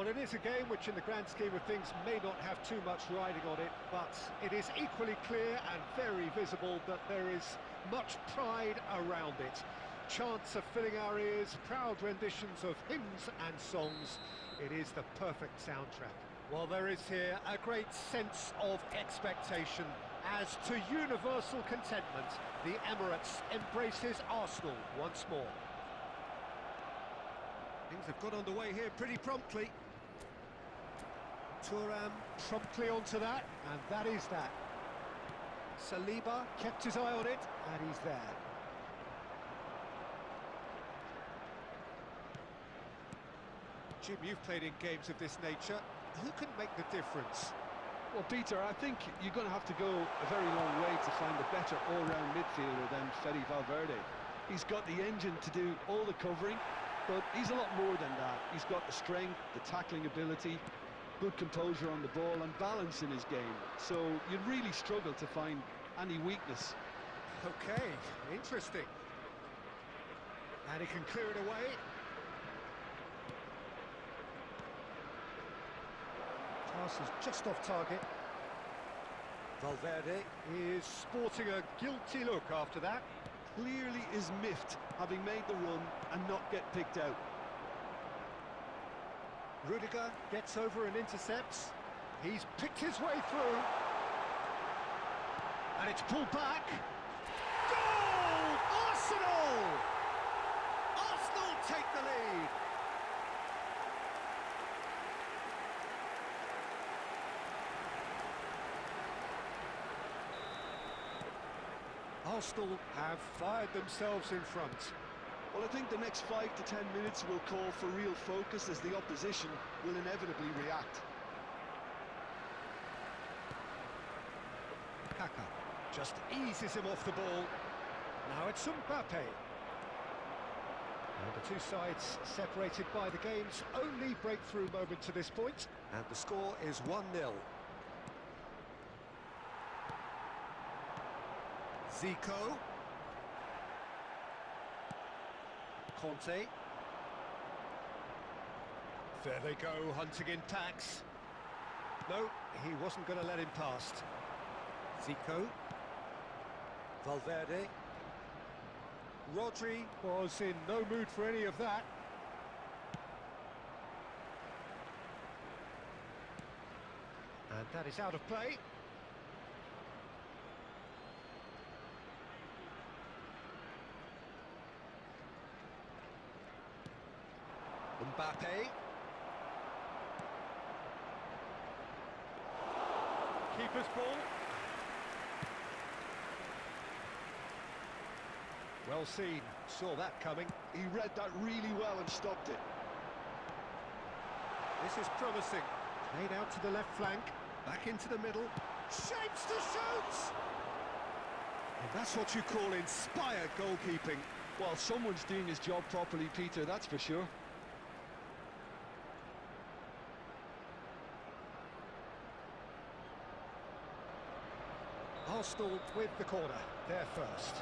Well, it is a game which in the grand scheme of things may not have too much riding on it, but it is equally clear and very visible that there is much pride around it. Chants are filling our ears, proud renditions of hymns and songs. It is the perfect soundtrack. Well, there is here a great sense of expectation. As to universal contentment, the Emirates embraces Arsenal once more. Things have got underway here pretty promptly. Thuram promptly onto that, and that is that. Saliba kept his eye on it, and he's there. Jim, you've played in games of this nature. Who can make the difference? Well, Peter, I think you're going to have to go a very long way to find a better all-round midfielder than Fede Valverde. He's got the engine to do all the covering, but he's a lot more than that. He's got the strength, the tackling ability, good composure on the ball and balance in his game. So you'd really struggle to find any weakness. Okay, interesting. And he can clear it away. Pass is just off target. Valverde is sporting a guilty look after that. Clearly is miffed, having made the run and not get picked out. Rudiger gets over and intercepts. He's picked his way through. And it's pulled back. Goal! Arsenal! Arsenal take the lead. Arsenal have fired themselves in front. Well, I think the next 5 to 10 minutes will call for real focus as the opposition will inevitably react. Kaka just eases him off the ball. Now it's Mbappe. And the two sides separated by the game's only breakthrough moment to this point. And the score is 1-0. Zico. Conte. There they go, hunting in packs. No, he wasn't going to let him past. Zico. Valverde. Rodri was in no mood for any of that. And that is out of play. Mbappe. Keeper's ball. Well seen, saw that coming. He read that really well and stopped it. This is promising. Played out to the left flank, back into the middle. Shapes to shoot! And that's what you call inspired goalkeeping. Well, someone's doing his job properly, Peter, that's for sure. Arsenal with the corner, they're first.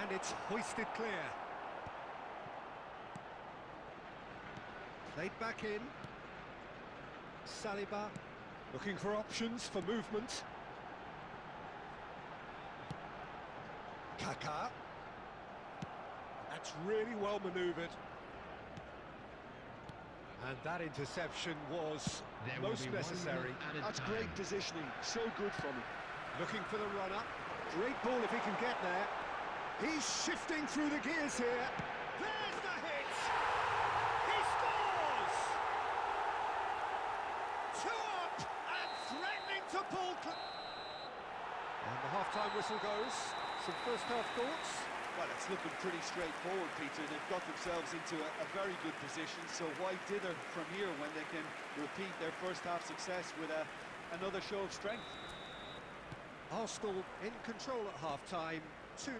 And it's hoisted clear. Played back in. Saliba looking for options for movement. Kaka. That's really well manoeuvred. And that interception was most necessary. That's great positioning, so good from him. Looking for the run-up. Great ball if he can get there. He's shifting through the gears here. There's the hit! He scores! 2 up and threatening to pull. And the half-time whistle goes. Some first-half thoughts? Well, it's looking pretty straightforward, Peter. They've got themselves into a very good position, so why dither from here when they can repeat their first-half success with another show of strength? Arsenal in control at half-time, 2-0.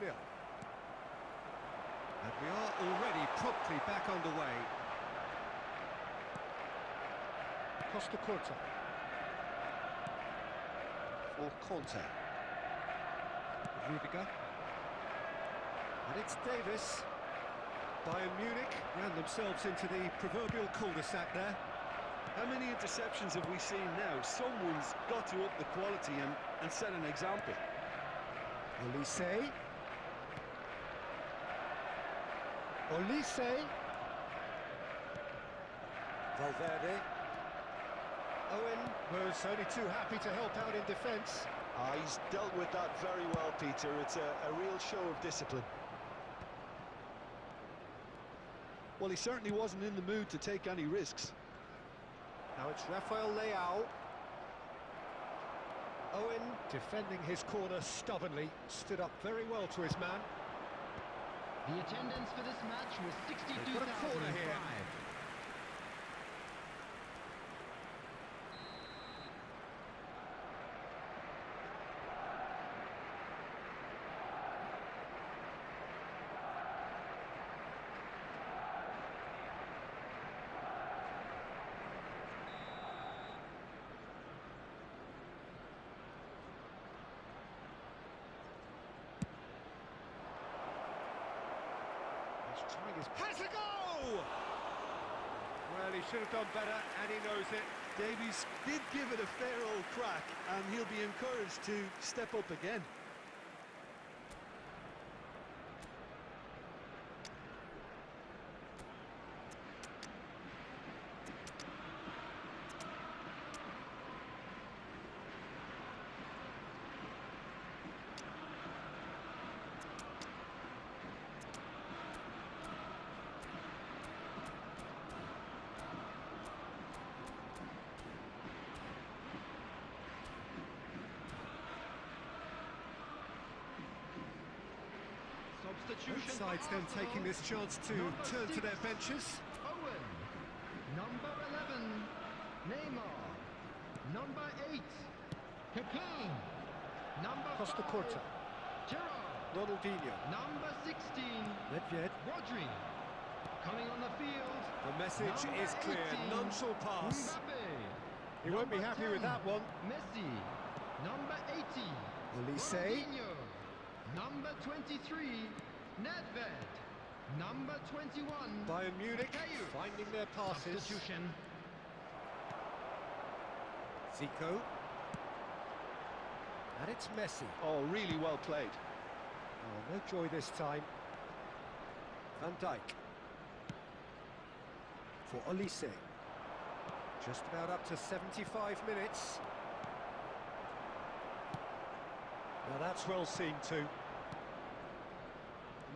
And we are already promptly back underway. Costa Curta. For Conte. Rudiger. And it's Davis. Bayern Munich ran themselves into the proverbial cul-de-sac there. How many interceptions have we seen now? Someone's got to up the quality and set an example. Olise. Olise. Valverde. Owen was only too happy to help out in defence. He's dealt with that very well, Peter. It's a real show of discipline. Well, he certainly wasn't in the mood to take any risks. Now it's Rafael Leao. Owen defending his corner stubbornly, stood up very well to his man. The attendance for this match was They've got a corner here. 62,005. Has a go! Well, he should have done better, and he knows it. Davies did give it a fair old crack, and he'll be encouraged to step up again. Both sides then taking this chance to turn to their benches. Owen. Number 11, Neymar. Number 8, Kaká. Number Costa 5, Curta. Gerrard. Ronaldinho. Number 16, Nedved. Rodri. Coming on the field. The message Number is clear. 18, None shall pass. Mbappe. He won't be Number happy with 10, that one. Messi. Number 80, Olise. Ronaldinho. Number 23, Nedved. Number 21, Bayern Munich Caillou. finding their passes. Substitution. Zico. And it's Messi. Oh, really well played. Oh, no joy this time. Van Dijk. For Olise. Just about up to 75 minutes. Now that's well seen too.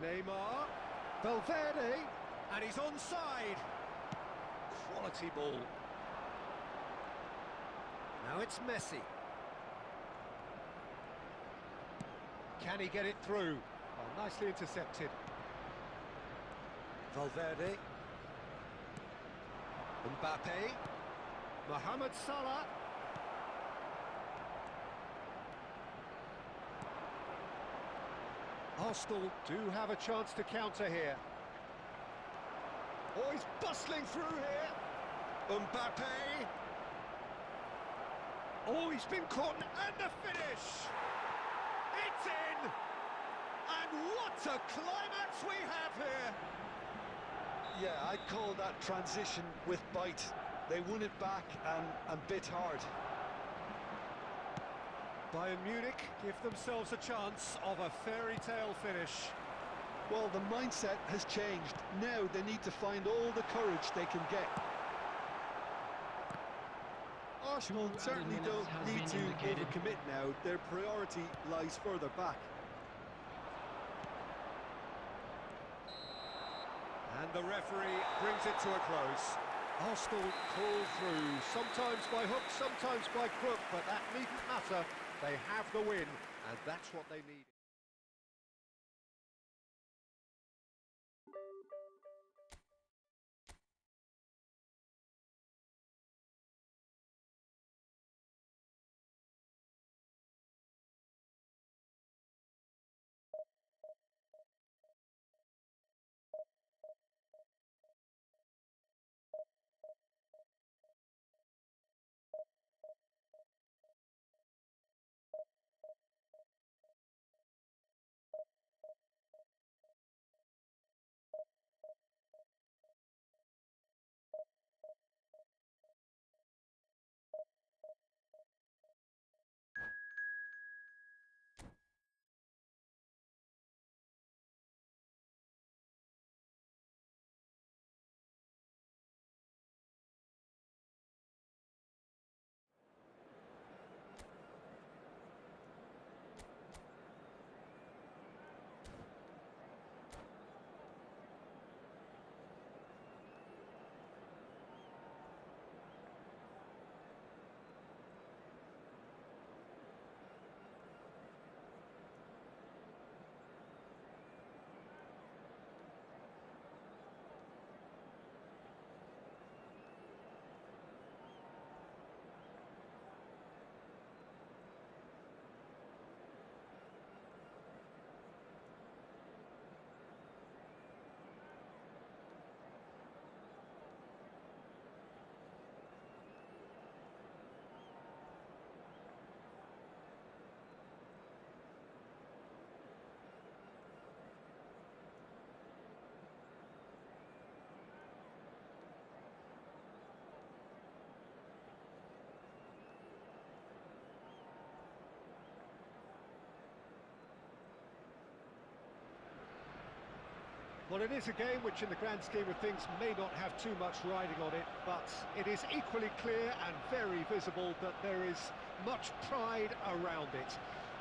Neymar. Valverde. And he's onside. Quality ball. Now it's Messi. Can he get it through? Oh, nicely intercepted. Valverde. Mbappe. Mohamed Salah. Arsenal do have a chance to counter here. Oh, he's bustling through here. Mbappe. Oh, he's been caught, and the finish! It's in! And what a climax we have here! Yeah, I'd call that transition with bite. They won it back and bit hard. Bayern Munich give themselves a chance of a fairy tale finish. Well, the mindset has changed. Now they need to find all the courage they can get. Arsenal certainly don't need to overcommit now. Their priority lies further back. And the referee brings it to a close. Arsenal pull through, sometimes by hook, sometimes by crook, but that needn't matter. They have the win, and that's what they need. Well, it is a game which in the grand scheme of things may not have too much riding on it, but it is equally clear and very visible that there is much pride around it.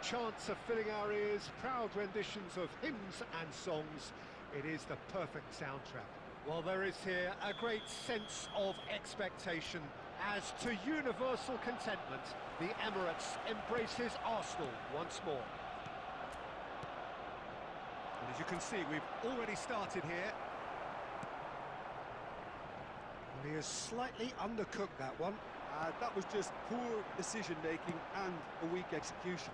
Chants are filling our ears, proud renditions of hymns and songs. It is the perfect soundtrack. Well, there is here a great sense of expectation. As to universal contentment, the Emirates embraces Arsenal once more. And as you can see, we've already started here. And he has slightly undercooked that one. That was just poor decision-making and a weak execution.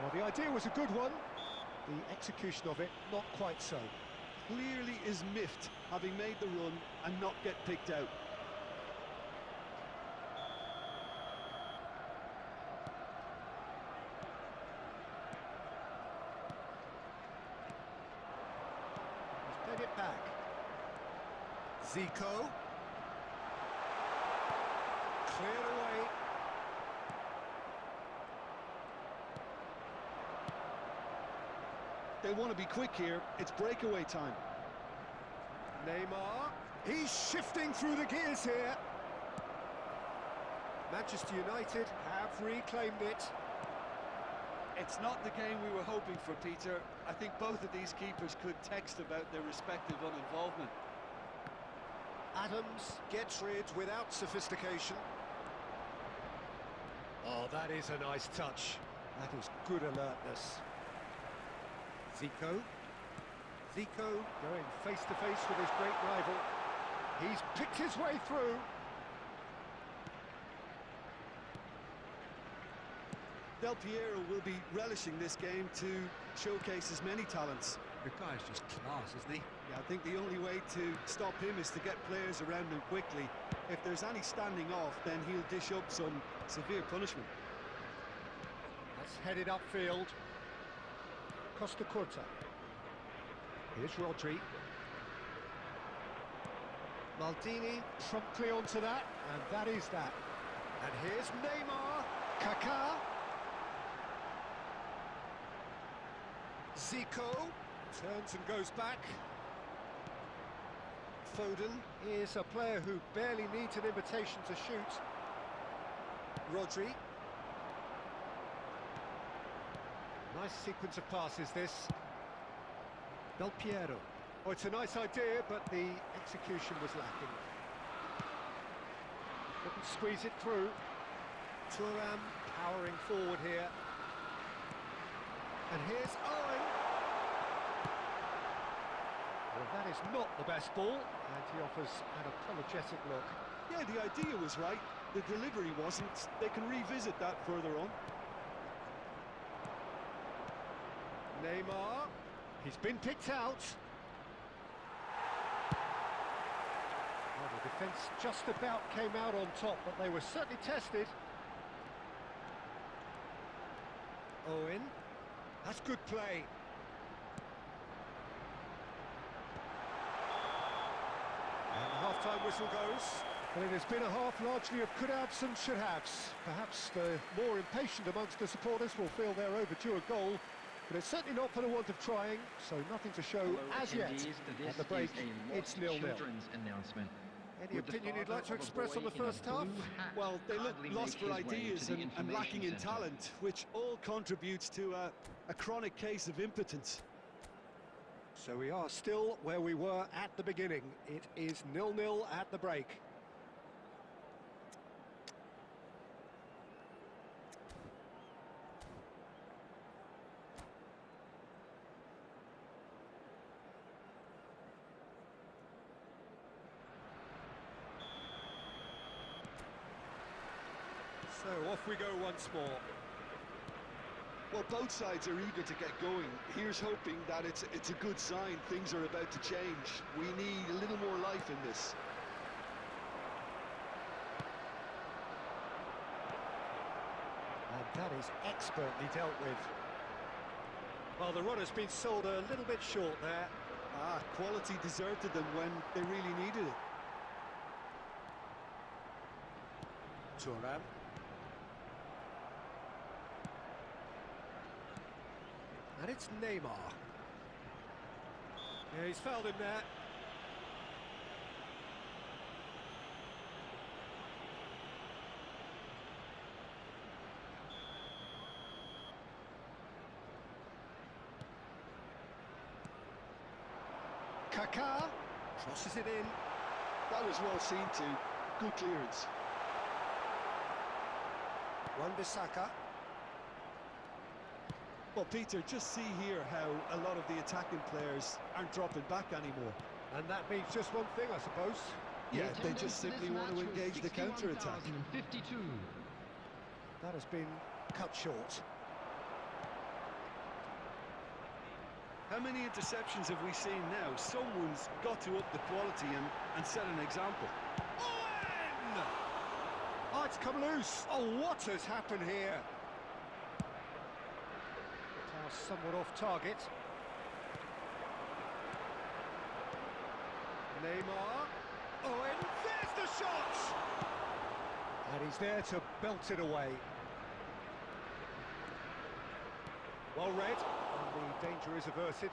Well, the idea was a good one. The execution of it, not quite so. Clearly is miffed, having made the run and not get picked out. He's fed it back. Zico. Cleared away. They want to be quick here. It's breakaway time. Neymar. He's shifting through the gears here. Manchester United have reclaimed it. It's not the game we were hoping for, Peter. I think both of these keepers could text about their respective uninvolvement. Adams gets rid without sophistication. Oh, that is a nice touch. That is good alertness. Zico. Zico going face-to-face with his great rival. He's picked his way through. Del Piero will be relishing this game to showcase his many talents. The guy's just class, isn't he? Yeah, I think the only way to stop him is to get players around him quickly. If there's any standing off, then he'll dish up some severe punishment. That's headed upfield. Costa Curta. Here's Rodri. Maldini promptly onto that, and that is that. And here's Neymar. Kaká. Zico turns and goes back. Foden is a player who barely needs an invitation to shoot. Rodri. Nice sequence of passes, this. Del Piero. Oh, it's a nice idea, but the execution was lacking. Couldn't squeeze it through. Thuram powering forward here. And here's Owen. Well, that is not the best ball, and he offers an apologetic look. Yeah, the idea was right. The delivery wasn't. They can revisit that further on. Neymar, he's been picked out. Well, the defence just about came out on top, but they were certainly tested. Owen, that's good play. And the half-time whistle goes. Well, it has been a half largely of could-haves and should-haves. Perhaps the more impatient amongst the supporters will feel they're overdue a goal. But it's certainly not for the want of trying, so nothing to show as yet. At the break, it's 0-0. Any opinion you'd like to express on the first half? Well, they look lost for ideas and lacking in talent, which all contributes to a chronic case of impotence. So we are still where we were at the beginning. It is 0-0 at the break. So off we go once more. Well, both sides are eager to get going. Here's hoping that it's a good sign. Things are about to change. We need a little more life in this. And that is expertly dealt with. Well, the run has been sold a little bit short there. Quality deserted them when they really needed it. Turnip. And it's Neymar. Yeah, he's fouled him there. Kaká crosses it in. That was well seen too. Good clearance. Wan-Bissaka. Well, Peter, just see here how a lot of the attacking players aren't dropping back anymore. And that means just one thing, I suppose. Yeah, they just simply want to engage the counter-attack. That has been cut short. How many interceptions have we seen now? Someone's got to up the quality and set an example. Owen! Oh, it's come loose. Oh, what has happened here? Pass somewhat off target. Neymar. Owen, there's the shot! And he's there to belt it away. Well read, and the danger is averted.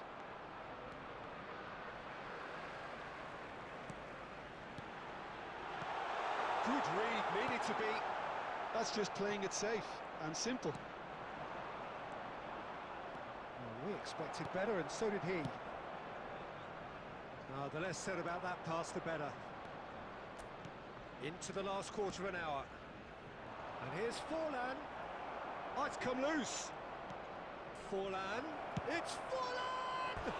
Good read, needed to be. That's just playing it safe and simple. Well, we expected better, and so did he. The less said about that pass, the better. Into the last quarter of an hour. And here's Forlan. Oh, it's come loose. Forlan. It's Forlan!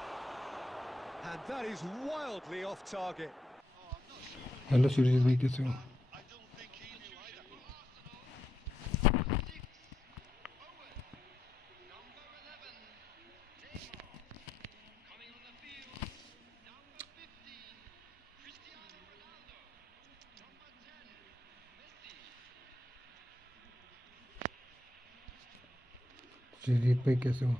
And that is wildly off target. Hello Surjit भाई कैसे हो सुरजीत भाई कैसे हो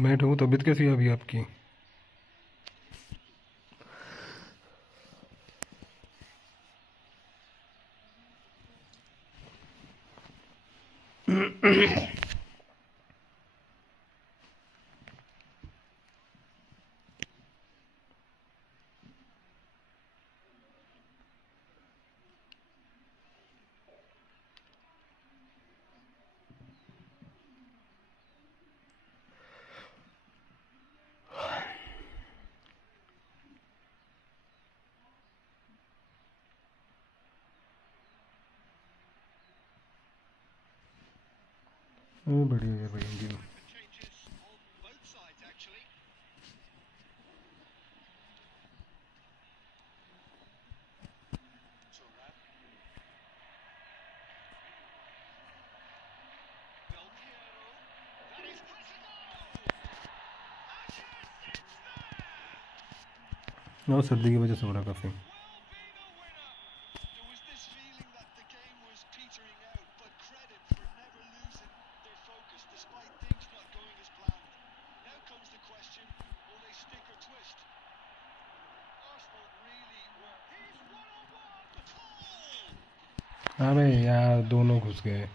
मैं ठीक हूँ तबीयत कैसी है अभी आपकी बढ़िया है भाई जी और सर्दी की वजह से हो रहा काफ़ी अरे यार दोनों घुस गए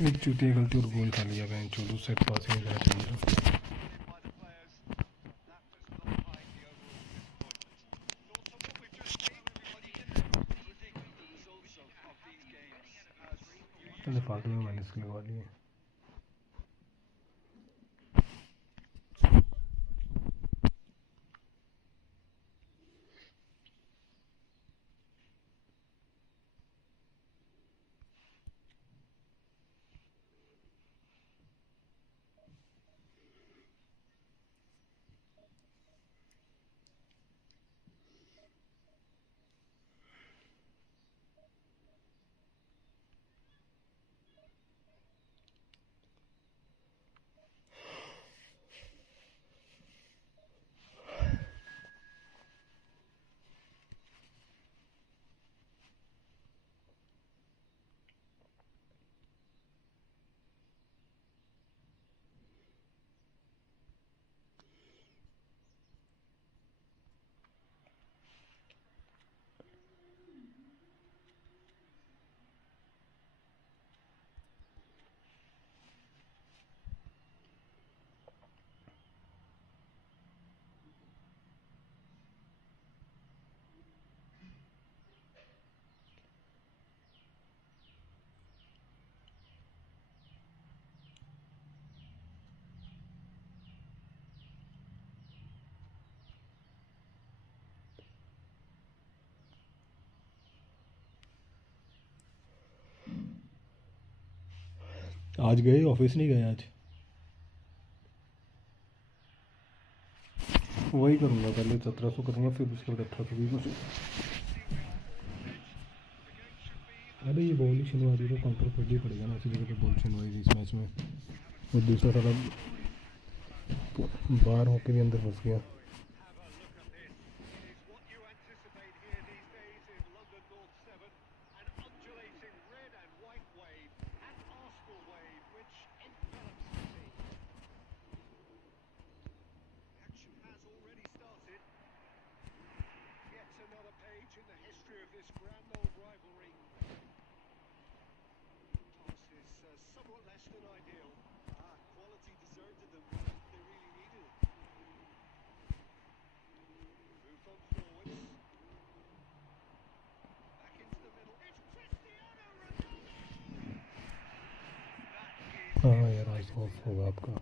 एक चूतिया गलती और गोल खा लिया बहन चोद उससे पास ही नहीं जाना चाहिए था। अरे फालतू में मैंने इसको लगवा लिए। आज गए ऑफिस नहीं गए आज? वही करूँगा पहले 1700 करूँगा फिर उसके बाद 1820 अरे ये बॉल ही छिनवा दी तो काउंटर कर ही पड़ेगा ना, ऐसी जगह पे बॉल छिनवाई थी इस मैच में। और दूसरा सारा बाहर होकर भी अंदर फंस गया। हाँ यार आज ऑफ होगा आपका।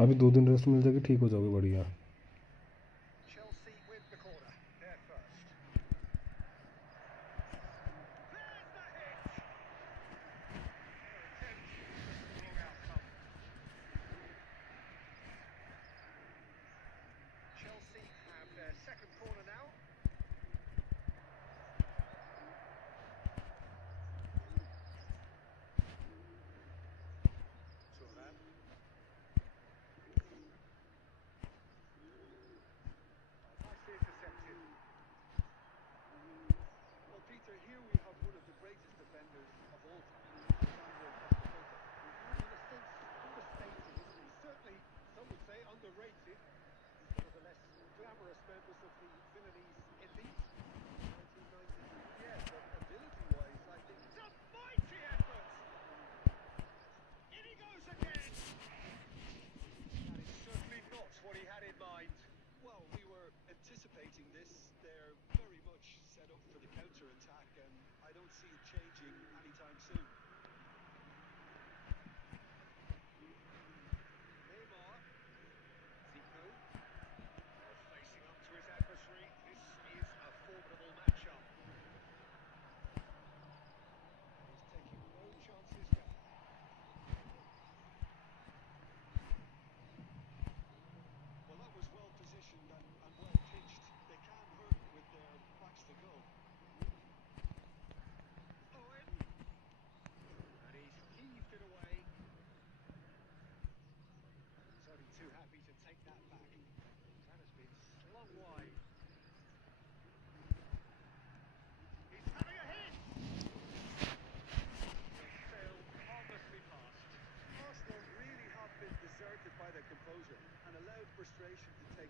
अभी 2 दिन रेस्ट मिल जाएगी, ठीक हो जाओगे बढ़िया।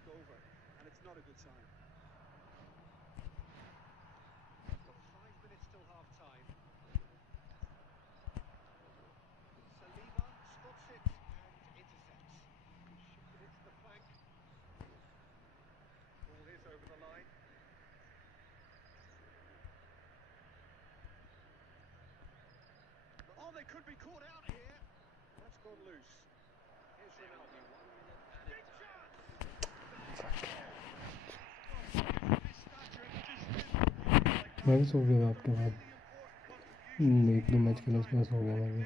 over, and it's not a good sign. Got 5 minutes till half-time. Saliba spots it and intercepts. Shifted it to the flank. Ball is over the line. Oh, they could be caught out here. That's gone loose. Here's Ronaldo. Big chance! मैं भी सो गया आपके बाद 1-2 match खेला उसके बाद सो गया मैं भी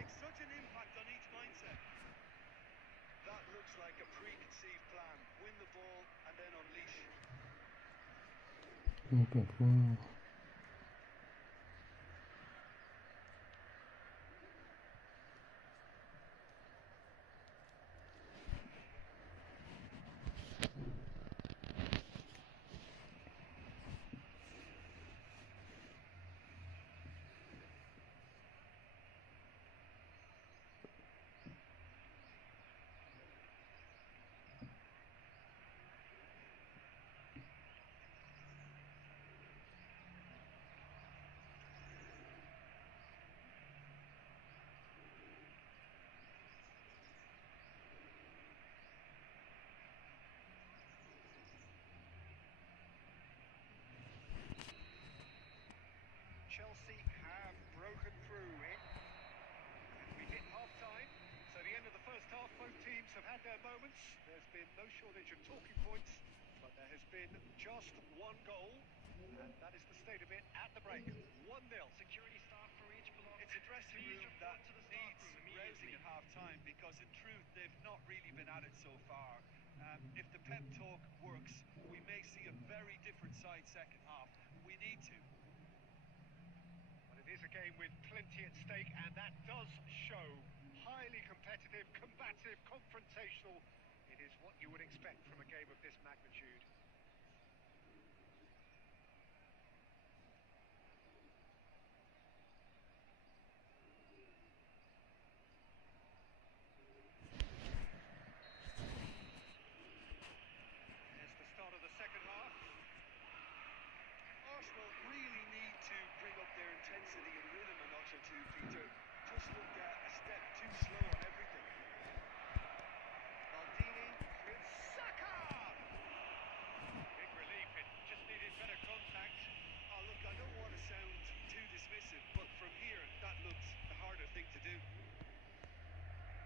Chelsea have broken through it. We hit half-time, so the end of the first half, both teams have had their moments. There's been no shortage of talking points, but there has been just one goal, and that is the state of it at the break. 1-0. Security staff for each block. It's a dressing Please room report that to the staff needs room rousing immediately. at half-time, because in truth they've not really been at it so far. If the pep talk works, we may see a very different side second half. We need to. But it is a game with plenty at stake, and that does show. Highly competitive, combative, confrontational. It is what you would expect from a game of this magnitude. There's the start of the second half. Arsenal really need to bring up their intensity and rhythm a notch or two, Peter. Just look a step too slow on everything. Maldini with Saka! Big relief, it just needed better contact. Oh, look, I don't want to sound too dismissive, but from here, that looks the harder thing to do.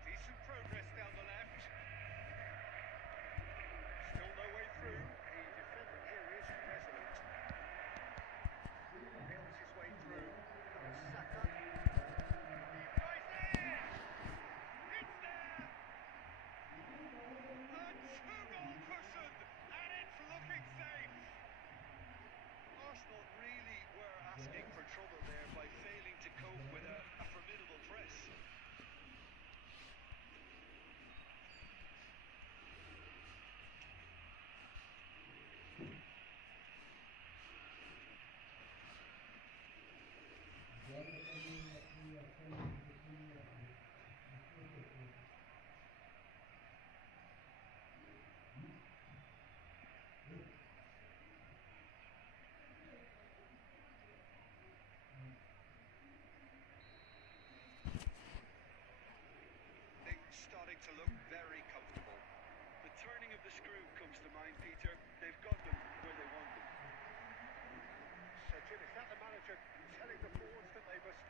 Decent progress down the left. Still no way through. The defender here is resolute. Nails his way through. There's Saka. Right there! It's there! A two-goal cushion, and it's looking safe. Arsenal really were asking for trouble there by failing to cope with a formidable press. Starting to look very comfortable. The turning of the screw comes to mind, Peter. They've got them where they want them. So, Jim, is that the manager telling the forwards that they must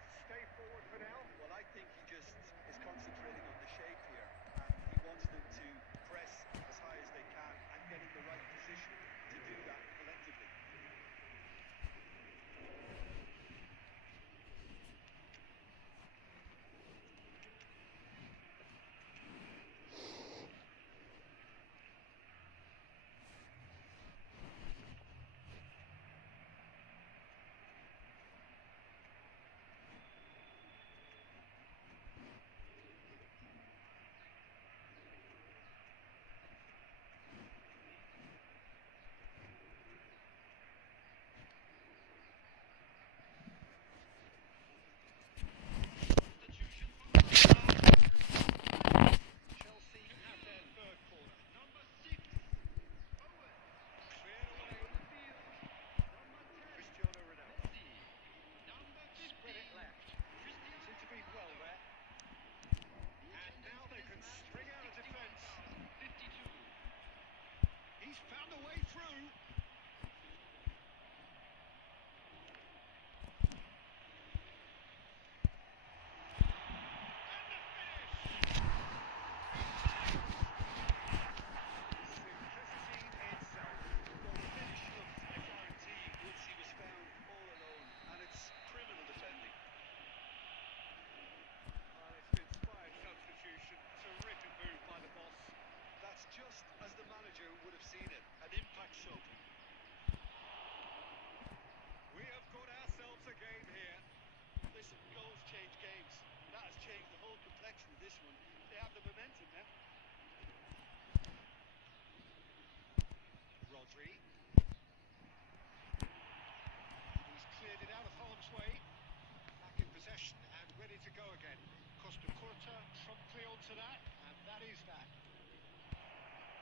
attack.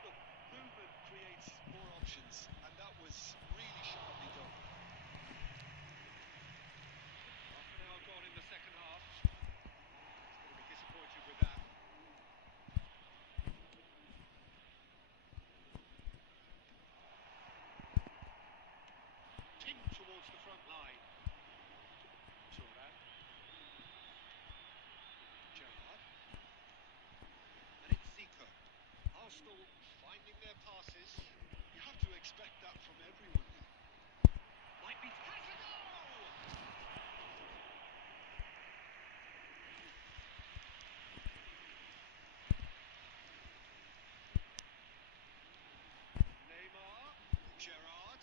Look, movement creates more options, and that was really sharply done. Half an hour gone in the second half. He's going to be disappointed with that. In towards the front line. Turnip. Gerrard. And it's Zico. Arsenal finding their passes. You have to expect that from everyone now. Might be has a goal! Neymar. Gerrard.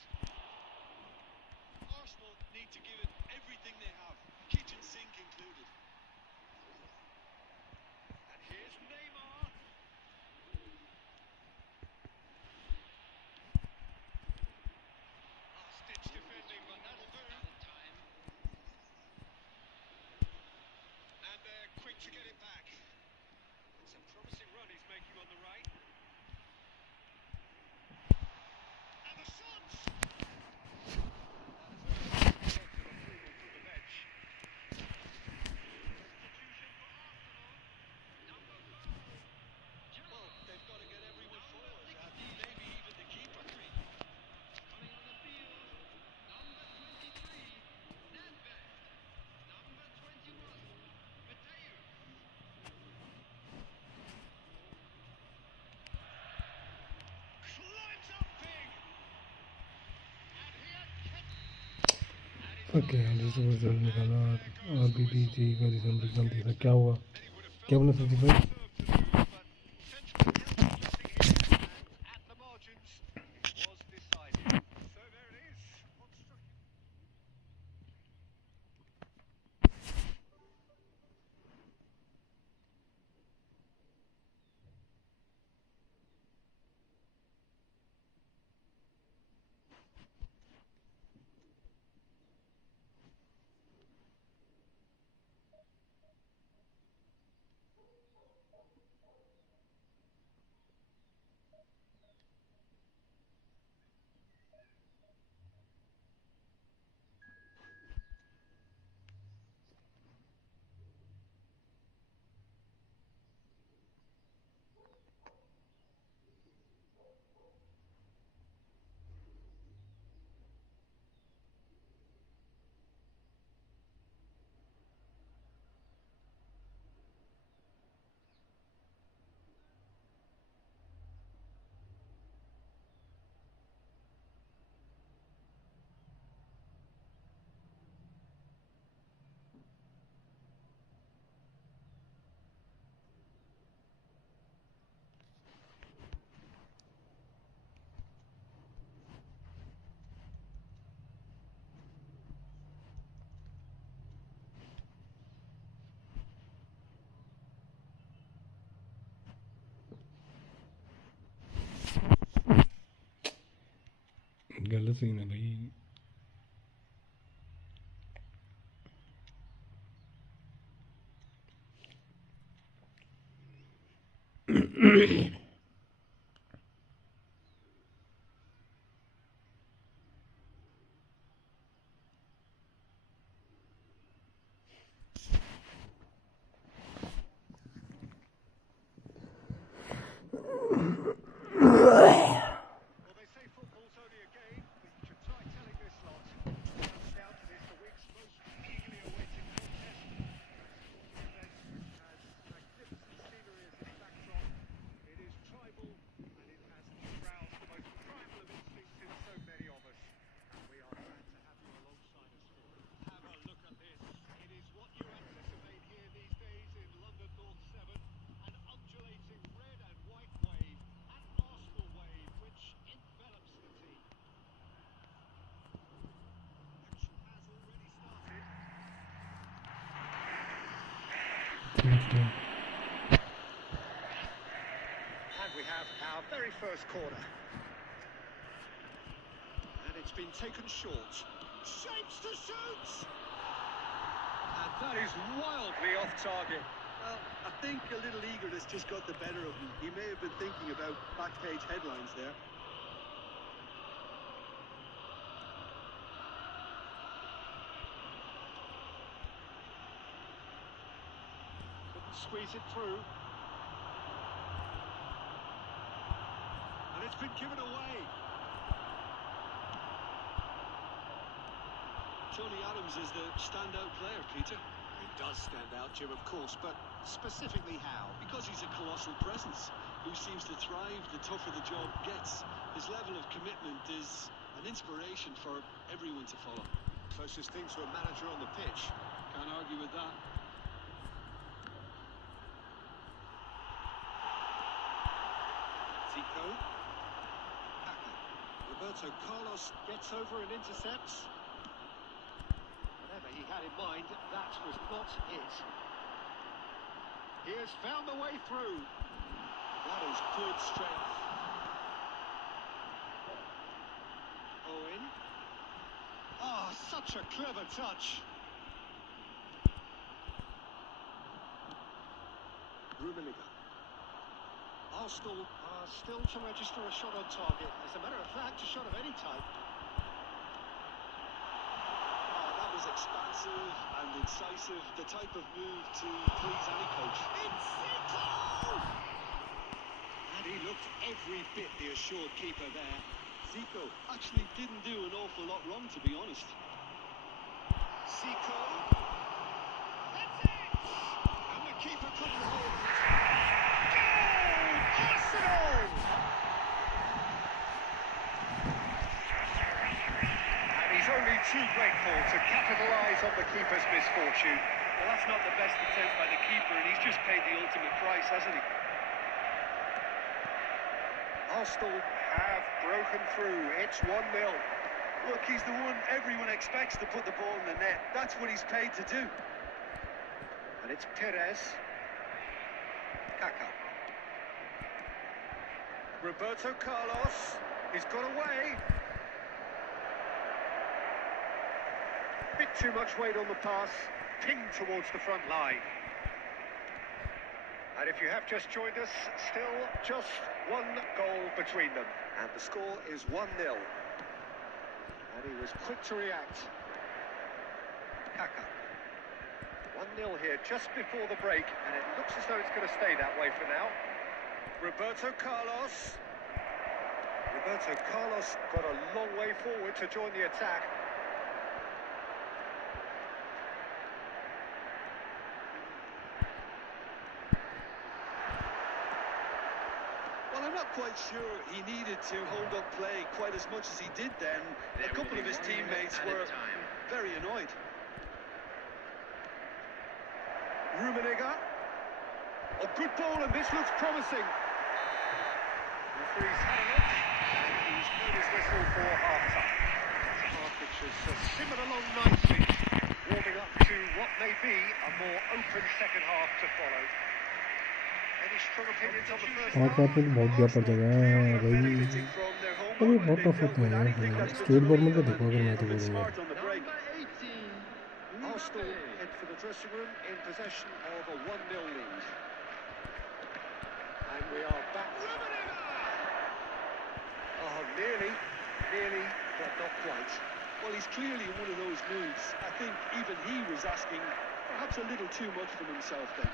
Arsenal need to give it everything they have, kitchen sink included. And here's Neymar. Last-ditch defending, but that'll do. Time. And they're quick to get it back. It's a promising run he's making on the right. And the shots! Well, they've got to get everyone forward, and maybe even the keeper. Coming on the field, number 23, Nedved. Number 21, Mateo. Climbs up big! And here okay जैसे वो result निकाला और BBG का result देखा क्या हुआ क्या बोला 35 at the margins, it was decided. So there it is. On striking. गलत सीन है भाई Well, they say football's only a game, but you should try telling this lot. No doubt it is the week's most eagerly awaited contest. The event has magnificent scenery as its backdrop. It is tribal, and it has aroused the most primal of instincts in so many of us. And we are glad to have you alongside us for it. Have a look at this. It is what you anticipate here these days in London North 7. An undulating red and white wave, an Arsenal wave, which envelops the team. Action has already started. And we have our very first corner. And it's been taken short. Shapes to shoot! And that is wildly off target. Well, I think a little eagerness just got the better of him. He may have been thinking about back page headlines there. Couldn't squeeze it through. And it's been given away. Tony Adams is the standout player, Peter. He does stand out, Jim, of course, but specifically how? Because he's a colossal presence who seems to thrive the tougher the job gets. His level of commitment is an inspiration for everyone to follow. Closest thing to a manager on the pitch. Can't argue with that. Zico. Kaka. Roberto Carlos gets over and intercepts. Whatever he had in mind, that was not it. He has found the way through. That is good strength. Owen. Oh, such a clever touch. Rummenigge. Arsenal are still to register a shot on target. As a matter of fact, a shot of any type. Was expansive and incisive, the type of move to please any coach. It's Zico! And he looked every bit the assured keeper there. Zico actually didn't do an awful lot wrong, to be honest. Zico. That's it! And the keeper couldn't hold it. Goal! Arsenal! He's only too grateful to capitalise on the keeper's misfortune. Well, that's not the best attempt by the keeper, and he's just paid the ultimate price, hasn't he? Arsenal have broken through. It's 1-0. Look, he's the one everyone expects to put the ball in the net. That's what he's paid to do. And it's Perez. Kaka. Roberto Carlos. He's got away. Bit too much weight on the pass, pinged towards the front line. And if you have just joined us, still just one goal between them. And the score is 1-0. And he was quick to react. Kaka. 1-0 here just before the break, and it looks as though it's going to stay that way for now. Roberto Carlos. Roberto Carlos got a long way forward to join the attack. I'm not quite sure he needed to hold up play quite as much as he did then. A couple of his teammates were very annoyed. Rummenigge. A good ball, and this looks promising. Referee's had a look, and he's blown his whistle for half-time. The half which has simmered along nicely, warming up to what may be a more open second half to follow. Any strong opinions on the first पाँच half? में बहुत गया पड़ जाएगा भाई अभी बहुत tough होते हैं यार स्टेट गवर्नमेंट का देखो अगर मैं तो बोलूँगा Arsenal head for the dressing room in possession of a 1-0 lead. And we are back. Oh, nearly, but not quite. Well, he's clearly in one of those moods. I think even he was asking perhaps a little too much from himself then.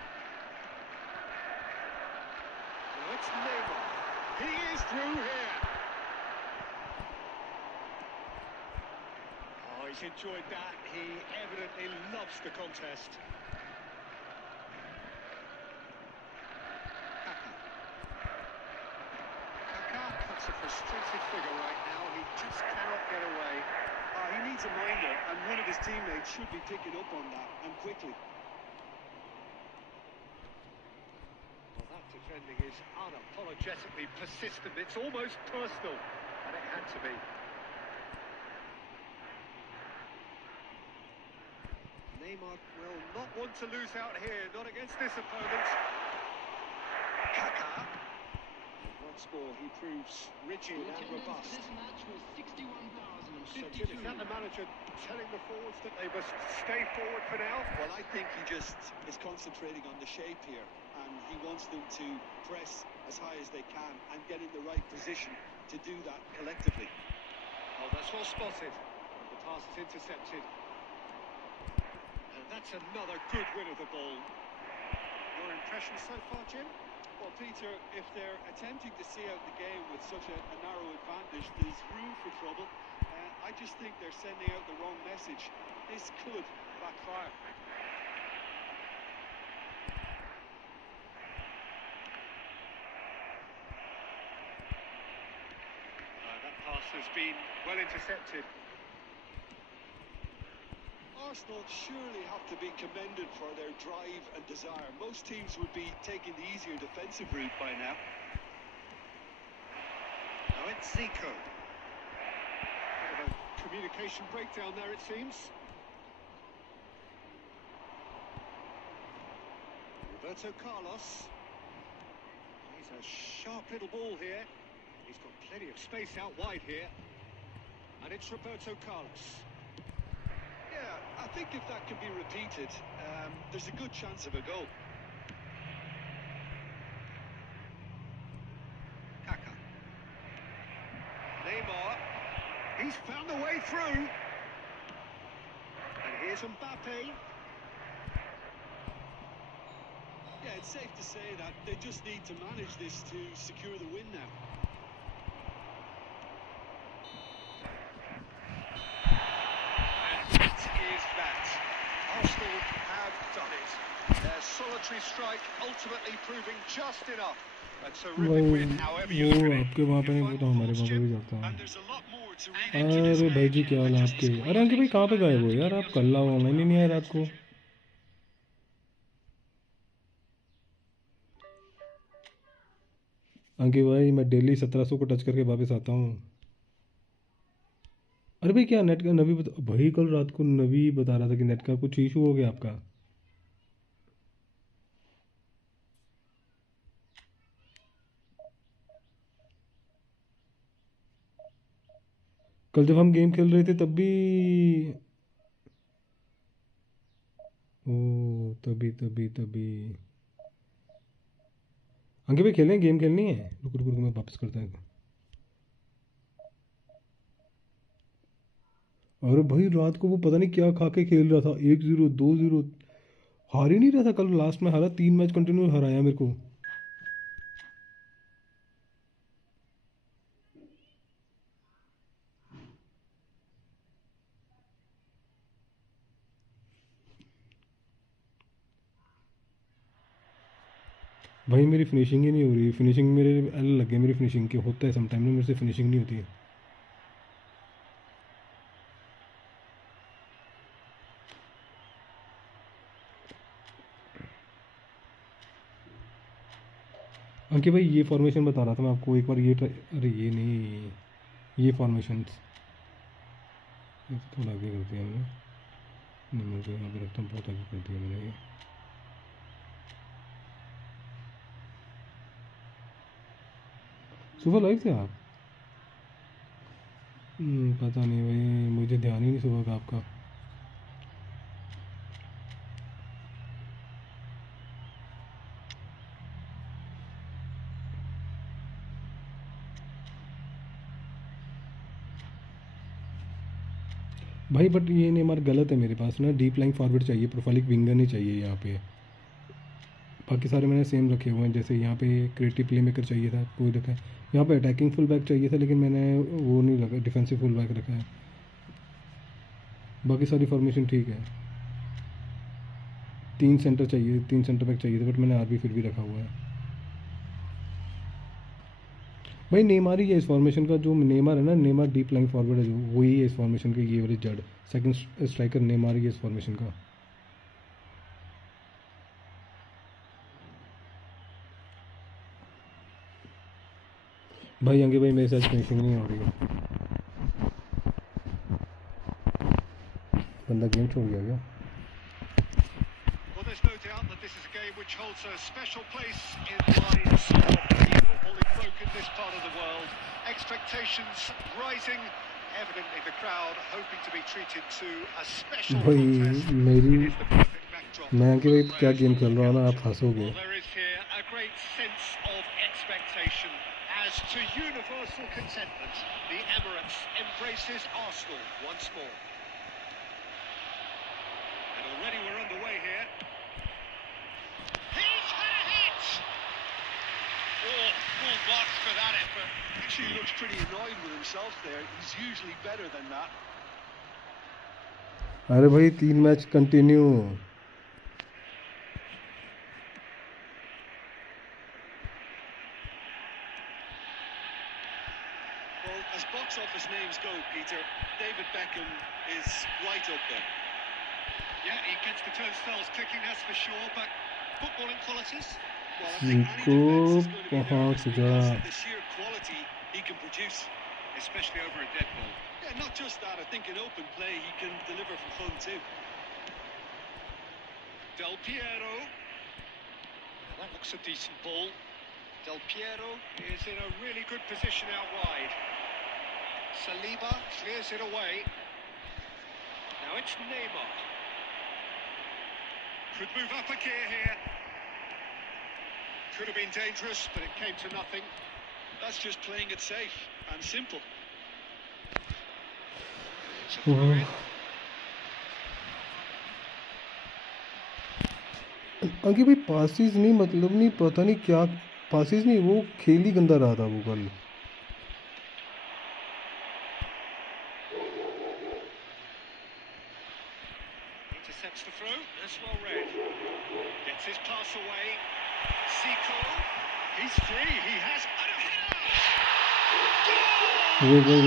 It's Neymar. He is through here. Oh, he's enjoyed that. He evidently loves the contest. Kaka cuts a frustrated figure right now. He just cannot get away. He needs a minder, and one of his teammates should be picking up on that, and quickly. Defending is unapologetically persistent. It's almost personal, and it had to be. Neymar will not want to lose out here, not against this opponent. Kaka. And once more, he proves rigid and robust. This match was 61,000. So, Jim, is that the manager telling the forwards that they must stay forward for now? Well, I think he just is concentrating on the shape here, and he wants them to press as high as they can and get in the right position to do that collectively. Oh, that's well spotted. The pass is intercepted. And that's another good win of the ball. Your impression so far, Jim? Well, Peter, if they're attempting to see out the game with such a narrow advantage, there's room for trouble. I just think they're sending out the wrong message. This could backfire. That pass has been well intercepted. Arsenal surely have to be commended for their drive and desire. Most teams would be taking the easier defensive route by now. Now it's Zico. Bit of a communication breakdown there, it seems. Roberto Carlos. He's a sharp little ball here. He's got plenty of space out wide here. And it's Roberto Carlos. Yeah, I think if that can be repeated, there's a good chance of a goal. Kaka. Neymar. He's found a way through. And here's Mbappe. Yeah, it's safe to say that they just need to manage this to secure the win now. Arsenal have done it. Their solitary strike ultimately proving just enough. A terrific win, however you look at it. आपके वहाँ पे नहीं, वो तो हमारे वहाँ पे भी करता हूँ। And there's a lot more to read into this अरे भाई game जी, than क्या हाल है just आपके? this अरे अंकित भाई कहाँ पे गए हो यार? आप कल ऑनलाइन ही नहीं आए रात को। अंकित भाई, मैं डेली 1700 को टच करके वापस आता हूँ। अरे भाई, क्या नेट का नवी भाई कल रात को नवी बता रहा था कि नेट का कुछ इशू हो गया आपका। कल जब हम गेम खेल रहे थे तब भी ओ तभी तभी तभी अंकित भाई खेलें, गेम खेलनी है। रुक रुक रुक, मैं वापस करता हूँ। अरे भाई रात को वो पता नहीं क्या खा के खेल रहा था, 1-0 2-0 हार ही नहीं रहा था। कल लास्ट में हारा, 3 मैच कंटिन्यू हराया मेरे को। भाई मेरी फिनिशिंग ही नहीं हो रही। फिनिशिंग मेरे एल लग गए मेरी फिनिशिंग के। होता है समटाइम ना, मेरे से फिनिशिंग नहीं होती है। अंकित भाई ये फॉर्मेशन बता रहा था मैं आपको एक बार। ये अरे ये नहीं, ये फॉर्मेशन थोड़ा आगे कर दिया मैंने। नहीं, मैं तो यहाँ पे रखता हूँ, बहुत आगे कर दिया मैंने ये। सुबह लाइव थे आप? पता नहीं भाई, मुझे ध्यान ही नहीं सुबह का आपका। भाई बट ये नेमार गलत है मेरे पास ना। डीप लाइन फॉरवर्ड चाहिए, प्रोफाइलिक विंगर नहीं चाहिए यहाँ पे। बाकी सारे मैंने सेम रखे हुए हैं। जैसे यहाँ पे क्रिएटिव प्ले मेकर चाहिए था, कोई रखा है। यहाँ पे अटैकिंग फुल बैक चाहिए था, लेकिन मैंने वो नहीं रखा, डिफेंसिव फुल बैक रखा है। बाकी सारी फॉर्मेशन ठीक है। 3 सेंटर चाहिए, 3 सेंटर बैक चाहिए था, बट मैंने आरबी फिर भी रखा हुआ है। भाई नेमार ही है इस फॉर्मेशन का। जो नेमार है ना, नेमार डीप लाइन फॉरवर्ड है जो, वही है इस फॉर्मेशन का। ये वाली जड़ सेकंड स्ट्राइकर नेमार ही है इस फॉर्मेशन का। भाई अंगे भाई मेरे साथ फिनिशिंग नहीं हो रही है। बंदा गेम छोड़ गया क्या? Well, there's no doubt that this is a game which holds a special place in the lives of eFootball folk in this part of the world. Expectations rising, Evidently the crowd hoping to be treated to a special भाई contest. मेरी It is the perfect backdrop. मैं कि भाई क्या game खेल रहा हूँ ना, आप हंसोगे. Well, there is here a great sense of expectation. As to universal contentment, the Emirates embraces Arsenal once more. And already we're underway here. He's had a hit! Oh, full box for that effort. Actually looks pretty annoyed with himself there. He's usually better than that. अरे भाई 3 match continue. Well, as box office names go, Peter, David Beckham is right up there. Yeah, he gets the turnstiles clicking, that's for sure, but footballing qualities? Well, I think any Zico defence is going to be nervous पहुंच because गया. of the sheer quality he can produce. Especially over a dead ball. Yeah, not just that. I think in open play he can deliver for fun too. Del Piero. Now that looks a decent ball. Del Piero is in a really good position out wide. Saliba clears it away. Now it's Neymar. Could move up a gear here. Could have been dangerous, but it came to nothing. That's just playing it safe and simple. It's a throw in. आगे भाई passes नहीं, मतलब नहीं, पता नहीं क्या passes नहीं, वो खेल ही गंदा रहा था वो कल. Intercepts the throw, that's well read. Gets his pass away. Zico, he's free, he has a header! वो Goal!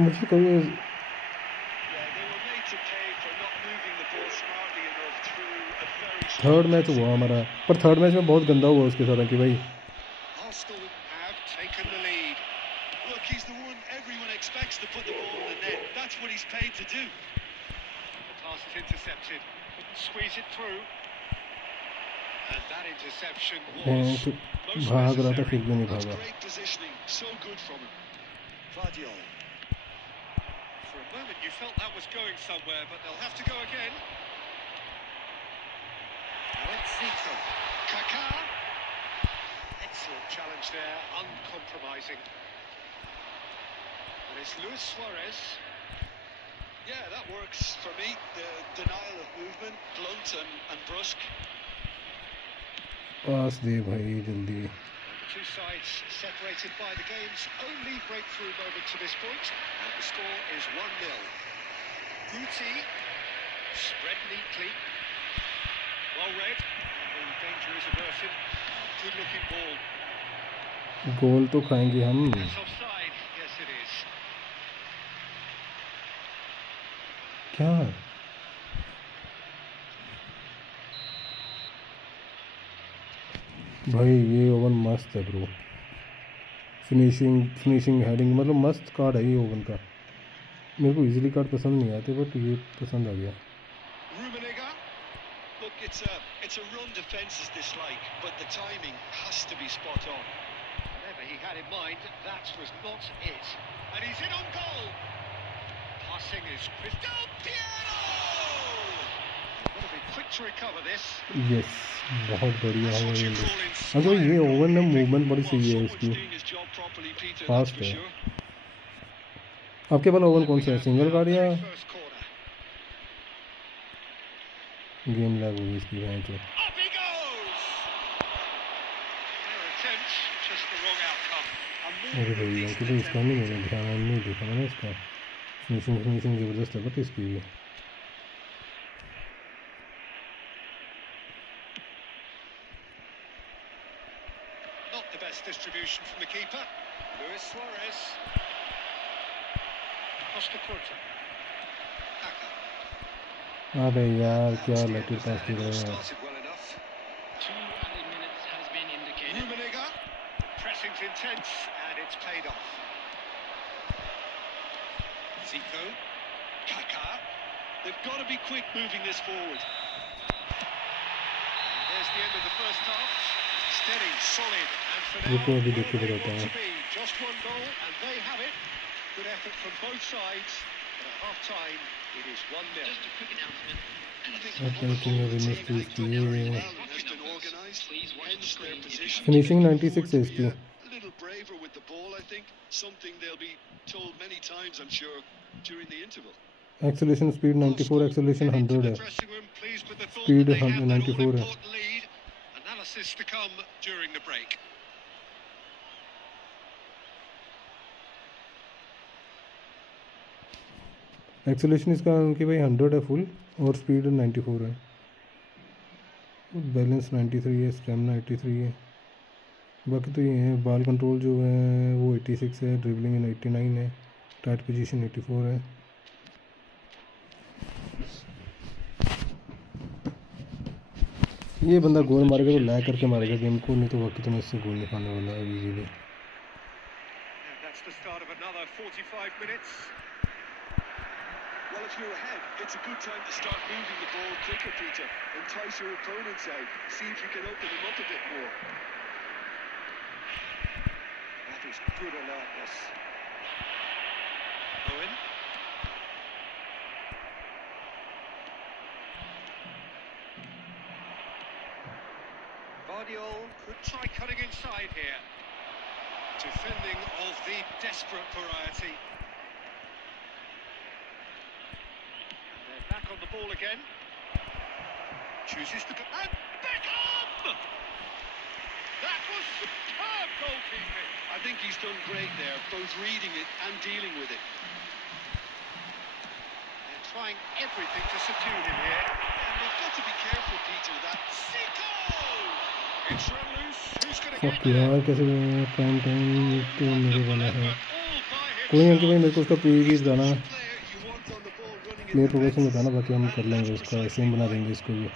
मुझे कभी Yeah, they were made to pay for not moving the ball smartly enough through a very third match हुआ हमारा, पर third match में बहुत गंदा हुआ उसके साथ कि भाई. Arsenal have taken the lead. Look, he's the one everyone expects to put the ball in the net. That's what he's paid to do. The pass is intercepted. Couldn't squeeze it through. And that interception was most भाग रहा था फिर necessary. भी नहीं That's भागा. great positioning. So good from him. Vardiol. For a moment you felt that was going somewhere, but they'll have to go again. Now it's Zico. Kaká. Excellent challenge there, uncompromising. And it's Luis Suarez. Yeah, that works for me. The denial of movement, blunt and brusque. पास दे भाई जल्दी. And the two sides separated by the game's only breakthrough moment to this point, and the score is 1-0. Guti, spread neatly, well read, and the danger is averted. Good looking ball. गोल तो खाएंगे हम. That's offside, yes it is. क्या भाई ये oven मस्त है bro. Finishing heading मतलब मस्त कार्ड है ये ओवन का. मेरे को इजीली कार्ड पसंद नहीं आते, बट ये पसंद आ गया. Rummenigge. Look, it's a run defence is disliked, but the timing has to be spot on. Whatever he had in mind, that was not it. And he's in on goal. Passing is Chris Del Piero. Got to be quick to recover this. Yes, बहुत बढ़िया That's है what ये. you call अगर ये inspiring oven में goalkeeping. Movement बड़ी Well, सही है someone's इसकी. doing his job properly, Peter, Fast that's for है. sure. आपके पास ओवन कौन सा है, सिंगल कार्ड या First corner. गेम लैग होगी इसकी वहाँ पे. Up he goes. Their attempt, just the wrong outcome. A more अरे than भाई decent क्योंकि इसका attempt. नहीं, मैंने ध्यान नहीं देखा मैंने इसका. फिनिशिंग ज़बरदस्त है बट इसकी भी. Not the best distribution from the keeper. Luis Suarez. Costa Curta. Kaká. अबे यार क्या That's the end lucky of pass that. They It all रहे हैं. started well enough. 2 added minutes has been indicated. Rummenigge. Pressing's intense and it's paid off. Zico. Kaká. They've got to be quick moving this forward. And there's the end of the first half. steady, solid, and for रुको now, अभी where देख के they बताता want हूँ. to be. Just one goal, and they have it. Good effort from both sides. But at half-time, it is 1-0. Just a quick announcement. Attacking awareness please Well and की. has been organised, hence their position. Finishing They can 96 afford to is be की. a little braver with the ball, I think. Something they'll be told many times, I'm sure, during the interval. Acceleration speed 94, acceleration 100 है. Speed 94 है. Analysis to come during the break. Acceleration इसका उनकी भाई 100 है full और speed 94 है. Balance 93 है, stamina 83 है. बाकी तो ये है, बॉल कंट्रोल जो है वो 86 है, ड्रिबलिंग 89 है, टाइट पोजीशन 84 है. ये बंदा गोल मारेगा तो लैग करके मारेगा गेम को, नहीं तो बाकी तो मैं इससे गोल नहीं खाने वाला है easily. That's the start of another 45 minutes. Well, if you're ahead, it's a good time to start moving the ball quicker, Peter. Entice your opponents out. See if you can open them up a bit more. That is good alertness. Owen. Guardiol could try cutting inside here. Defending of the desperate variety. And they're back on the ball again. Chooses to go. And Beckham! That was superb goalkeeping. I think he's done great there, both reading it and dealing with it. They're trying everything to subdue him here. And they've got to be careful, Peter, that... Zico! It's run loose. Who's going to fuck get there? यार कैसे prime time तो मेरे वाला है. All by कोई नहीं himself. भाई, मेरे को उसका प्रीव्यू बताना, Player you want on the ball running in player defence. Progression बताना, बाकी हम कर लेंगे उसका, सेम बना देंगे इसको भी.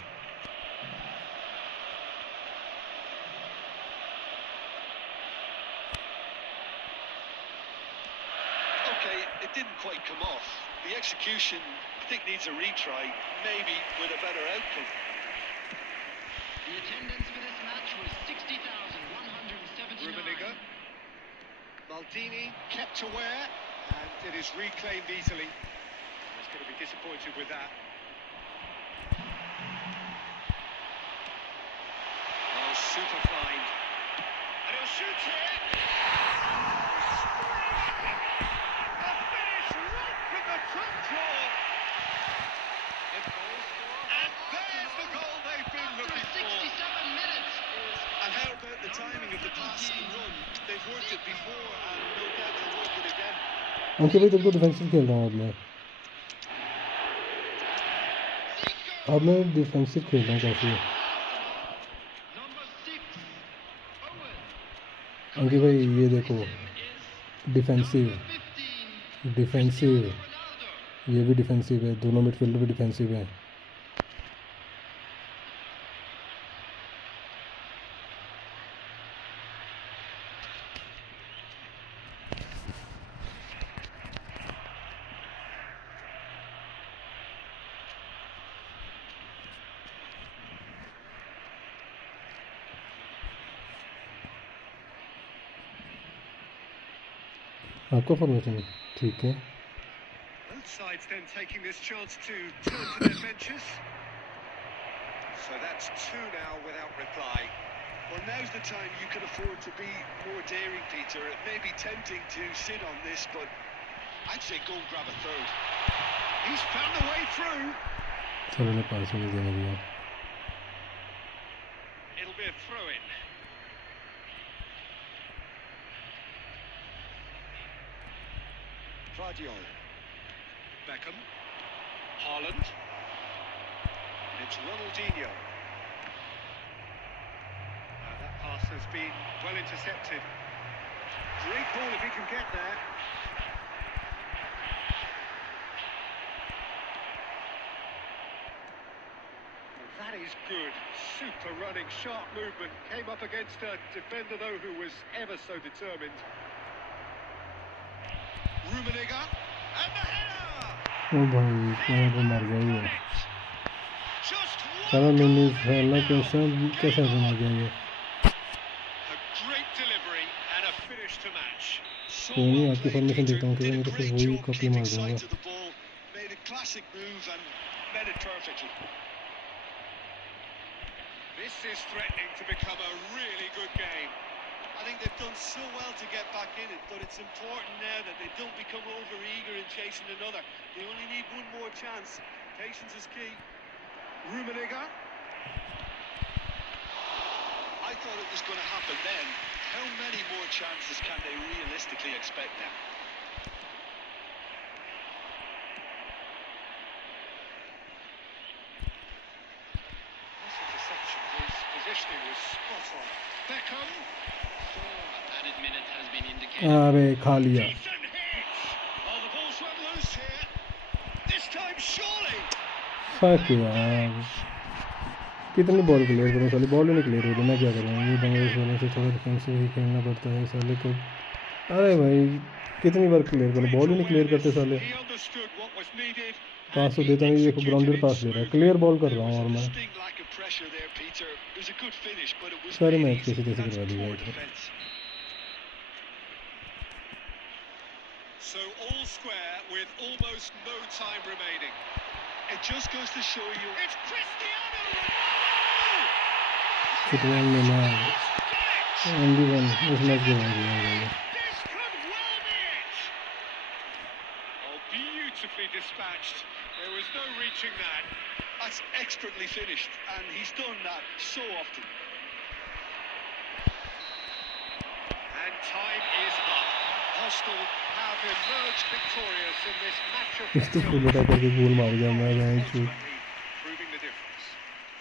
Okay, it didn't quite come off. The execution, I think, needs a retry, maybe with a better outcome. The attendance for this match was 60,179. Rummenigge. Maldini kept aware, and it is reclaimed easily. He's going to be disappointed with that. Oh, super fine. And he'll shoot it! A finish right from the top draw! And there's the goal they've been looking for. 67 minutes. And how about the timing of the pass and run? They've worked it before, and no doubt they'll work it again. अंकित भाई तुमको defensive खेल रहा हूँ अब मैं defensive खेल रहा हूँ काफ़ी. Number 6, Owen. अंकित भाई ये देखो, डिफेंसिव 15, डिफेंसिव, Ronaldo. ये भी डिफेंसिव है, दोनों मिडफील्डर भी डिफेंसिव है. आपका फॉर्मेशन ठीक है. Both sides then taking this chance to turn to their benches. So that's two now without reply. Well, now's the time you can afford to be more daring, Peter. It may be tempting to sit on this, but I'd say go and grab a third. He's found the way through. Sir ने पास नहीं देने दिया. It'll be a throw-in. Guardiol. Beckham. Haaland. It's Ronaldinho. That pass has been well intercepted. Great ball if he can get there. Well, that is good. Super running, sharp movement. Came up against a defender, though, who was ever so determined. Rummenigge. And the header! ओ भाई कहाँ पे मर गई है. Just सारा one मैंने goal साला now. कैसा कैसा बना गया ये. so कोई नहीं, well आपकी played, फॉर्मेशन Peter. देखता हूँ कि Did a नहीं तो फिर great वही job कॉपी keeping मार दूंगा। sight of the ball. Made a classic move and met it perfectly. This is threatening to become a really good game. I think they've done so well to get back in it, but it's important now that they don't become over-eager in chasing another. They only need one more chance. Patience is key. Rummenigge. I thought it was going to happen then. How many more chances can they realistically expect now? That's interception. His positioning was spot on. Beckham. Added minute has been indicated. अरे खा लिया। Decent hit. Oh, the ball's run loose here. This time, surely. Fuck यार, कितनी ball clear करूँ साले, ball ही नहीं clear हो रही, मैं क्या करूँ। ये बांग्लादेश वालों से थोड़ा डिफेंसिव ही खेलना पड़ता है साले को। अरे भाई कितनी बार क्लियर करूँ, बॉल ही नहीं क्लियर करते साले। He understood what was needed. पास तो देता नहीं, देखो ग्राउंडेड पास दे रहा है, क्लियर बॉल कर रहा हूँ और मैं। Distinct lack of pressure there, Peter. It was a good finish, but it was सारे made मैच easy. कैसे कैसे That's करवा दी poor भाई तो। defence. So all square with almost no time remaining. It just goes to show you. It's Cristiano Ronaldo! Football में मैं only one इस match के बाद भाई। This could well be it. Oh, beautifully dispatched. There was no reaching that. That's expertly finished, and he's done that so often. And time is up. Hostel have emerged victorious in this match of इस तो full attack करके गोल मार गया मैं भाई छूट। proving the difference.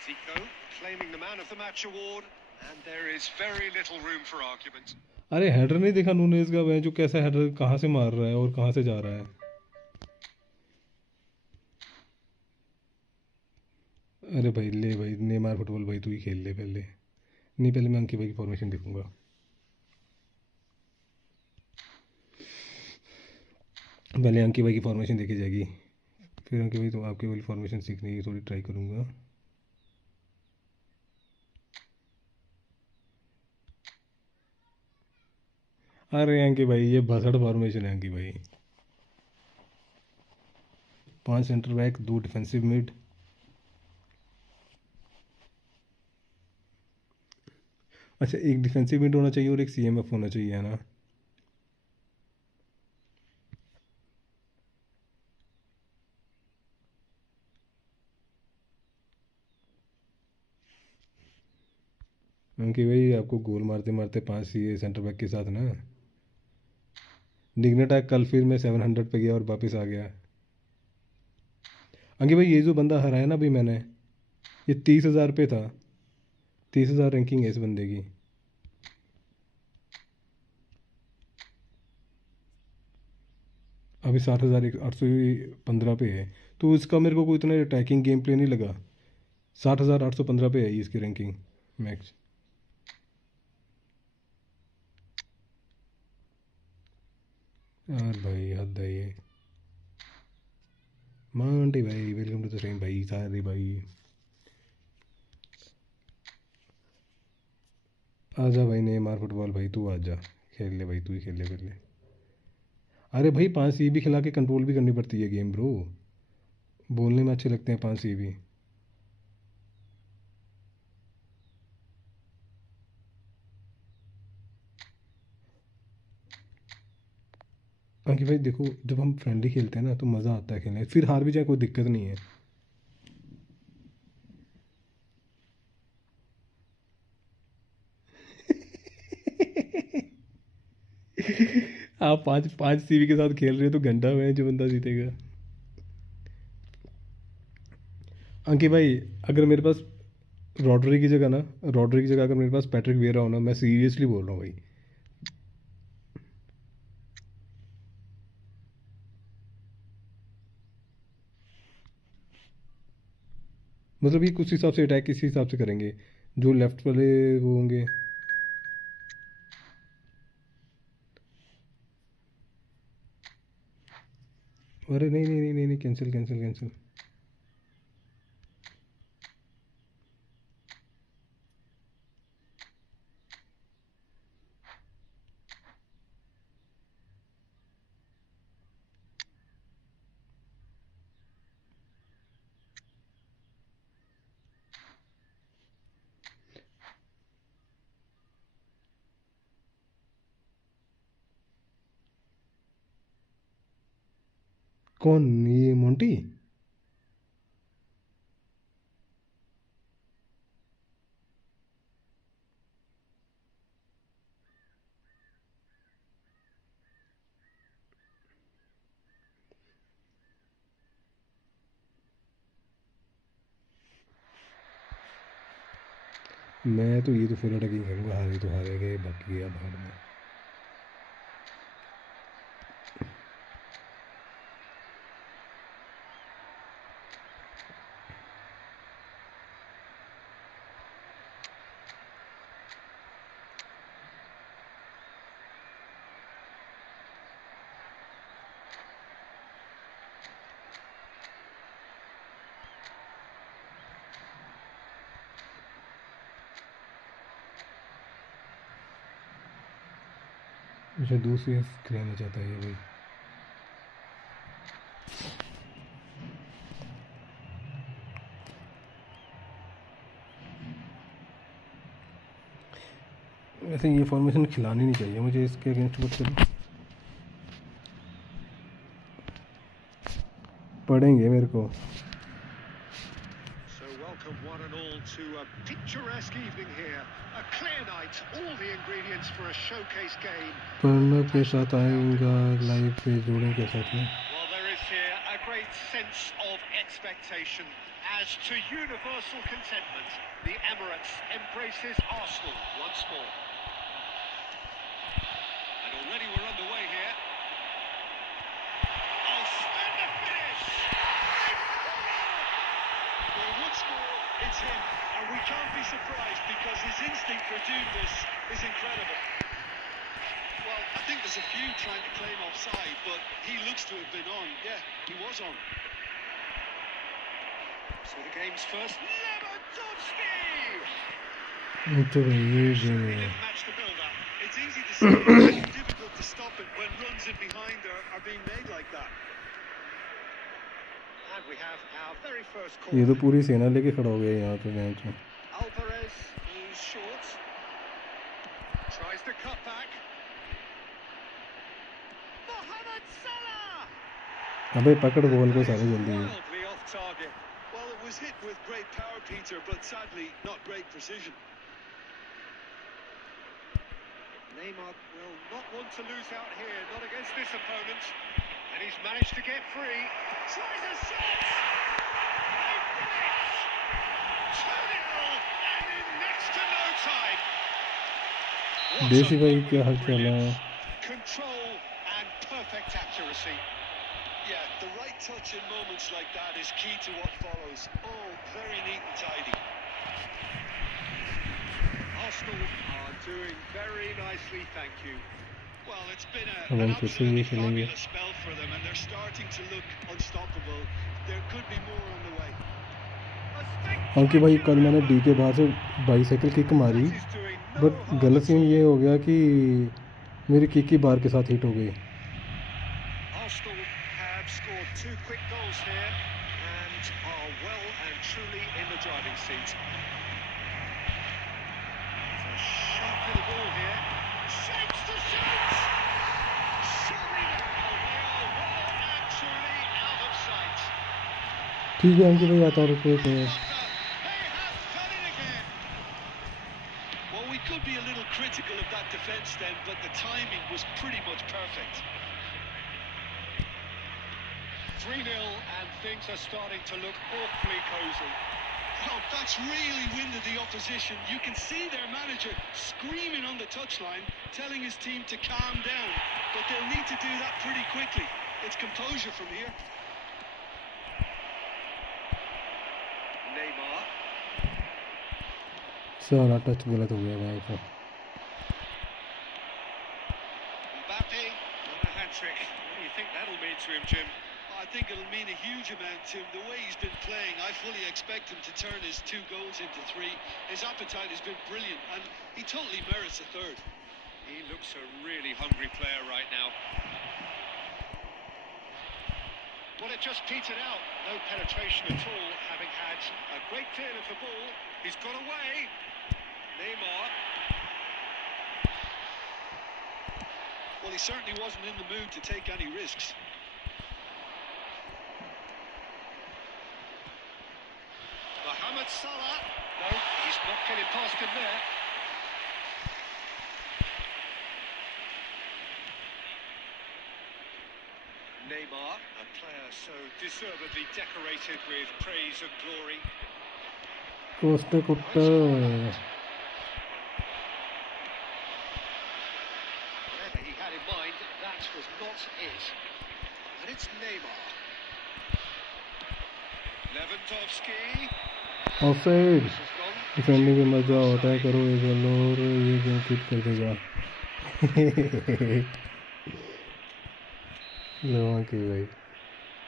Zico claiming the man of the match award, and there is very little room for argument. अरे header नहीं देखा नूनेज का, भाई जो कैसा हेडर कहाँ से मार रहा है और कहाँ से जा रहा है। अरे भाई ले भाई, नेमार फुटबॉल भाई तू ही खेल ले पहले। नहीं पहले मैं अंकित भाई की फॉर्मेशन देखूंगा। पहले अंकित भाई की फॉर्मेशन देखी जाएगी, फिर अंकित भाई तो आपकी वाली फॉर्मेशन सीखने की थोड़ी ट्राई करूंगा। अरे अंकित भाई ये भसड़ फॉर्मेशन है अंकित भाई। 5 सेंटर बैक, 2 डिफेंसिव मिड। अच्छा एक डिफेंसिव मिड होना चाहिए और एक सीएमएफ होना चाहिए, है ना। अंकित भाई आपको गोल मारते मारते 5 सीए सेंटर बैक के साथ ना। डिग्नेटैक कल फिर मैं 700 पे गया और वापस आ गया। अंकित भाई ये जो बंदा हराया ना भाई मैंने, ये 30,000 पे था। 30,000 रैंकिंग है इस बंदे की। अभी 60,815 पे है, तो इसका मेरे को कोई इतना अटैकिंग गेम प्ले नहीं लगा। 60,815 पे है इसकी रैंकिंग मैक्स। यार भाई हद है ये। मांटी भाई वेलकम टू द स्ट्रीम भाई सारे भाई। आजा भाई नेमार फुटबॉल भाई तू आजा खेल ले भाई, तू ही खेल ले पहले। अरे भाई 5 सी भी खिला के कंट्रोल भी करनी पड़ती है गेम ब्रो, बोलने में अच्छे लगते हैं 5 सी भी। अंकित भाई देखो जब हम फ्रेंडली खेलते हैं ना तो मज़ा आता है खेलने, फिर हार भी जाए कोई दिक्कत नहीं है। आप 5 सीवी के साथ खेल रहे हो तो घंटा में जो बंदा जीतेगा। अंकित भाई अगर मेरे पास रॉड्री की जगह ना, रॉड्री की जगह अगर मेरे पास पैट्रिक वेरा हो ना, मैं सीरियसली बोल रहा हूँ भाई। मतलब ये कुछ हिसाब से अटैक किस हिसाब से करेंगे, जो लेफ्ट वाले वो होंगे। अरे नहीं नहीं नहीं नहीं, नहीं कैंसिल कैंसिल कैंसिल। कौन ये मोंटी? मैं तो ये तो फिर अटैकिंग करूँगा, हारे तो हारेंगे, बाकी अब हार में मुझे दूसरी खेलना चाहता है ये भाई। वैसे ये फॉर्मेशन खिलानी नहीं चाहिए मुझे इसके अगेंस्ट, बट चलो पढ़ेंगे मेरे को। So welcome one and all to a picturesque evening here. A clear night, all the ingredients for a showcase game. टर्नप के साथ आएगा लाइव पे जोड़ेंगे साथ में। Well, there is here a great sense of expectation. As to universal contentment, the Emirates embraces Arsenal once more. And already we're underway here. Oh, splendid finish! Well, once more, it's him, and we can't be surprised because his instinct for doing this is incredible. Well, I think there's a few trying to claim offside, but he looks to have been on. Yeah, he was on. So the game's first. Lewandowski! तो भाई ये game Certainly है। didn't match the build-up. It's easy to say, but it's difficult to stop it when runs in behind are being made like that. And we have our very first ये call. तो पूरी सेना लेके खड़ा हो गया यहाँ पे मैच में। Alvarez, who's short, tries the cut back. Mohamed Salah! अबे पकड़ बॉल को सारे जल्दी। Wildly off target. Well, it was hit with great power, Peter, but sadly not great precision. Neymar will not want to lose out here, not against this opponent. And he's managed to get free. Tries a shot! They finish! 2-0 and in next to no time. What देसी a भाई moment क्या of हाल चाल है? brilliance. Control and perfect accuracy. Yeah, the right touch in moments like that is key to what follows. All very neat and tidy. Arsenal are doing very nicely, thank you. Well, it's been अब an हम फिर से ये absolutely खेलेंगे। fabulous spell for them, and they're starting to look unstoppable. There could be more on the way. हालांकि भाई कल मैंने डी के बाहर से बाईसाइकिल किक मारी, बट गलत सीन ये हो गया कि मेरी किक ही बार के साथ हिट हो गई। Arsenal have scored 2 quick goals here and are well and truly in the driving seat. It's a sharp little ball here. Shapes to shoot! Surely not. Oh, they are well and truly out of sight. ठीक है अंकित भाई, आता हूँ रुको एक minute. They have done it again. Well, we could be a little critical of that defence then, but the timing was pretty much perfect. 3-0 and things are starting to look awfully cosy. Well, that's really winded the opposition. You can see their manager screaming on the touchline, telling his team to calm down. But they'll need to do that pretty quickly. It's composure from here. Neymar. सारा touch गलत हो गया भाई का। Mbappe on a hat-trick. What do you think that'll mean to him, Jim? I think it'll mean a huge amount to him. The way he's been playing, I fully expect him to turn his 2 goals into 3. His appetite has been brilliant, and he totally merits a third. He looks a really hungry player right now. Well, it just petered out. No penetration at all, having had a great deal of the ball. He's got away. Neymar. Well, he certainly wasn't in the mood to take any risks. Mohamed Salah. No, he's not getting past him there. Neymar, a player so deservedly decorated with praise and glory. Costae कुत्ता Whatever he had in mind, that was not it. And it's Neymar. Lewandowski. Offside This has gone. Defending में मजा होता है करो एक गोल और ये game quit कर देगा लोगों की भाई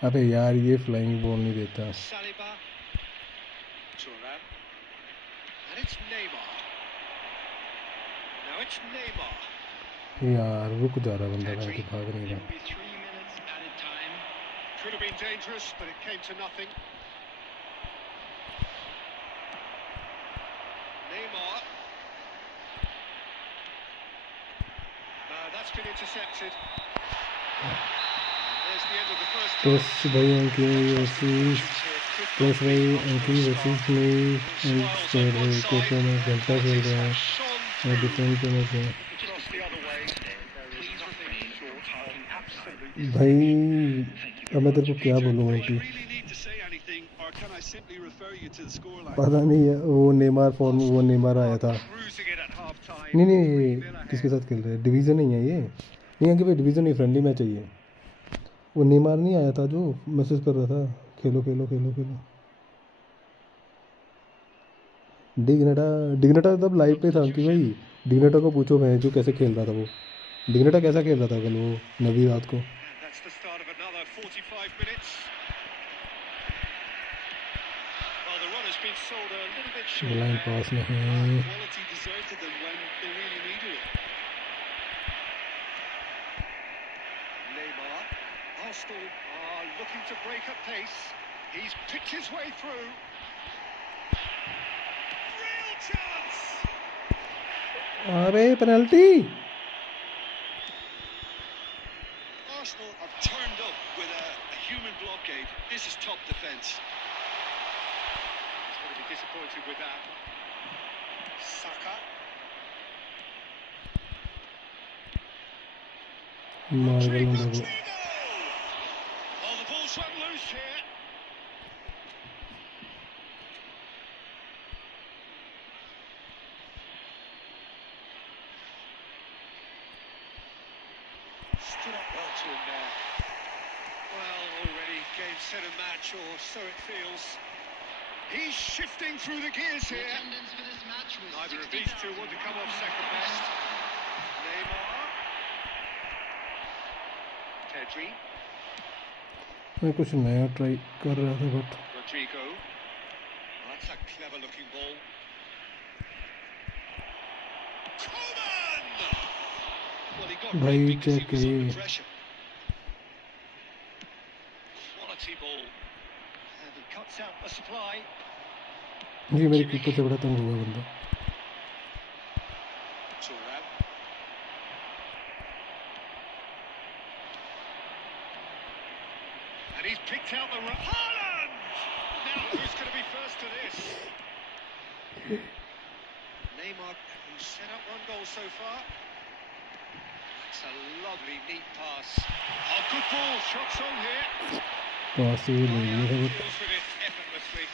अबे यार ये फ्लाइंग बॉल नहीं देता Saliba. Turnip. And it's Neymar. Now it's Neymar. यार रुक जा रहा बंदा भाई तो भाग नहीं It रहा will be 3 minutes added time. Could have been dangerous, but it came to nothing. Neymar. That's been intercepted. There's the end of the first press half. भाई अंकी वर्सेस प्रेस भाई अंकी वर्सेस मी एंड स्क्वाड भाई कोचों में घंटा खेल रहा है और डिफेंड पे मैं हूँ Across the other way. Please refrain from talking absolutely. भाई अब मैं तेरे को क्या बोलूँ Do I अंकी really need to say anything, or can I simply refer you to the scoreline? पता नहीं है वो नेमार फॉर्म वो नेमार आया था Cruising it at half time. नहीं नहीं किसके साथ खेल रहे हैं डिवीज़न नहीं है ये नहीं अंकी भाई डिवीज़न नहीं फ्रेंडली मैच है ये वो नेमार नहीं आया था जो मैसेज कर रहा था खेलो खेलो खेलो खेलो डिग्नेटा तब लाइव पे था अंकित भाई डिग्नेटा को पूछो मैं जो कैसे खेल रहा था वो डिग्नेटा कैसा खेल रहा था कल वो नवी रात को And that's the start of another 45 minutes. Well, the run has been sold a little bit short. Line there. पास नहीं Quality deserted them when they really needed it. Neymar. Arsenal are looking to break at pace. He's picked his way through. Real chance! अरे penalty Arsenal have turned up with a human blockade. This is top defence. He's going to be disappointed with that. Saka. मार गया Rodrigo. बंदा को Oh, the ball's run loose here. Stood up well to him there. Well, already game, set and match, or so it feels. He's shifting through the gears The here. attendance for this match was Neither of these two want to come off second best. Neymar. Pedri. मैं कुछ नया try कर रहा था but Rodrigo. Well, that's a clever looking ball. Coman! Well, he got भाई right because he check was करिए under pressure. Quality ball. And he cuts out the supply. जी मेरे keeper से बड़ा तंग हुआ बंदा Turnip. And he's picked out the run. Haaland! Now, who's going to be first to this? Neymar, who's set up one goal so far. That's a lovely, neat pass. Oh, good ball. Shots on here. पास से ले लिया था but Deals with it effortlessly.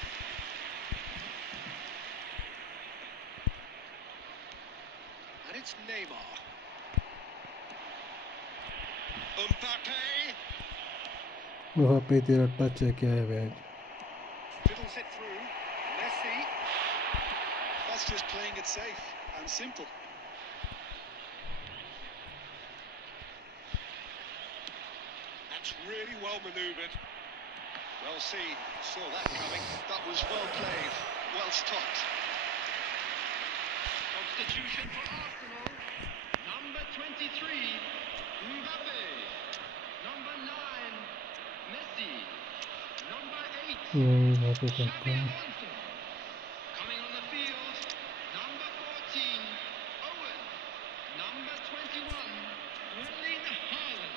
And it's Neymar. Mbappe वहाँ पे तेरा touch है क्या है भाई fiddles it through. Messi. That's just playing it safe and simple. That's really well manoeuvred. Well seen. Saw that coming. That was well played, well stopped. Substitution for Arsenal. Number 23, Mbappe. Number 9, Messi. Number 8, यहाँ पे करता Xabi हूँ Alonso. Coming on the field, number 14, Owen. Number 21, Erling Haaland.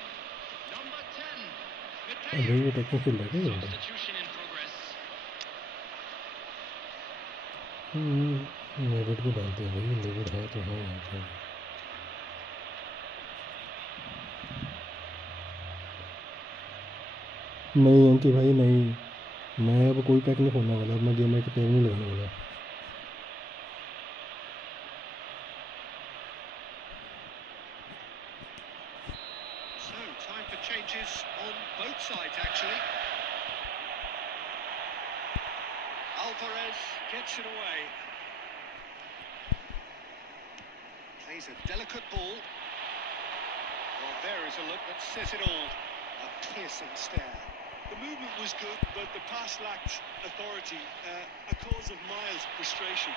Number 10, अभी Mateo. ये technical लगे बंदा Substitution in progress. David को डालते हैं भाई, डेविड है तो है यहाँ पे। नहीं अंकित भाई नहीं, मैं अब कोई पैक नहीं खोलने वाला, अब मैं गेम के पैक नहीं लगाने वाला। So, time for changes on both sides, actually. Alvarez gets it away. Plays a delicate ball. Well, there is a look that says it all. A piercing stare. The movement was good, but the pass lacked authority, a cause of mild frustration.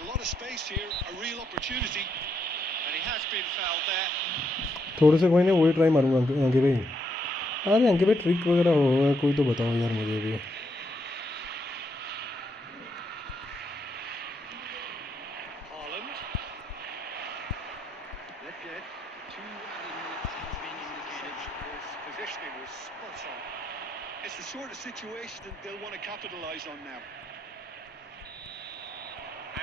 A lot of space here, a real opportunity. And he has been fouled there. थोड़े से कोई नहीं, वही try मारूंगा अंकित भाई। अरे अंकित भाई trick वगैरह होगा कोई तो बताओ यार मुझे भी। Haaland. Left it. 2 added minutes has been indicated. His positioning was spot on. It's the sort of situation that they'll want to capitalise on now.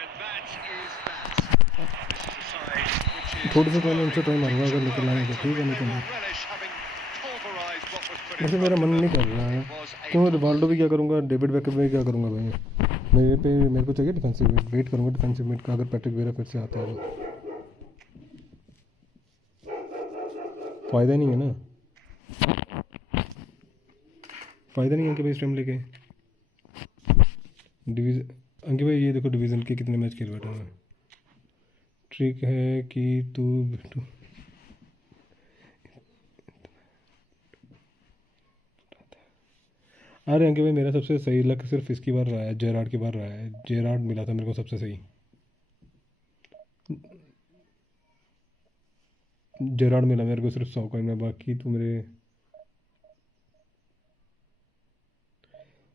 And that is that. This is a side which is... थोड़े से कोई नहीं, उनसे try मारूंगा, अगर निकल आए तो ठीक है, नहीं तो नहीं। वैसे मेरा मन नहीं कर रहा है, क्यों रिवाल्डो भी क्या करूँगा, डेविड बेकहम भी क्या करूँगा भाई। मेरे को चाहिए डिफेंसिव मिड, वेट करूँगा डिफेंसिव मिड का, अगर पैट्रिक वेरा फिर से आता है तो। फ़ायदा नहीं है ना, फ़ायदा नहीं है कि भाई स्ट्रीम लेके डिवीज़न। अंकित भाई ये देखो डिवीज़न के कितने मैच खेल बैठा है। ट्रिक है कि तू अरे अंकित भाई मेरा सबसे सही लक सिर्फ इसकी बार रहा है, जेरार्ड की बार रहा है। जेरार्ड मिला था मेरे को सबसे सही, जेरार्ड मिला मेरे को सिर्फ 100 कॉइन में, बाकी तो मेरे,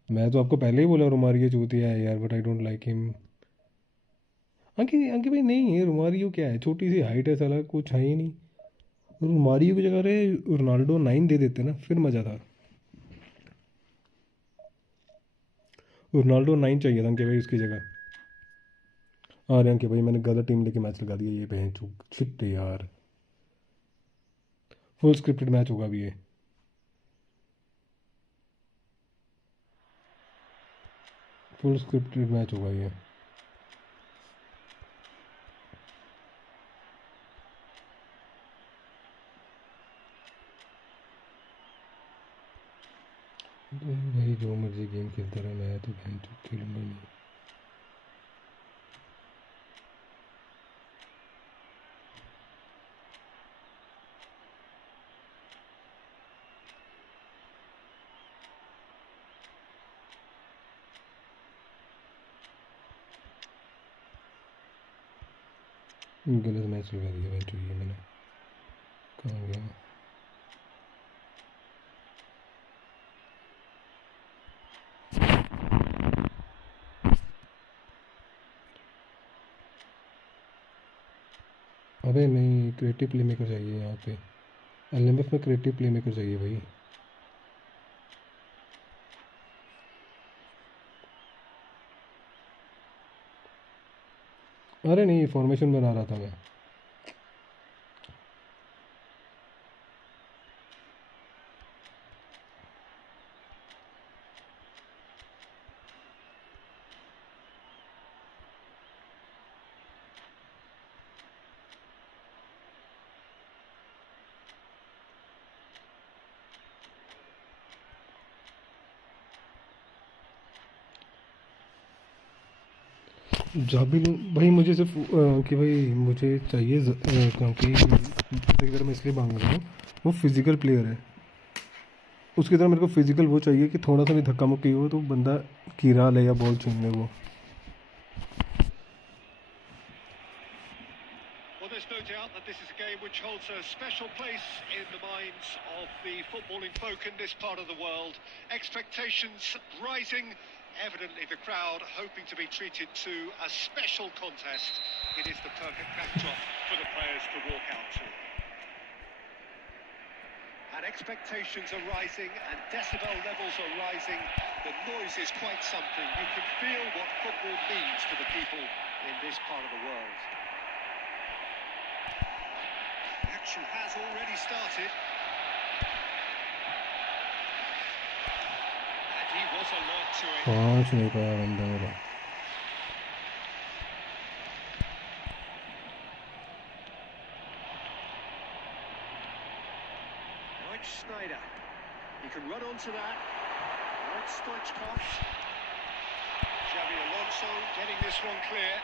मैं तो आपको पहले ही बोला रोमारियो चूतिया है यार, but I don't like him. Ankit भाई नहीं है, रोमारियो क्या है, छोटी सी हाइट है साला, कुछ है ही नहीं। रोमारियो की जगह रे रोनाल्डो 9 दे देते ना, फिर मज़ा था। रोनाल्डो 9 चाहिए था अंकित भाई उसकी जगह। अरे अंकित भाई मैंने गलत टीम लेके मैच लगा दिया, ये बहन चूक छिट यार। फुल स्क्रिप्टेड मैच होगा अभी ये। फुल स्क्रिप्टेड मैच होगा ये। भाई जो मर्जी गेम खेलता रहा, मैं तो बहन चूक खेलूंगा नहीं। गलत मैच लगा दिया भाई, चाहिए मैंने, कहाँ गया। अबे नहीं, क्रिएटिव प्ले मेकर चाहिए यहाँ पे, एलएमएफ में क्रिएटिव प्ले मेकर चाहिए भाई। अरे नहीं, फॉर्मेशन बना रहा था मैं। जाबिल भाई मुझे सिर्फ कि भाई मुझे चाहिए क्योंकि की तरह मैं इसलिए मांग रहा हूँ, वो फिज़िकल प्लेयर है, उसकी तरह मेरे को फिज़िकल वो चाहिए कि थोड़ा सा भी धक्का मुक्की हो तो बंदा कीड़ा ले या बॉल छीन ले वो। Well, there's no doubt that this is a game which holds a special place in the minds of the footballing folk in this part of the world. Expectations rising. Evidently the crowd hoping to be treated to a special contest. It is the perfect backdrop for the players to walk out to. and expectations are rising and decibel levels are rising. The noise is quite something. You can feel what football means to the people in this part of the world. The action has already started. And he was alert to it. पहुंच नहीं पाया बंदा मेरा। Schneider. He can run onto that. Right Stoichkov. Xavi Alonso getting this one clear.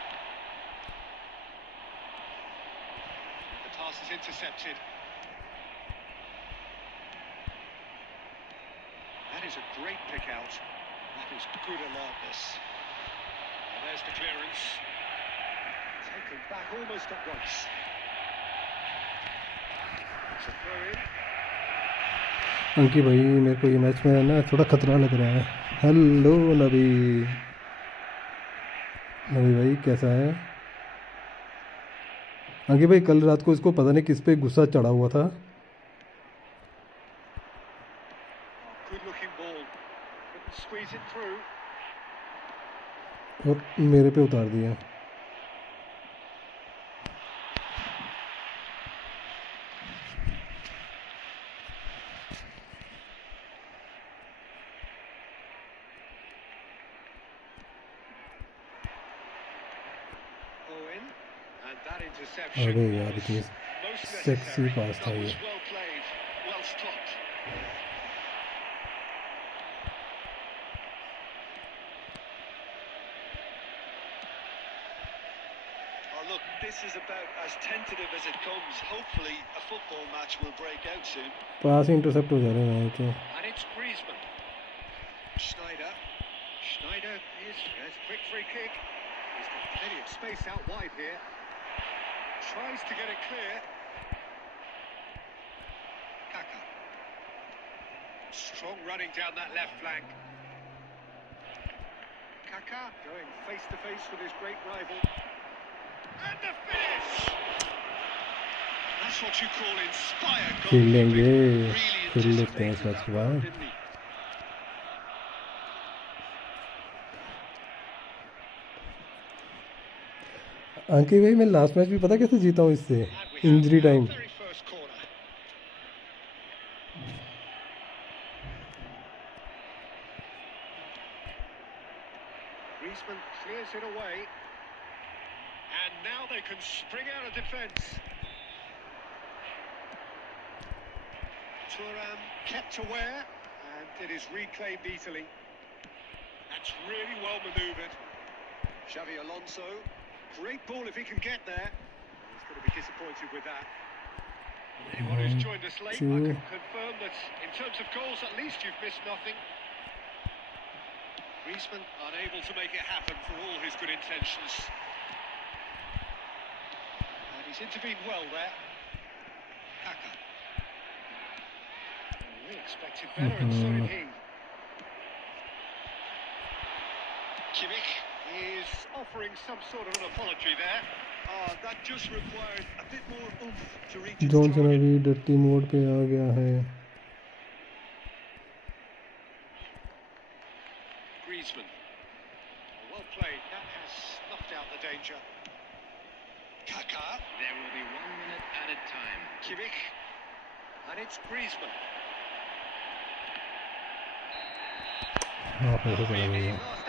The pass is intercepted. That is a great pick out. That is good alertness. And there's the clearance. Taken back almost at once. It's a throw in. अंकी भाई मेरे को ये match में ना थोड़ा खतरा लग रहा है। हेलो नबी, नबी भाई कैसा है? अंकी भाई कल रात को इसको पता नहीं किस पे गुस्सा चढ़ा हुआ था। और मेरे पे उतार दिया। अरे यार इतनी सेक्सी पास था ये। Look, this is about as tentative as it comes. Hopefully, a football match will break out soon. Pass intercept हो जा रहे हैं तो। And it's Griezmann. Schneider. Schneider is quick free kick. He's got plenty of space out wide here. Tries to get it clear. Kaka. Strong running down that left flank. Kaka going face to face with his great rival. And the finish! That's what you call inspired goal. खेलेंगे, खेल लेते हैं इस match के बाद। अंकित भाई मैं last match भी पता कैसे जीता हूँ इससे, injury time. Griezmann clears it away, and now they can spring out of defence. Thuram kept aware, and it is reclaimed easily. That's really well manoeuvred. Xavi Alonso. Great ball if he can get there. He's going to be disappointed with that. Anyone who's joined us late, I can confirm that in terms of goals, at least you've missed nothing. Griezmann unable to make it happen for all his good intentions. And he's intervened well there. Kaka. We expected better, and so did he. Kimmich is offering some sort of an apology there. That just required a bit more oomph to reach its Johnson target. अभी dirty mode पे आ गया है। Griezmann. Well played. That has snuffed out the danger. Kaka. There will be 1 minute added time. Kimmich. And it's Griezmann. The last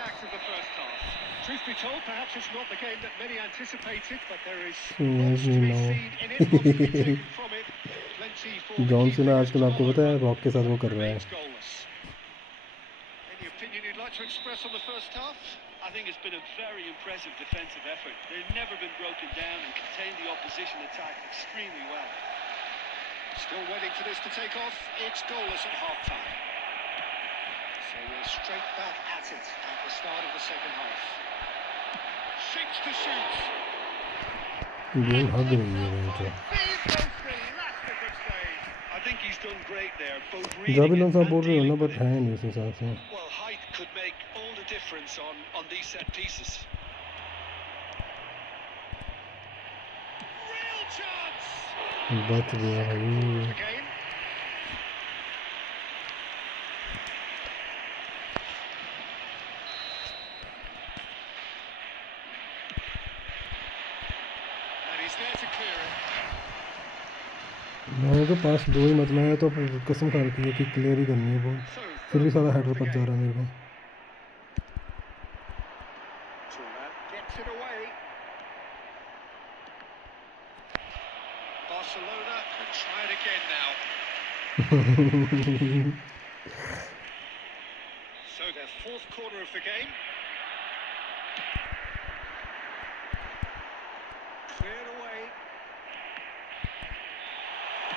act of the first half. Truth be told, perhaps it's not the game that many anticipated, but there is lots to be seen in it, lots to be taken from it. Plenty for Johnson आजकल आपको पता है rock के साथ वो कर रहा है। Any opinion you'd like to express on the first half? I think it's been a very impressive defensive effort. They've never been broken down and contained the opposition attack extremely well. Still waiting for this to take off. It's goalless at half-time. So we're straight back at it at the start of the second half. Seeks to shoot. Game हग रही है तो। I think he's done great there. Both reading जाबिल it उनसा and बोल रहे हो ना, dealing but with है it. नहीं उस हिसाब से। Well, height could make all the difference on these set pieces. Real chance. बच गया भाई। Again. there to clear it. मैंने तो पास दो ही मत मैं तो कसम खा रखी है कि क्लियर ही करनी है बॉल फिर भी सारा हेडर पर जा रहा है मेरे को Turnip gets it away. Barcelona can try it again now. So their fourth corner of the game. Cleared away.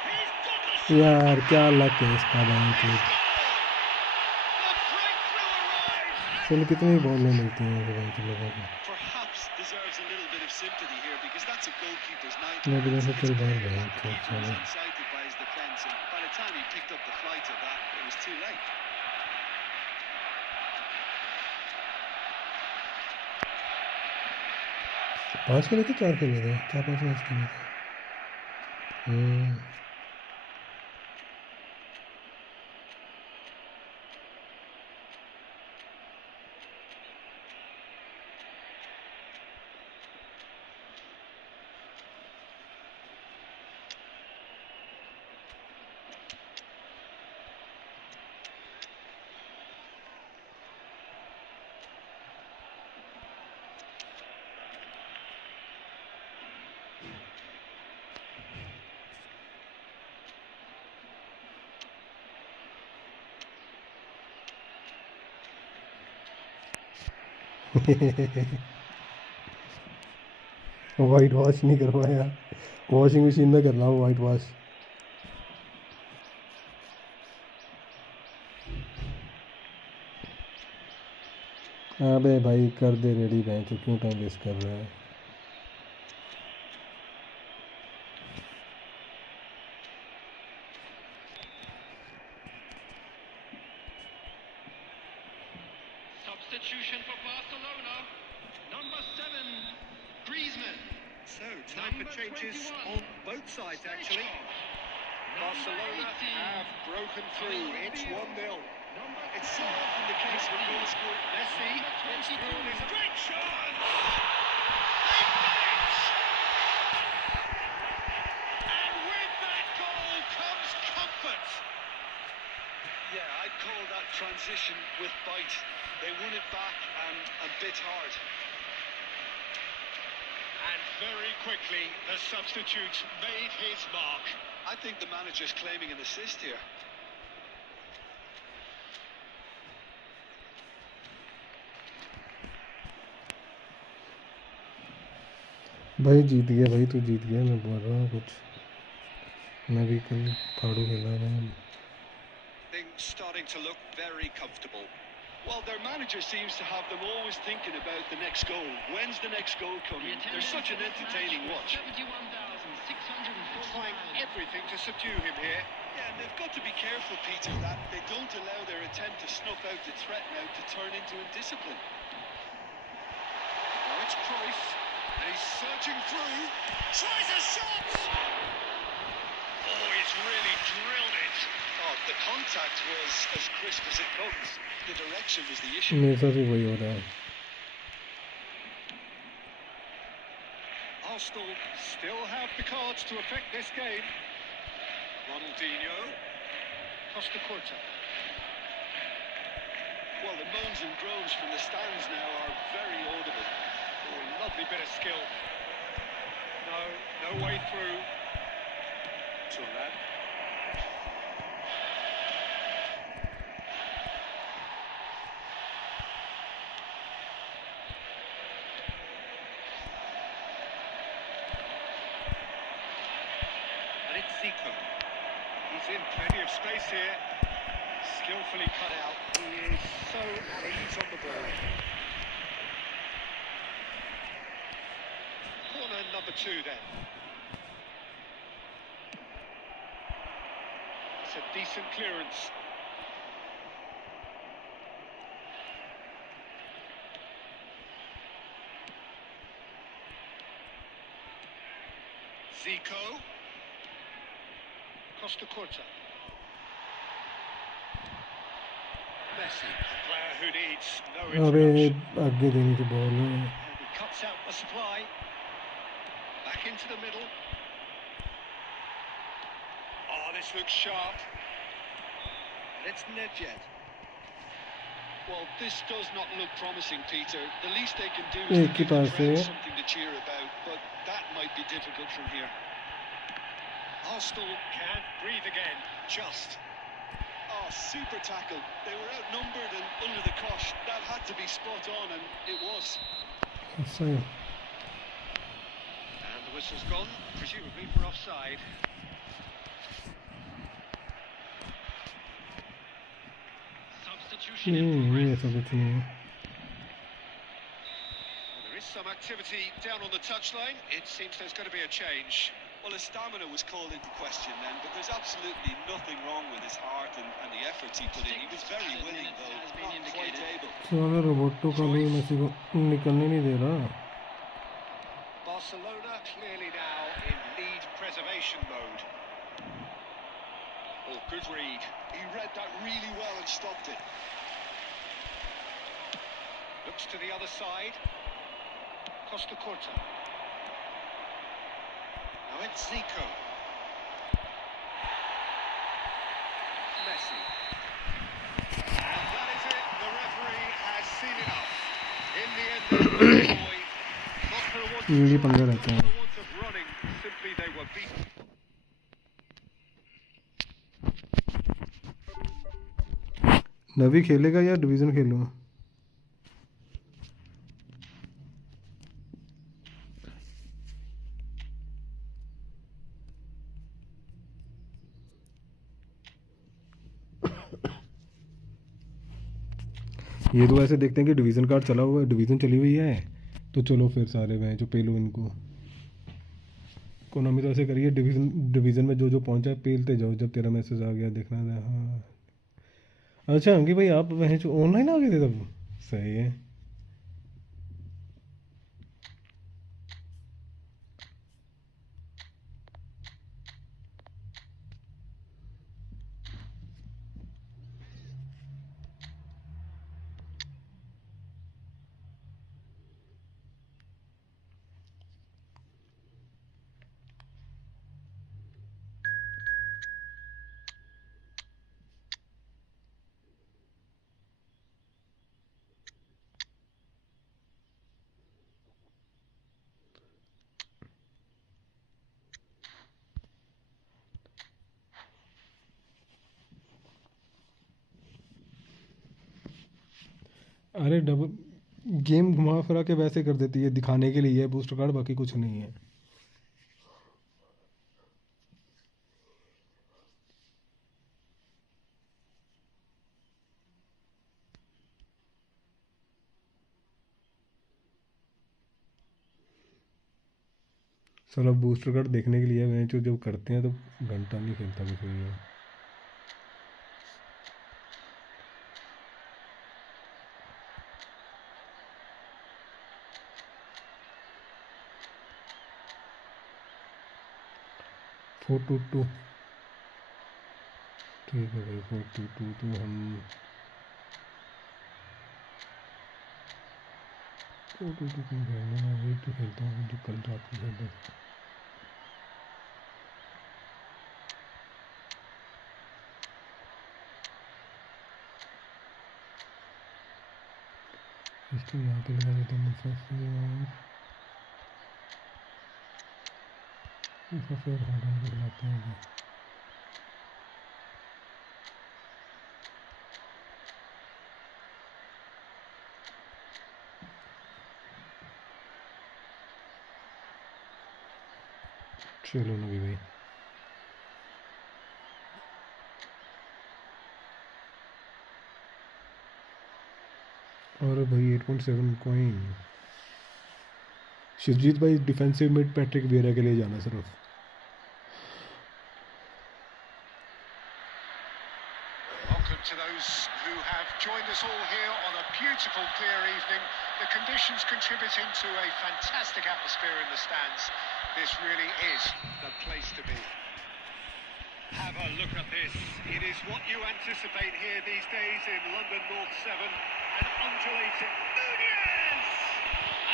He's got the shot. यार क्या लक है इसका बैंक The breakthrough arrives. चलो कितनी बॉलें मिलती हैं ये बैंक लोगों को Perhaps deserves a little bit of sympathy here because that's a goalkeeper's night. मैं भी ऐसे It's चल clear रहा that the है keeper was चलो incited by his defence, and by the time he picked up the flight of that, it was too late. पाँच खेले थे चार खेले थे चार पाँच मैच खेले थे वाइट वॉश नहीं करवाया वॉशिंग मशीन में कर रहा हूँ वाइट वॉश अबे भाई कर दे रेडी बैंक क्यों टाइम वेस्ट कर रहा है Substitution for Barcelona. Number 7, Griezmann. So, time for changes on both sides, actually. Barcelona have broken through. It's 1-0. It's so often the case when goals scored. Messi gets through his Great shot! and with that goal comes comfort. Yeah, I'd call that transition with bite. They won it back and bit hard. And very quickly, the substitute made his mark. I think the manager's claiming an assist here. भाई जीत गया भाई तू जीत गया मैं बोल रहा हूँ कुछ मैं भी कल फाड़ू खेला था Things starting to look very comfortable. Well, their manager seems to have them always thinking about the next goal. When's the next goal coming? They're such an entertaining watch. 71,604. Trying everything to subdue him here. Yeah, and they've got to be careful, Peter, that they don't allow their attempt to snuff out the threat now to turn into indiscipline. Now it's Cruyff, and he's surging through. Tries a shot! Oh, he's really drilled it. Oh, the contact was as crisp as it comes. The direction was the issue. मेरे साथ भी वही हो रहा है Arsenal still have the cards to affect this game. Ronaldinho. Costa Curta. Well, the moans and groans from the stands now are very audible. Oh, lovely bit of skill. No way through. Turnip. And it's Zico. He's in plenty of space here. Skillfully cut out. He is so at ease on the ball. Corner number 2 then. It's a decent clearance. Zico. Costa Curta. Messi, a player who needs no अबे introduction. आगे देनी थी ball And he cuts out the supply. Back into the middle. Oh, this looks sharp. It's Nedved. Well, this does not look promising, Peter. The least they can do is give the crowd something to cheer about, but that might be difficult from here. Arsenal can't breathe again, just. Oh, super tackle. They were outnumbered and under the cosh. That had to be spot on, and it was. And the whistle's gone, presumably for offside. Substitution in progress. Well, there is some activity down on the touchline. It seems there's going to be a change. Well, his stamina was called into question then, but there's absolutely nothing wrong with his heart and the efforts he put in. He was very willing, though, not quite able. Barcelona clearly now in lead preservation mode. Oh, good read. He read that really well and stopped it. Looks to the other side. Costa Curta. Now it's Zico. Messi. And that is it. The referee has seen enough. In the end, they were not for a want of running, simply they were beaten. नवी खेलेगा या division खेलूँ? ये तो ऐसे देखते हैं कि division card चला हुआ है, डिवीज़न चली हुई है, तो चलो फिर सारे मैं जो पेलो इनको कोनामी तो ऐसे करिए डिवीज़न में जो पहुंचा है पेलते जाओ। जब तेरा मैसेज आ गया देखना था। हाँ अच्छा अंकी भाई आप वह जो ऑनलाइन आ गए थे तब, सही है। अरे डबल गेम घुमा फिरा के वैसे कर देती है, दिखाने के लिए है बूस्टर कार्ड, बाकी कुछ नहीं है। चलो बूस्टर कार्ड देखने के लिए मैं जो जब करते हैं तो घंटा नहीं खेलता कुछ भी। फोर टू टू ठीक है भाई, 4-2-2 तो हम 4-2-2 क्यों खेलना, मैं वही तो खेलता हूँ जो कल रात को खेलता था। इसको यहाँ पे लगा देता हूँ फिर हार्डन को खिलाते हैं। चलो नबी भाई, और भाई 8.7 कॉइन। शिवजीत भाई डिफेंसिव मिड पैट्रिक वियरा के लिए जाना सिर्फ। Welcome to those who have joined us all here on a beautiful clear evening. The conditions contributing to a fantastic atmosphere in the stands. This really is the place to be. Have a look at this. It is what you anticipate here these days in London North 7. An undulating Nunez!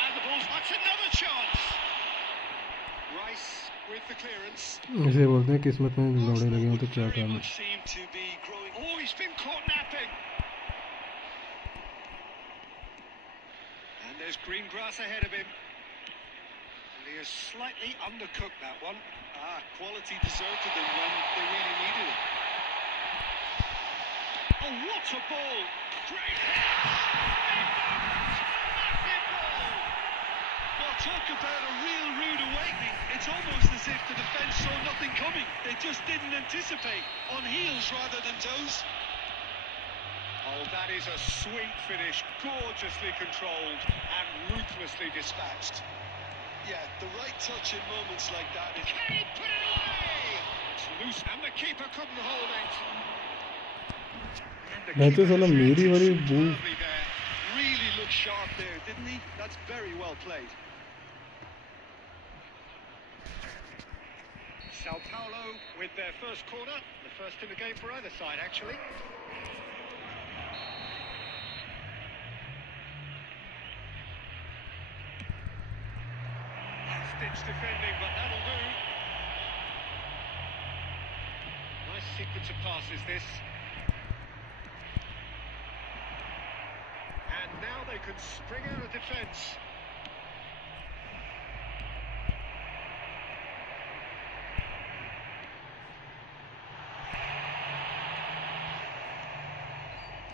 And the ball's... That's another chance! Rice with the clearance. इसे बोलते हैं किस्मत में दौड़े लगे हो तो क्या Very काम है। much seem to be growing. Oh, he's been caught napping. And there's green grass ahead of him. And he has slightly undercooked that one. Quality deserted them when they really needed it. Oh, what a ball! Great hit! Massive ball! Well, talk about a real rude awakening. It's almost as if the defence saw nothing coming. They just didn't anticipate. On heels rather than toes. Oh, that is a sweet finish, gorgeously controlled and ruthlessly dispatched. Yeah, the right touch in moments like that is... Can he put it away? It's loose and the keeper couldn't hold it. And the मैं तो keeper साला has मेरी reacted वाली बूल superbly there. Really looked sharp there, didn't he? That's very well played. Sao Paulo with their first corner, the first in the game for either side, actually. Last-ditch defending, but that'll do. Nice sequence of passes, this. And now they can spring out of defence.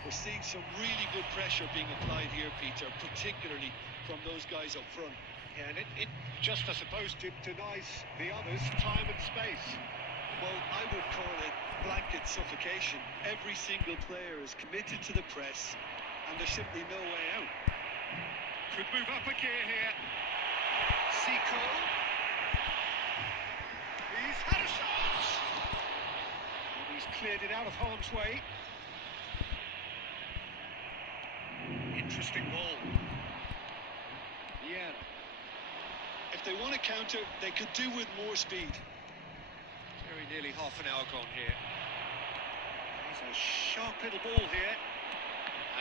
We're seeing some really good pressure being applied here, Peter, particularly from those guys up front. Yeah, and it just, I suppose, denies the others time and space. Well, I would call it blanket suffocation. Every single player is committed to the press, and there's simply no way out. Could move up a gear here. Seco. He's had a shot! And he's cleared it out of harm's way. Interesting ball. Yeah. If they want to counter, they could do with more speed. Very nearly half an hour gone here. He's a sharp little ball here.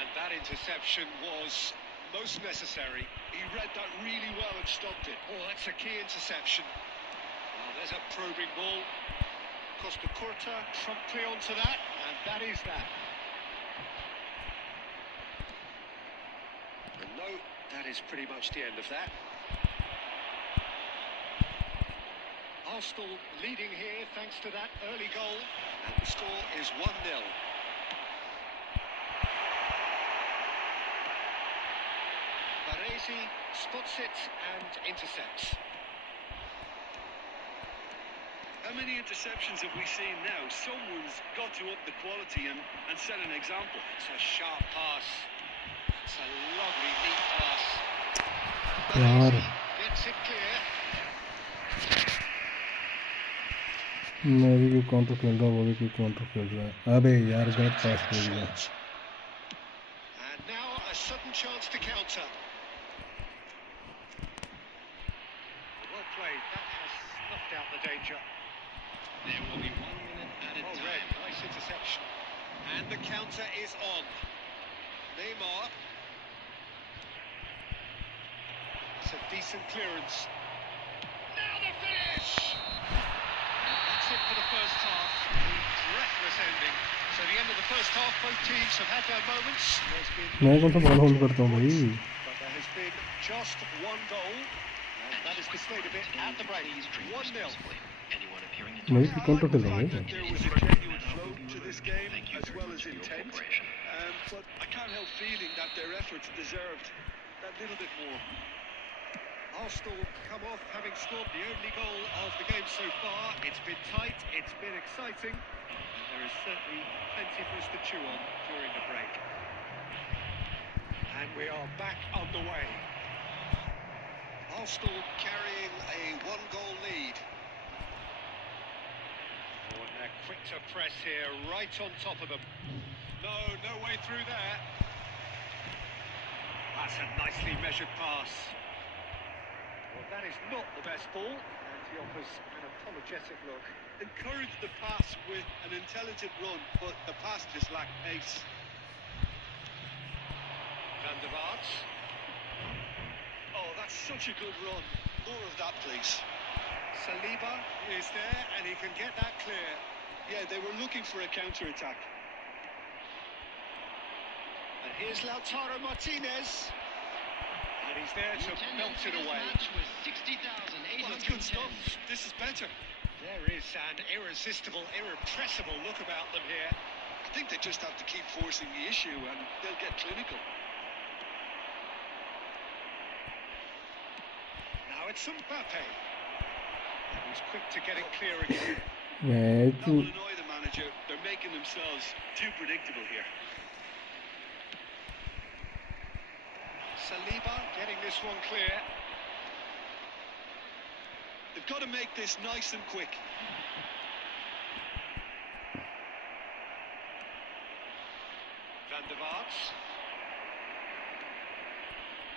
And that interception was most necessary. He read that really well and stopped it. Oh, that's a key interception. Well, there's a probing ball. Costa Curta promptly onto that, and that is that. And no, that is pretty much the end of that. Arsenal leading here thanks to that early goal, and the score is 1-0. Baresi spots it and intercepts. How many interceptions have we seen now? Someone's got to up the quality and set an example. It's a sharp pass. It's a lovely, neat pass. यार Gets it clear. मैं भी क्यों counter खेल रहा हूँ वो भी क्यों काउंटर खेल रहा है अबे यार गलत पास खेल दिया And now a sudden chance to counter. Well played. That has snuffed out the danger. There will be 1 minute added Oh, time. Red, nice interception. And the counter is on. Neymar. It's a decent clearance. Now the finish! And that's it for the first half. Breathless ending. So the end of the first half, both teams have had their moments. There's been मैं कौन सा ball hold करता हूँ भाई but there has been just one goal. And that is displayed a bit at the break. 1-0. Anyone appearing in मैं भी counter खेल रहा हूँ That there was a genuine flow to this game as well as intent. But I can't help feeling that their efforts deserved that little bit more. Arsenal come off having scored the only goal of the game so far. It's been tight, it's been exciting, and there is certainly plenty for us to chew on during the break. And we are back underway. Arsenal carrying a one-goal lead. Oh, and they're quick to press here, right on top of them. No way through there. That's a nicely measured pass. Well, that is not the best ball, and he offers an apologetic look. Encouraged the pass with an intelligent run, but the pass just lacked pace. Van der Vaart. Oh, that's such a good run. More of that, please. Saliba is there and he can get that clear. Yeah, they were looking for a counter-attack. And here's Lautaro Martinez. And he's there to belt it away. Was 60,810. Well, that's good stuff. This is better. There is an irresistible, irrepressible look about them here. I think they just have to keep forcing the issue and they'll get clinical. Now it's Mbappe. He's quick to get it clear again. That will annoy the manager. They're making themselves too predictable here. Saliba getting this one clear. They've got to make this nice and quick. Van der Vaart.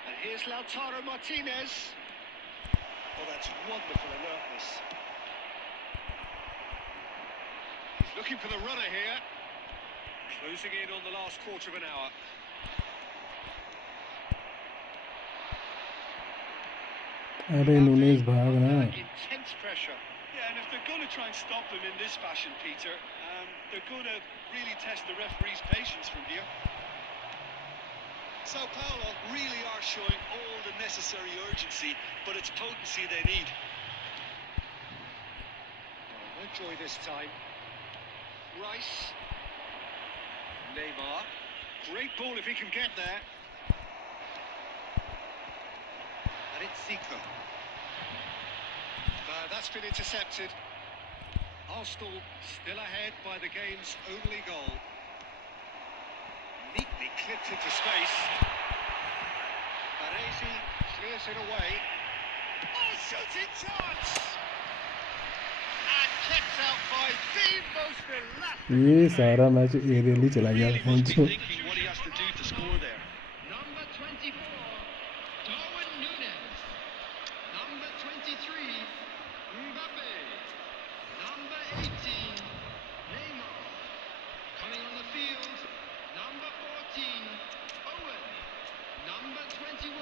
And here's Lautaro Martinez. Oh, that's wonderful alertness. He's looking for the runner here. Closing in on the last quarter of an hour. अरे नुनेस भाग ना. Intense pressure. Yeah, and if they're going to try and stop him in this fashion, Peter, they're going to really test the referee's patience from here. Sao Paulo really are showing all the necessary urgency, but it's potency they need. No joy this time. Rice. Neymar. Great ball if he can get there. And it's Zico. That's been intercepted. Arsenal still ahead by the game's only goal. Neatly clipped into space. Baresi clears it away. Oh, shooting chance! And kept out by the most elastic. ये सारा match aerially चला गया. Really must be thinking what he has to do to score there. Number 24, Darwin Núñez. Number 23, Mbappe. Number 18, Neymar. Coming on the field, number 14, Owen. Number 21,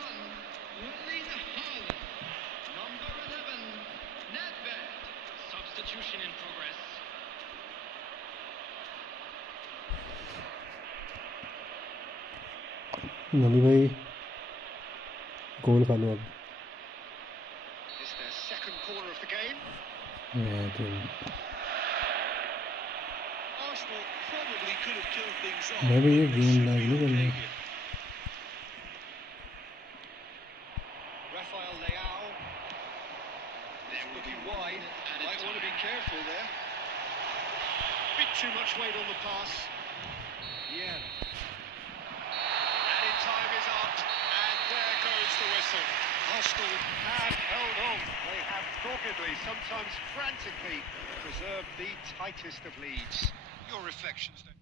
Erling Haaland. Number 11, Nedved. Substitution in progress. नबी भाई गोल खा लो अब. Is their second corner of the game. मैं तो Arsenal probably could have killed things off. मैं भी ये but they game should like be नहीं करनी. okay here. Rafael Leao. They're looking wide. Might want to be careful there. Bit too much weight on the pass. Yeah. Added time is up, and there goes the whistle. Arsenal have held on. They have doggedly, sometimes frantically, preserved the tightest of leads. Your reflections then?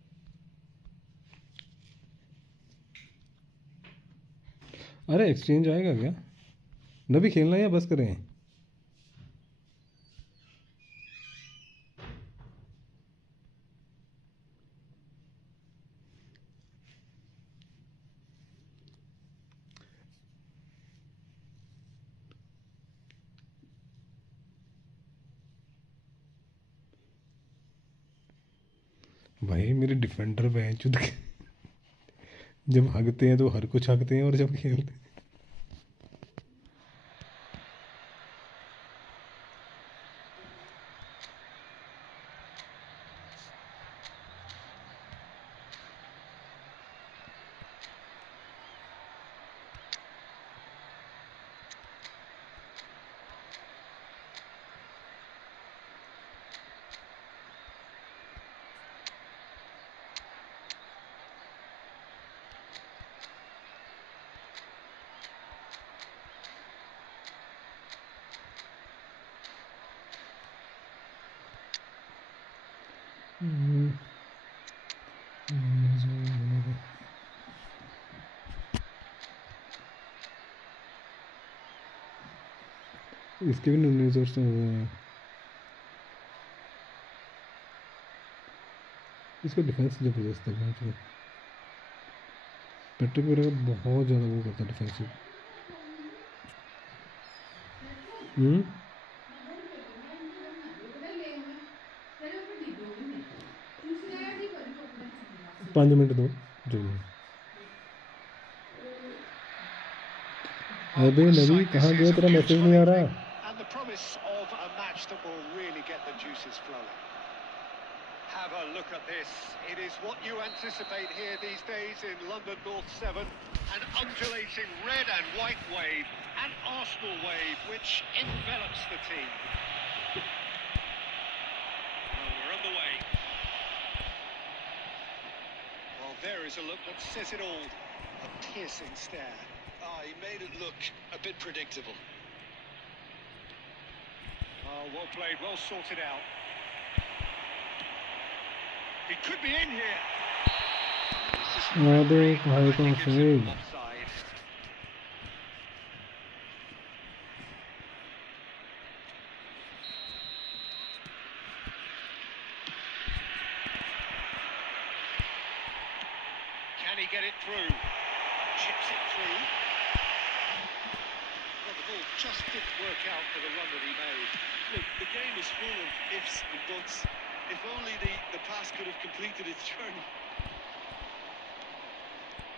अरे exchange आएगा क्या? नबी खेलना है या बस करें? भाई मेरे डिफेंडर बेंच जब हगते हैं तो हर कुछ हगते हैं और जब खेलते हैं इसके भी न्यूज़ और इसका डिफेंस जबरदस्त है. पैट्रिक वगैरह बहुत ज़्यादा वो करता है डिफेंसिव. 5 मिनट दो जो अबे नबी कहाँ गया तेरा मैसेज नहीं आ रहा And the promise of a match that will really get the juices flowing. Have a look at this. It is what you anticipate here these days in London North 7. An undulating red and white wave, an Arsenal wave which envelops the team. Well, we're underway. Well, there is a look that says it all. A piercing stare. He made it look a bit predictable. Oh, well played, well sorted out. He could be in here. अबे भाई को offside Offside. Can he get it through? Chips it through. Well, the ball just didn't work out for the run that he made. Look, the game is full of ifs and buts. If only the pass could have completed its journey.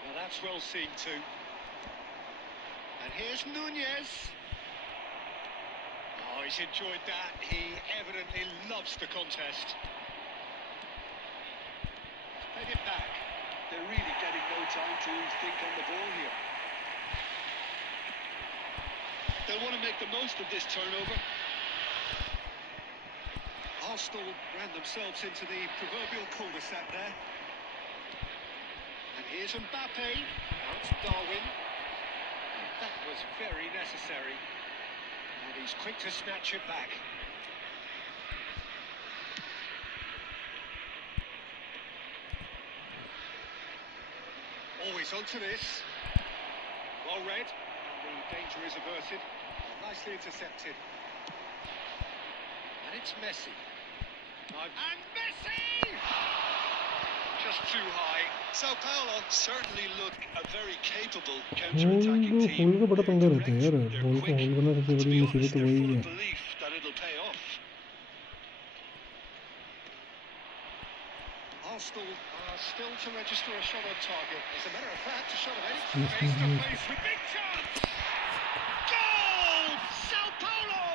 Well, that's well seen too. And here's Nunez. Oh, he's enjoyed that. He evidently loves the contest. Played it back. They're really getting no time to think on the ball here. They'll want to make the most of this turnover. Arsenal ran themselves into the proverbial cul-de-sac there. And here's Mbappe. Now it's Darwin. And that was very necessary. And he's quick to snatch it back. Always onto this. Well read. And the danger is averted. Nicely intercepted. And it's Messi. And Messi! Just too high. Sao Paulo certainly look a very capable hold counter-attacking को team. Hold का बड़ा पंगा They're रहता है direct, यार they're ball को quick, hold करना सबसे and to बड़ी be मुसीबत honest, तो they're वही full है of belief that it'll pay off. Arsenal are still to register a shot on target. As a matter of fact, a shot of any face-to-face with big chance! Goal! Sao Paulo!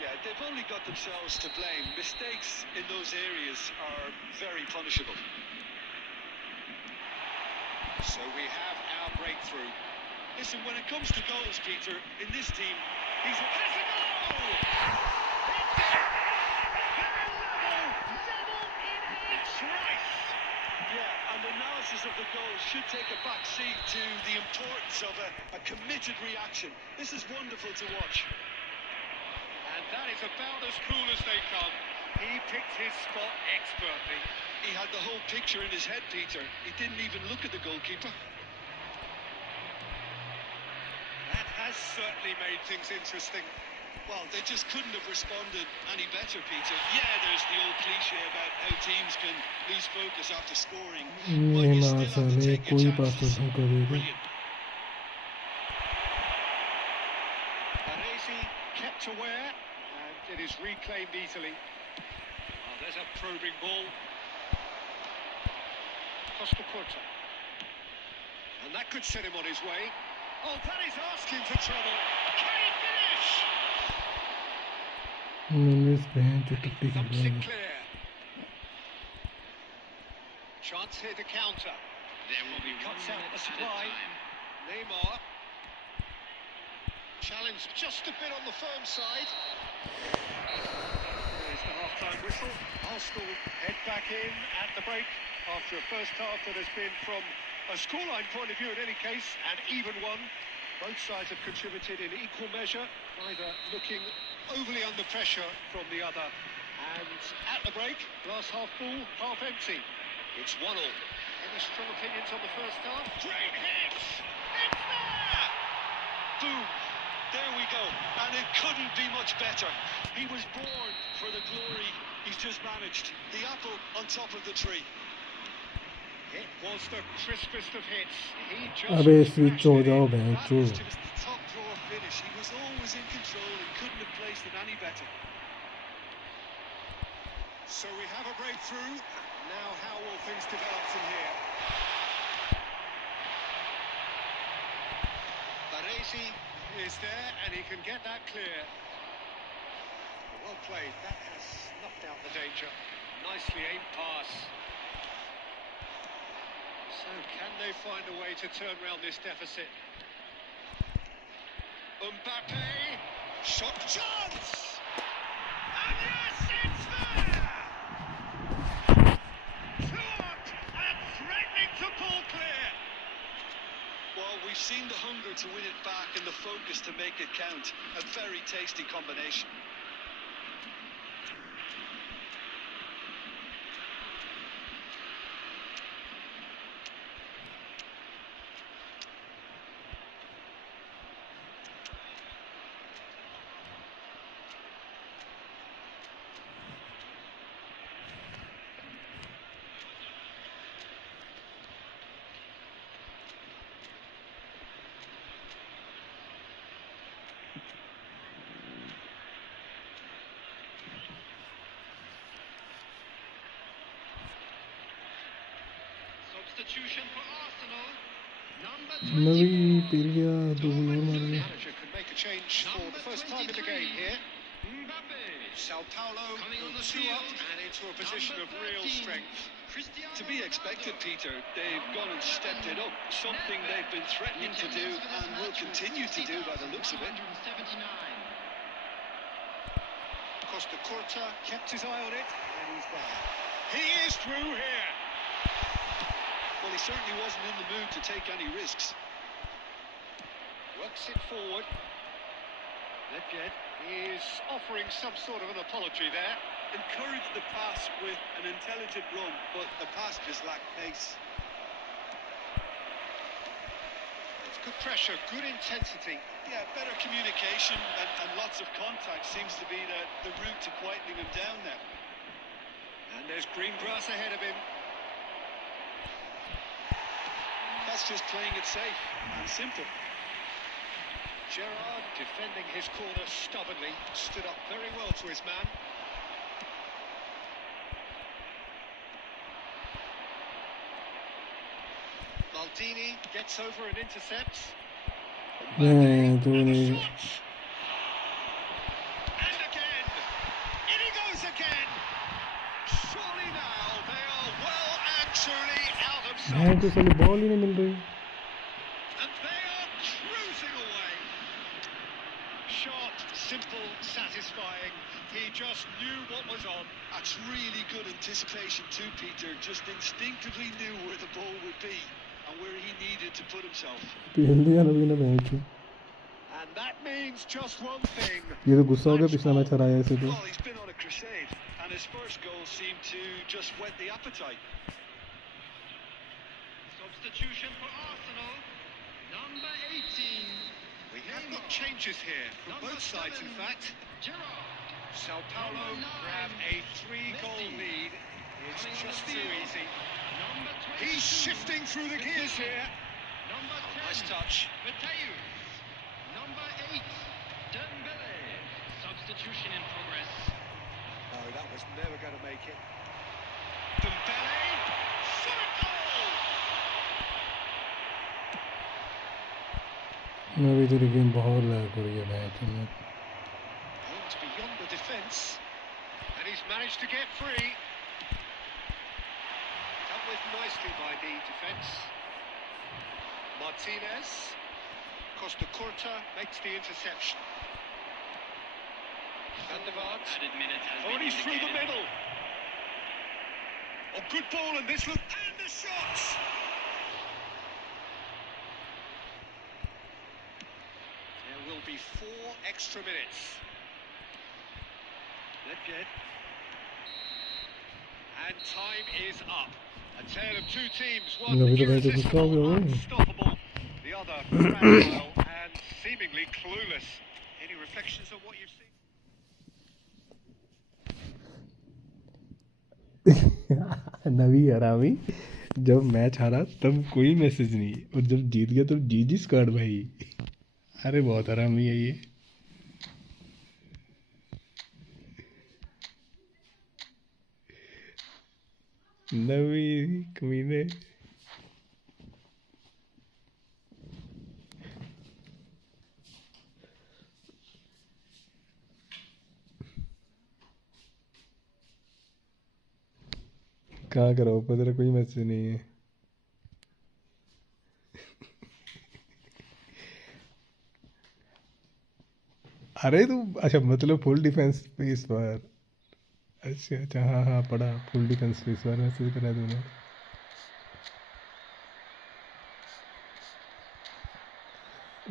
Yeah, they've only got themselves to blame. Mistakes in those areas are very punishable. So we have our breakthrough. Listen, when it comes to goals, Peter, in this team, he's a... There's a goal! Level in its rice! Yeah, and analysis of the goal should take a back seat to the importance of a committed reaction. This is wonderful to watch. And that is about as cool as they come. He picked his spot expertly. He had the whole picture in his head, Peter. He didn't even look at the goalkeeper. That has certainly made things interesting. Well, they just couldn't have responded any better, Peter. Yeah, there's the old cliche about how teams can lose focus after scoring. But you still have to take your chances. Brilliant. Baresi kept aware, and it is reclaimed easily. Oh, there's a probing ball. Costa Curta. And that could set him on his way. Oh, that is asking for trouble. Can he finish? Nunes बहन जो टट्टी कर Thumps रहा it है clear. Chance here to counter. There will be 1 Cuts out minute the at a supply. time. Neymar. Challenged just a bit on the firm side. There's the half-time whistle. Arsenal head back in at the break after a first half that has been, from a scoreline point of view in any case, an even one. Both sides have contributed in equal measure, neither looking overly under pressure from the other. And at the break, glass half full, half empty. It's 1-1. Any strong opinions on the first half? Great hit! It's there! Boom! There we go. And it couldn't be much better. He was born for the glory he's just managed. The apple on top of the tree. It was the crispest of hits. He just अबे switch हो smashed it जाओ in. बहन That चो was just the top drawer finish. He was always in control and couldn't have placed it any better. So we have a breakthrough. Now how will things develop from here? Baresi is there and he can get that clear. Well played, that has knocked out the danger. Nicely aimed pass. So can they find a way to turn around this deficit? Mbappe, shot chance! And yes, it's there! Two up and threatening to pull clear. Well, we've seen the hunger to win it back and the focus to make it count. A very tasty combination. Substitution for Arsenal. Number नवी 24. पीरिया दो और मार दिया Manager could make a change for the first time in the game here. Mbappe. Sao Paulo Coming on the two up field. and into a position of real strength. Cristiano To be expected, Ronaldo. Peter. They've gone and stepped it up. Something they've been threatening to do and will continue to do by the looks of it. 179. Costa Curta kept his eye on it and he's there. He is through here. Well, he certainly wasn't in the mood to take any risks. Works it forward. Ledjed is offering some sort of an apology there. Encouraged the pass with an intelligent run, but the pass just lacked pace. It's good pressure, good intensity. Yeah, better communication and lots of contact seems to be the route to quietening him down now. And there's green grass ahead of him. That's just playing it safe and simple. Gerrard defending his corner stubbornly, stood up very well to his man. Maldini gets over and intercepts. मैं तो And a नहीं shot! And again! In he goes again! Surely now they are well and truly out of मैं sight. तो साली ball ही नहीं मिल रही And they are cruising away. Sharp, simple, satisfying. He just knew what was on. That's really good anticipation too, Peter. Just instinctively knew where the ball would be and where he needed to put himself. खेल दिया नबी ने match And that means just one thing. ये तो गुस्सा हो गया पिछला match हराया ऐसे तो Well, he's been on a crusade, and his first goal seemed to just whet the appetite. Substitution for Arsenal. Number 18. We have got changes here from Number both sides, in 7. fact. Gerrard. Sao Paulo Number 9. grab a 3-goal Messi. lead. It's Coming on just the too field. easy. Number 22. He's shifting through the gears here. Number 10. Nice touch. Matthews. Number 8. Dembele. Substitution in progress. No, that was never going to make it. Dembele. Shot goal! नबी तेरी game बहुत lag हो रही है match में Aims beyond the defence. And he's managed to get free. Dealt with nicely by the defence. Martinez. Costa Curta makes the interception. Van der Vaart. Added minute has Oh, and been he's through the indicated. middle. Oh, good ball, and this look. And the shots! There will be 4 extra minutes. Ledjed. And time is up. A tale of two teams, one No, we don't have to irresistible, discover, oh. unstoppable, the other fragile and seemingly clueless. Any reflections on what you've seen? नबी हरामी जब match हारा तब कोई message नहीं और जब जीत गया तब जी स्क्वाड भाई अरे बहुत हरामी है ये नवी कमीने। कहाँ करो ऊपर तेरा कोई मैसेज नहीं है। अरे तू अच्छा मतलब फुल डिफेंस पे इस बार। अच्छा अच्छा हाँ हाँ पढ़ा फुल डिफेंस पे इस बार मैसेज करा तूने।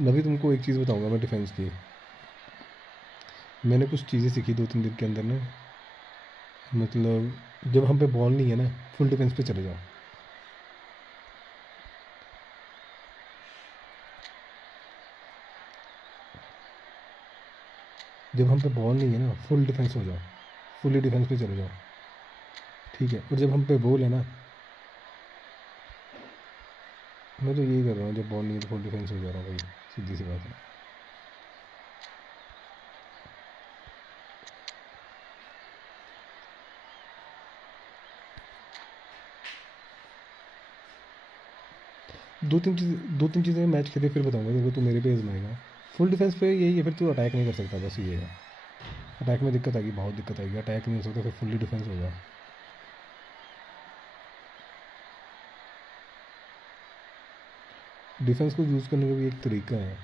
नभी तुमको एक चीज़ बताऊंगा मैं डिफेंस की। मैंने कुछ चीज़ें सीखी 2-3 दिन के अंदर ना। मतलब जब हम पे बॉल नहीं है ना फुल डिफेंस पे चले जाओ। जब हम पे बॉल नहीं है ना फुल डिफेंस हो जाओ, फुली डिफेंस पे चले जाओ, ठीक है। और जब हम पे बॉल है ना, मैं तो यही कर रहा हूँ, जब बॉल नहीं है तो फुल डिफेंस हो जा रहा हूँ भाई, सीधी सी बात है। दो तीन चीज़ें मैच खेले फिर बताऊंगा तेरे को, तू मेरे पे आजमाएगा। फुल डिफेंस पे यही है, फिर तू अटैक नहीं कर सकता, बस ये है। अटैक में दिक्कत आएगी, बहुत दिक्कत आएगी, अटैक नहीं हो सकता, फिर फुल्ली डिफेंस होगा। डिफेंस को यूज़ करने का भी एक तरीका है।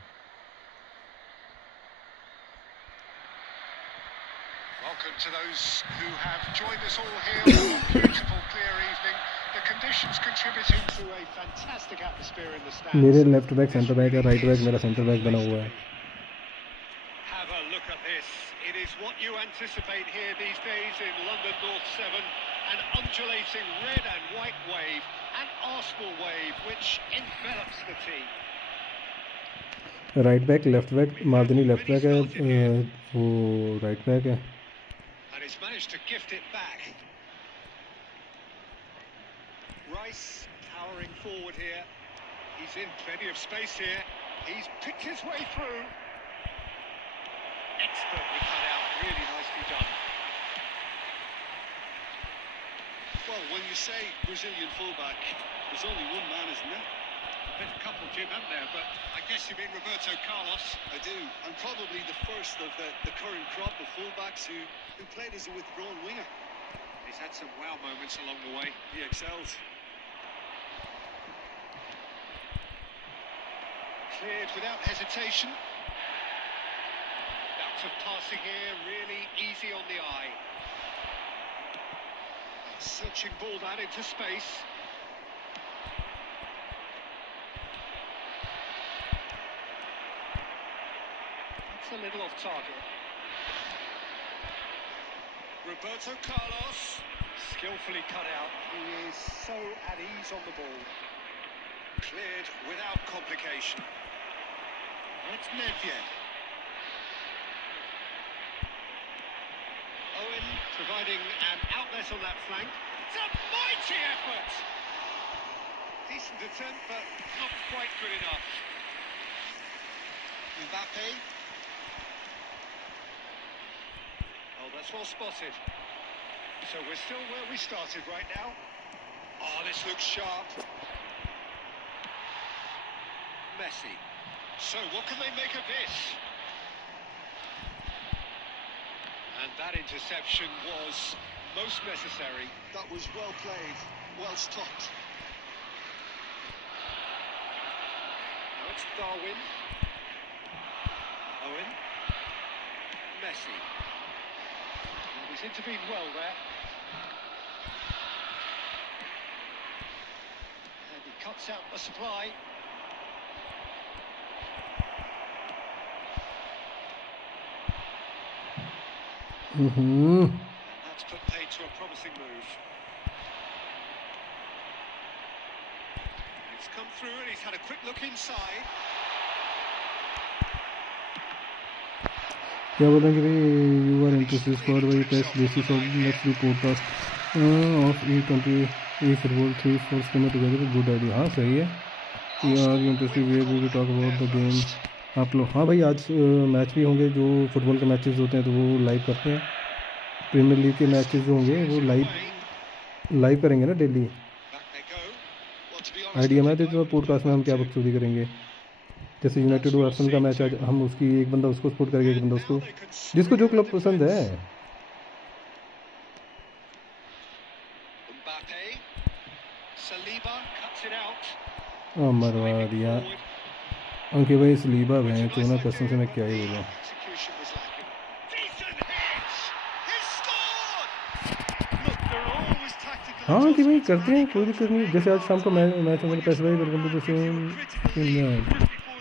Welcome to those who have joined us all here on a beautiful, clear evening. The conditions contributing to a fantastic atmosphere in the stands. मेरे लेफ्ट बैक सेंटर बैक है, राइट बैक मेरा centre back बना हुआ है। Have a look at this. It is what you anticipate here these days in London North 7. An undulating red and white wave, an Arsenal wave which envelops the team. Right back left back मार्दनी left back है, वो right back है। And he's managed to gift it back. Rice towering forward here. He's in plenty of space here. He's picked his way through. Expertly cut out, really nicely done. Well, when you say Brazilian fullback, there's only one man, isn't there? Been a couple, Jim, haven't there? But I guess you mean Roberto Carlos. I do, and probably the first of the current crop of fullbacks who played as a withdrawn winger. He's had some wow moments along the way. He excels. Cleared without hesitation. Bouts of passing here, really easy on the eye. Searching ball that into space. That's a little off target. Roberto Carlos. Skillfully cut out. He is so at ease on the ball. Cleared without complication. That's Nedved. Owen providing an outlet on that flank. It's a mighty effort! Decent attempt, but not quite good enough. Mbappe. Oh, that's well spotted. So we're still where we started right now. Oh, this looks sharp. Messi. So what can they make of this? And that interception was most necessary. That was well played, well stopped. Now it's Darwin. Owen. Messi. Well, he's intervened well there. And he cuts out the supply. And that's put paid to a promising move. It's come through and he's had a quick look inside. क्या बताएंगे भाई, you are interested squad by test basis of next podcast of ई country ई football 3 4 coming together, good idea. हाँ सही है। You are interested we will talk about the game. आप लोग हाँ भाई आज मैच भी होंगे, जो फुटबॉल के मैचेस होते हैं तो वो लाइव करते हैं। प्रीमियर लीग के मैचेस जो होंगे वो लाइव लाइव करेंगे ना daily. Back they go. Well, to be honest, idea I मैं think तो I पॉडकास्ट में हम क्या would बकचोदी करेंगे, जैसे यूनाइटेड और आर्सेनल का मैच आज हम उसकी एक बंदा उसको सपोर्ट करेगा, एक बंदा उसको, जिसको जो क्लब पसंद है। Mbappe. Saliba cuts it out. मरवा दिया अंकित भाई, सलीबा भैं तो ना कसम से मैं क्या ही बोलूँ। Execution was lacking. Decent hit. He scored. Look, there are always tactical हाँ कि भाई adjustments. करते हैं, कोई दिक्कत नहीं। जैसे आज शाम को मैच होगा तो पैसे भाई वेलकम टू द सेम।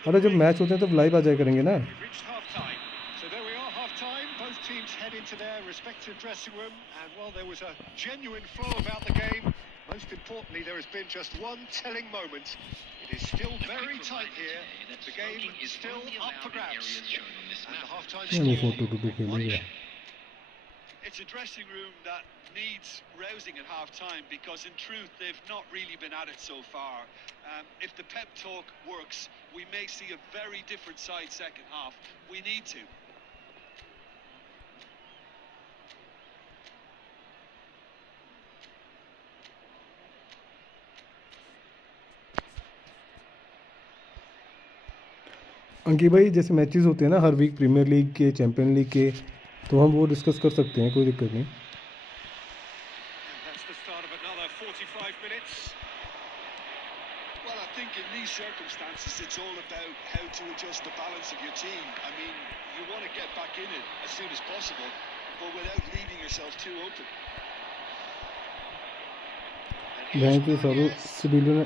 अरे जब मैच होते हैं तब लाइव आ जाया करेंगे ना। We've reached half-time. So there we are, half-time. Both teams head into their respective dressing room, and while there was a genuine flow about the game, most importantly, there has been just one telling moment. It is still very tight here. The game is still up for grabs. And the half-time नहीं score. 4-2 खेलेंगे। It's a dressing room that needs rousing at half-time because in truth they've not really been at it so far. If the pep talk works, we may see a very different side second half. We need to. अंकित भाई जैसे matches होते हैं ना हर week, premiere league के, champion league के, तो हम वो डिस्कस कर सकते हैं, कोई दिक्कत नहीं। And that's the start of another 45 minutes. Well, I think in these circumstances it's all about how to adjust the balance of your team. I mean, you want to get back in it as soon as possible, but without leaving yourself too open. भैं के सालों सिबिलियो ने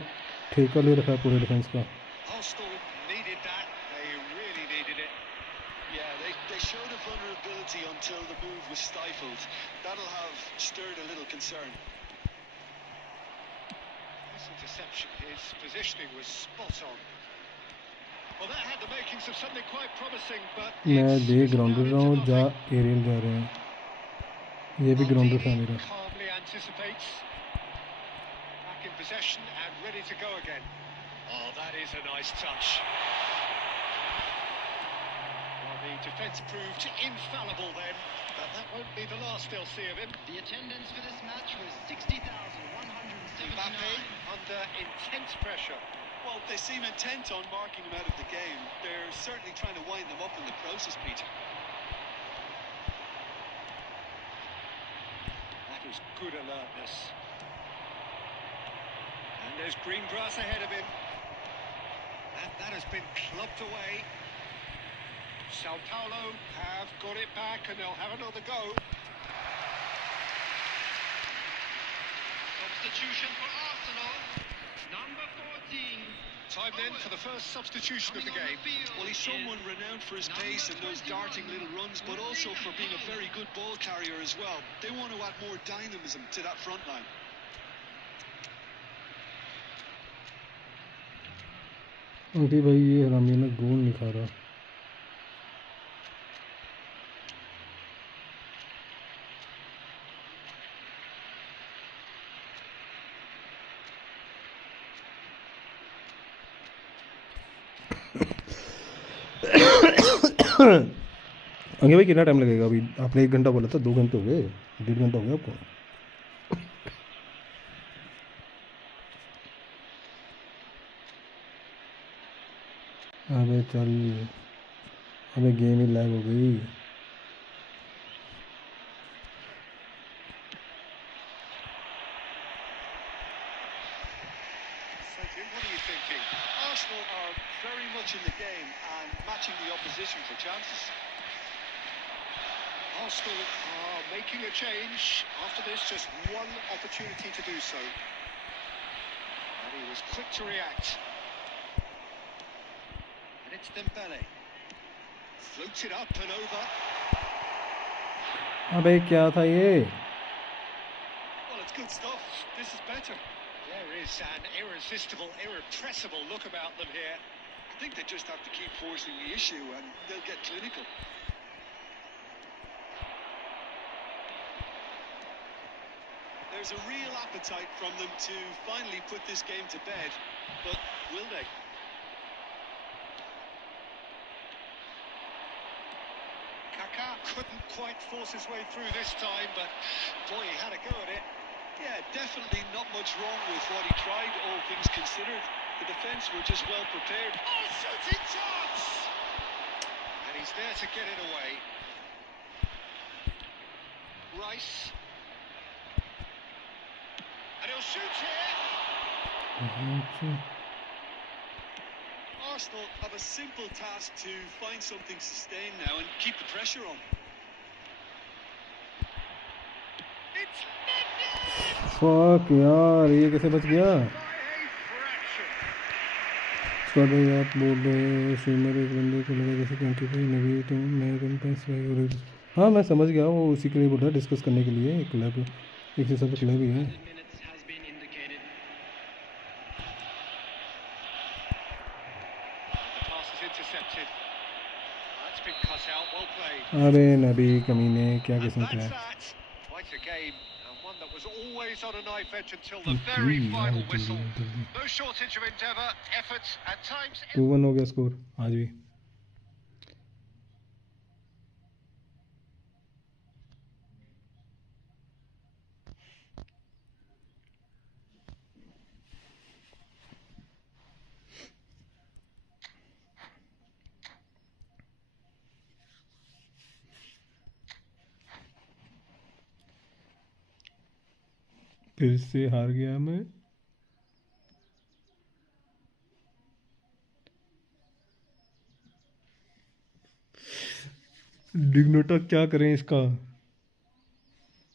ठेका ले रखा है पूरे defence का। Arsenal needed that. They really needed it. Yeah, they showed a vulnerability until the move was stifled. That'll have stirred a little concern. Nice interception. His positioning was spot on. Well, that had the makings of something quite promising, but मैं it's they now grounded रहा into हूँ, जा nothing. Aerial जा रहे हैं, ये भी grounded था मेरा। Calmly anticipates. Back in possession and ready to go again. Oh, that is a nice touch. Well, the defence proved infallible then, but that won't be the last they'll see of him. The attendance for this match was 60,179. Mbappe under intense pressure. Well, they seem intent on marking him out of the game. They're certainly trying to wind them up in the process, Peter. That is good alertness. And there's green grass ahead of him. And that has been clubbed away. Sao Paulo have got it back and they'll have another go. Substitution for Arsenal. Number 14. Time then for the first substitution of the game. Well, he's someone renowned for his pace and those darting little runs, but also for being a very good ball carrier as well. They want to add more dynamism to that front line. अंकित भाई ये हरामी ना गोल नहीं खा रहा। अंकित भाई कितना time लगेगा अभी? आपने 1 घंटा बोला था, 2 घंटे हो गए, 1.5 घंटा हो गया आपको। अबे चल, अबे गेम ही लैग हो गई। So, Jim, what are you thinking? Arsenal are very much in the game and matching the opposition for chances. Arsenal are making a change. After this, just one opportunity to do so. And he was quick to react. And it's Dembele. Floats it up and over. अबे क्या था ये? Well, it's good stuff. This is better. There is an irresistible, irrepressible look about them here. I think they just have to keep forcing the issue and they'll get clinical. There's a real appetite from them to finally put this game to bed, but will they? Kaká couldn't quite force his way through this time, but boy, he had a go at it. Yeah, definitely not much wrong with what he tried, all things considered. The defence were just well prepared. Oh, shooting chance! And he's there to get it away. Rice. And he'll shoot here. Arsenal have a simple task to find something sustained now and keep the pressure on. It's Mendes! Fuck यार, ये कैसे बच गया? By a fraction. Squad भाई आप बोल रहे हैं स्विमर एक बंदे को लगा जैसे क्योंकि भाई नबी तो मैं तुम पास भाई और हाँ मैं समझ गया, वो उसी के लिए बोल रहा डिस्कस करने के लिए। एक क्लब एक से सब क्लब ही है। Intercepted. That's been cut out. Well played. अरे नबी कमीने क्या किस्मत है। Quite a game, and one that was always on a knife edge until the very final whistle. No shortage of endeavour, efforts, at times. 2-1 हो गया score आज भी। फिर से हार गया मैं। डिग्नोटा क्या करें इसका,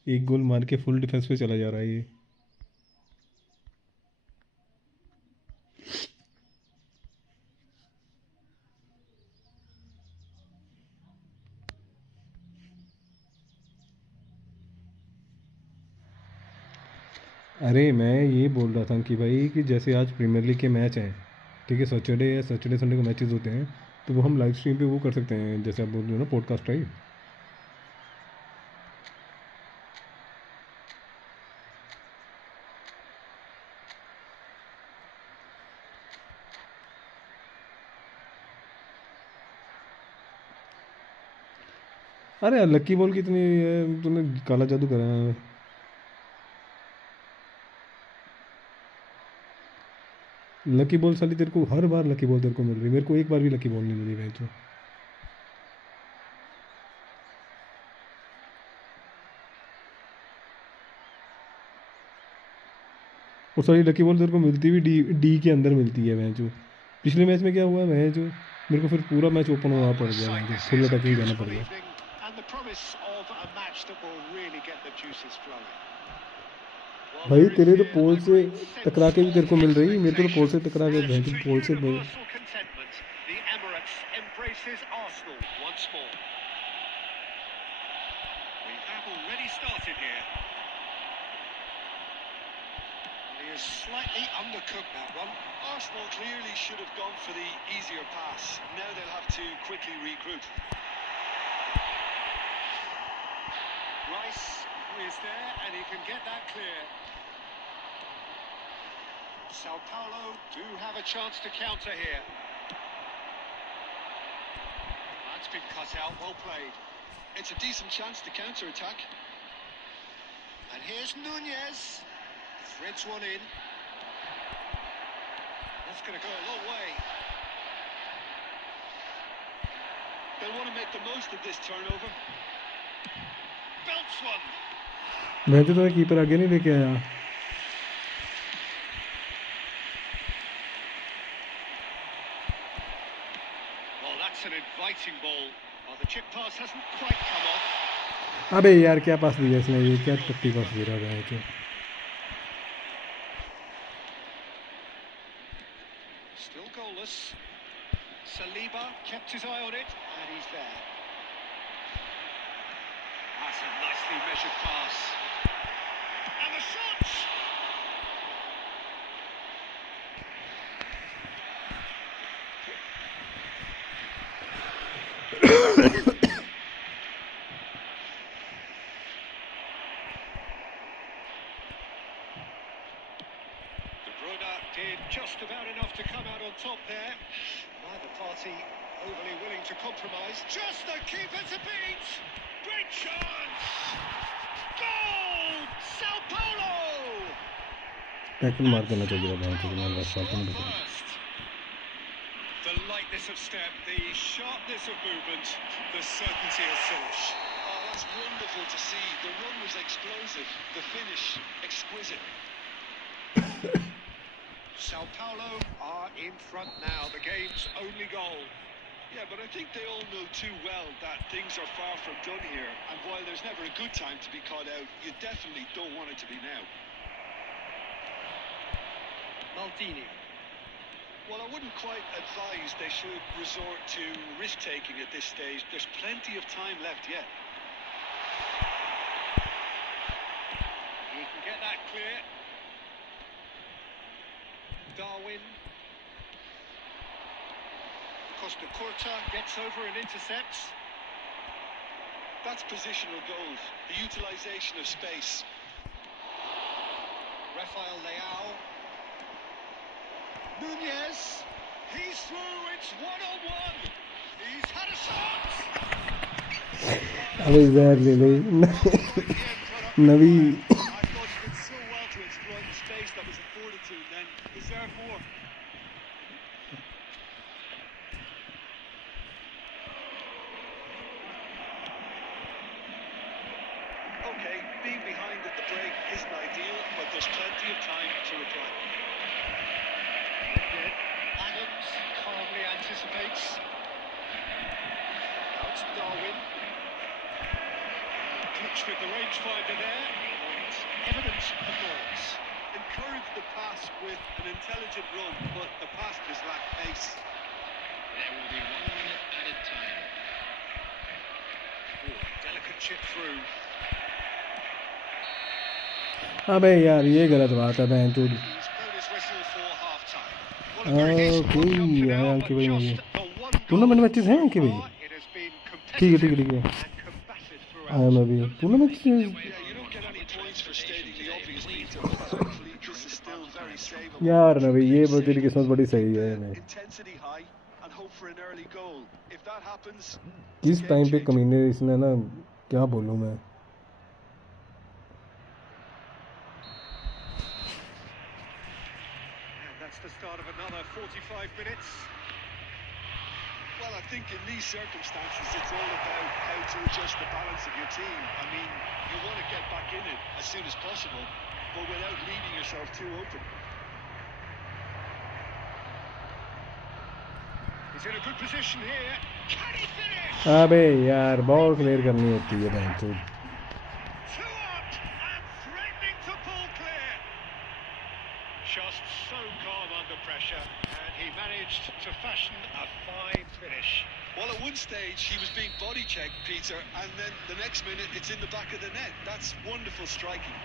एक गोल मार के फुल डिफेंस पे चला जा रहा है ये। अरे मैं ये बोल रहा था कि भाई कि जैसे आज प्रीमियर लीग के मैच हैं, ठीक है, सैटरडे संडे को मैचेस होते हैं, तो वो हम लाइव स्ट्रीम पे वो कर सकते हैं, जैसे आप बोल रहे हो ना पॉडकास्ट टाइप। अरे यार लक्की बॉल कितनी तूने काला जादू करा है। लकी बॉल साली तेरे को हर बार लकी बॉल तेरे को मिल रही है, मेरे को एक बार भी लकी बॉल नहीं मिली मैच में। और सारी लकी बॉल तेरे को मिलती भी डी के अंदर मिलती है मैच। पिछले मैच में क्या हुआ मैच, मेरे को फिर पूरा मैच ओपन होना पड़ गया, फुल अटैकिंग जाना पड़ गया। भाई तेरे तो पोल से टकरा के भी तेरे को मिल रही, मेरे को तो पोल से टकरा के पोल से Slightly undercooked that one. Arsenal clearly should have gone for the easier pass. Now they'll have to quickly regroup. Rice is there and he can get that clear. Sao Paulo do have a chance to counter here. That's been cut out, well played. It's a decent chance to counter-attack. And here's Nunez. Threads one in. That's going to go a long way. They'll want to make the most of this turnover. Belts one. मैं तो keeper आगे नहीं लेके आया। Well, that's an inviting ball. Well, the chip pass hasn't quite come off. अबे यार क्या पास दिया इसने, ये क्या टट्टी पास दे रहा है जो। Still goalless. Saliba kept his eye on it, and he's there. That's a nicely measured pass. And the shot! Did just about enough to come out on top there. Neither party overly willing to compromise. Just the keeper to beat. Great chance. Goal! Sao Paulo! Tackle मार देना चाहिए था bank के मैंने shot नहीं पकड़ा First. The lightness of step, the sharpness of movement, the certainty of finish. Oh, that's wonderful to see. The run was explosive, the finish exquisite. Sao Paulo are in front now, the game's only goal. Yeah, but I think they all know too well that things are far from done here. And while there's never a good time to be caught out, you definitely don't want it to be now. Maldini. Well, I wouldn't quite advise they should resort to risk-taking at this stage. There's plenty of time left yet. He can get that clear. Darwin. Costa Curta gets over and intercepts. That's positional goals, the utilisation of space. Rafael Leao. Nunez. He's through, it's one-on-one. He's had a shot. अबे यार ले ले नवी I thought he did so well to exploit the space that was afforded to him then. Deserve more. Okay, being behind at the break isn't ideal, but there's plenty of time to reply. Adams calmly anticipates. Now it's Darwin. Touch with the rangefinder there. And evidence of goals. Encouraged the pass with an intelligent run, but the pass just lacked pace. There will be 1 minute added time. Delicate chip through. अबे यार ये गलत बात है बहन चोद He's blown his whistle for half-time. Well, a very decent okay one up to now, यार but कि भाई just मुझे the one goal tournament matches हैं कि so भाई far. It has been ठीक है competitive ठीक है and combative throughout. आया मैं भी tournament Yeah, you don't get any points for stating the obvious, Peter, but hopefully this is still very savable. यार ना भाई ये तेरी किस्मत बड़ी सही है मैं Intensity high and hope for an early goal. If that happens, किस टाइम पे कमीने इसने ना क्या बोलूँ मैं And that's the start of another 45 minutes. well, I think in these circumstances, it's all about how to adjust the balance of your team. I mean, you want to get back in it as soon as possible, but without leaving yourself too open. He's in a good position here. Can he finish? अबे यार ball clear करनी होती है बहन चोद Two up and threatening to pull clear. Just so calm under pressure, and he managed to fashion a fine finish. Well, at one stage, he was being body checked, Peter, and then the next minute, it's in the back of the net. That's wonderful striking.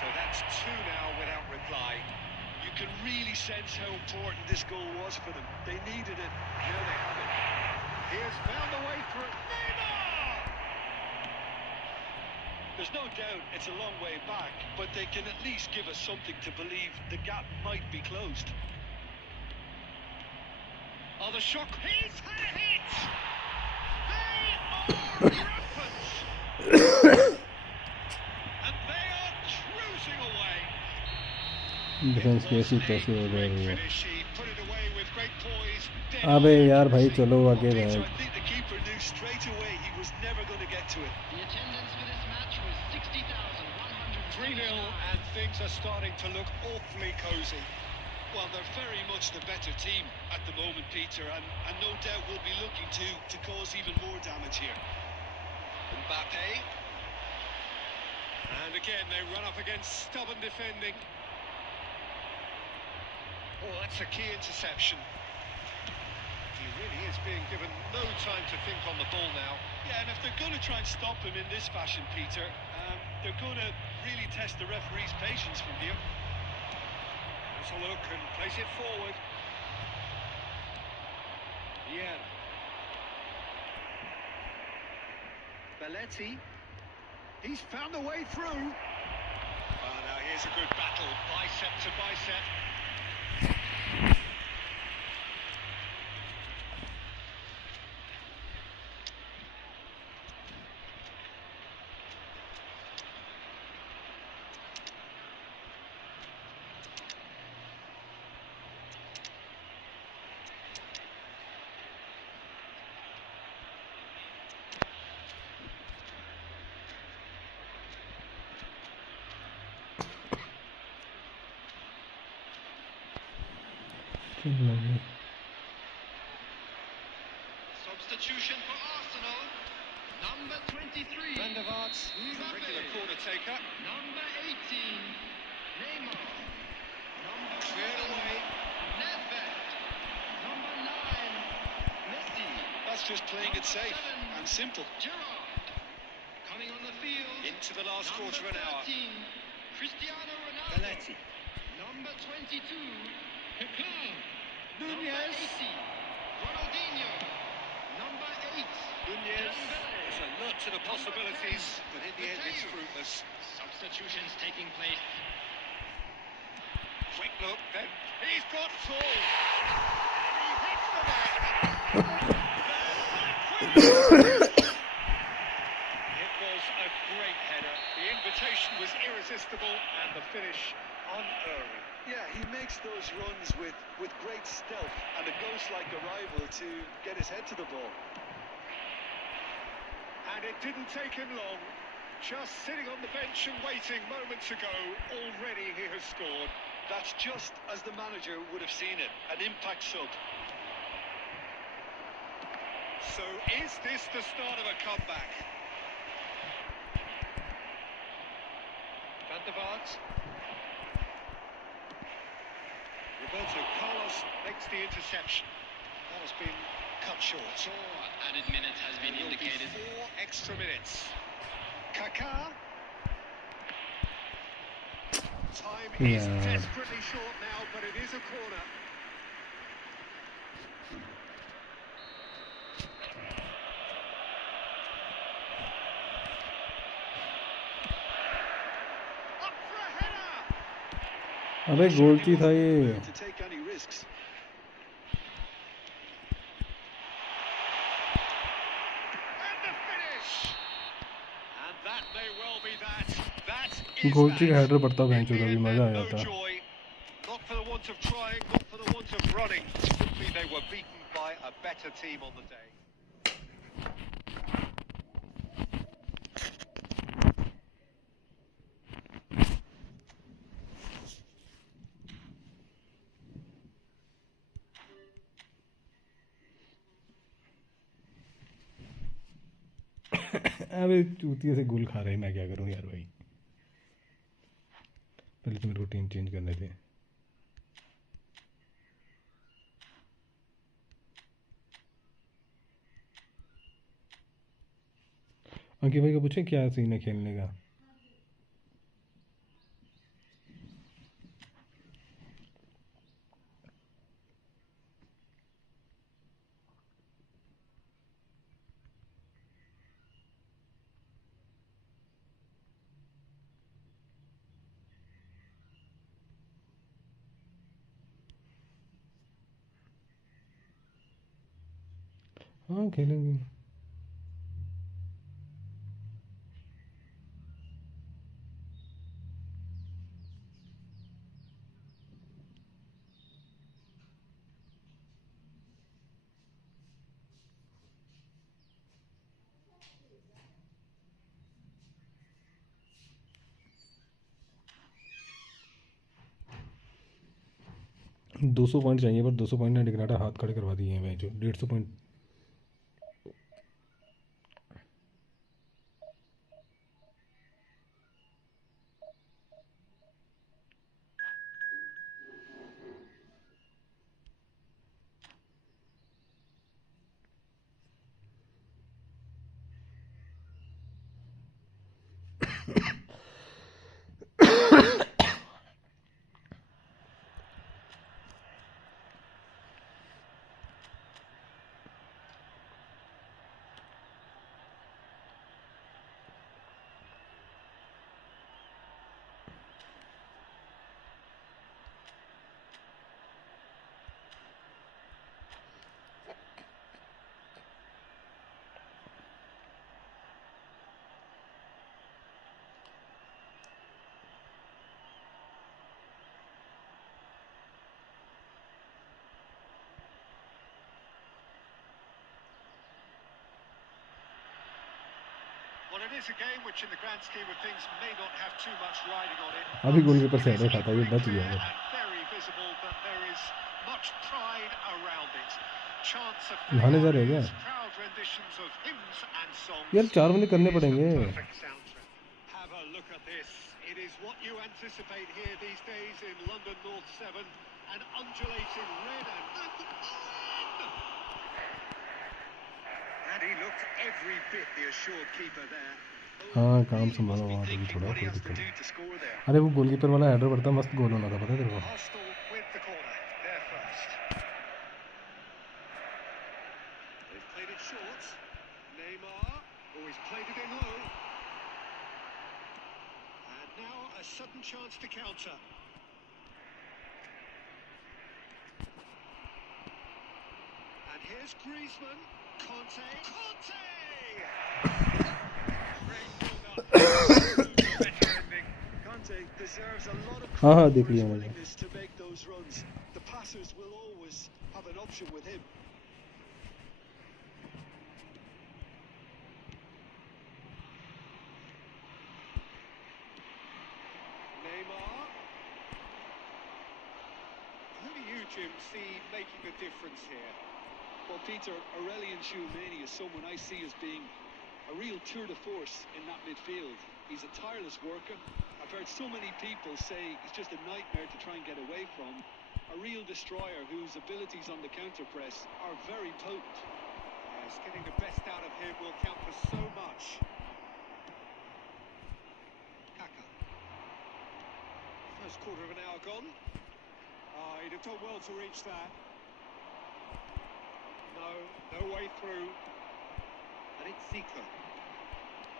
So that's two now without reply. You can really sense how important this goal was for them. They needed it. Now they have it. He has found a way through. Neymar! There's no doubt it's a long way back, but they can at least give us something to believe the gap might be closed. Oh, the shock. He's had a hit! They are rampant! And they are cruising away. Defence की ऐसी तैसी हो गई है Finish. He put it away with great poise. Dead अबे on. यार भाई चलो आगे Peter, बहन I think the keeper knew straight away he was never going to get to it. The attendance for this match was 60,100. 3-0 and things are starting to look awfully cosy. Well, they're very much the better team at the moment, Peter, and no doubt will be looking to cause even more damage here. Mbappe. And again they run up against stubborn defending. Oh, that's a key interception. He really is being given no time to think on the ball now. Yeah, and if they're going to try and stop him in this fashion, Peter, they're going to really test the referee's patience from here. Let's have a look and place it forward. Yeah. Belletti. He's found a way through. Oh, now here's a good battle, bicep to bicep. Substitution for Arsenal. Number 23. Van der Vaart, regular corner taker. Number 18. Neymar. Number Cleared away. Nedved. Number 9. Messi. That's just playing it safe and simple. Gerrard. Coming on the field. Into the last Number quarter of an hour. 13. Cristiano Ronaldo. Belletti. Number 22. Pepin. Nunez. Number 80. Ronaldinho. Number 8. Nunez Dembele. is alert to the possibilities, but in the end it's fruitless. Substitutions taking place. Quick look, then he's got tall. And he hits the net. It was a great header. The invitation was irresistible and the finish unerring. Yeah, he makes those runs with great stealth and a ghost-like arrival to get his head to the ball. And it didn't take him long. Just sitting on the bench and waiting moments ago, already he has scored. That's just as the manager would have seen it, an impact sub. So is this the start of a comeback? Van der Vaart. Roberto Carlos makes the interception. That has been cut short. 4 added minutes has been There will be indicated. 4 extra minutes. Kaká. Time is Yeah. desperately short now, but it is a corner. Up for a header. अबे गोल की था ये. To take any risks. And the finish. And that may well be that. That is गोल की that. Header पड़ता In bench the होगा भी end, मजा आ no जाता. joy. Not for the want of trying, not for the want of running. Simply they were beaten by a better team on the day. अबे चूतिया से गोल खा रहे हैं, मैं क्या करूं यार भाई. पहले तो मेरे को टीम चेंज करने थे. अंकित भाई को पूछे क्या सीन है खेलने का. हाँ खेलेंगे. दो 200 पॉइंट चाहिए, पर 200 पॉइंट ने डिग्राटा हाथ खड़े करवा दिए हैं. जो 150 point Well, it is a game which, in the grand scheme of things, may not have too much riding on it. अभी गोलकीपर से हेडर खाता, ये Equally बच गया. clear and very visible, but there is much pride around it. Chance of नहाने जा रहे हैं क्या? proud renditions of hymns and songs. यार 4 बंदे करने पड़ेंगे. Perfect soundtrack. Have a look at this. It is what you anticipate here these days in London North 7. An undulating red and he looked every bit the assured keeper there. हाँ काम संभालो वहाँ पे भी थोड़ा कोई दिक्कत नहीं. अरे वो गोलकीपर वाला हेडर पड़ता मस्त गोल होना था पता है तेरे को. Arsenal with the corner. They're first. They've played it short. Neymar, who has played it in low. And now a sudden chance to counter. And here's Griezmann. Conte. Conte deserves a lot of हाँ हाँ credit देख for his लिया मैंने. willingness to make those runs. The passers will always have an option with him. Neymar. Who do you, Jim, see making a difference here? Well, Peter, Aurelian Tchouameni is someone I see as being a real tour de force in that midfield. He's a tireless worker. I've heard so many people say he's just a nightmare to try and get away from. A real destroyer whose abilities on the counter press are very potent. Yes, getting the best out of him will count for so much. Kaka. First quarter of an hour gone. He'd have done well to reach that. No way through. And it's Zico.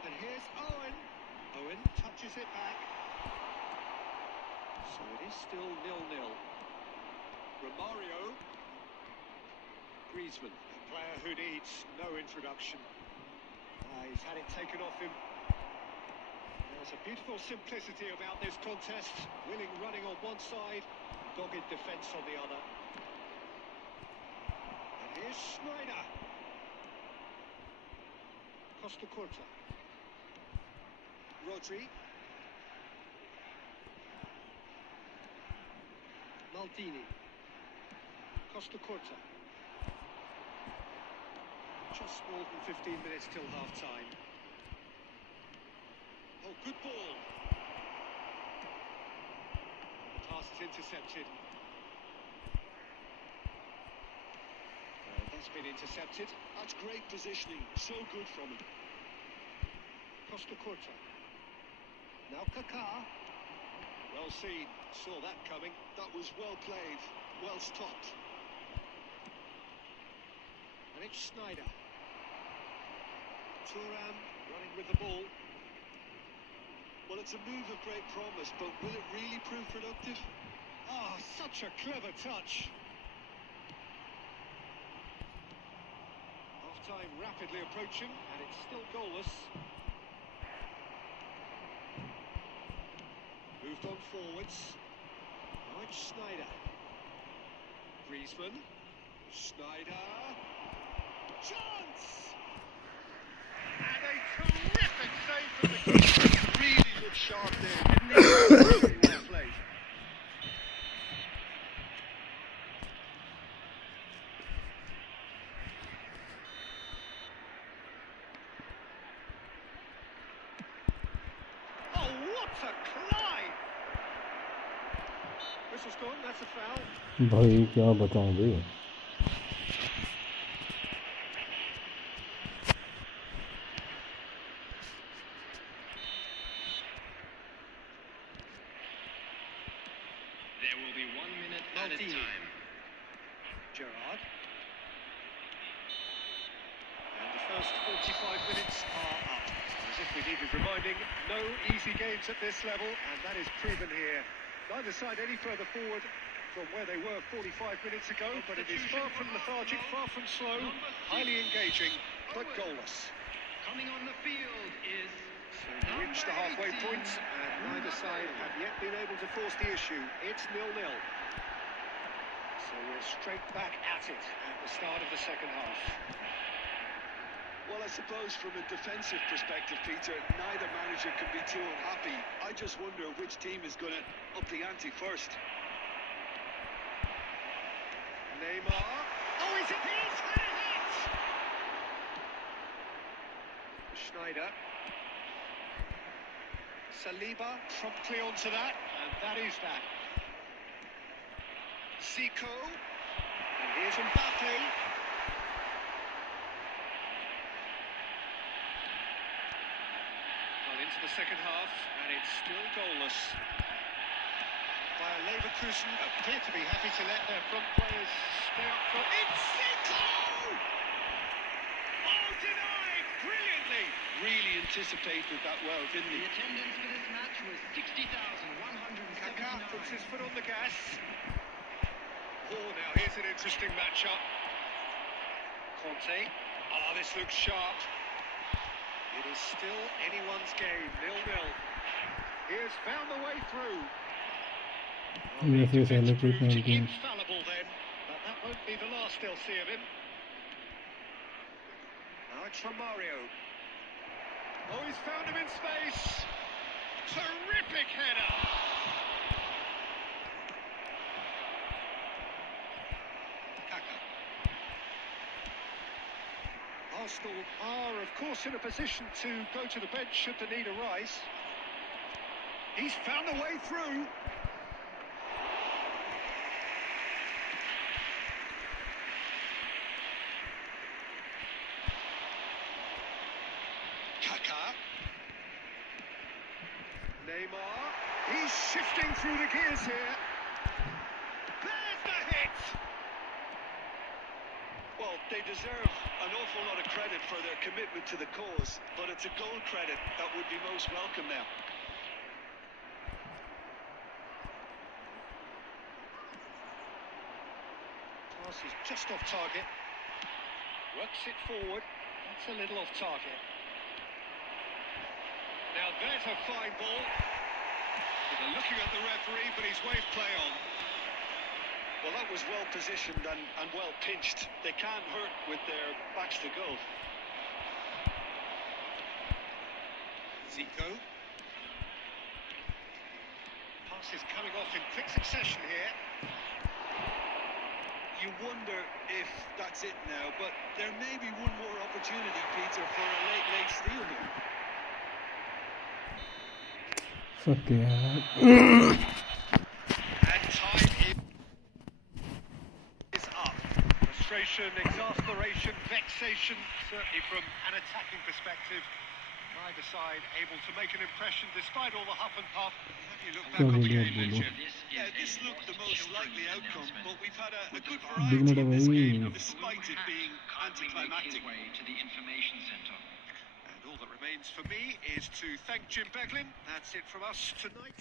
And here's Owen. Owen touches it back. So it is still 0-0. Romario. Griezmann, a player who needs no introduction. He's had it taken off him. There's a beautiful simplicity about this contest. Willing running on one side, dogged defence on the other. And here's Snyder. Costa Curta. Rodri. Maldini. Costa Curta. Just more than 15 minutes till half-time. Oh, good ball. The pass is intercepted. That's been intercepted. That's great positioning. So good from him. Costa Curta. Now Kaká. Well seen. Saw that coming. That was well played. Well stopped. And it's Snyder. Thuram running with the ball. Well, it's a move of great promise, but will it really prove productive? Ah, such a clever touch. Half-time rapidly approaching, and it's still goalless. Moved on forwards. Now it's Snyder. Griezmann. Snyder. Chance! And a terrific save from the keeper. Really looked sharp there, didn't he? Very well played. Oh, what a climb! Whistle's gone, that's a foul. भाई क्या बताऊं बे. There will be 1 minute added Maldini. time. Gerrard. And the first 45 minutes are up. As if we needed reminding, no easy games at this level, and that is proven here. Neither side any further forward from where they were 45 minutes ago, but it is far from lethargic, far from slow, highly engaging, but goalless. Coming on the field is So we reached the halfway point, and neither side have yet been able to force the issue. It's 0-0. So we're straight back at it at the start of the second half. Well, I suppose from a defensive perspective, Peter, neither manager can be too unhappy. I just wonder which team is going to up the ante first. Neymar. Oh, he's had a hit! Schneider. Saliba promptly onto that, and that is that. Zico. And here's Mbappe. Well, into the second half, and it's still goalless. Bayer Leverkusen appear to be happy to let their front players stay up front. It's Zico! Oh, denied brilliantly! Really anticipated that well, didn't The he? attendance for this match was 60,179. Kaká puts his foot on the gas. Oh, now here's an interesting matchup. Conte. Ah, this looks sharp. It is still anyone's game, 0-0. He has found the way through. Well, Yes, the yes, I defence look proved at him. infallible then, but that won't be the last they'll see of him. Now it's from Mario. Oh, he's found him in space. Terrific header. Kaká. Arsenal are, of course, in a position to go to the bench should the need arise. He's found a way through. Kaká. Neymar. He's shifting through the gears here. There's the hit. Well, they deserve an awful lot of credit for their commitment to the cause, but it's a goal credit that would be most welcome now. Pass is just off target. Works it forward. That's a little off target. Now there's a fine ball. They're looking at the referee, but he's waved play on. Well, that was well positioned and well pinched. They can't hurt with their backs to goal. Zico. Pass is coming off in quick succession here. You wonder if that's it now, but there may be one more opportunity, Peter, for a late steal here. Fuck yeah. And time is up. Frustration, exasperation, vexation, certainly from an attacking perspective. Neither side able to make an impression despite all the huff and puff. Have you look back on the game, Benjamin? Yeah, this looked the most likely outcome, but we've had a good Dignity variety in this away. game, despite it being anticlimactic. to the information centre. And all that remains for me is to thank Jim Beglin. That's it from us tonight.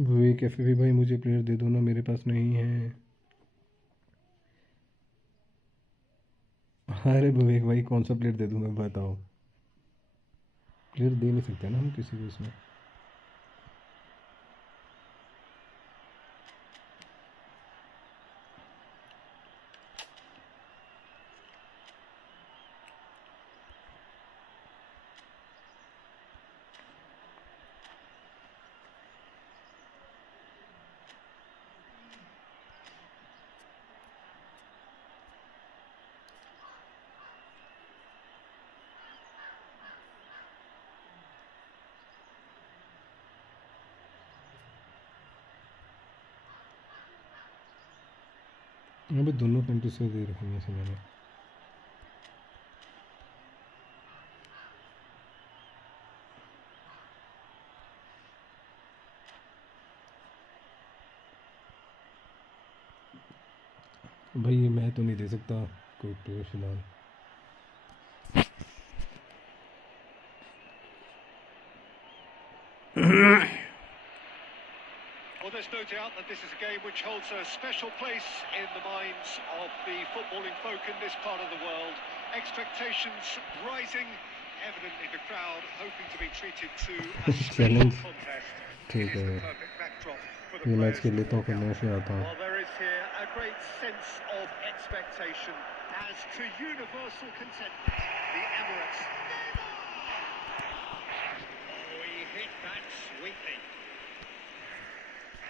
विवेक एफएफी भाई मुझे player दे दो ना, मेरे पास नहीं है। अरे विवेक भाई कौन सा प्लेयर दे दूँ मैं, बताओ। प्लेयर दे नहीं सकते ना हम किसी को इसमें। यहाँ पे दोनों कंट्री से दे रखी है मैंने। भाई मैं तो नहीं दे सकता कोई प्लेयर फिलहाल। Well, there's no doubt that this is a game which holds a special place in the minds of the footballing folk in this part of the world. Expectations rising, evidently the crowd hoping to be treated to a special Challenge. contest. ठीक It is है, the perfect backdrop for the ये match players खेल to लेता हूँ, walk फिर मैं out. फिर आता हूँ। Well, there is here a great sense of expectation as to universal contentment. The Emirates. Oh, he hit that sweetly.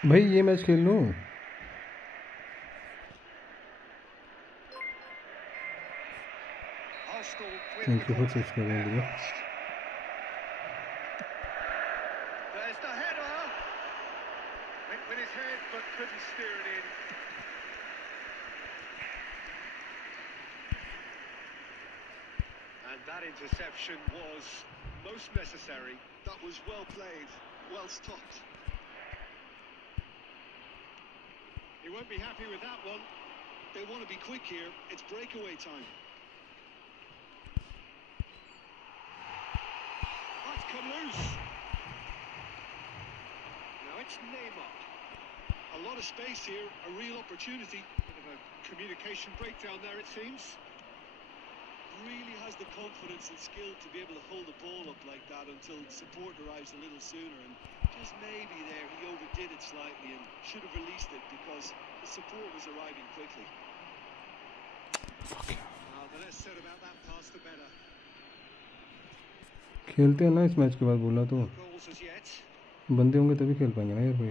भाई ये मैच खेल लूँ? Thank you for subscribing video. There's the header. Went with his head but couldn't steer it in. And that interception was most necessary. That was well played, well stopped. He won't be happy with that one. They want to be quick here. It's breakaway time. That's come loose. Now it's Neymar. A lot of space here, a real opportunity. Bit of a communication breakdown there, it seems. Really has the confidence and skill to be able to hold the ball up like that until support arrives a little sooner, and just maybe there he overdid it slightly and should have released it because the support was arriving quickly. The less said about that pass, the better. खेलते हैं ना इस match के बाद, बोला तो Goals as yet. बंदे होंगे तभी खेल पाएंगे ना यार भाई।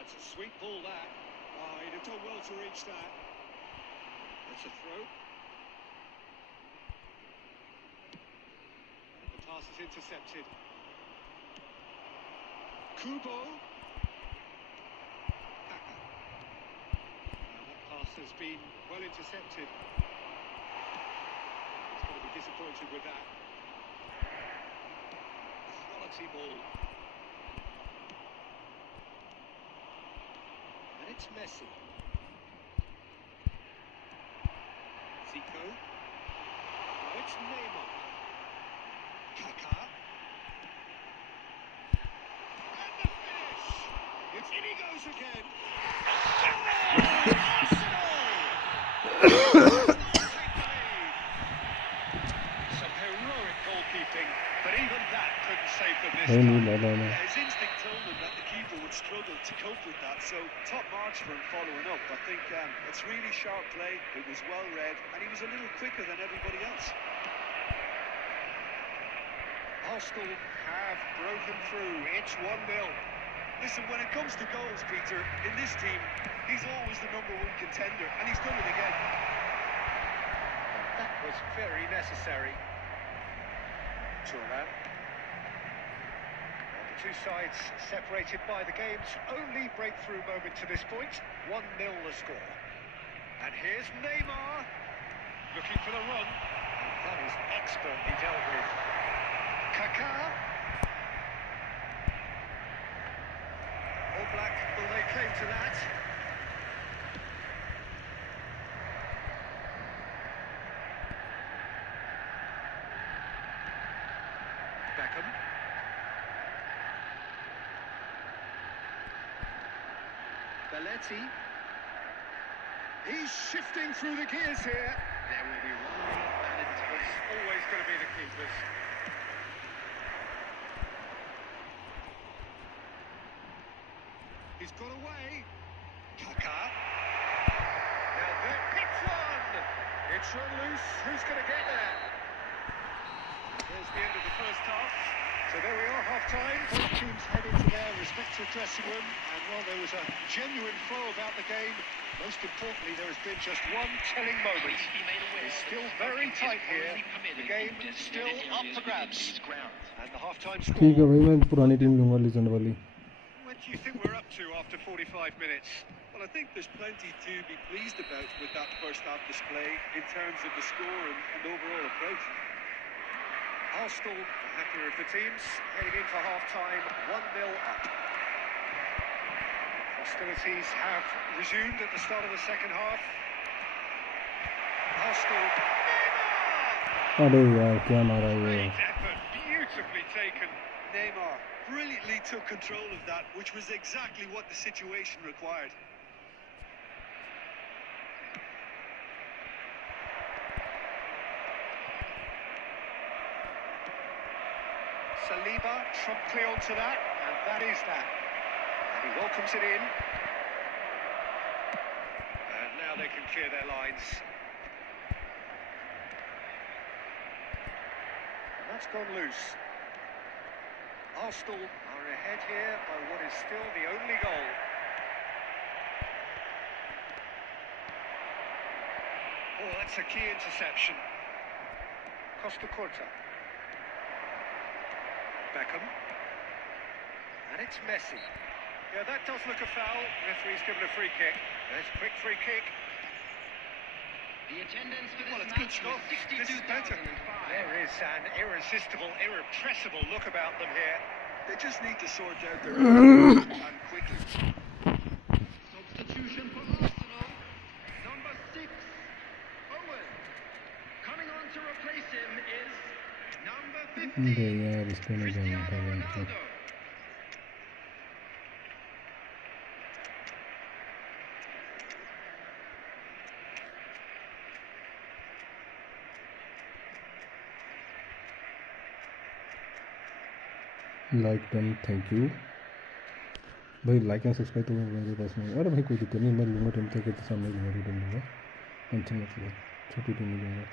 It's a sweet ball that. He'd have done well to reach that. That's a throw. The pass is intercepted. Kubo. Kaka. That pass has been well intercepted. He's going to be disappointed with that. Quality ball. And it's Messi. Zico. Now it's Neymar. Kaka. And the finish! It's in he goes again. Some heroic goalkeeping, but even that couldn't save them this नहीं नहीं time. नहीं His instinct told him that the keeper would struggle to cope with that, so top marks for him following up. I think it's really sharp play, it was well read, and he was a little quicker than everybody else. Arsenal have broken through. It's 1-0. Listen, when it comes to goals, Peter, in this team, he's always the #1 contender, and he's done it again. That was very necessary. Turnip. The two sides separated by the game's only breakthrough moment to this point. 1-0 the score. And here's Neymar. Looking for the run. And that is expertly dealt with. Kaka. All Black will lay claim to that. Beckham. Belletti. He's shifting through the gears here. There will be one, and it's always going to be the keepers. He's got away. Kaka. Now there, it's one. It's run loose. Who's going to get there? There's the end of the first half. So there we are, half-time. Both teams head into their respective dressing room, and while there was a genuine flow about the game, most importantly, there has been just one telling moment. It's still very tight here. The game still up for grabs. And the half-time score. ठीक है भाई, मैं पुरानी team लूँगा legend वाली। What do you think we're up to after 45 minutes? Well, I think there's plenty to be pleased about with that first half display in terms of the score and overall approach. Arsenal, the happier of the teams, heading in for half-time, 1-0 up. Hostilities have resumed at the start of the second half. Arsenal. अरे यार क्या मारा ये Great effort, beautifully taken. Neymar brilliantly took control of that, which was exactly what the situation required. Saliba promptly onto that, and that is that. And he welcomes it in. And now they can clear their lines. And that's gone loose. Arsenal are ahead here by what is still the only goal. Oh, that's a key interception. Costa Corta. Beckham. And it's Messi. Yeah, that does look a foul. Referee's given a free kick. There's a quick free kick. The attendance for this Well, it's good match was stuff. This is better. 62,005. There is an irresistible, irrepressible look about them here. They just need to sort out their and quickly. Substitution for Arsenal. Number 6, Owen. Coming on to replace him is number 50, अरे यार इसको नहीं जाना था Cristiano bank को Ronaldo. Like done thank you भाई like and subscribe तो मेरे पास नहीं अरे भाई कोई दिक्कत नहीं मैं लूँगा टीम के सामने लूँगा टीम लूँगा टेंशन मत लो छोटी टीम लूँगा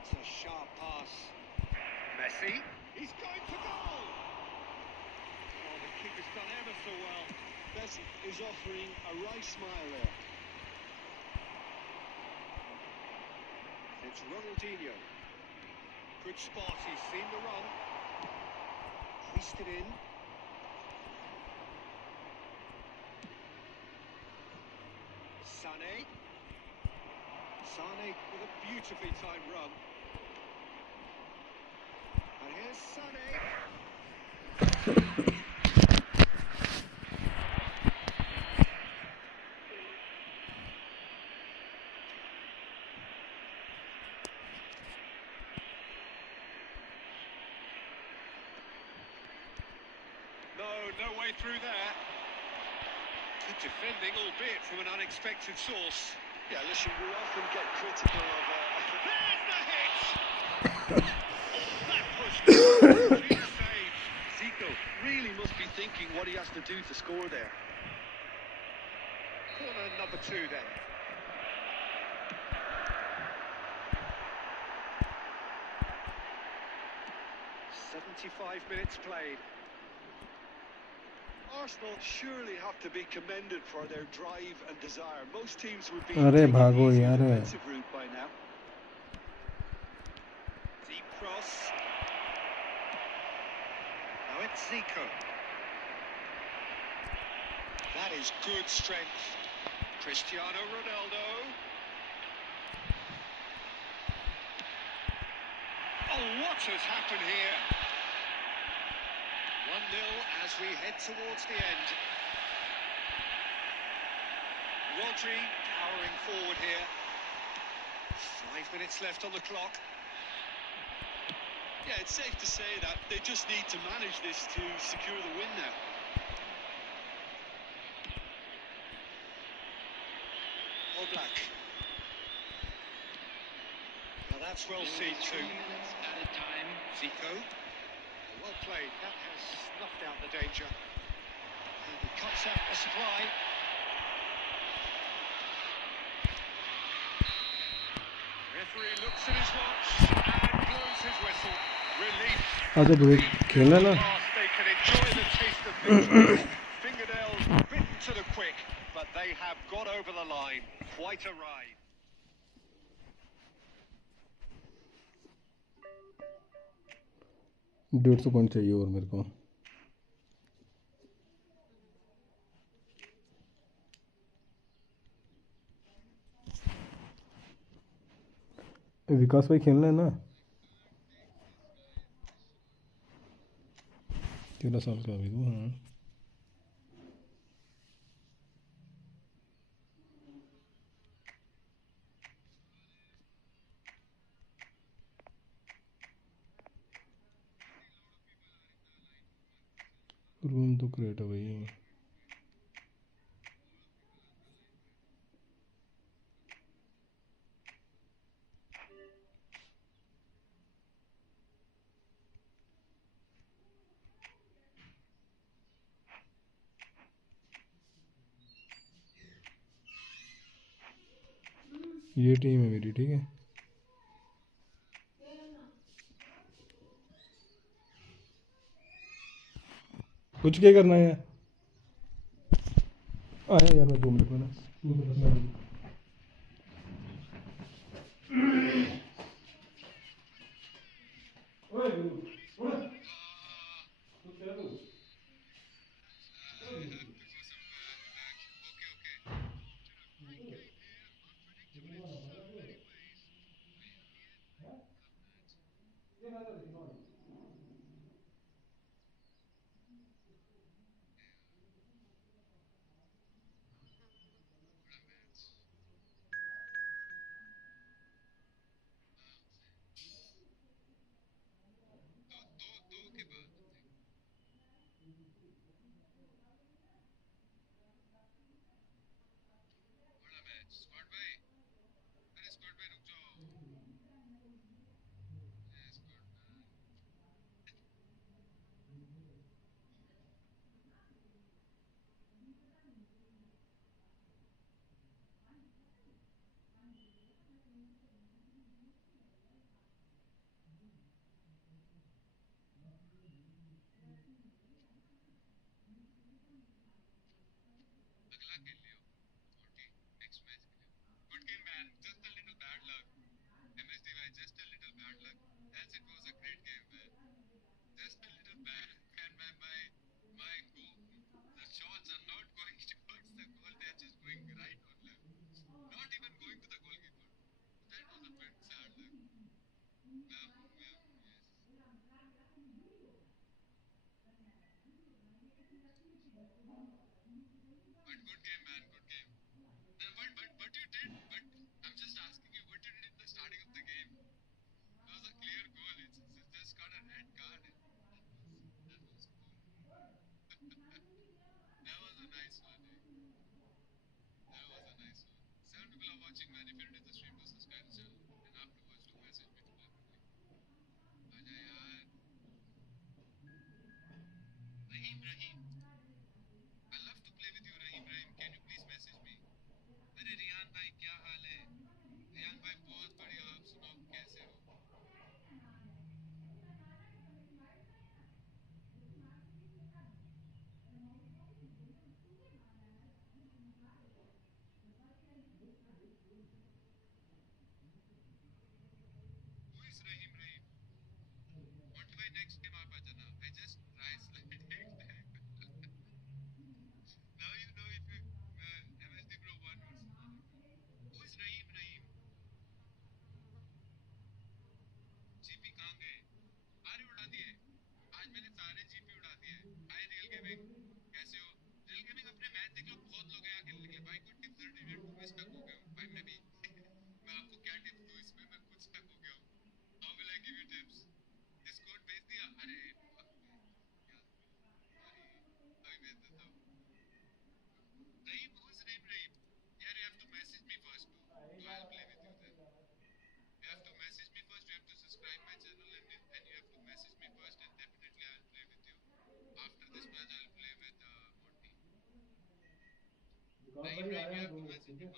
It's a sharp pass. Messi. He's going for goal. Oh, the keeper's done ever so well. Messi is offering a right smile there. It's Ronaldinho. Good spot, he's seen the run. Creased it in. Sané. Sané with a beautifully timed run. And here's Sané. No way through there. Good defending, albeit from an unexpected source. Yeah, listen, we often get critical of There's the hit! That was clean save. Zico really must be thinking what he has to do to score there. Corner number 2 then. .75 minutes played. Arsenal surely have to be commended for their drive and desire. Most teams would be अरे taking भागो the easy यार defensive route by now. Deep cross. Now it's Zico. That is good strength. Cristiano Ronaldo. Oh, what has happened here? 1-0 as we head towards the end. Rodri powering forward here. 5 minutes left on the clock. Yeah, it's safe to say that they just need to manage this to secure the win now. Oblak. Now that's well seen 2 too. minutes added time. Zico. Well played. That has snuffed out the danger. And he cuts out the supply. Referee looks at his watch and blows his whistle. Relief. अच्छा break खेलना ना They can enjoy the taste of victory. Fingernails bitten to the quick, but they they have got over the line. Quite a ride. डेढ़ सौ point चाहिए और मेरे को। विकास भाई खेलना है ना? 13 साल का अभी तो। हाँ रूम तो क्रिएट है भाई। ये टीम है मेरी, ठीक है। कुछ क्या करना है? आया यार मैं 2 मिनट में ना। विकास भाई आया 2 मिनट, ठीक है।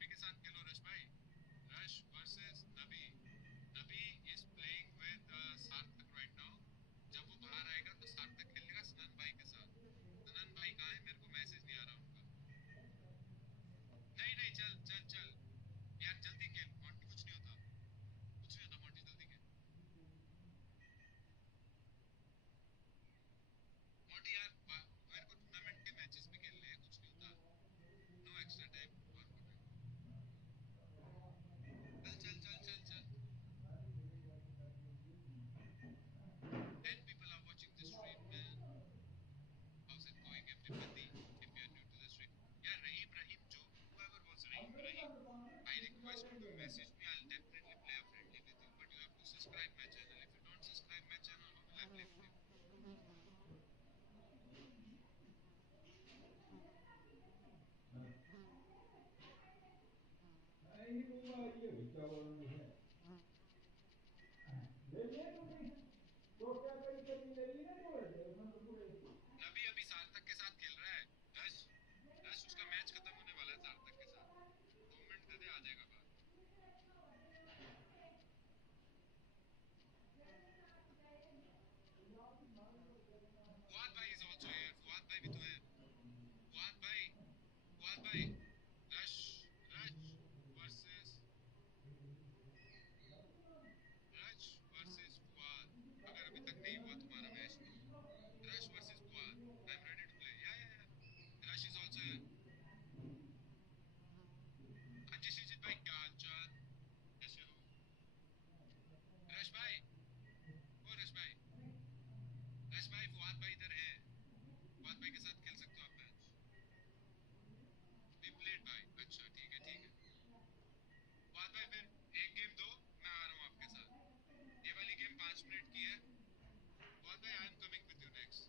नबी के साथ खेलो रश भाई. Rush versus Nabi. Nabi is playing with सार्थक right now. जब वो बाहर आएगा तो सार्थक खेलेगा सनन भाई के साथ. सनन भाई कहाँ है? मेरे को मैसेज नहीं आ रहा उनका. नहीं नहीं, चल चल चल यार, जल्दी खेल मोंटी. कुछ नहीं होता, कुछ नहीं होता मोंटी, जल्दी खेल मोंटी यार. मेरे को टूर्नामेंट के मैचेस भी खेलने हैं, कुछ नहीं होता. No extra time. चल चल चल चल चल. 10 people are watching the stream, man. How's it going, everybody? If you are new to the stream, yeah, Rahim, Joe, whoever was Rahim, I request you to message me. I'll definitely play a friendly with you, but you have to subscribe my channel. If you don't subscribe my channel, how will I play with you? नबी अभी सार्थक के साथ खेल रहा है. Rush rush उसका match खत्म होने वाला है सार्थक के साथ. 2 मिनट दे दे, आ जाएगा बाहर. फुआद भाई is also here. फुआद भाई भी तो है. फुआद भाई, फुआद भाई. Rush Rush versus Rush versus Fuad. अगर अभी तक नहीं हुआ तुम्हारा मैच तो Rush versus Fuad. I am ready to play. या रश इज आल्सो हियर. हाँ जी श्रीजीत भाई, क्या हाल चाल? कैसे हो रश भाई? ओ रश भाई, रश भाई, फुआद भाई इधर है. फुआद भाई के साथ खेल सकते हो आप मैच. वी प्लेड भाई. अच्छा ठीक है ठीक है. फुआद भाई फिर एक गेम दो, मैं आ रहा हूँ आपके साथ. ये वाली गेम 5 मिनट की है. फुआद भाई, I am coming with you next.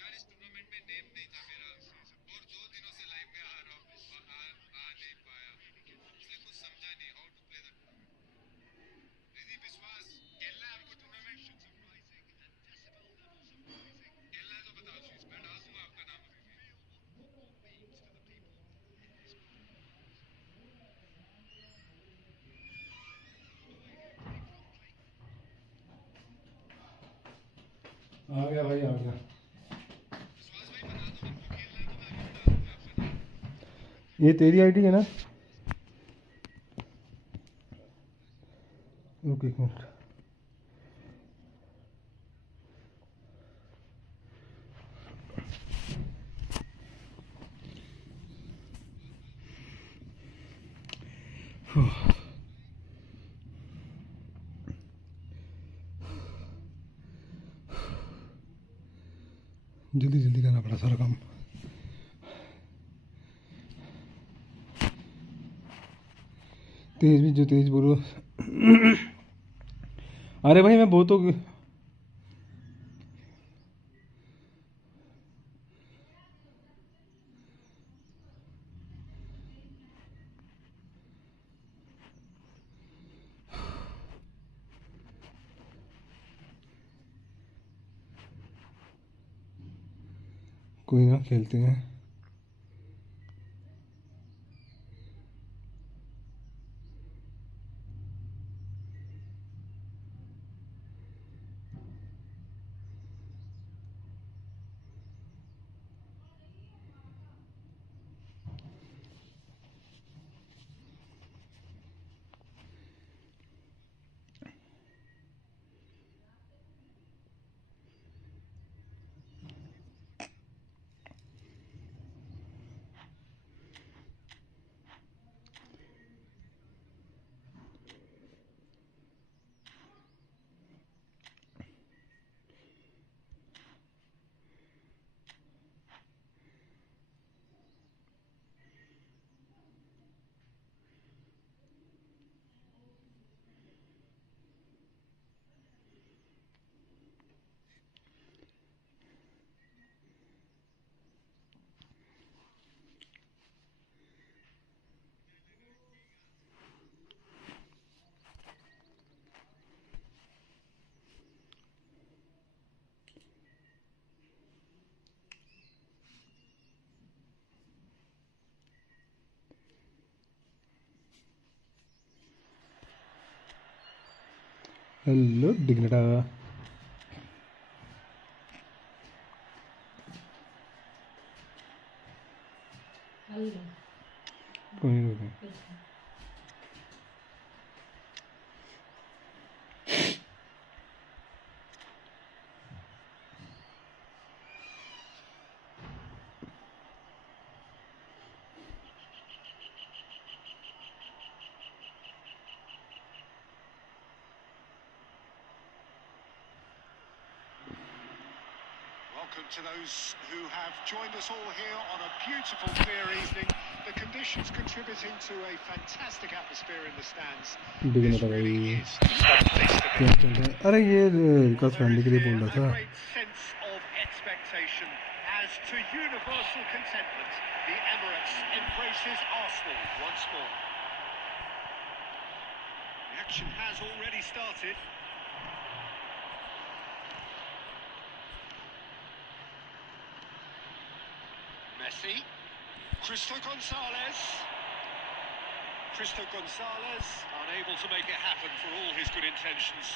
यार इस टूर्नामेंट में नेम नहीं था मेरा, और 2 दिनों से लाइव में आ रहा हूँ, आ नहीं पाया, इसलिए कुछ समझा नहीं how to play the tournament. Riddhi Vishwas, खेलना है आपको टूर्नामेंट? खेलना है तो बताओ शीश, मैं डाल दूंगा आपका नाम अभी भी. आ गया भाई, आ गया. विश्वास भाई बता दो मेरे को, खेलना है तो मैं अभी भी डाल दूंगा आपका नाम. ये तेरी आईडी है ना? रुक एक मिनट. जल्दी जल्दी करना पड़ा सारा काम. तेज भी जो तेज बोलो. अरे भाई मैं बहुत हो. कोई ना, खेलते हैं. हेलो डिग्नेटा कोई नहीं Welcome to those who have joined us all here on a beautiful, clear evening. The conditions contributing to a fantastic atmosphere in the stands. This डिग्नेटा really भाई is the place to क्या be. चल रहा है अरे ये विकास There Pandey is के लिए here बोल a रहा था great sense of expectation as to universal contentment. The Emirates embraces Arsenal once more. The action has already started. Messi, Cristo Gonzalez, unable to make it happen for all his good intentions.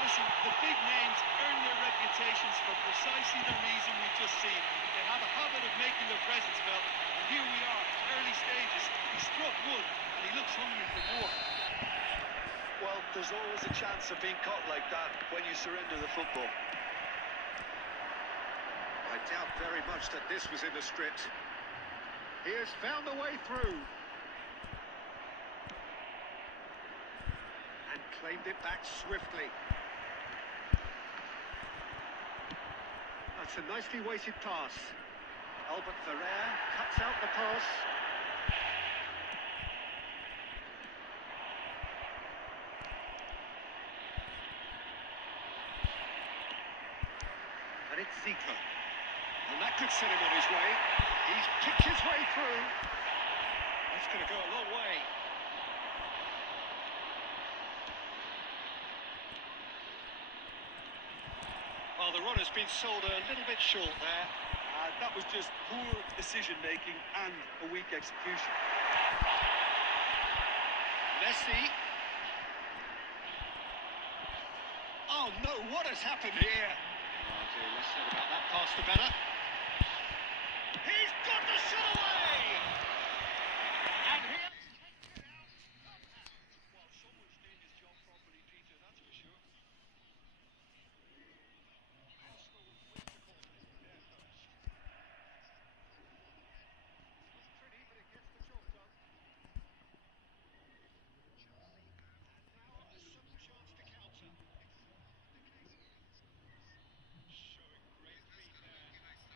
Listen, the big names earn their reputations for precisely the reason we've just seen. They have a habit of making their presence felt, and here we are, early stages. He struck one, and he looks hungry for more. Well, there's always a chance of being caught like that when you surrender the football. I doubt very much that this was in the script. He has found a way through. And claimed it back swiftly. That's a nicely weighted pass. Albert Ferrer cuts out the pass. And it's Zico. And that could set him on his way. He's picked his way through. That's going to go a long way. Well, the run has been sold a little bit short there. That was just poor decision-making and a weak execution. Messi. Oh no, what has happened here? Oh dear, less said about that pass, the better. He's got the shot away! And he has taken it out somehow. Well, someone's doing his job properly, Peter, that's for sure. Arsenal win the corner. Not pretty, but it gets the job done. And now a sudden chance to counter. Showing great feet there.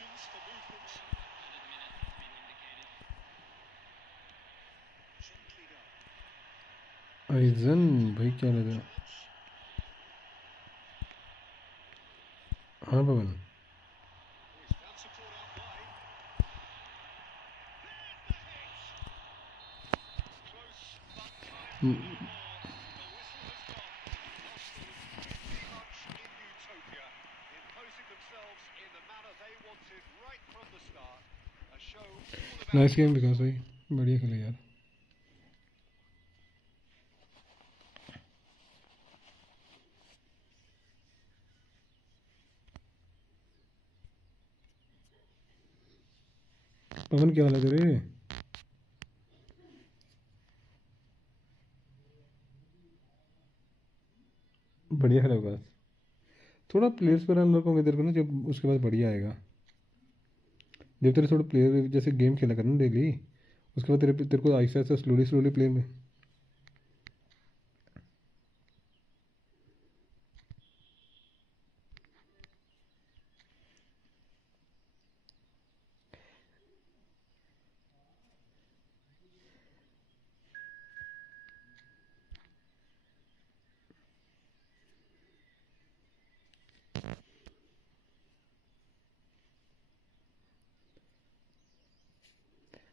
options for movement. Gently down. Eigen भाई क्या लग रहा है? हाँ पवन, He's found support out wide. Close, but time for one more. The whistle has gone. Arsenal pretty much in utopia, imposing themselves in the manner they wanted right from the start. A show all about nice game Vikas भाई, बढ़िया खेले यार। पवन क्या हाल है तेरे? बढ़िया खेला विकास। थोड़ा प्लेयर्स पर अनलॉक होंगे तेरे को ना, जब उसके बाद बढ़िया आएगा। जब तेरे थोड़ा प्लेयर जैसे गेम खेला करना डेली, उसके बाद तेरे को Aahista Aahista slowly slowly play में।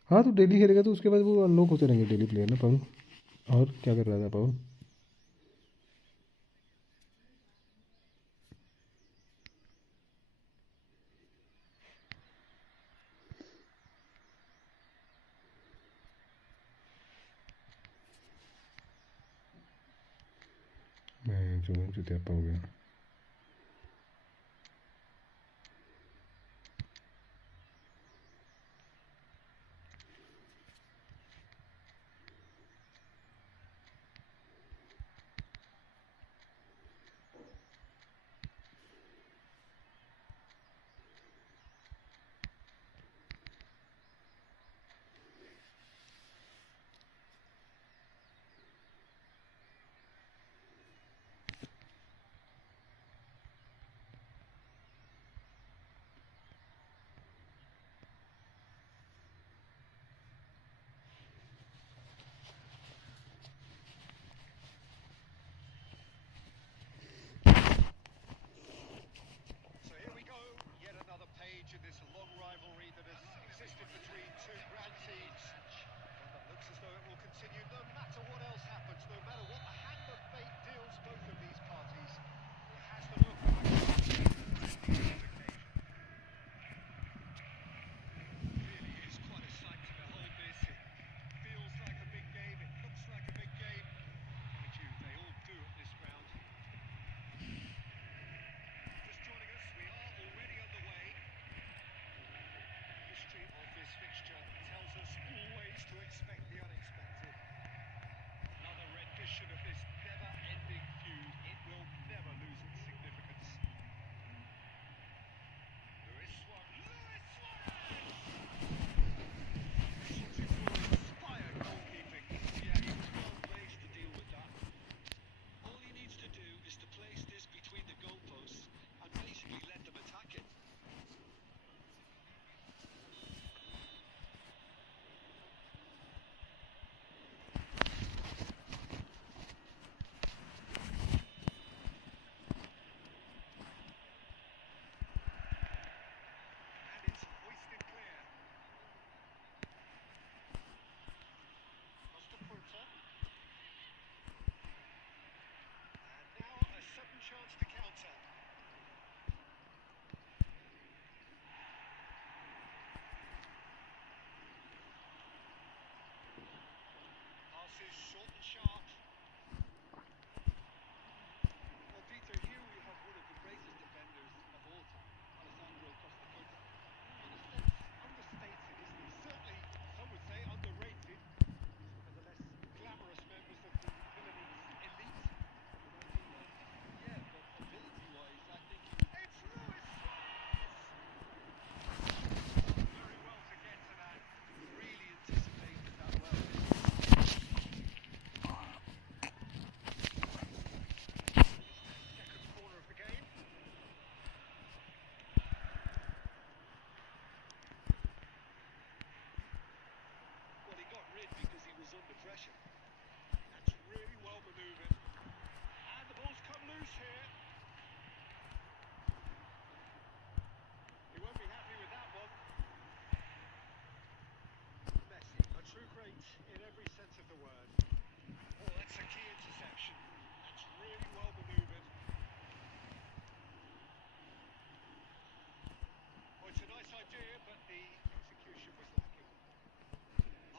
हाँ तो डेली खेलेगा तो उसके बाद वो अनलॉक होते रहेंगे डेली प्लेयर ना पवन। और क्या कर रहा था पवन? मैं जो जुतियापा हो गया।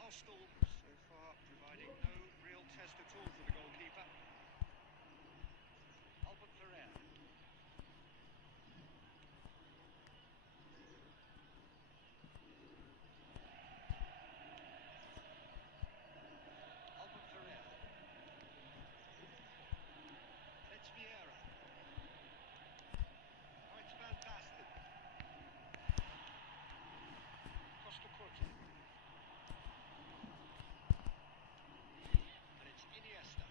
Arsenal so far providing no real test at all for the goalkeeper. Albert Ferrer. Albert Ferrer. It's Vieira. Oh, it's Van Basten. Costa Curta. And it's Iniesta.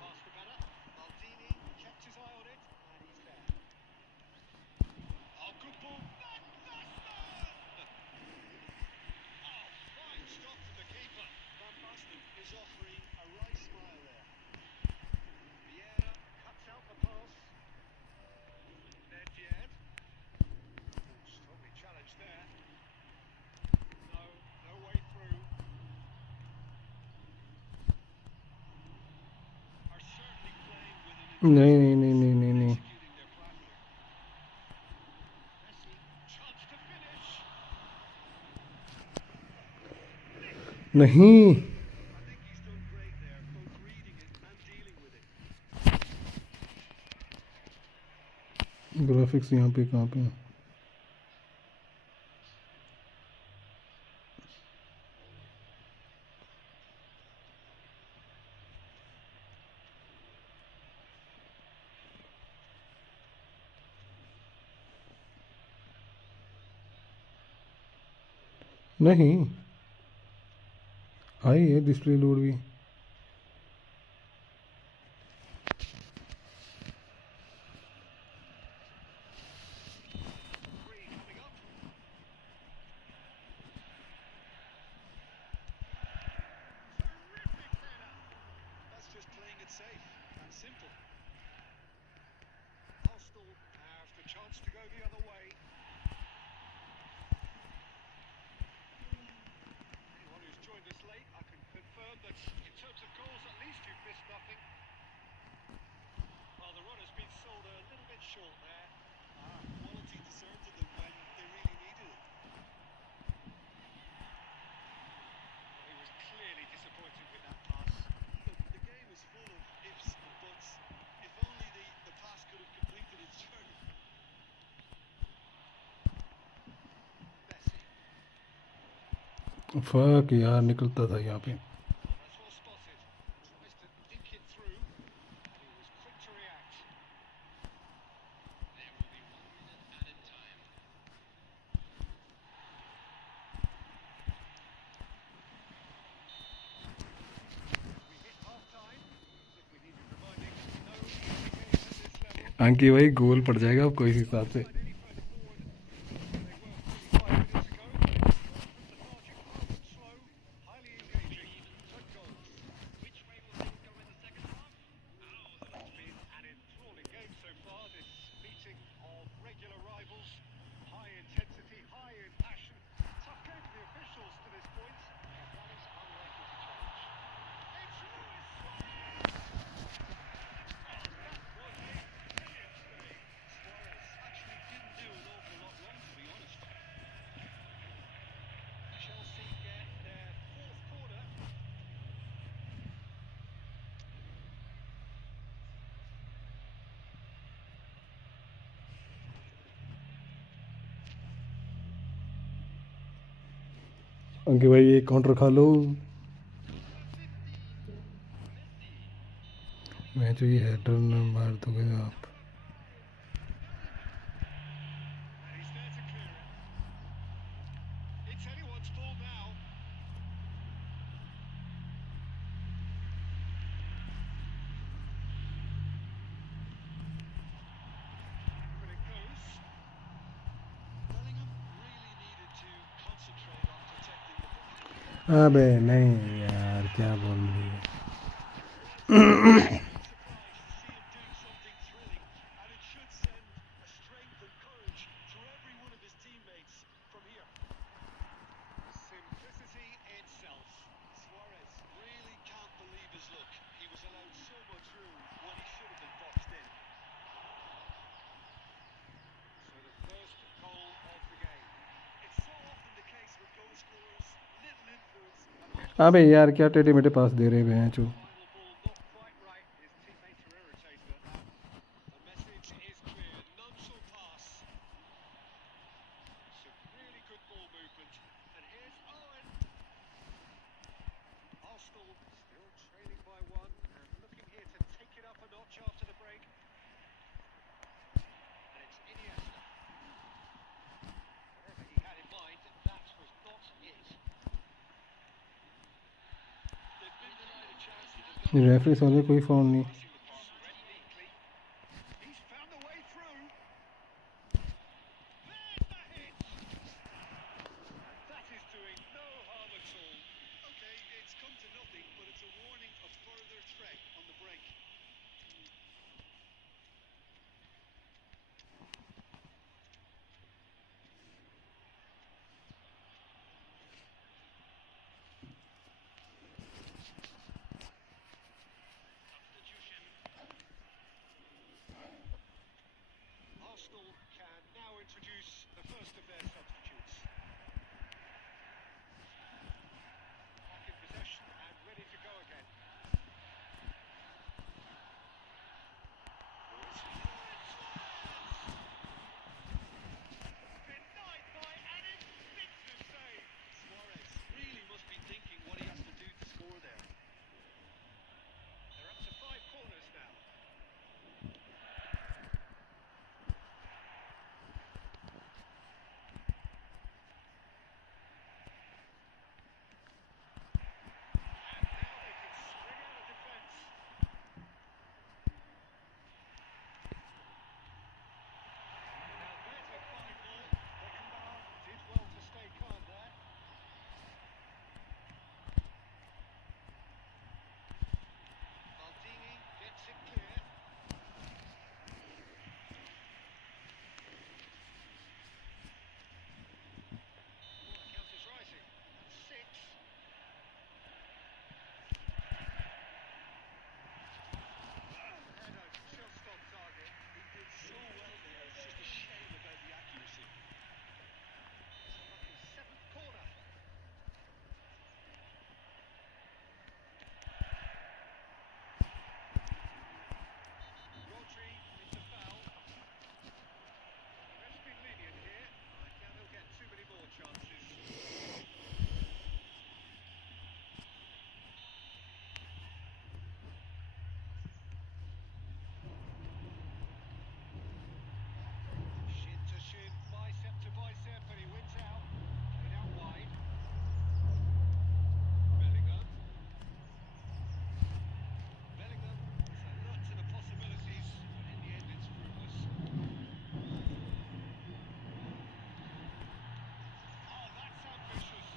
Pass the better. Maldini kept his eye on it, and he's there. Oh, good ball. Van Basten! Oh, fine stop from the keeper. Van Basten is offering a right smile there. Vieira cuts out the pass. Nedved. Strongly challenged there. No, no way through. Are certainly playing with an नहीं नहीं नहीं नहीं नहीं नहीं executing their plan here. Messi, chance to finish. नहीं I think he's done great there, both reading it and dealing with it. Graphics यहाँ पे कहाँ पे है? नहीं आई है डिस्प्ले लोड भी Three coming up. Terrific header. That's just playing it safe and simple. Arsenal have the chance to go the other way. Anyone who's joined us late, I can confirm that in terms of goals, at least you've missed nothing. Well, the run has been sold a little bit short there. Quality deserted them when they really needed it. Well, he was clearly disappointed with that pass. Look, the game is full of ifs and buts. If only the pass could have completed its journey. Messi. Fuck यार निकलता था यहाँ पे Well, that's well spotted. Tries to think it through. He was quick to react. There will be 1 minute added time. We hit half time. As if we needed reminding. No easy games at this level. आंकी भाई गोल पड़ जाएगा आपको इस हिसाब से Any further forward than they were 45 minutes ago. Lethargic, fast and slow, highly engaging. Third goals. Which way will things go in the second half? It's been an enthralling game so far. This meeting of regular rivals. High intensity, high in passion. Tough game for the officials to this point. And that is unlikely to change. It's Luis Suarez! Oh, that was a brilliant save. Suarez actually didn't do an awful lot wrong, to be honest. Chelsea get their fourth corner. आंकी भाई ये counter खा लो मैं तो ये header न मार दोगे आप And he's there to clear it. It's anyone's ball now. But it goes. Bellingham really needed to concentrate on protecting the ball. अबे नहीं यार क्या बोल रही है Surprised to see him doing something thrilling, and it should send a strength and courage to every one of his teammates from here. Simplicity itself. Suarez really can't believe his luck. He was allowed so much room when he should have been boxed in. So the first goal of the game. It's so अबे यार क्या टेढ़े मेढ़े पास दे रहे हैं जो। Final ball not quite right. His teammates are irritated at that. The message is clear. None shall pass. Some really good ball movement. And here's Owen. Arsenal still trailing by one and looking here to take it up a notch after the break. And it's Iniesta. Whatever he had in mind, that was not it. They've been denied a chance to develop. Referee साले कोई foul नहीं। Passing the pass read neatly. He's found a way through. There's the hit. And that is doing no harm at all. Okay, it's come to nothing, but it's a warning of further threat on the break. Substitution. Arsenal can now introduce the first of their substitutes. Back in possession and ready to go again. Denied by an instinctive save. Suarez really must be thinking what he has to do to score there. They're up to 5 corners now. And now they can spring out of defence. Now there's a fine ball. Beckenbauer did well to stay calm there. Maldini gets it clear. Corner count is rising. That's 6. Header just on target. He did so well there. It's just a shame about the accuracy. It's a lucky 7th corner. Rodri needs a foul. The ref's been lenient here. I doubt he'll get too many more chances. Shin to shin, bicep to bicep, and he wins out. Played out wide. Bellingham. Bellingham is alert to the possibilities, but in the end it's fruitless. Oh, that's ambitious.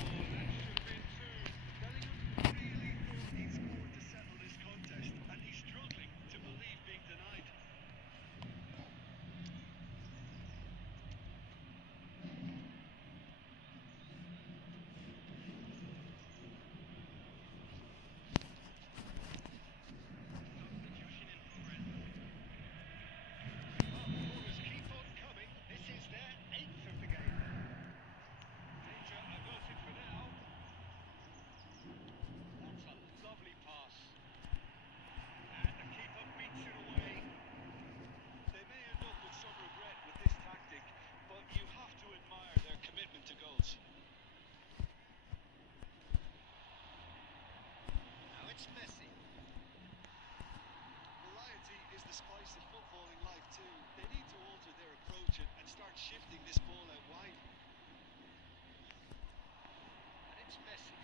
Oh, that should have been 2. Bellingham really thought he scored to settle this contest, and he's struggling to believe being denied. Substitution in progress. Well, corners keep on coming. This is their 8th of the game. Danger averted for now. That's a lovely pass. And the keeper beats it away. They may end up with some regret with this tactic, but you have to admire their commitment to goals. Now it's Messi. Variety is the spice of footballing life too. They need to alter their approach and start shifting this ball out wide. And it's Messi.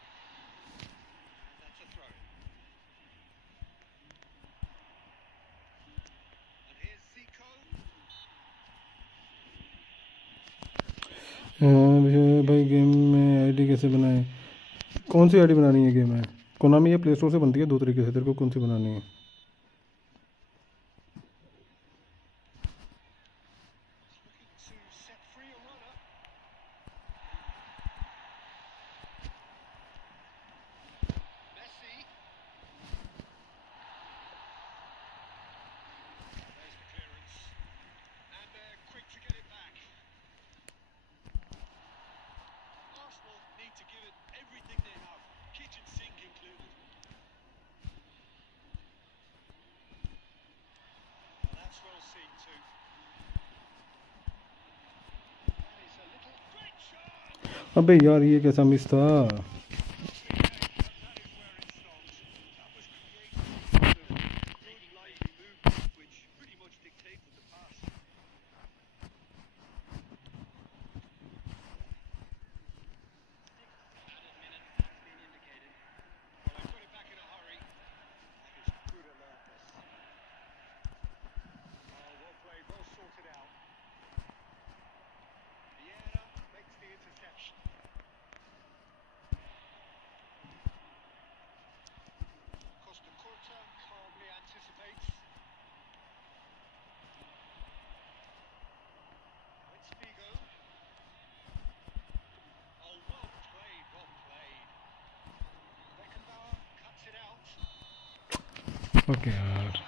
And that's a throw. And here's Zico. भाई game में ID कैसे बनाए? कौन सी ID बनानी है game में? Konami या play store से बनती है, दो तरीके से। तेरे को कौन सी बनानी है? Looking to set free a runner. Messi. There's the clearance. And they're quick to get it back. Arsenal need to give it अबे यार ये कैसा मिस था। ओके यार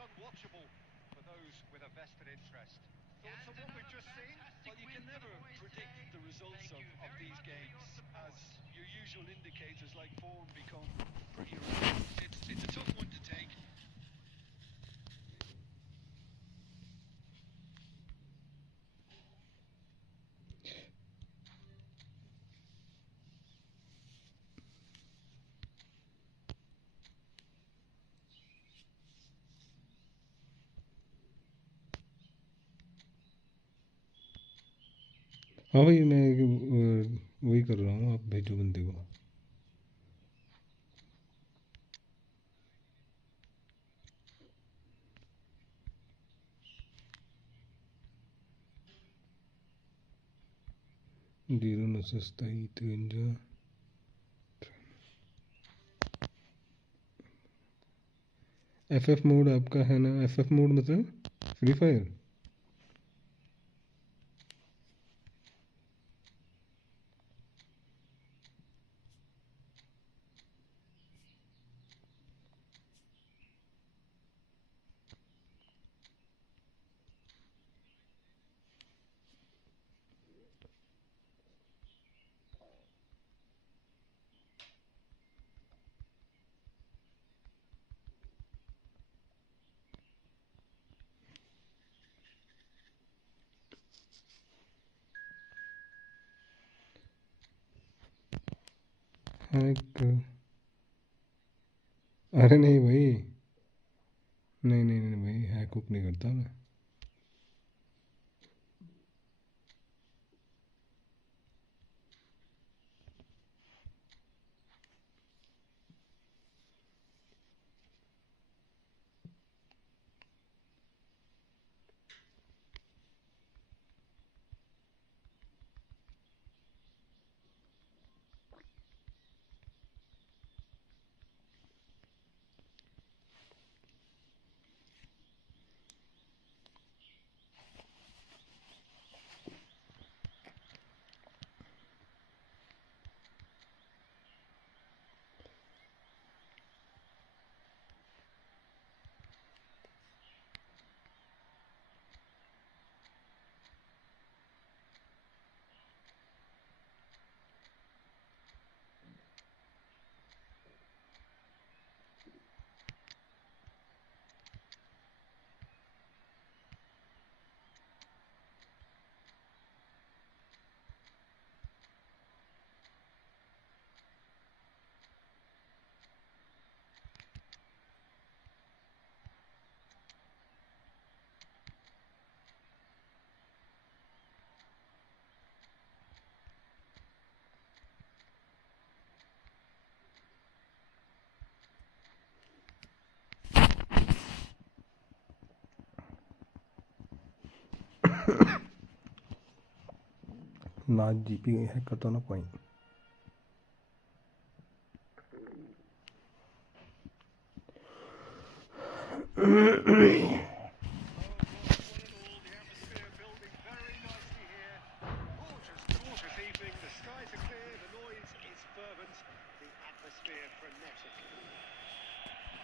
Unwatchable for those with a vested interest. Thoughts on what we've just seen? Well, you can never predict the results of these games, as your usual indicators like form become pretty irrelevant. It's a tough one to take. हाँ भाई मैं वही कर रहा हूँ, आप भेजो बंदे को। जीरो 927 FF मोड आपका है ना? FF मोड मतलब फ्री फायर। अरे नहीं भाई, नहीं नहीं नहीं भाई, हैक हुक नहीं करता मैं। ना जीपी हैक करता हूँ ना कोई।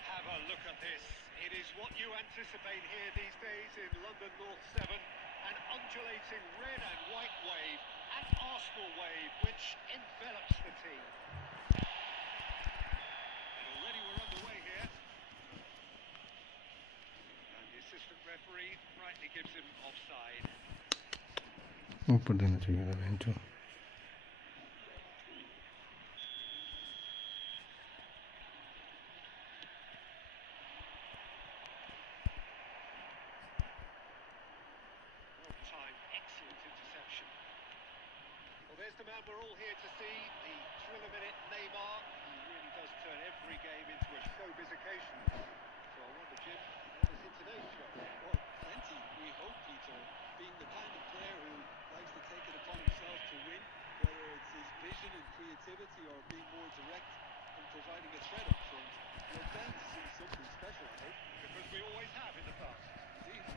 Have a look at this. It is what you anticipate here these days in London North 7. An undulating red and white wave, an Arsenal wave, which envelops the team. And already we're underway here. referee rightly gives him offside. ऊपर देना चाहिए था बेंचो. Well-timed, excellent interception. Well, there's the man we're all here to see, the thrill-a-minute Neymar. He really does turn every game into a showbiz occasion. So I wonder, Jim, what is it today's show? Well, plenty, we hope, Peter. Being the kind of player who likes to take it upon himself to win, whether it's his vision and creativity or being more direct and providing a threat up front, we're bound to see something special, I hope. Because we always have in the past. Indeed.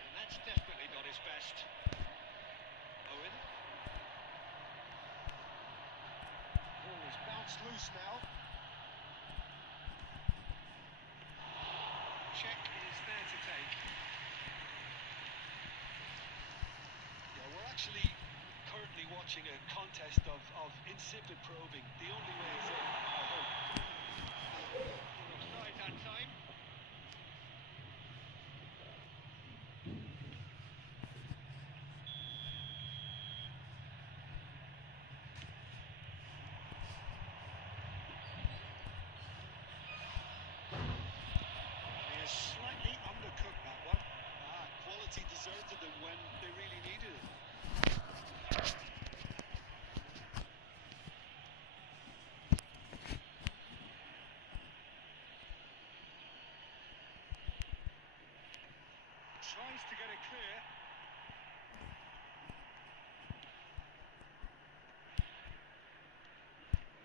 And that's definitely not his best. Owen. Ball is bounced loose now. Check is there to take. Yeah, we're actually currently watching a contest of insipid probing. The only way is in, I hope. Offside that time. He is slightly undercooked that one. Quality deserted them when they really needed it. Tries to get it clear.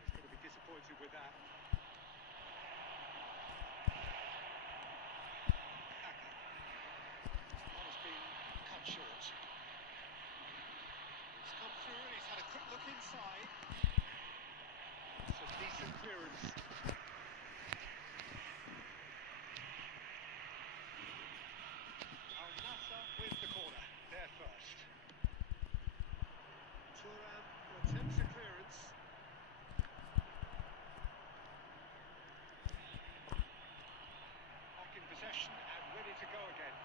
He's going to be disappointed with that. Kaka. That has been cut short. It's come through and he's had a quick look inside. It's a decent clearance. Al-Nassr with the corner. There first. Turan attempts a clearance. Back in possession and ready to go again.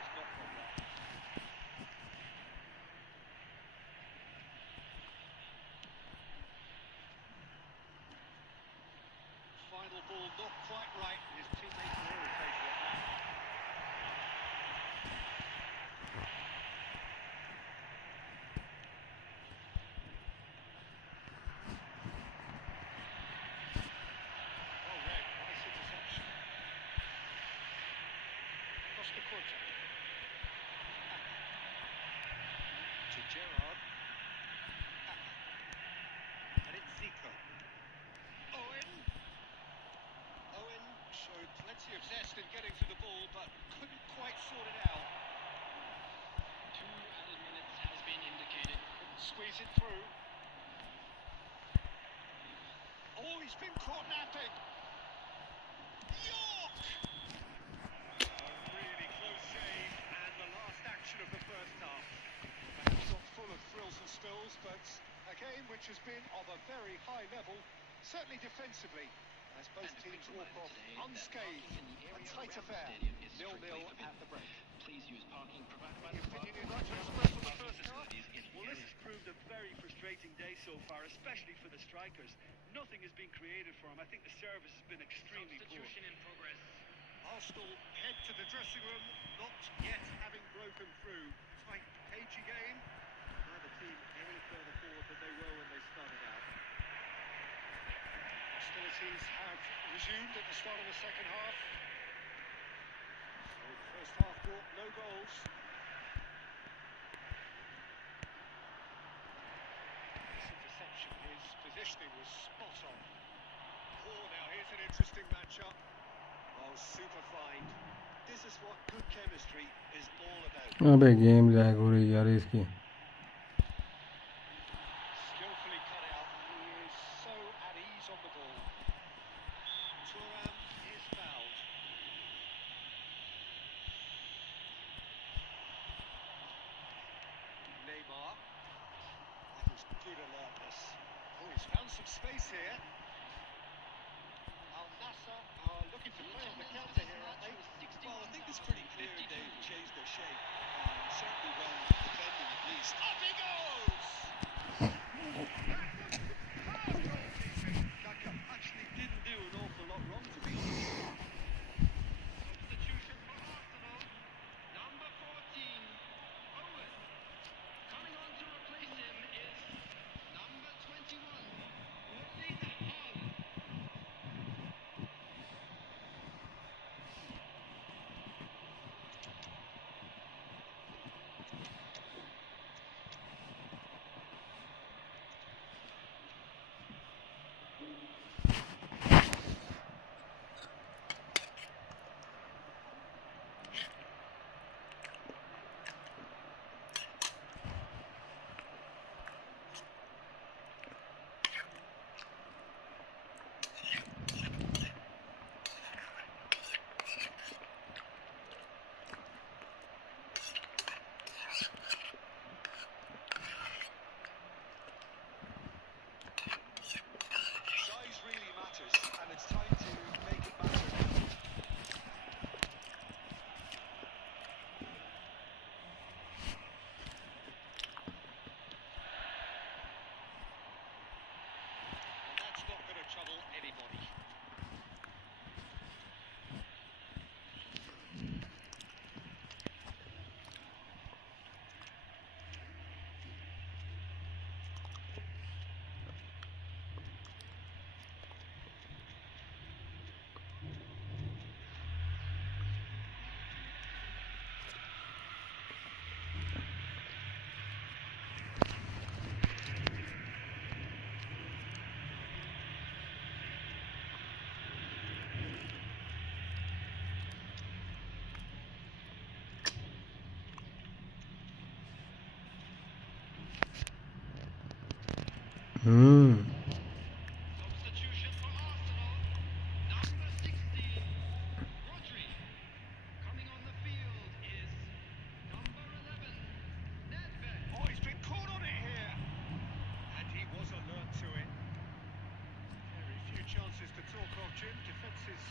It's not gone well. Final ball not quite right. His teammates are irritated at that. Well read, nice interception. Costa Curta. To Gerrard. And it's Zico. Owen. Owen showed plenty of zest in getting to the ball, but couldn't quite sort it out. 2 added minutes has been indicated. Couldn't squeeze it through. Oh, he's been caught napping. York! A really close save, and the last action of the first half. It's not full of thrills and spills, but a game which has been of a very high level, certainly defensively, as both And a quick teams walk reminder off today that unscathed. parking in the A area tight around the affair, stadium is 0-0 strictly at forbidden. the break. Please use parking provided by Any the opinion you'd park like to officer. express on the first half? Facilities in Well, the this area. has proved a very frustrating day so far, especially for the strikers. Nothing has been created for them. I think the service has been extremely poor. Substitution in progress. Arsenal head to the dressing room, not yet having broken through. Tight, cagey game. Neither team any further forward than they were when they started out. Hostilities have resumed at the start of the second half. So the first half brought no goals. This interception, his positioning was spot on. Oh, now here's an interesting matchup. Oh, super fine. This is what good chemistry is all about. अबे game lag हो रही है यार इसकी. Skillfully cut out. He is so at ease on the ball. Turan is fouled. Neymar. That was good some space here. Al Nassr are looking to play on the counter here, aren't they? Well, I think it's pretty clear they've changed their shape, certainly when defending at least. Up he goes! Kaka actually didn't do an awful lot wrong, to be honest. Substitution for Arsenal. Number 14, Owen. Coming on to replace him is number 21, Willie Hall. Size really matters, and it's time to make it matter now. That's not going to trouble anybody. Substitution for Arsenal. Number 16, Rodri. Coming on the field is number 11, Nedved. Oh, he's been caught on it here. And he was alert to it. Very few chances to talk of, Jim. Defence is...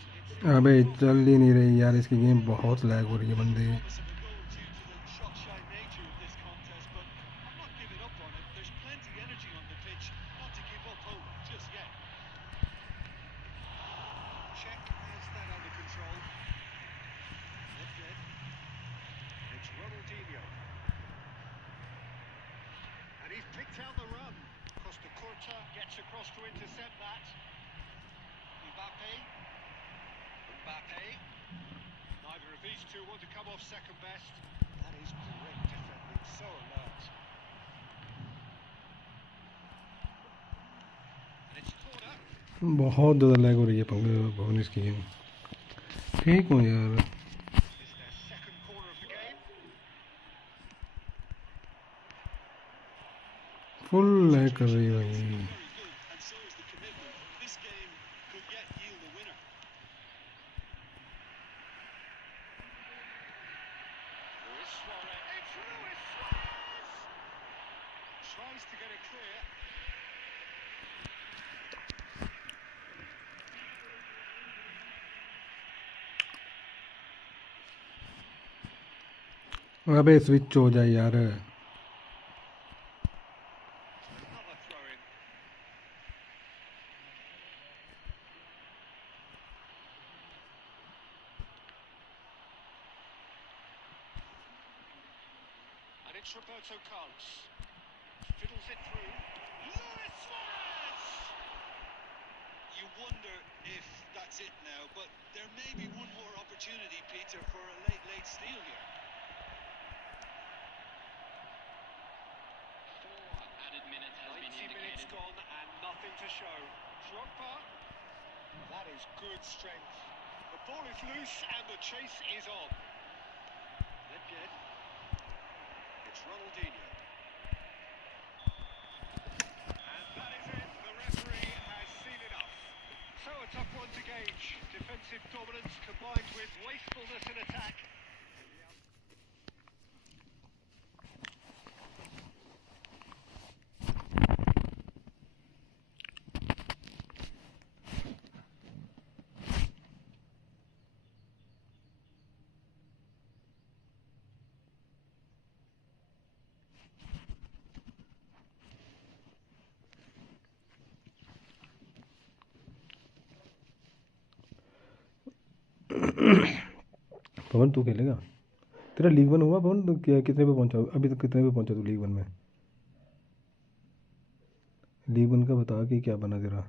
अबे चल ही नहीं रही यार, इसकी game बहुत lag हो रही है बंदे। Promise of a goal due to the shot-shy nature of this contest, but I'm not giving up on it. There's plenty energy on the pitch, not to give up hope just yet. Check has that under control. Nedved. It's Ronaldinho. And he's picked out the run. Costa Curta gets across to intercept that. Mbappe. Neither of these two want to come off second best. That is great defending, so alert. And it's caught up. बहुत ज़्यादा lag हो रही है भवन इसकी game. ठीक हूँ यार, This is their second corner of the game. Full lag कर रही है भाई। Very good, and so is the commitment. This game could yet yield a winner. Luis Suarez. It's Luis Suarez! Tries to get it clear. अबे switch हो जाए यार। Another throw in. And it's Roberto Carlos. Fiddles it through. Luis Suarez! You wonder if that's it now, but there may be one more opportunity, Peter, for a late steal here. 4 added minutes has been 90 minutes indicated. gone and nothing to show. Drogba. That is good strength. The ball is loose and the chase is on. Nedved. It's Ronaldinho. And that is it. The referee has seen enough. So a tough one to gauge. Defensive dominance combined with wastefulness in attack. पवन तू खेलेगा? तेरा league 1 हुआ पवन? तो क्या कितने पे पहुंचा अभी तक? कितने पे पहुंचा तू लीग 1 में? लीग 1 का बता कि क्या बना तेरा?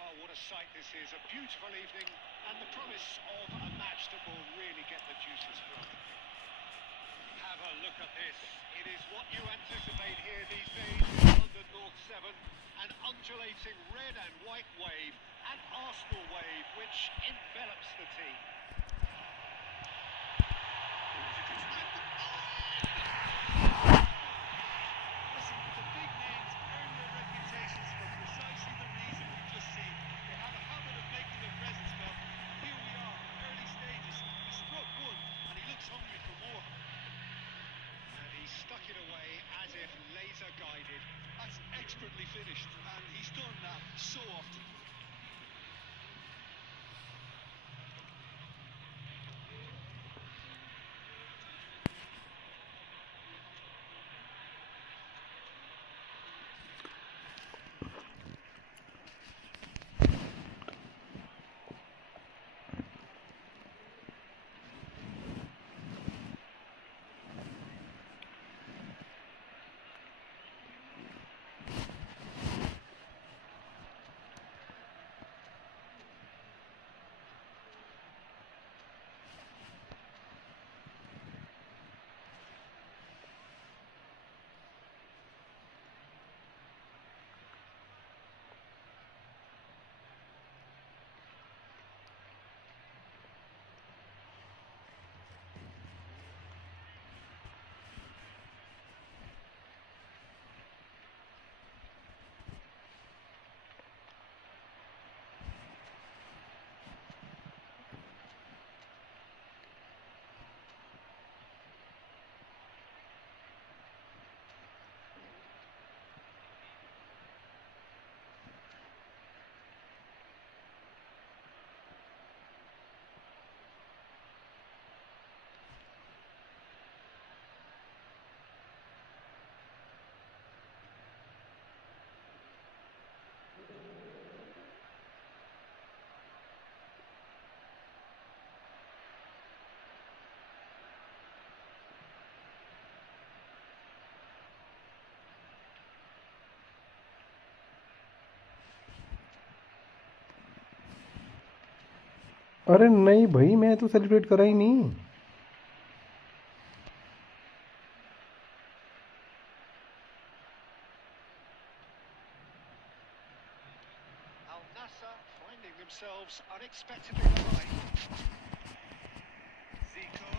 Well, what a sight this is. A beautiful evening and the promise of a match that will really get the juices flowing. Have a look at this. It is what you anticipate here these days in London North 7. An undulating red and white wave, an Arsenal wave which envelops the team. Listen, the big names earn their reputations for precisely the reason we've just seen. They have a habit of making their presence felt. Here we are, early stages. He struck one, and he looks hungry for more. And he stuck it away as if laser guided. That's expertly finished, and he's done that so often. अरे नहीं भाई, मैं तो celebrate करा ही नहीं। Al Nassr finding themselves unexpectedly behind. Zico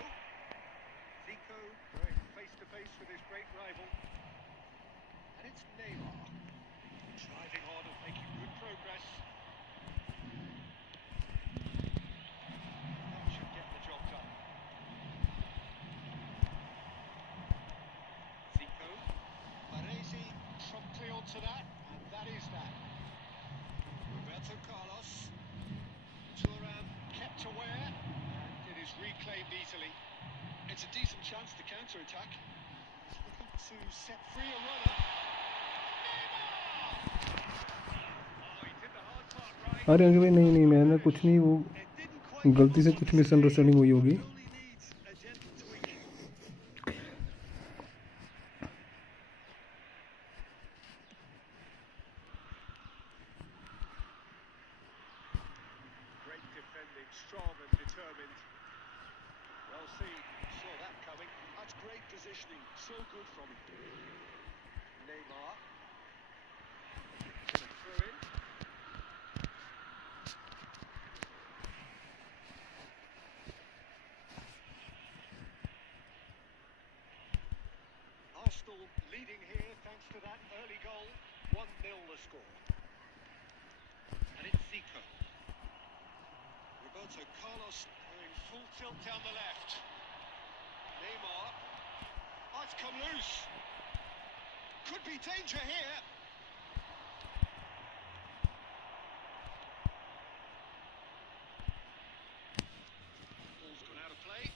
going face to face with his great rival. And it's Neymar driving on and making good progress. That should get the job done. Zico, Baresi promptly onto that, and that is that. Roberto Carlos, Thuram kept aware, and it is reclaimed easily. It's a decent chance to counter-attack. Looking to set free a runner. Oh, he did the hard part right. अरे भाई नहीं नहीं, मैंने कुछ नहीं, वो It didn't quite गलती से कुछ मिसअंडरस्टैंडिंग हुई होगी। only needs a gentle tweak. positioning, so good from him. Neymar. It's a throw in. Arsenal leading here thanks to that early goal. 1-0 the score. And it's Zico. Roberto Carlos going full tilt down the left. Neymar. Oh, it's come loose. Could be danger here. Ball's gone out of play.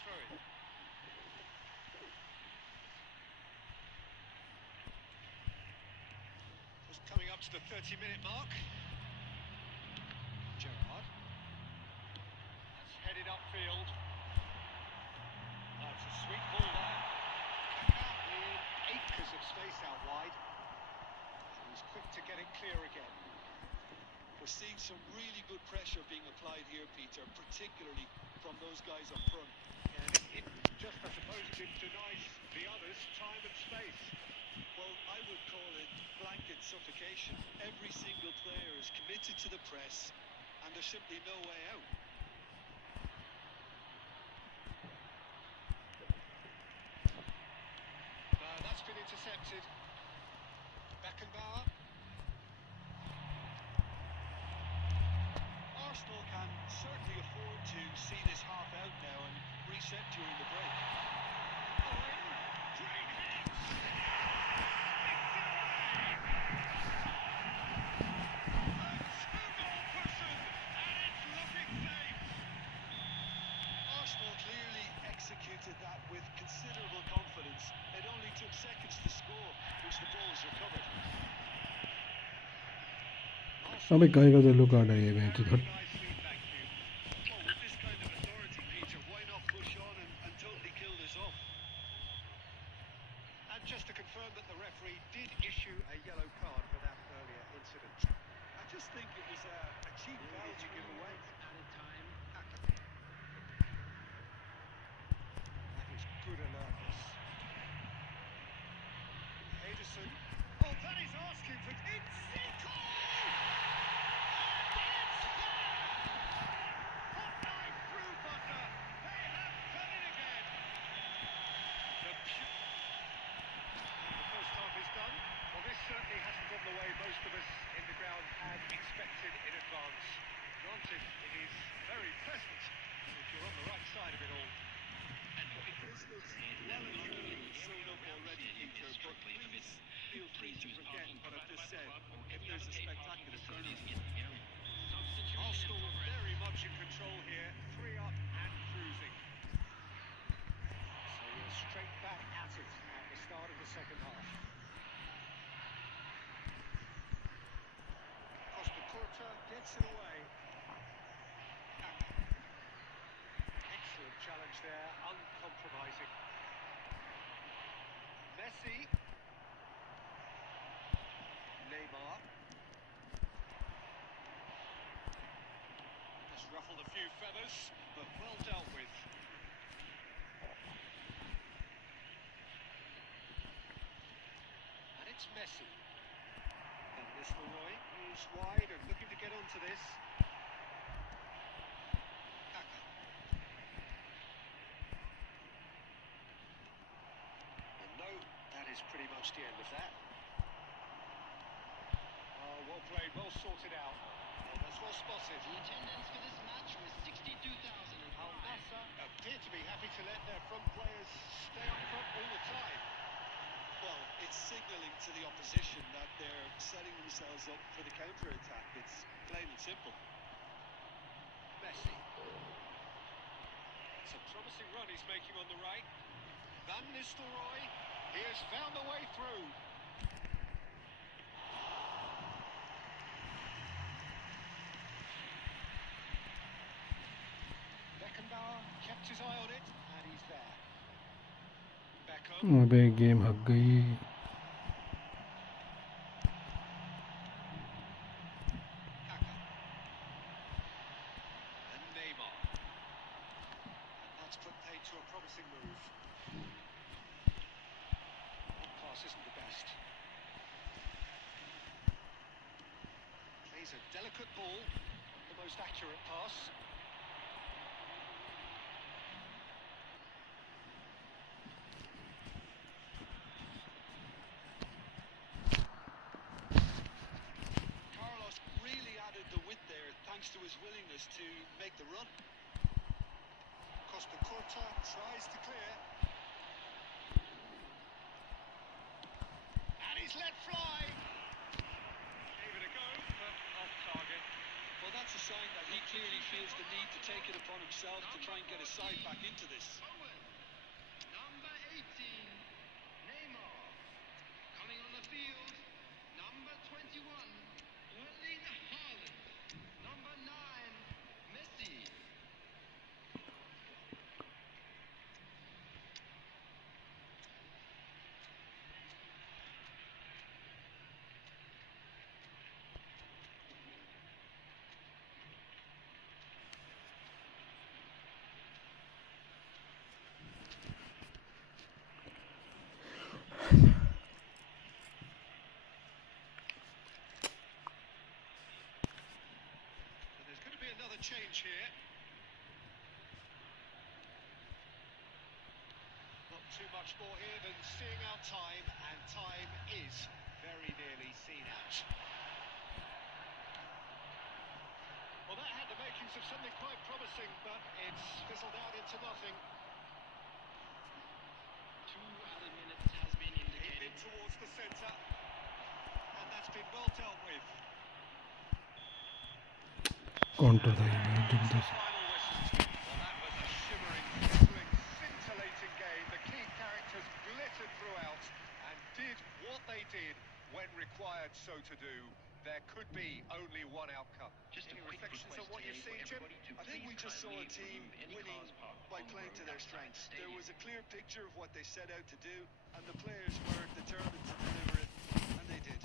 Throw it. Just coming up to the 30-minute mark. Gerrard. That's headed upfield. That's a sweet ball there. Kaká in acres of space out wide. He's quick to get it clear again. We're seeing some really good pressure being applied here, Peter, particularly from those guys up front. And it just, I suppose, it denies the others time and space. Well, I would call it blanket suffocation. Every single player is committed to the press, and there's simply no way out. That's been intercepted. Beckenbauer. Arsenal can certainly afford to see this half out now and reset during the break. Great hits! Arsenal clearly executed that with considerable confidence. It only took seconds to score, which the ball has recovered. अबे काय का yellow card है ये match इधर Nicely, thank you. Well, with this kind of authority, Peter, why not push on and totally kill this off? And just to confirm that the referee did issue a yellow card for that earlier incident. I just think it was a cheap foul to give away. Added time. That is good alertness. Ederson. Oh, that is asking for... It's Zico! Hot knife through butter. They have done it again. The first half is done. Well, this certainly hasn't gone the way most of us in the ground had expected in advance. Granted, it is very pleasant if you're on the right side of it all. This looks well enough sewn up already, Peter, but please feel free to forget what I've just said if there's a spectacular turnover. Arsenal very much in control here, 3 up and cruising. So we're straight back at it at the start of the second half. Costa Curta gets it away. Excellent challenge there, uncompromising. Messi. Neymar. Has ruffled a few feathers, but well dealt with. And it's Messi. And Nistelrooy is wide and looking to get onto this. Kaká. And no, that is pretty much the end of that. Oh, well played, well sorted out. Well, that's well spotted. The attendance for this match was 62,005. Al Nassr appear to be happy to let their front players stay up front all the time. Well, it's signalling to the opposition that they're setting themselves up for the counter-attack. It's plain and simple. Messi. It's a promising run he's making on the right. Van Nistelrooy, he has found a way through. Beckenbauer kept his eye on it, and he's there. Beckham. अबे game हक गई Kaká. pressing move. Pass isn't the best. Plays a delicate ball, not the most accurate pass. Carlos really added the width there thanks to his willingness to make the run. Costa Corta tries to clear. And he's let fly. Gave it a go, but off target. Well, that's a sign that he clearly feels the need to take it upon himself to try and get his side back into this. Number 18, Neymar. Coming on the field, number 21, Erling Haaland. Number 9, Messi. There's going to be another change here. Not too much more here than seeing out time, and time is very nearly seen out. Well, that had the makings of something quite promising, but it's fizzled out into nothing. 2 added minutes has been indicated. In towards the centre, and that's been well dealt with. Counter था ये जबरदस्त. Final whistle. Well, that was a shimmering, sizzling, scintillating game. The key characters glittered throughout and did what they did when required so to do. There could be only one outcome. Just a Any quick reflections on request what you've today seen, for Jim? everybody to I think we please just saw a kindly team remove any winning cars parked by on the playing to road their outside strengths. the There stadium. was a clear picture of what they set out to do, and the players were determined to deliver it, and they did.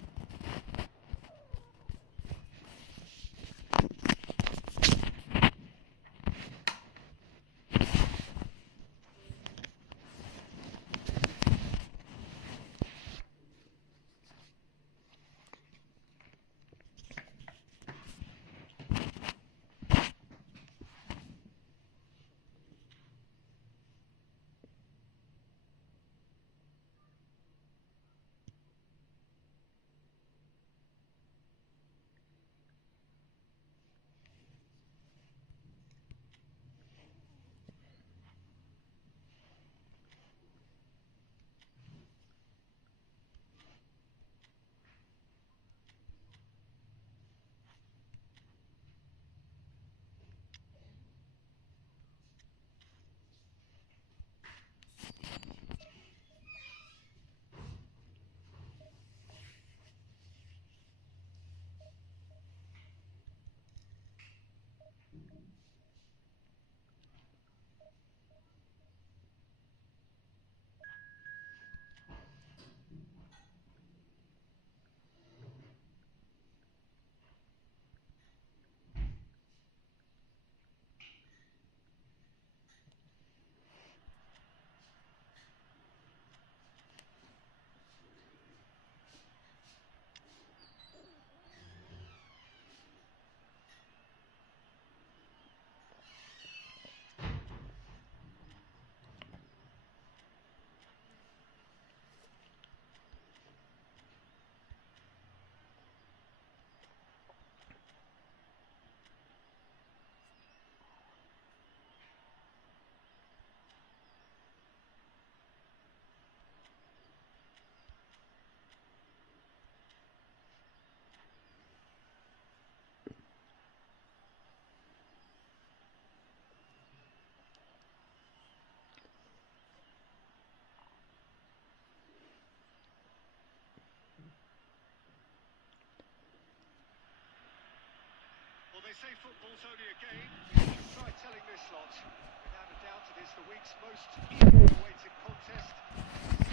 Well, they say football's only a game. You should try telling this lot. Without a doubt, it is the week's most eagerly awaited contest.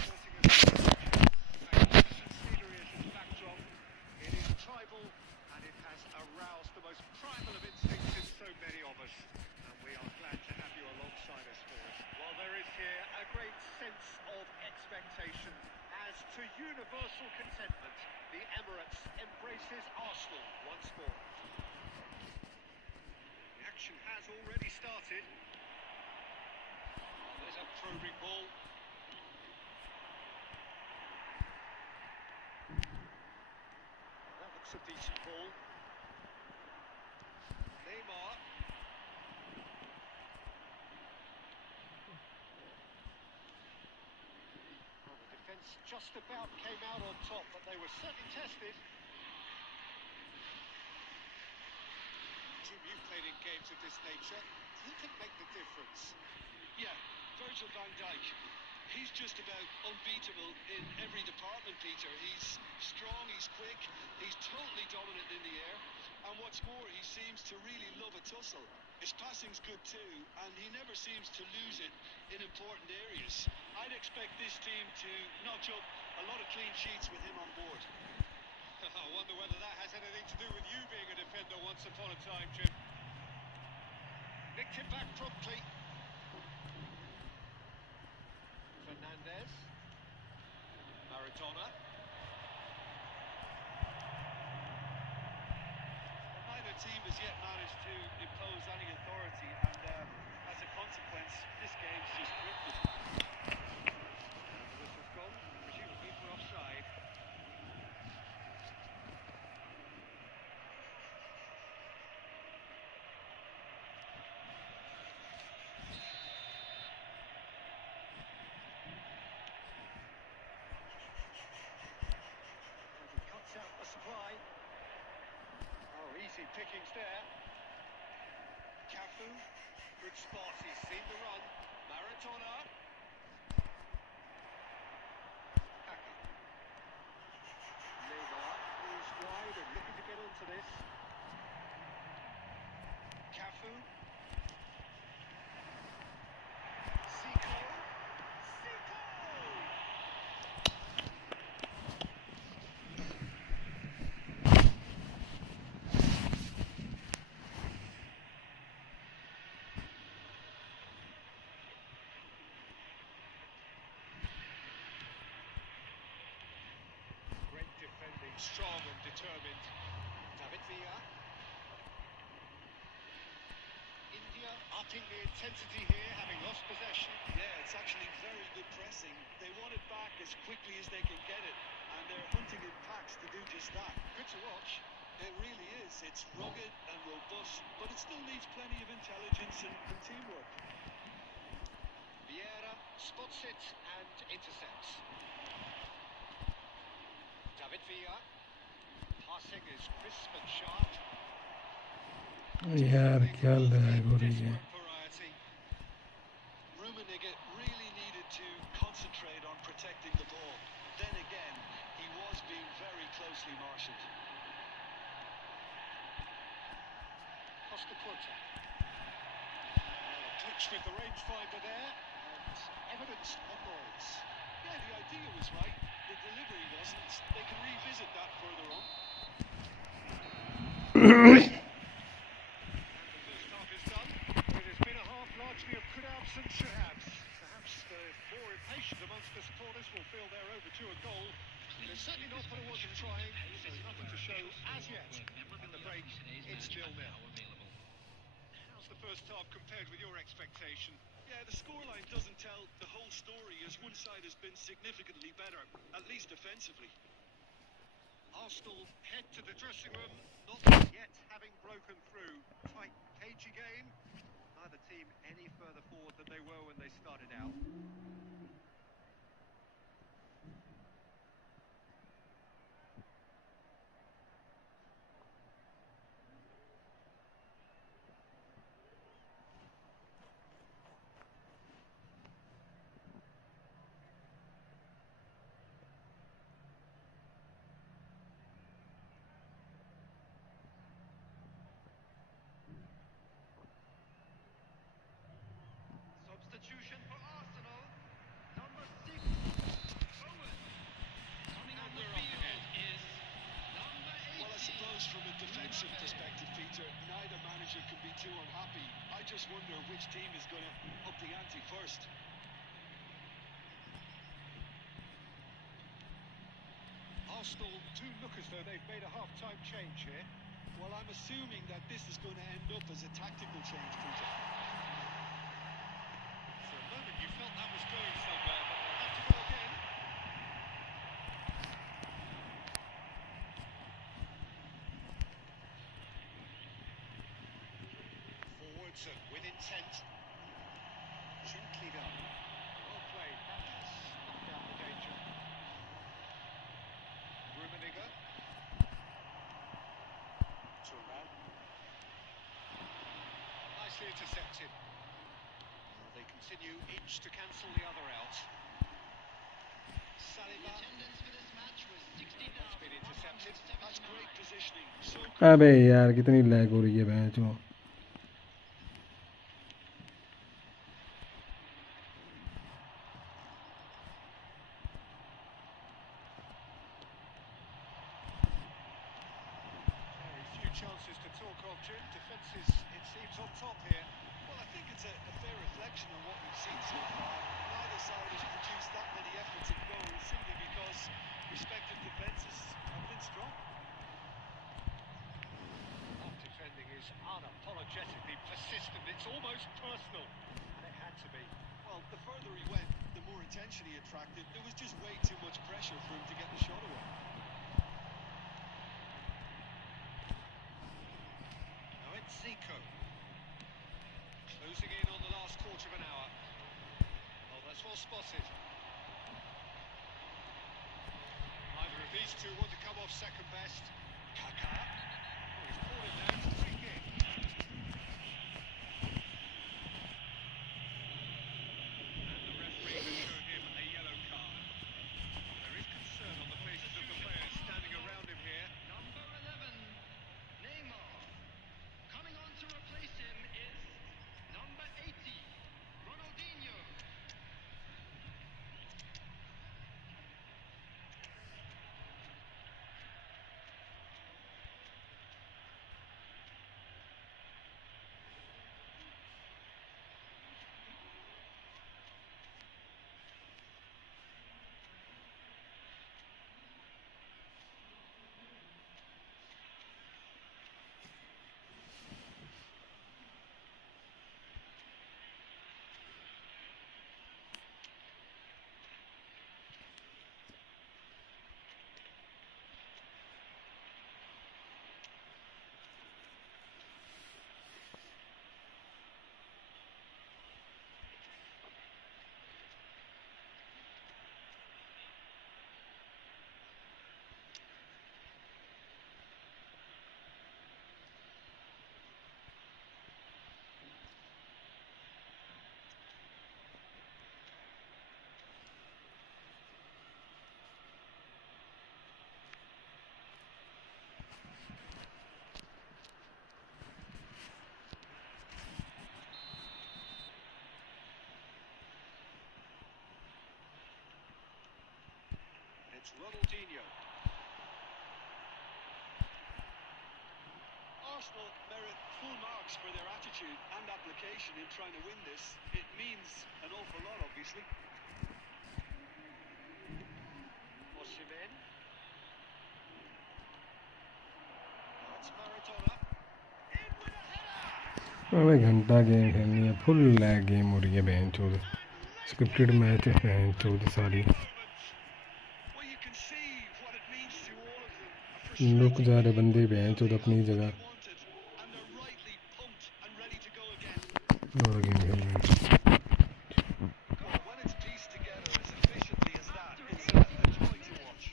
Sporting as magnificent scenery as its backdrop. It is tribal, and it has aroused the most primal of instincts in so many of us. And we are glad to have you alongside us for it. Well, there is here universal contentment. The Emirates embraces Arsenal once more. The action has already started. There's a probing ball. That looks a decent ball. Neymar. Well, the defence just about came out on top, but they were certainly tested. Jim, you've played in games of this nature. Who can make the difference? Yeah, Virgil van Dijk. He's just about unbeatable in every department, Peter. He's strong, he's quick, he's totally dominant in the air. And what's more, he seems to really love a tussle. His passing's good too, and he never seems to lose it in important areas. I'd expect this team to notch up a lot of clean sheets with him on board. I wonder whether that has anything to do with you being a defender once upon a time, Jim. Nicked him back promptly. Fernandez. Maradona. Well, neither team has yet managed to impose any authority, and as a consequence, this game's just drifted. The whistle's gone, presumably for offside. Cuts out the supply. Oh, easy pickings there. Cafu, good spot, he's seen the run. Maradona. Kaka. Neymar, who's wide and looking to get onto this. Cafu. Zico. Zico! Great defending, strong and determined. David Villa. India upping the intensity here, having lost possession. Yeah, it's actually very good pressing. They want it back as quickly as they can get it, and they're hunting in packs to do just that. Good to watch. It really is. It's rugged and robust, but it still needs plenty of intelligence and teamwork. Vieira spots it and intercepts. David Villa. Passing is crisp and sharp. यार क्या lag हो रही है. Variety. Rummenigge really needed to concentrate on protecting the ball. Then again, he was being very closely marshalled. Costa Quota. A touch with the rangefinder there, and evidence onwards. Yeah, the idea was right. The delivery wasn't. They can revisit that further on. And the first half is done. It has been a half largely of could-haves and should-haves. Perhaps the more impatient amongst the supporters will feel they're overdue a goal. They've certainly not put a word of trying, so nothing to show as yet. At the break, it's 0-0. How's the first half compared with your expectation? Yeah, the scoreline doesn't tell the whole story, as one side has been significantly better, at least defensively. Arsenal head to the dressing room, not yet having broken through. Tight, cagey game. Neither team any further forward than they were when they started out. Substitution for Arsenal. Number 6, Owen. Coming on the field is number 18. Well, I suppose from a defensive perspective, Peter, neither manager can be too unhappy. I just wonder which team is going to up the ante first. Arsenal do look as though they've made a half-time change here. Well, I'm assuming that this is going to end up as a tactical change, Peter. For a moment you felt that was going somewhere, but they'll have to go again. Forwards and with intent. Gently done. Well played. That has knocked out the danger. Rummenigge. Turnip. Nicely intercepted. Well, they continue each to cancel the other out. Saliba. Attendance for this match was That's been intercepted. That's great positioning. So अबे यार कितनी lag हो रही है match में। Very few chances to talk of, Jim. Defence is, it seems, on top here. Well, I think it's a fair reflection on what we've seen so far. Neither side has produced that many efforts at goal simply because respective defences have been strong. That defending is unapologetically persistent. It's almost personal. And it had to be. Well, the further he went, the more attention he attracted. There was just way too much pressure for him to get the shot away. Now it's Zico. Closing in on the last quarter of an hour. Oh, that's well spotted. Either of these two want to come off second best. Kaka. Oh, he's called it now. It's a free kick. And the referee has shown him a yellow card. There is concern on the faces of the players standing around him here. number 11, Neymar. Coming on to replace him is number 80, Ronaldinho. It's Ronaldinho. Arsenal merit full marks for their attitude and application in trying to win this. It means an awful lot, obviously. Osimhen. That's Maradona. In with a header! अबे घंटा game खेलनी है, full lag game हो रही है बहन चोद। Scripted match है बहन चोद सारी। Well, you can see what it means to all of them. A रुक जा रहे बंदे बहन चोद अपनी जगह। wanted, and they're rightly pumped and ready to go again. और गेम खेल रहे हैं। Well, when it's pieced together as efficiently as that, it's a joy to watch.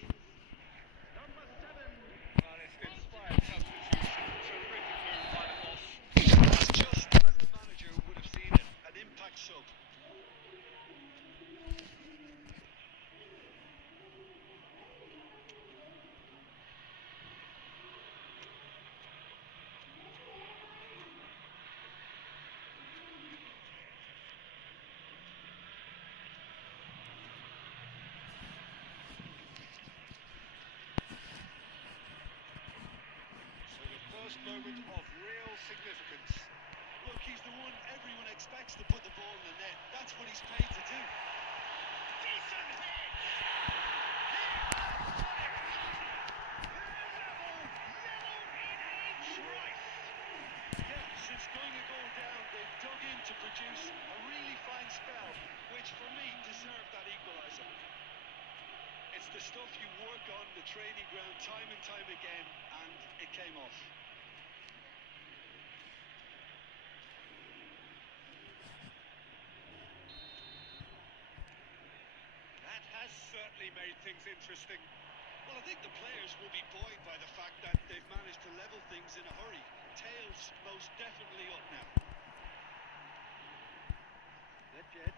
Number 7, Well, it's an inspired substitution. Terrific move by the boss. It's just as the manager would have seen it, an impact sub. So the first moment of real significance. Look, he's the one everyone expects to put the ball in the net. That's what he's paid to do. Decent hit! since going a goal down, they've dug in to produce a really fine spell, which for me deserved that equaliser. It's the stuff you work on the training ground time and time again, and it came off. That has certainly made things interesting. Well, I think the players will be buoyed by the fact that they've managed to level things in a hurry. Tails most definitely up now. Legend.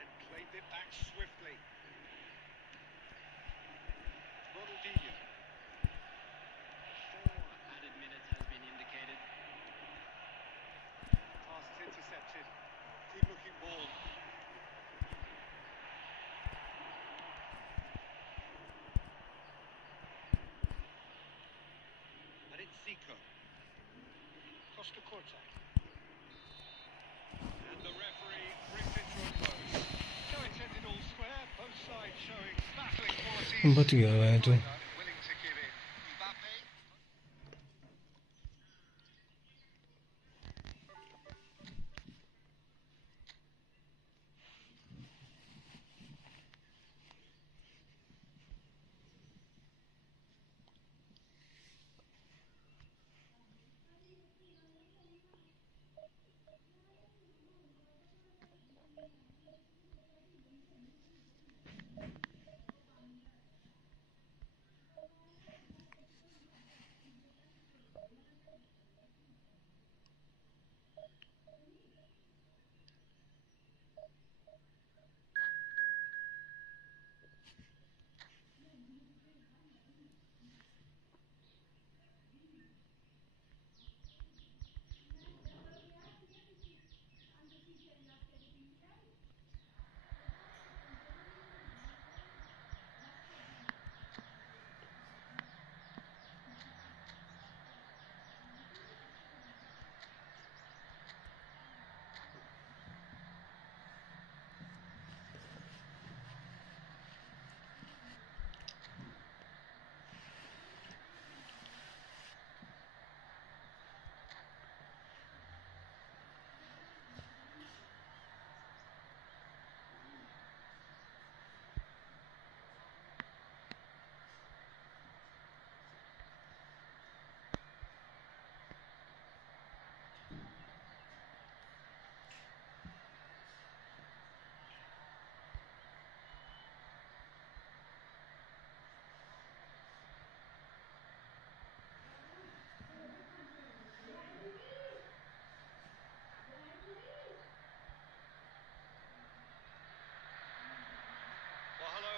And claimed it back swiftly. Ronaldinho. 4 added minutes has been indicated. Pass is intercepted. Good looking ball. Zico. Costa Corta. And the referee brings it to a close. So it's ended all square, both sides showing battling qualities. बच गया मैं तो Willing to give in. Mbappe.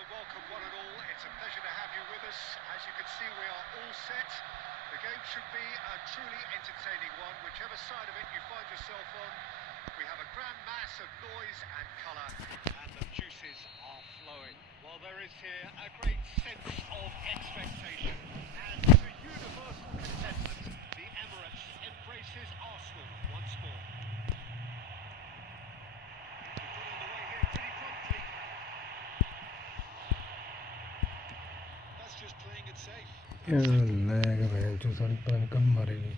Welcome one and all, it's a pleasure to have you with us. As you can see, we are all set. The game should be a truly entertaining one, whichever side of it you find yourself on. We have a grand mass of noise and colour, and the juices are flowing. Well, there is here a great sense of expectation, and to universal contentment, the Emirates embraces Arsenal once more. Just playing it safe. Lag बहन जो सारी पता नहीं कब मारेगी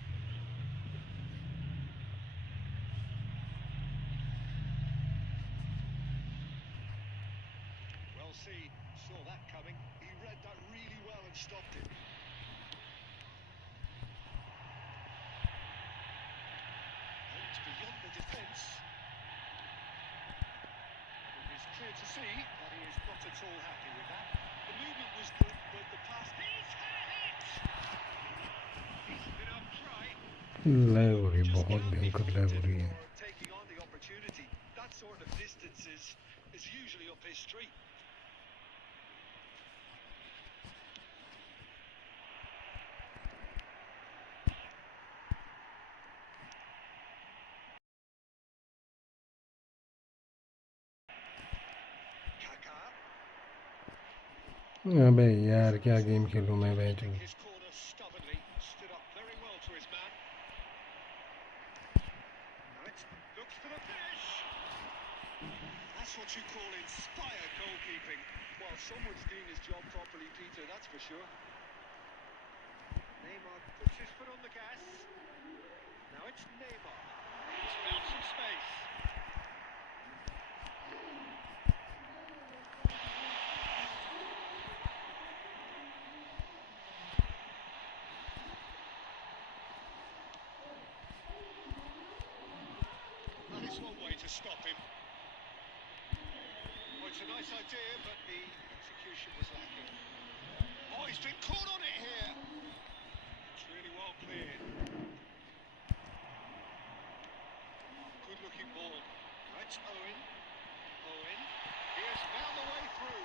Well seen, saw that coming. He read that really well and stopped it. Out beyond the defence. It is clear to see that he is not at all happy with that. The movement was good, but the pass... He's had it! He's been up try. Lag हो रही बहुत भयंकर lag हो रही है Taking on the opportunity. That sort of distance is usually up his street. अबे यार क्या गेम खेलूं मैं भाई तो His corner stubbornly stood up very well to his man. Now it looks for the finish. That's what you call inspired goalkeeping. Well, someone's doing his job properly, Peter, that's for sure. Neymar puts his foot on the gas. is one way to stop him. Well, it's a nice idea, but the execution was lacking. Oh, he's been caught on it here. It's really well cleared. Good-looking ball. That's Owen. Owen. He has found the way through.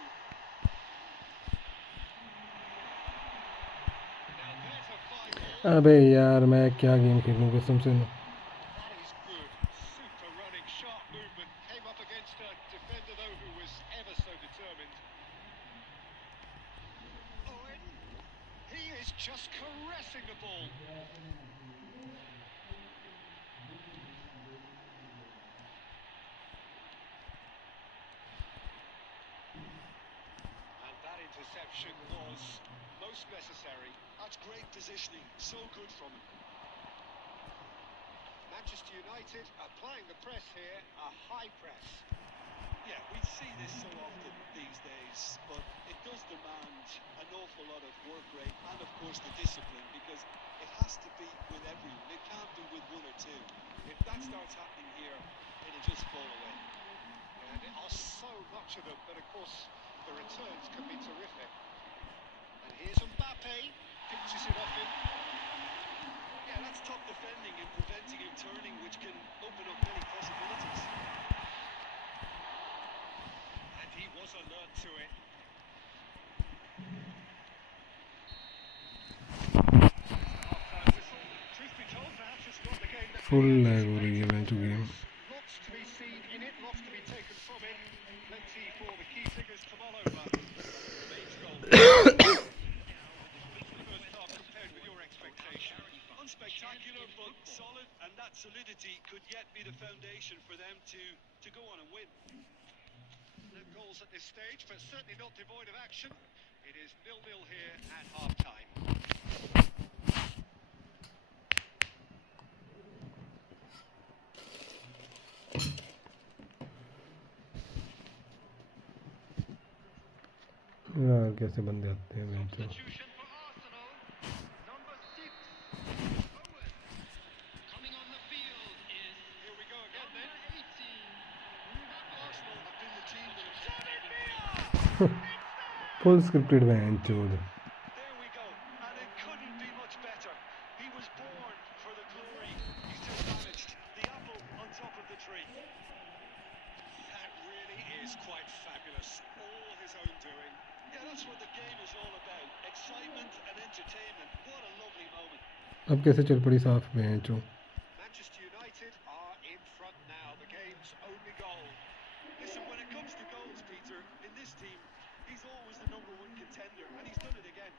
Now there's a fine ball. अबे यार मैं क्या game खेलूँ कसम से। That is good. Super running, sharp movement. Came up against a defender, though, who was ever so determined. Owen. He is just caressing the ball. And that interception was most necessary. That's great positioning. So good from him. Manchester United applying the press here, a high press. Yeah, we see this so often these days, but it does demand an awful lot of work rate and, of course, the discipline, because it has to be with everyone. It can't be with one or two. If that starts happening here, it'll just fall away. And there are so much of them, but of course the returns can be terrific. And here's Mbappe, pitches it off him. Yeah, that's top defending and preventing him turning, which can open up many possibilities. And he was alert to it. Half-time whistle. Truth be told, perhaps it's not the game that full lag हो रही है match game. lots to be seen in it, lots to be taken from it. Plenty for the key figures to mull over. Main goal. First half compared with your expectation. Unspectacular, but solid, and that solidity could yet be the foundation for them to go on and win. No goals at this stage, but certainly not devoid of action. It is 0-0 here at half-time. यार कैसे बंदे आते हैं bench पे। Substitution for Arsenal. Number 6. Owen. Coming on the field is Here we go again then. number 18. Arsenal have been the team that have David full scripted bench चोद। There we go, and it couldn't be much better. He was born for the glory. He's just managed the apple on top of the tree. That really is quite fabulous. All his own doing. Yeah, that's what the game is all about. Excitement and entertainment. What a lovely moment. अब कैसे चल पड़ी साफ bench हो। Manchester United are in front now. The game's only goal. Listen, when it comes to goals, Peter, in this team, he's always the number one contender, and he's done it again.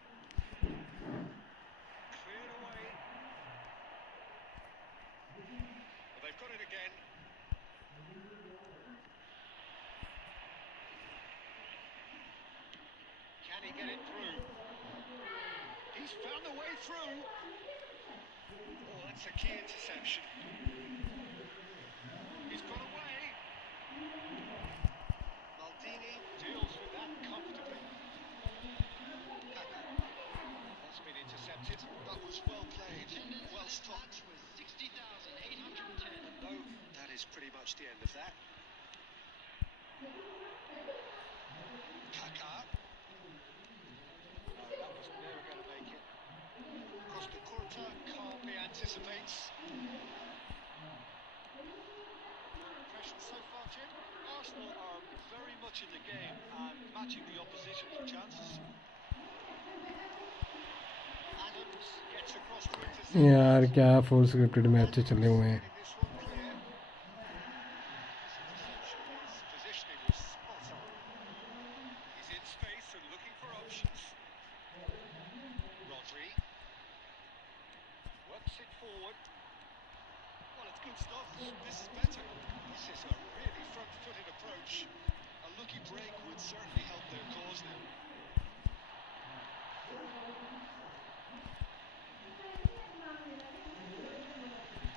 Cleared away. Well, they've got it again. Can he get it through? He's found the way through. Oh, that's a key interception. He's got away. Maldini deals with that comfortably. Kaka. That's been intercepted. That was well played, Attendance well at this stopped. match was 60,810. No, that is pretty much the end of that. Kaka. No, that was never going to make it. Costa Curta calmly anticipates. Impression so far, Jim? Arsenal are very much in the game and matching the opposition for chances. Adams gets across to intercept. यार क्या full scripted match चले हुए हैं। This one clear. His positioning was spot on. He's in space and looking for options. Rodri works it forward. Well, it's good stuff. This is better. This is a really front-footed approach. A lucky break would certainly help their cause now.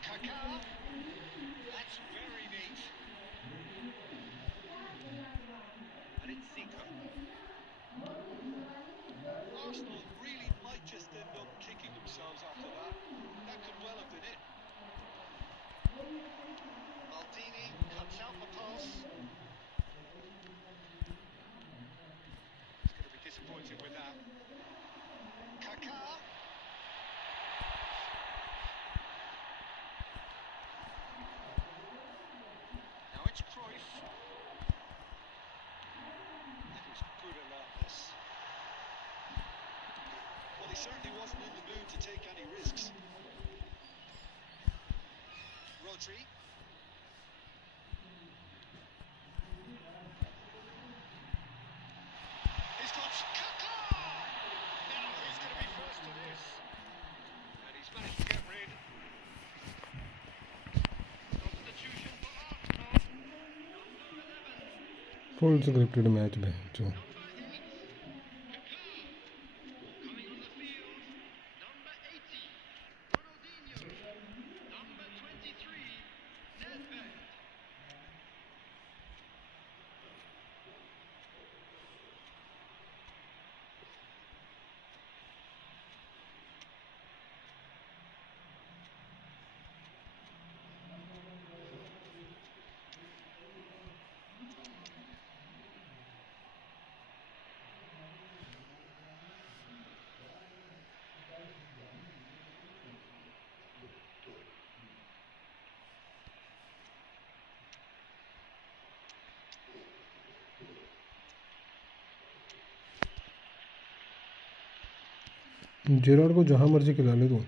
Kaka. That's very neat. And it's Zico. Arsenal really might just end up kicking themselves after that. That could well have been it. Maldini It's Cruyff. He's good at this. Well, he certainly wasn't in the mood to take any risks. Rodri. He's got Kaka! Now who's going to be first to this? And he's managed to get rid. Substitution for Arsenal. Number 11. Full scripted match में जो Number 8. Kaká. Coming on the field. Number 80. Ronaldinho. Number 23. Nedved. Gerrard को जहाँ मर्जी खिला ले तू।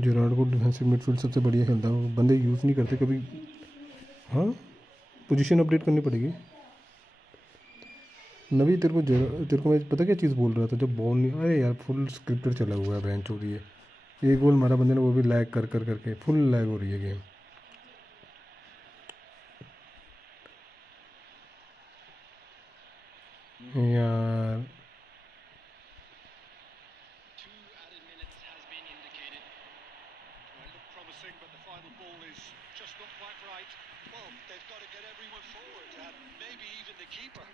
Gerrard को defensive midfield सबसे बढ़िया खेलता है, वो बंदे यूज़ नहीं करते कभी। हाँ, पोजीशन अपडेट करनी पड़ेगी। नवी तेरे को मैं पता क्या चीज़ बोल रहा था जब बॉल नहीं, अरे यार फुल स्क्रिप्टेड चला हुआ है, बेंच हो रही है। एक गोल मारा बंदे ने, वो भी लैग कर कर करके फुल लैग हो रही है गेम यार। 2 added minutes has been indicated. Well, it looked promising, but the final ball is just not quite right. Well, they've got to get everyone forward, and maybe even the keeper.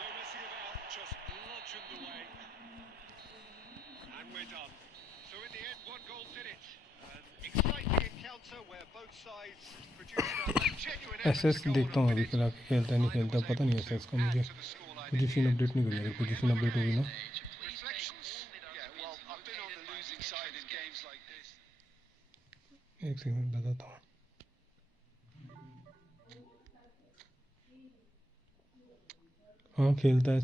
No messing about, just bludgeoned away. And we're done. So in the end, one goal did it. An exciting encounter where both sides produced a genuine effort SS to go देखता on हूँ and अभी win it. फिलहाल, खेलता है नहीं खेलता पता नहीं एसएस का मुझे। पोजीशन अपडेट नहीं करी, अगर पोजीशन अपडेट होगी ना। Reflections? Yeah, well, I've been on the losing side in games like this. एक सेकंड बताता हूँ। हाँ खेलता है,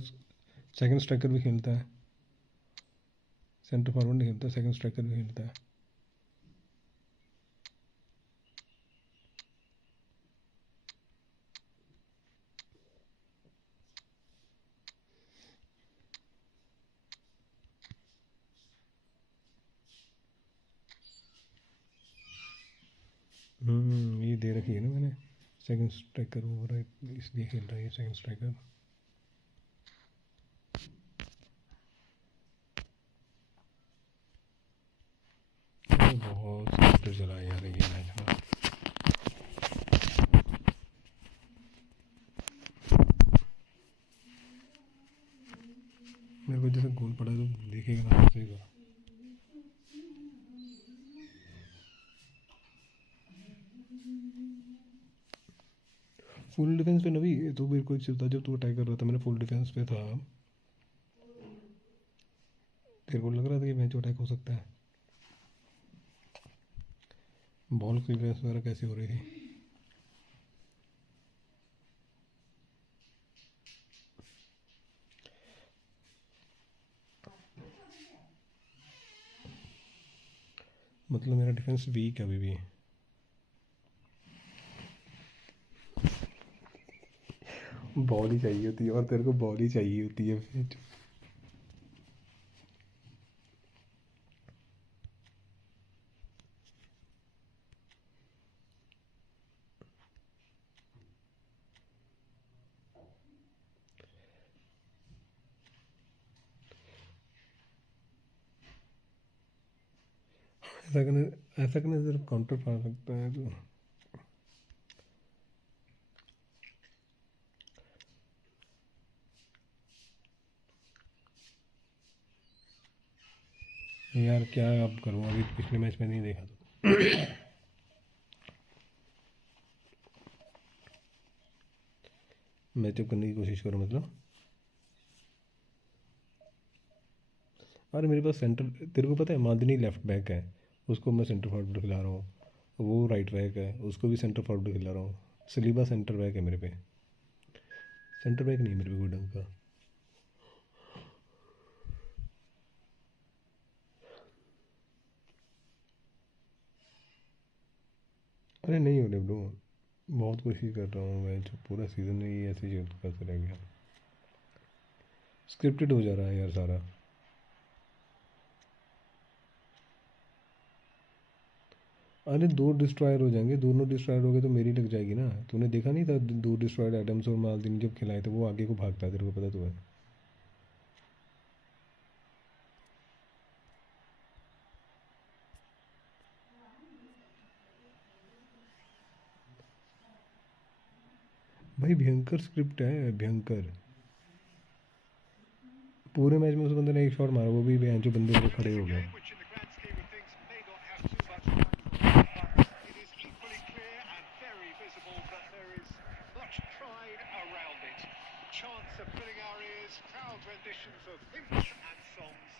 सेकंड स्ट्राइकर भी खेलता है। सेंटर फॉरवर्ड नहीं खेलता, सेकंड स्ट्राइकर भी खेलता है। ये दे रखी है ना मैंने, सेकंड स्ट्राइकर ओवर है इसलिए खेल रहा है ये सेकंड स्ट्राइकर। बहुत स्क्रिप्टेड चला है यार ये मैच में। मेरे को जैसे गोल पड़ा तो देखेगा ना हंसेगा। फुल डिफेंस पे नवी तो मेरे को एक चीज़ था, जब तू अटैक कर रहा था मैंने फुल डिफेंस पे था, तेरे को लग रहा था कि मैच अटैक हो सकता है। बॉल क्लियरेंस वगैरह कैसी हो रही थी? मतलब मेरा डिफेंस वीक है अभी भी। बॉल ही चाहिए होती है और तेरे को बॉल ही चाहिए होती है। ऐसा करने सिर्फ काउंटर पा सकता है तो। यार क्या अब करूँ, अभी पिछले मैच में नहीं देखा तो मैचअप करने की कोशिश करो मतलब। अरे मेरे पास सेंटर, तेरे को पता है मादनी लेफ्ट बैक है, उसको मैं सेंटर फॉरवर्ड खिला रहा हूँ। वो राइट बैक है, उसको भी सेंटर फॉरवर्ड खिला रहा हूँ। सलीबा सेंटर बैक है मेरे पे, सेंटर बैक नहीं है मेरे पे कोई ढंग का। अरे नहीं हो रहे ब्रो, बहुत कोशिश कर रहा हूँ मैं, जो पूरा सीज़न ही ऐसे ही करते रह गया। स्क्रिप्टेड हो जा रहा है यार सारा। अरे दो डिस्ट्रॉयर हो जाएंगे, दोनों डिस्ट्रॉयर हो गए तो मेरी लग जाएगी ना। तूने देखा नहीं था दो डिस्ट्रॉयर एडम्स और मालदीन जब खिलाए थे, वो आगे को भागता है, तेरे को पता तो है। भाई भयंकर स्क्रिप्ट है, भयंकर। पूरे मैच में उस बंदे ने एक शॉट मारा, वो भी बहन जो बंदे वो खड़े हो गए। Which in the grand scheme of things may not have too much but it is equally clear and very visible that there is much pride around it. Chants are filling our ears, crowd renditions of hymns and songs.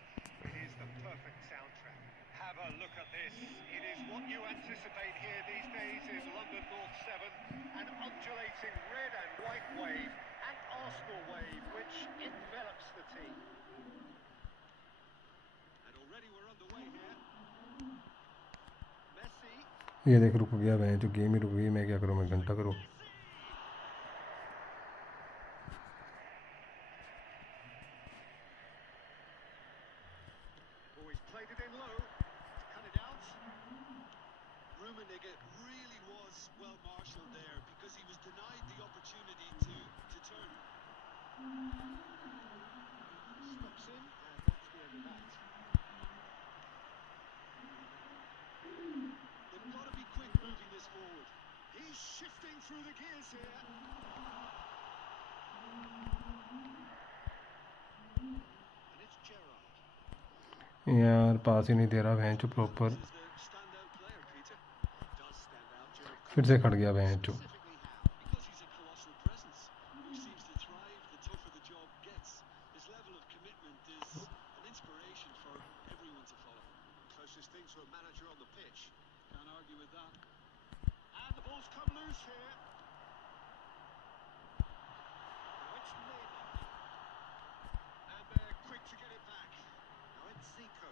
It is the perfect soundtrack. Have a look at this. It is what you anticipate here these days in London North 7. An undulating red and white wave, an Arsenal wave which envelops the team. And already we're underway here. Messi. ये देख रुक गया बहन जो, game ही रुक गई। मैं क्या करूँ, मैं घंटा करूँ। Oh, he's played it in low. Cut it out. Rummenigge really was well marshalled there because he was denied the opportunity to turn. Stops in, and that's the end of that. They've got to be quick moving this forward. He's shifting through the gears here. And it's Gerrard. यार पास ही नहीं दे रहा बहन जो proper, This is their standout player, Peter. Does stand out during फिर से खड़ गया बहन जो। specifically how? Because he's a colossal presence who seems to thrive the tougher the job gets. His level of commitment is an inspiration for everyone to follow. Closest thing to a manager on the pitch. Can't argue with that. And the ball's come loose here. Now it's Neymar. And they're quick to get it back. Now it's Zico.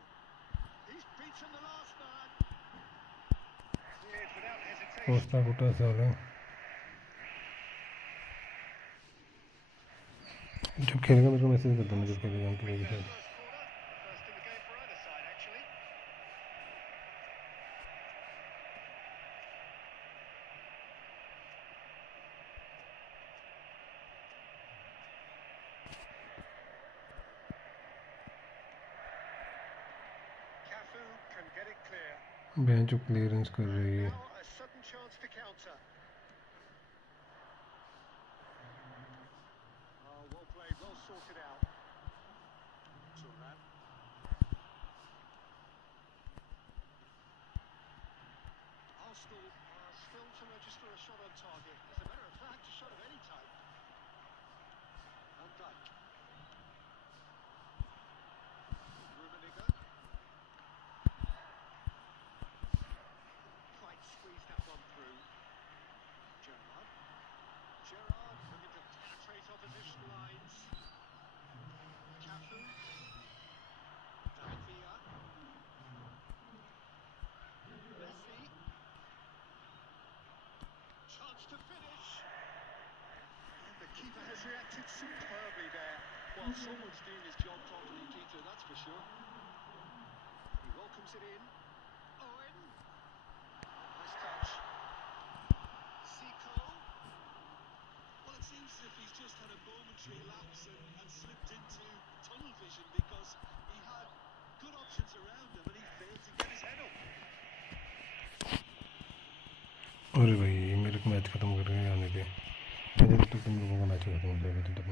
He's beaten the last man. Cleared without hesitation. Costa कुटा से हो रहा है। जब खेलेगा मेरे को message कर देना, जब खेलेगा हम खेलेंगे शायद। First corner. First in the game for either side, actually. Cafu can get it clear. बहन जो क्लियरेंस कर रही है। Now a sudden chance to counter. Oh, well played, well sorted out. Turnip. Arsenal are still to register a shot on target. As a matter of fact, a shot of any type. Van Dijk. Rummenigge. Quite squeezed that one through. Gerrard. Gerrard looking to penetrate opposition lines. Cafu. David Villa. Messi. Chance to finish. And the keeper has reacted superbly there. Well, someone's doing his job properly, Peter, that's for sure. He welcomes it in. Owen. Nice touch. Zico. Well, it seems as if he's just had a momentary lapse and slipped into tunnel vision because he had good options around him and he failed to get his head up. अरे भाई मेरे को match ख़त्म करके आने दे, मुझे तो तुम लोगों का मैच ख़त्म हो जाएगा तो तब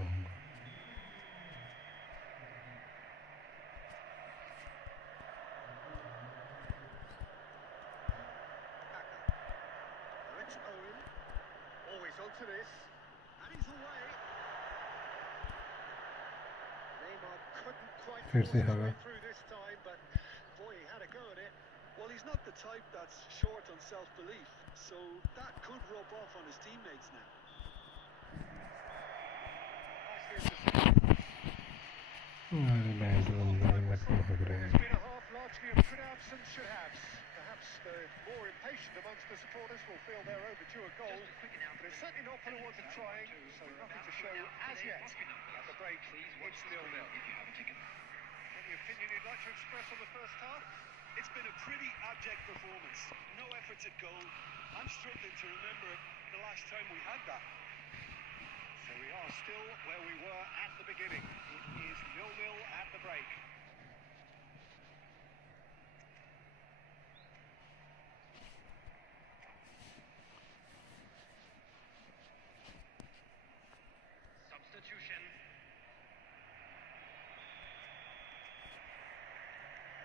He's onto this, and he's away. Neymar couldn't quite फिर force से his हवा way through this time, but boy, he had a go at it. Well, he's not the type that's short on self-belief, so that could rub off on his teammates now. अरे band बंदा लटके हो रहे It's हैं been a half largely of could-haves and should-haves. Perhaps the more impatient amongst the supporters will feel they're overdue a goal, but it's certainly not put towards a trying, so nothing to show as yet. At the break, it's 0-0. Any opinion you'd like to express on the first half? It's been a pretty abject performance. No efforts at goal. I'm struggling to remember the last time we had that. So we are still where we were at the beginning. It is 0-0 at the break. Substitution.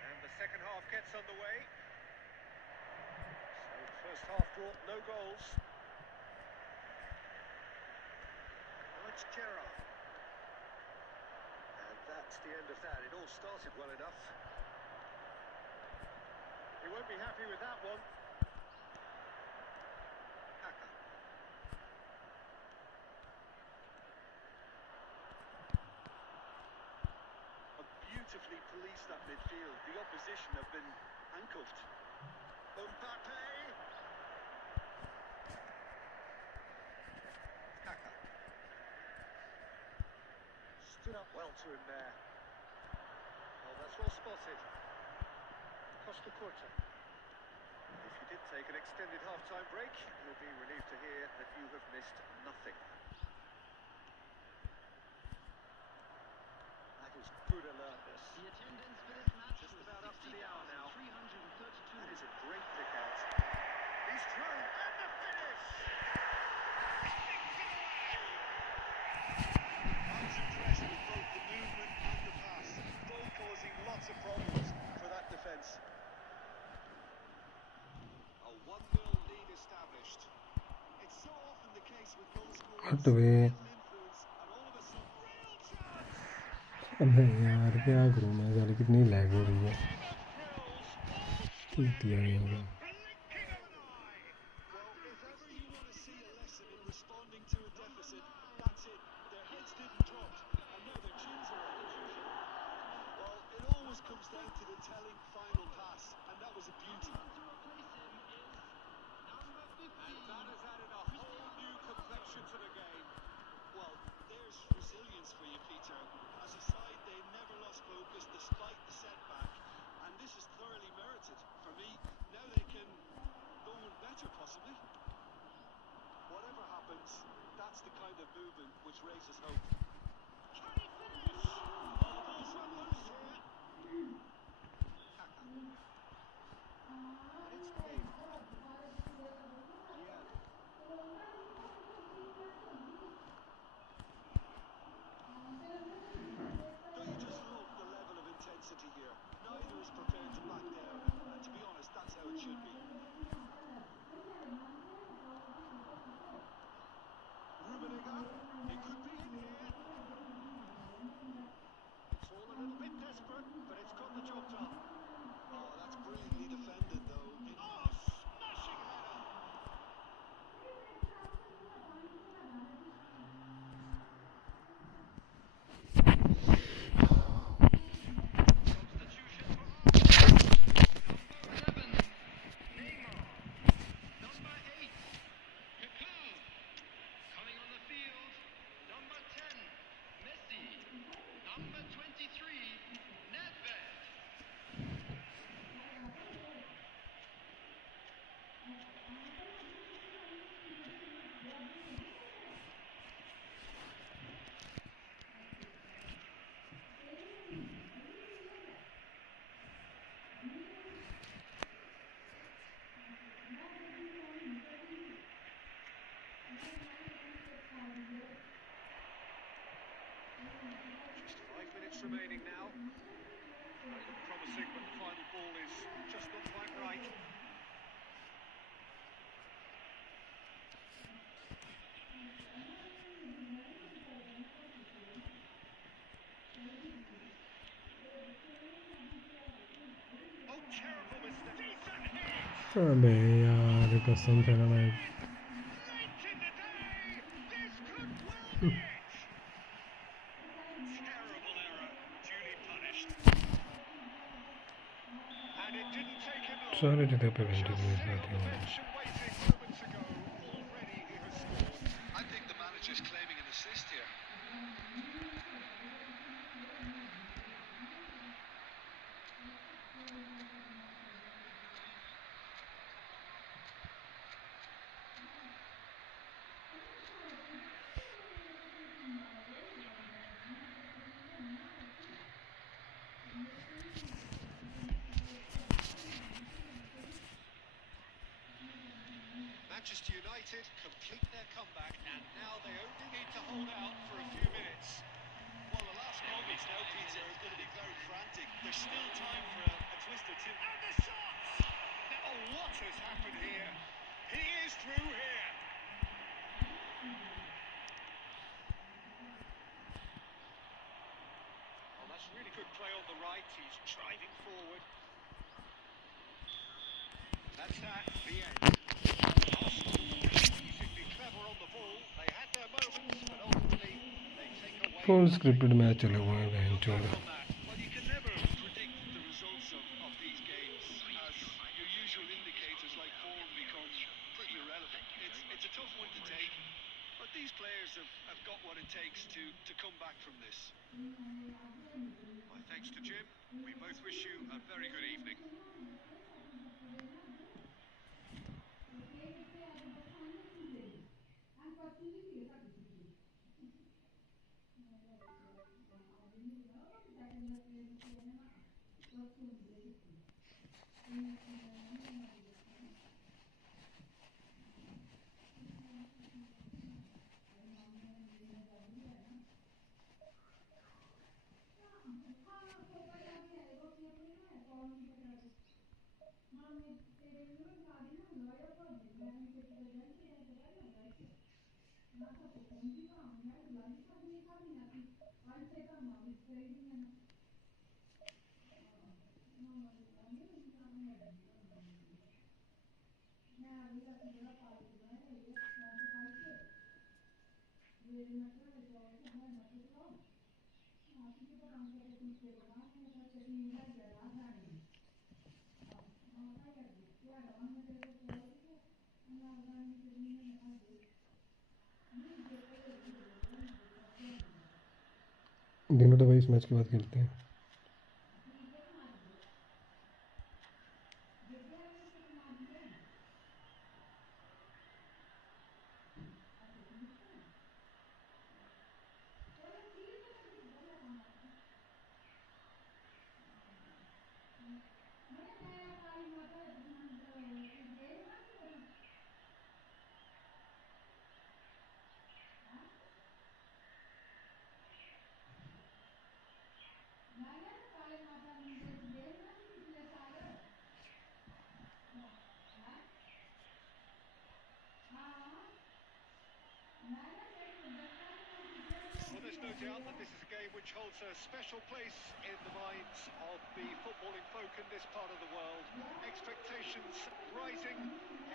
And the second half gets underway. So the first half brought no goals. Well, it's Gerrard. And that's the end of that. It all started well enough. He won't be happy with that one. Kaka. Beautifully policed that midfield. The opposition have been handcuffed. Mbappe. Kaka. Stood up well to him there. Oh, that's well spotted. Costa Curta. If you did take an extended half-time break, you'll be relieved to hear that you have missed nothing. That is good alertness. The attendance for this match Just was about up to the hour now. 332. That is a great pick out. He's through, and the finish! I was impressed with both the movement and the pass, both causing lots of problems for that defence. A 1-0 lead established. It's so often the case with goal scorers. हट वे Influence, and all of a sudden, real chance! अबे यार क्या करूँ मैं साले कितनी lag हो रही है दिया नहीं होगा Well, if ever you want to see a lesson in responding to a deficit, that's it. Their heads didn't drop, and now their chins are out. Well, it always comes down to the telling final pass, and that was a beauty. To replace him is number 15. And that has added a whole new complexion to the game. Well, there's resilience for you, Peter. As a side, they never lost focus despite the setback, and this is thoroughly merited. For me, now they can go one better, possibly. Whatever happens, that's the kind of movement which raises hope. Can he finish? Oh, the ball's run loose here. Kaka. And it's Neymar. Diallo. Don't you just love the level of intensity here? Neither is prepared to back down, and to be honest, that's how it should be. Rummenigge. He could be in here. It's all a little bit desperate, but it's got the job done. Oh, that's brilliantly defended, though. Oh, smashing header! Substitution for Arsenal. Number 11, Neymar. Number 8, Pepper. Coming on the field, number 10, Messi. Number 23, Nedved. Just 5 minutes remaining now. They look promising, but the final ball is just not quite right. अबे यार कसम से ना मैं Late in the day! This could well be it! Terrible error, duly punished. And it didn't take him long. सारे जगह पे Just waiting sitting on the आती bench है. and waiting moments ago, already he has scored. I think the manager's claiming an assist here. Manchester United complete their comeback, and now they only need to hold out for a few minutes. Well, the last moments now, Peter, are going to be very frantic. There's still time for a twist or two. And the shots! Oh, what has happened here? He is through here. Oh, that's really good play on the right. He's driving forward. That's that, the end. Arsenal, amazingly clever on the ball. They had their moments, but ultimately they take away. Full scripted match चले हुए हैं बहन चोद. Well, you can never predict the results of these games, as your usual indicators like form become pretty irrelevant. It's a tough one to take, but these players have got what it takes to come back from this. My thanks to Jim. We both wish you a very good evening. दिनों तो भाई इस match के बाद खेलते हैं. Well, there's no doubt that this is a game which holds a special place in the minds of the footballing folk in this part of the world. Expectations rising,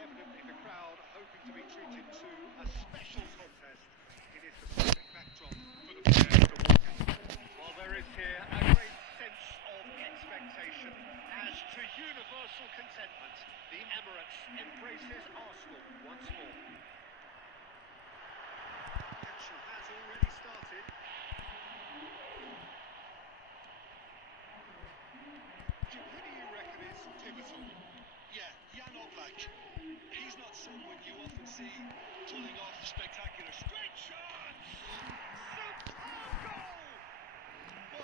evidently the crowd hoping to be treated to a special contest. It is the perfect backdrop for the players to walk out. While there is here a great sense of expectation, as to universal contentment, the Emirates embraces Arsenal once more. Action has already started. Jim, who do you reckon is pivotal? Yeah, Jan Oblak. He's not someone you often see pulling off spectacular Great chance! Superb goal!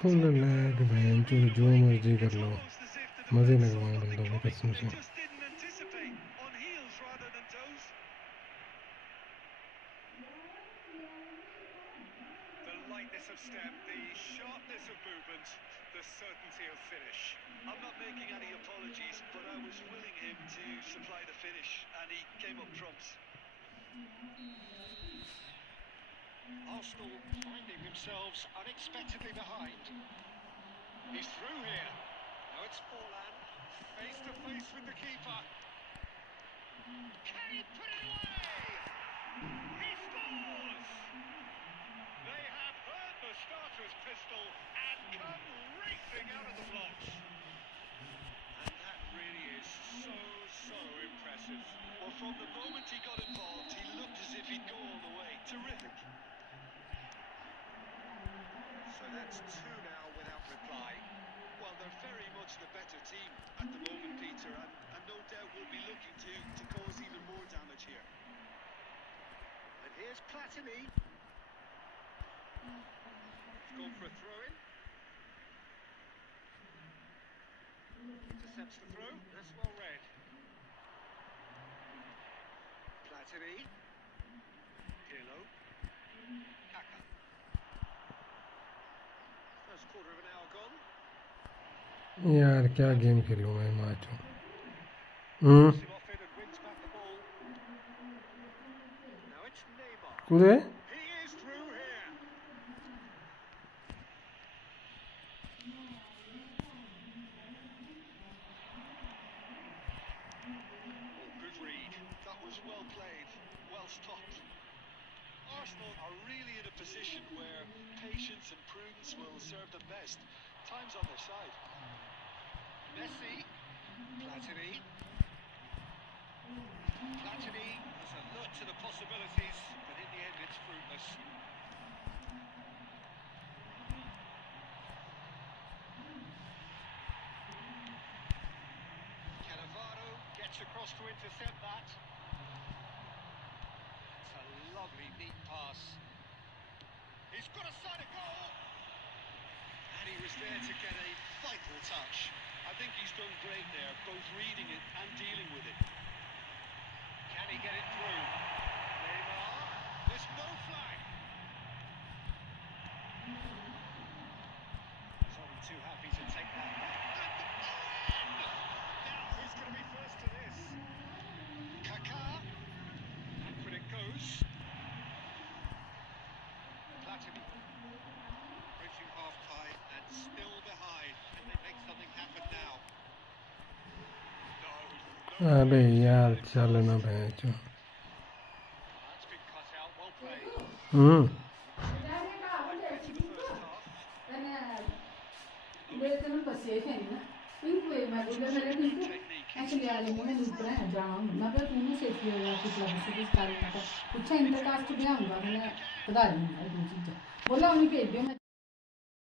Full lag बहन चोद जो मर्जी कर लो मजे लगवाए बंदों को कसम से. Just didn't anticipate, on heels rather than toes. The lightness of step, the sharpness of movement, the certainty of finish. I'm not making any apologies, but I was willing him to supply the finish, and he came up trumps. Arsenal finding themselves unexpectedly behind. He's through here. Now it's Forlan, face to face with the keeper. Can he put it away? He scores! They have heard the starter's pistol and come racing out of the blocks. And that really is so impressive. Well, from the moment he got involved, he looked as if he'd go all the way. Terrific. So that's two now without reply. Well, they're very much the better team at the moment, Peter, and no doubt will be looking to cause even more damage here. And here's Platini. He's gone for a throw-in. Intercepts the throw. That's well read. Platini. Pirlo. Kaka. First quarter of an hour gone. यार क्या game खेलूँ मैं match Him off it and wins back the ball. Now it's Neymar. कूदे He is through here. Oh, good read. That was well played, well stopped. Arsenal are really in a position where patience and prudence will serve them best. Time's on their side. Messi. Platini. Platini was alert to the possibilities, but in the end it's fruitless. Cannavaro gets across to intercept that. It's a lovely, neat pass. He's got a sight of goal! And he was there to get a vital touch. I think he's done great there, both reading it and dealing with it. Can he get it through? Neymar. There's no flag. He's only too happy to take that back. And the ball in! Now who's going to be first to this? Kaka. And when it goes. Platini. Reaching half-time and still behind. Can they make something happen now? अबे यार चल ना भैंचो That's been cut out. Well played.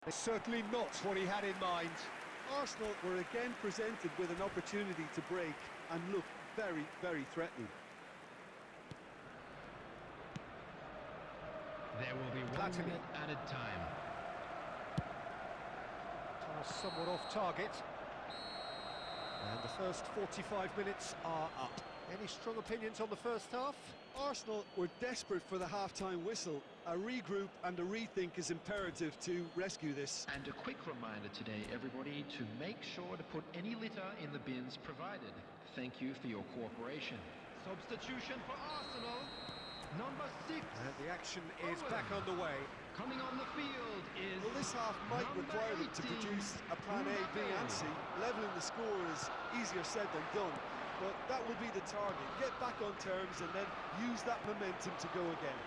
It's certainly not what he had in mind. Arsenal were again presented with an opportunity to break and look very threatening. There will be 1 minute added time. Pass somewhat off target. And the first 45 minutes are up. Any strong opinions on the first half? Arsenal were desperate for the half-time whistle. A regroup and a rethink is imperative to rescue this. And a quick reminder today, everybody, to make sure to put any litter in the bins provided. Thank you for your cooperation. Substitution for Arsenal, number 6. And the action is back underway. Coming on the field is Well, this half might number require them to 18, produce a plan A, B and C. Levelling the score is easier said than done, but that will be the target. Get back on terms and then use that momentum to go again.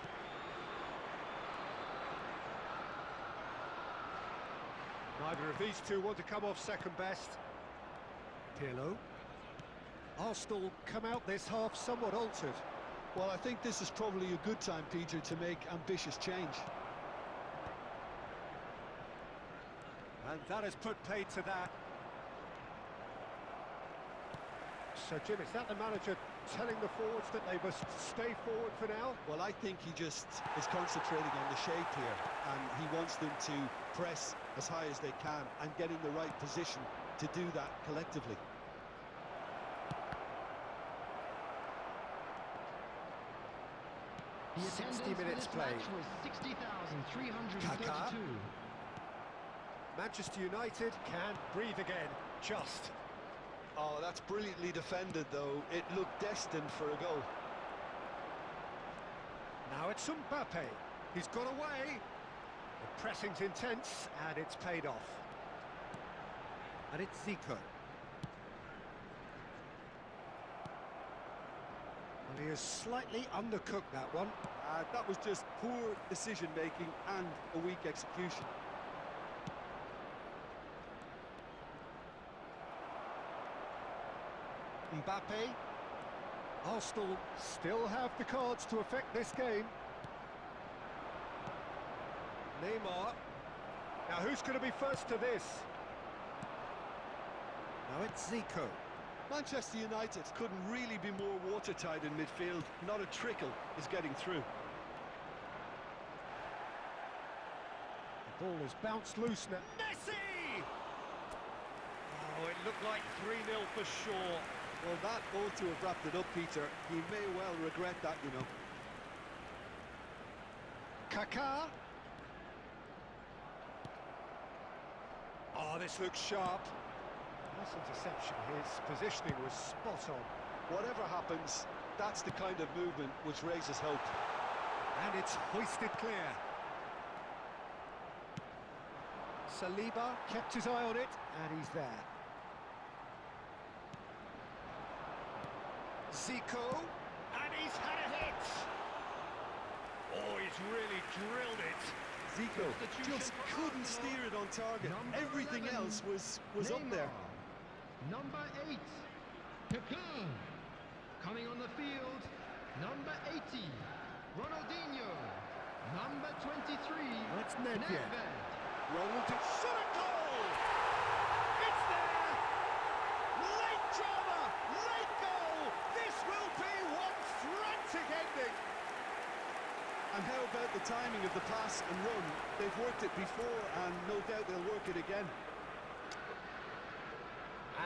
Neither of these two want to come off second best. Pirlo. Arsenal come out this half somewhat altered. Well, I think this is probably a good time, Peter, to make ambitious change. And that has put paid to that. So, Jim, is that the manager telling the forwards that they must stay forward for now? Well, I think he just is concentrating on the shape here, and he wants them to press as high as they can and get in the right position to do that collectively. the 60 minutes played. Was 60,332. Kaka. Manchester United can breathe again, just. Oh, that's brilliantly defended, though. It looked destined for a goal. Now it's Mbappe. He's got away. The pressing's intense, and it's paid off. And it's Zico. He has slightly undercooked that one. That was just poor decision-making and a weak execution. Mbappe. Arsenal still have the cards to affect this game. Neymar. Now who's going to be first to this? Now it's Zico. Manchester United couldn't really be more watertight in midfield. Not a trickle is getting through. The ball has bounced loose now. Messi! Oh, it looked like 3-0 for sure. Well, that ought to have wrapped it up, Peter. He may well regret that, you know. Kaká. Oh, this looks sharp. Nice interception. His positioning was spot on. Whatever happens, that's the kind of movement which raises hope. And it's hoisted clear. Saliba kept his eye on it, and he's there. Zico, and he's had a hit. Oh, he's really drilled it. Zico just couldn't steer it on target. Everything else was up there. Number 8, Kaká. Coming on the field, number 80, Ronaldinho. Number 23, That's Nedved. Rolled it, shot a goal! It's there! Late drama, late goal! This will be one frantic ending! And how about the timing of the pass and run? They've worked it before, and no doubt they'll work it again.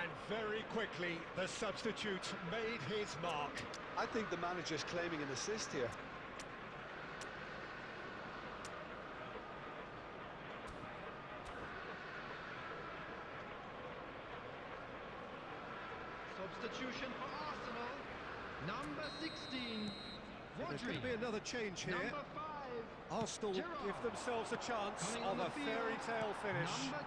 And very quickly, the substitute made his mark. I think the manager's claiming an assist here. Substitution for Arsenal, number 16, There's Rodri. going to be another change here. Number 5, Arsenal Gerrard. give themselves a chance Coming of on a the field, fairy tale finish. Number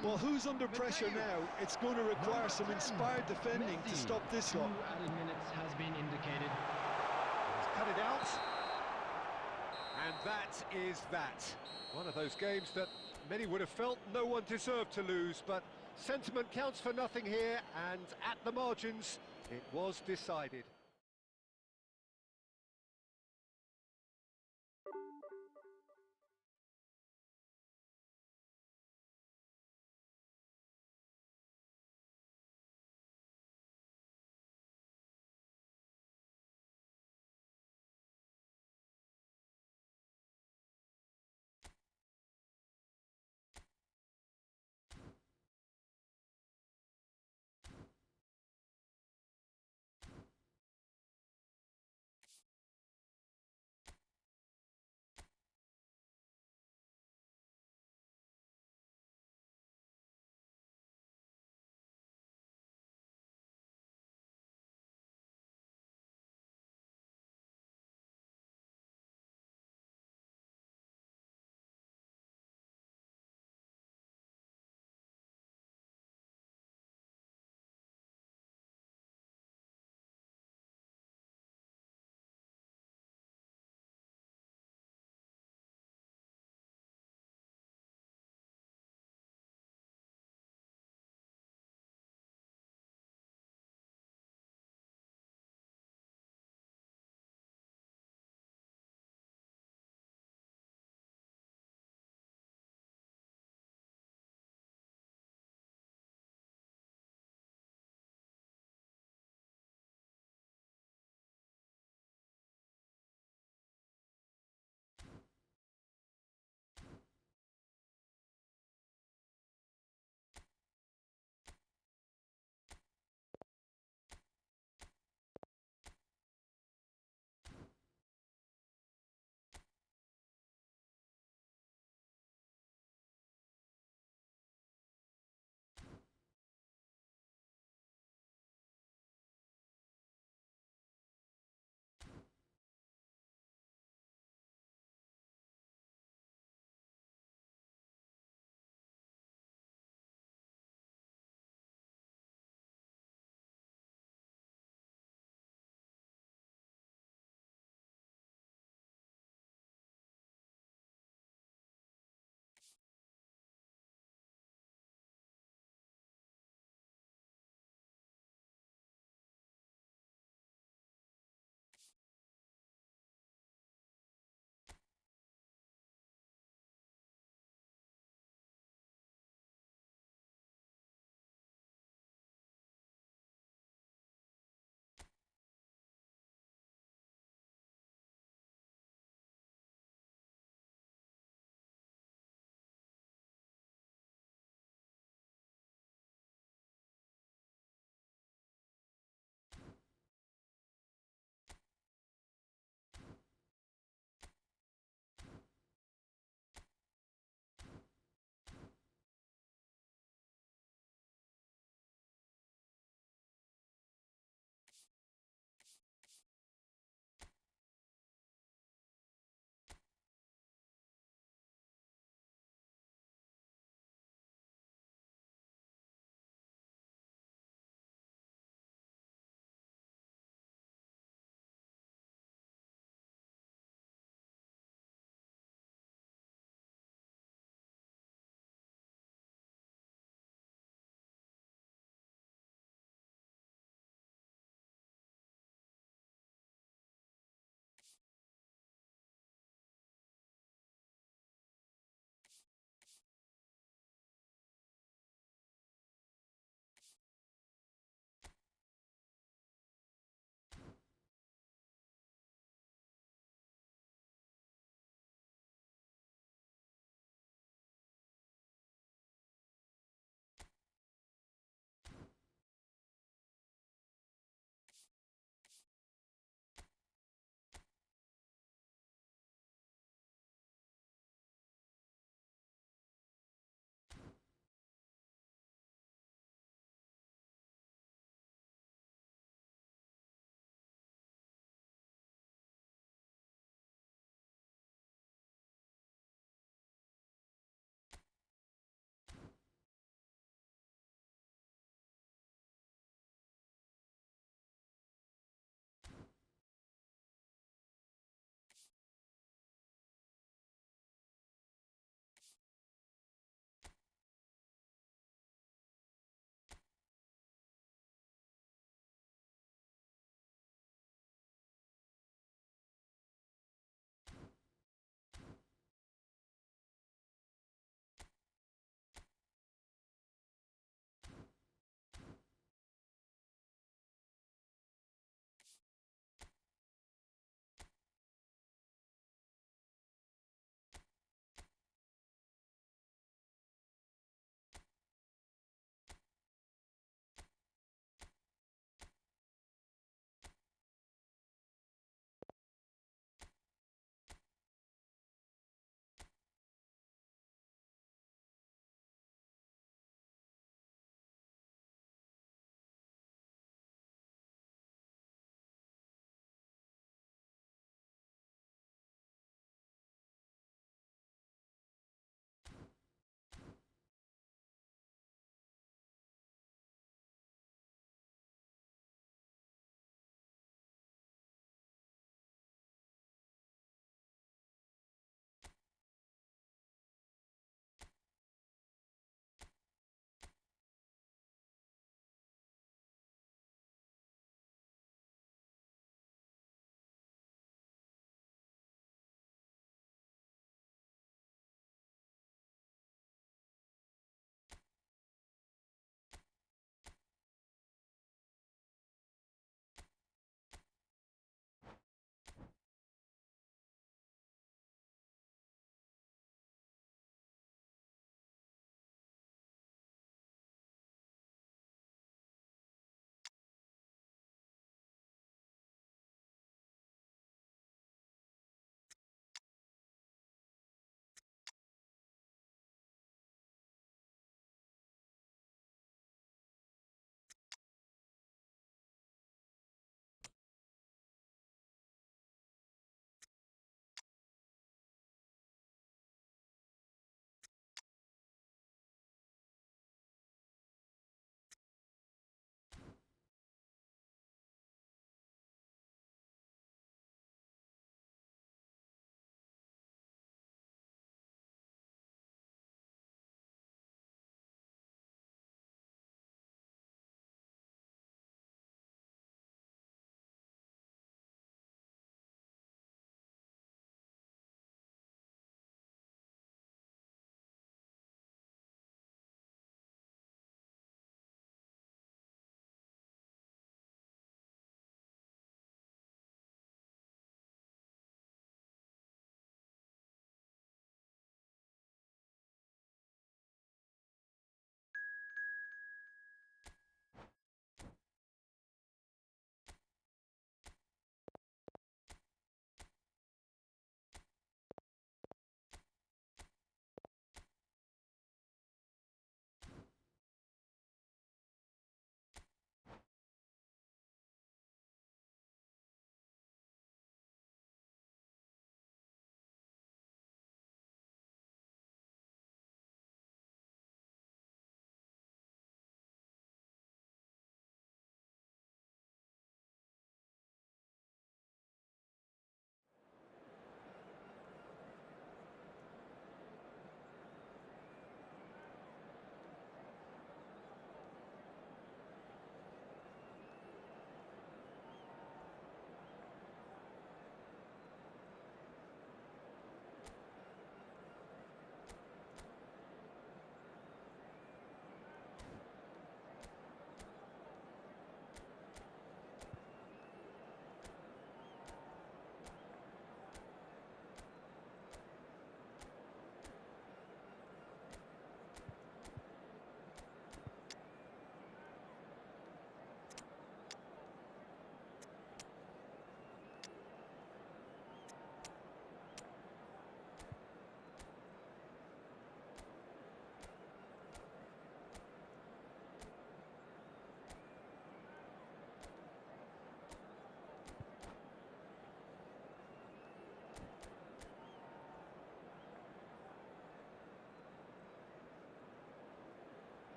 21. Well, who's under pressure Mateo. now? It's going to require Number some 10, inspired defending to Messi. stop this 2 lot. added minutes has been indicated. He's cut it out. And that is that. One of those games that many would have felt no one deserved to lose, but sentiment counts for nothing here, and at the margins, it was decided.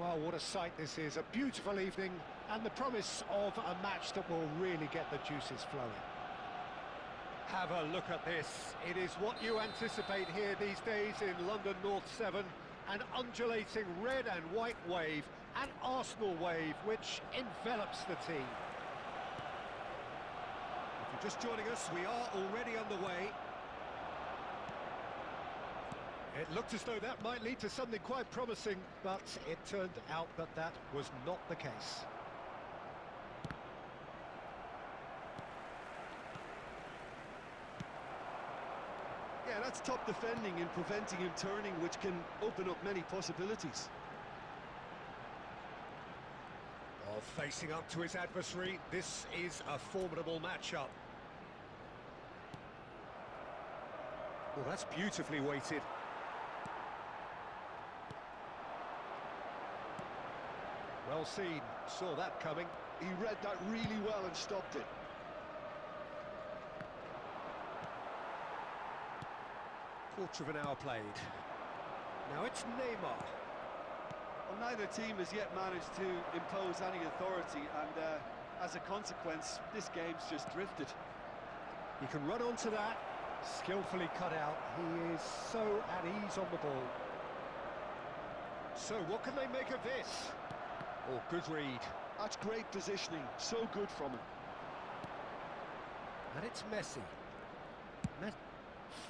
Well, what a sight this is. A beautiful evening and the promise of a match that will really get the juices flowing. Have a look at this. It is what you anticipate here these days in London North 7. An undulating red and white wave, an Arsenal wave, which envelops the team. If you're just joining us, we are already underway. It looked as though that might lead to something quite promising, but it turned out that that was not the case. Yeah, that's top defending and preventing him turning, which can open up many possibilities. Well, facing up to his adversary, this is a formidable matchup. Well, that's beautifully weighted. Well seen, saw that coming. He read that really well and stopped it. Quarter of an hour played. Now it's Neymar. Well, neither team has yet managed to impose any authority, and as a consequence, this game's just drifted. He can run onto that, skillfully cut out. He is so at ease on the ball. So what can they make of this? Oh, good read. That's great positioning, so good from him. And it's Messi.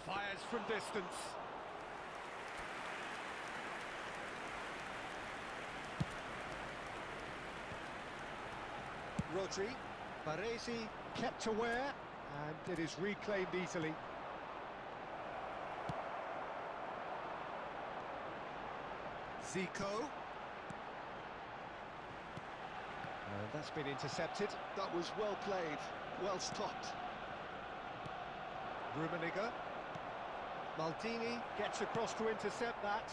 Fires from distance. Rodri. Baresi kept aware, and it is reclaimed easily. Zico. And that's been intercepted. That was well played, well stopped. Rummenigge. Maldini gets across to intercept that.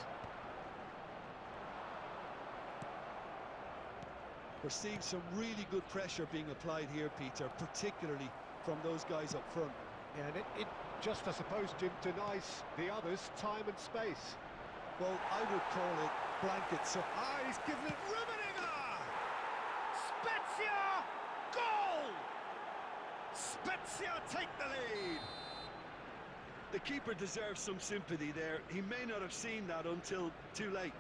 We're seeing some really good pressure being applied here, Peter, particularly from those guys up front. Yeah, and it just, I suppose, denies the others time and space. Well, I would call it blanket. So he's given it Rummenigge! Spezia! Goal! Spezia take the lead! The keeper deserves some sympathy there. He may not have seen that until too late.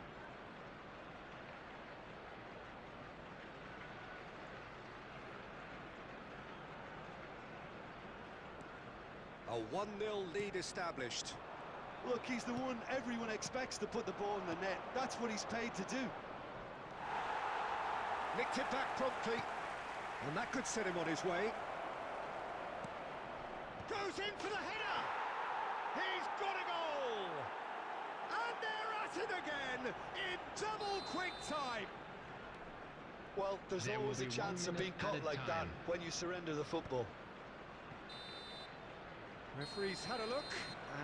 A 1-0 lead established. Look, he's the one everyone expects to put the ball in the net. That's what he's paid to do. Nicked it back promptly, and that could set him on his way. Goes in for the header! He's got a goal! And they're at it again in double quick time. Well, there's There always will a be chance 1 of being minute at caught a like that time. when you surrender the football. Referee's had a look,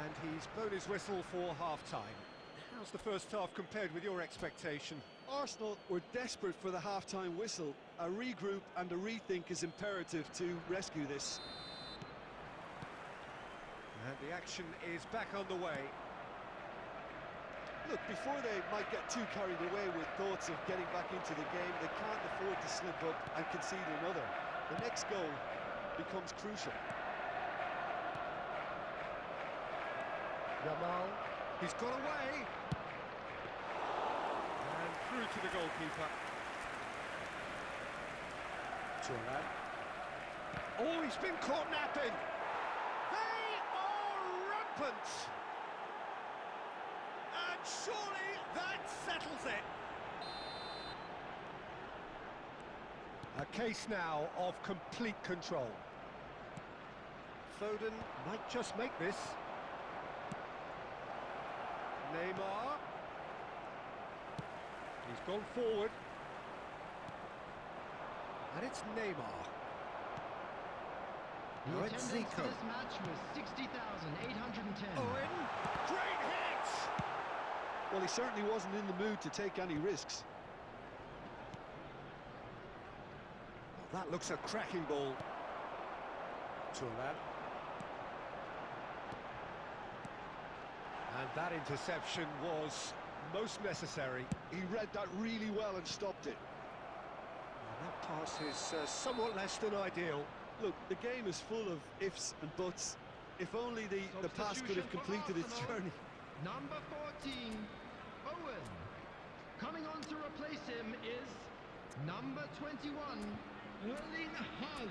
and he's blown his whistle for half-time. How's the first half compared with your expectation? Arsenal were desperate for the half-time whistle. A regroup and a rethink is imperative to rescue this. And the action is back underway. Look, before they might get too carried away with thoughts of getting back into the game, they can't afford to slip up and concede another. The next goal becomes crucial. Yamal, he's got away. And through to the goalkeeper. Turnip. Oh, he's been caught napping. They are rampant. And surely that settles it. A case now of complete control. Foden might just make this. Neymar. He's gone forward. And it's Neymar. The Now it's attendance for Zico. this match was 60,810. Owen, great hit! Well, he certainly wasn't in the mood to take any risks. Well, that looks a cracking ball. Turnip. And that interception was most necessary. He read that really well and stopped it. And that pass is somewhat less than ideal. Look, the game is full of ifs and buts. If only the pass could have completed its journey. Number 14, Owen. Coming on to replace him is number 21, Erling Haaland.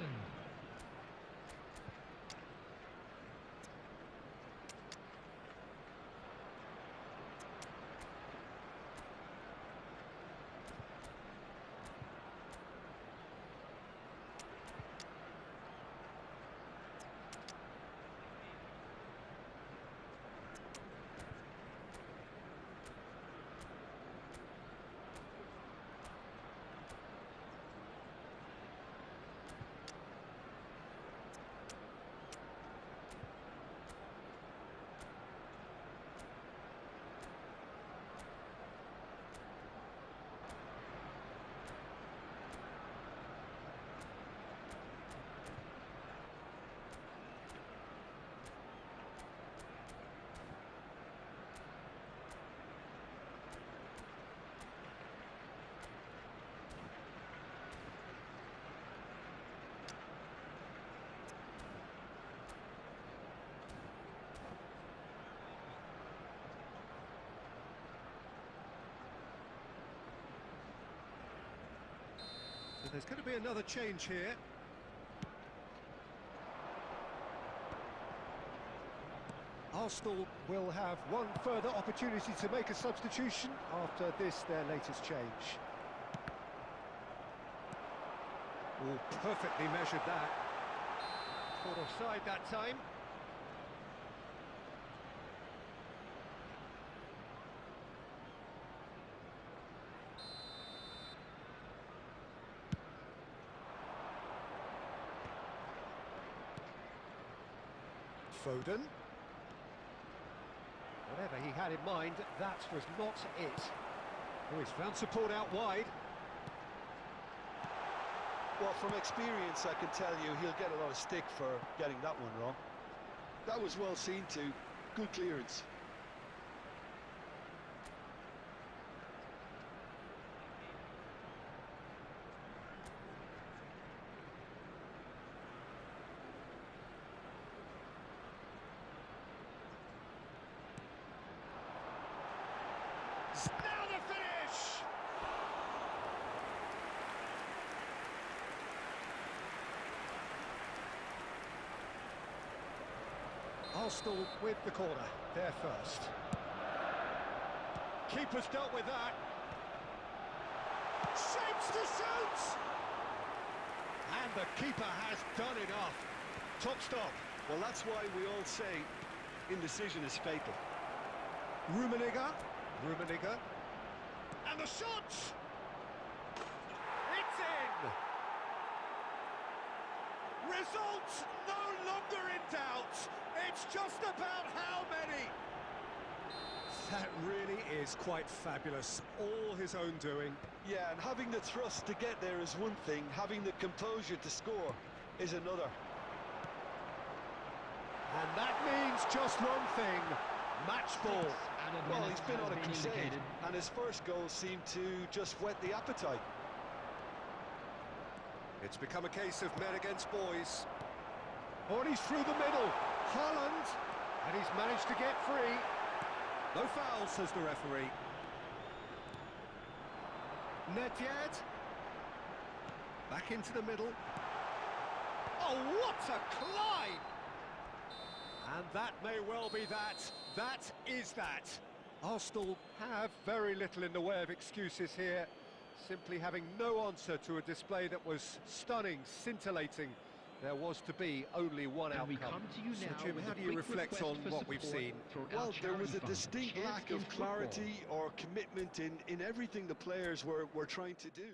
So there's going to be another change here. Arsenal will have one further opportunity to make a substitution after this, their latest change. Oh, perfectly measured that. Caught offside that time. Foden. Whatever he had in mind, that was not it. Oh, he's found support out wide. Well, from experience, I can tell you he'll get a lot of stick for getting that one wrong. That was well seen too. Good clearance. Now the finish! Arsenal with the corner, there first. Keeper's dealt with that. Shapes to shoot! And the keeper has done enough. Top stop. Well, that's why we all say indecision is fatal. Rummenigge. And the shot! It's in! Result no longer in doubt. It's just about how many. That really is quite fabulous. All his own doing. Yeah, and having the thrust to get there is one thing. Having the composure to score is another. And that means just one thing. Match ball. Well, he's been on a crusade, and his first goal seemed to just whet the appetite. It's become a case of men against boys. Oh, and he's through the middle. Haaland. And he's managed to get free. No foul, says the referee. Nedved. Back into the middle. Oh, what a climb! And that may well be that. That is that. Arsenal have very little in the way of excuses here. Simply having no answer to a display that was stunning, scintillating. There was to be only one outcome. We come to you now so, Jim, how do you reflect on what we've seen? Well, there was a distinct lack of clarity or commitment in everything the players were trying to do.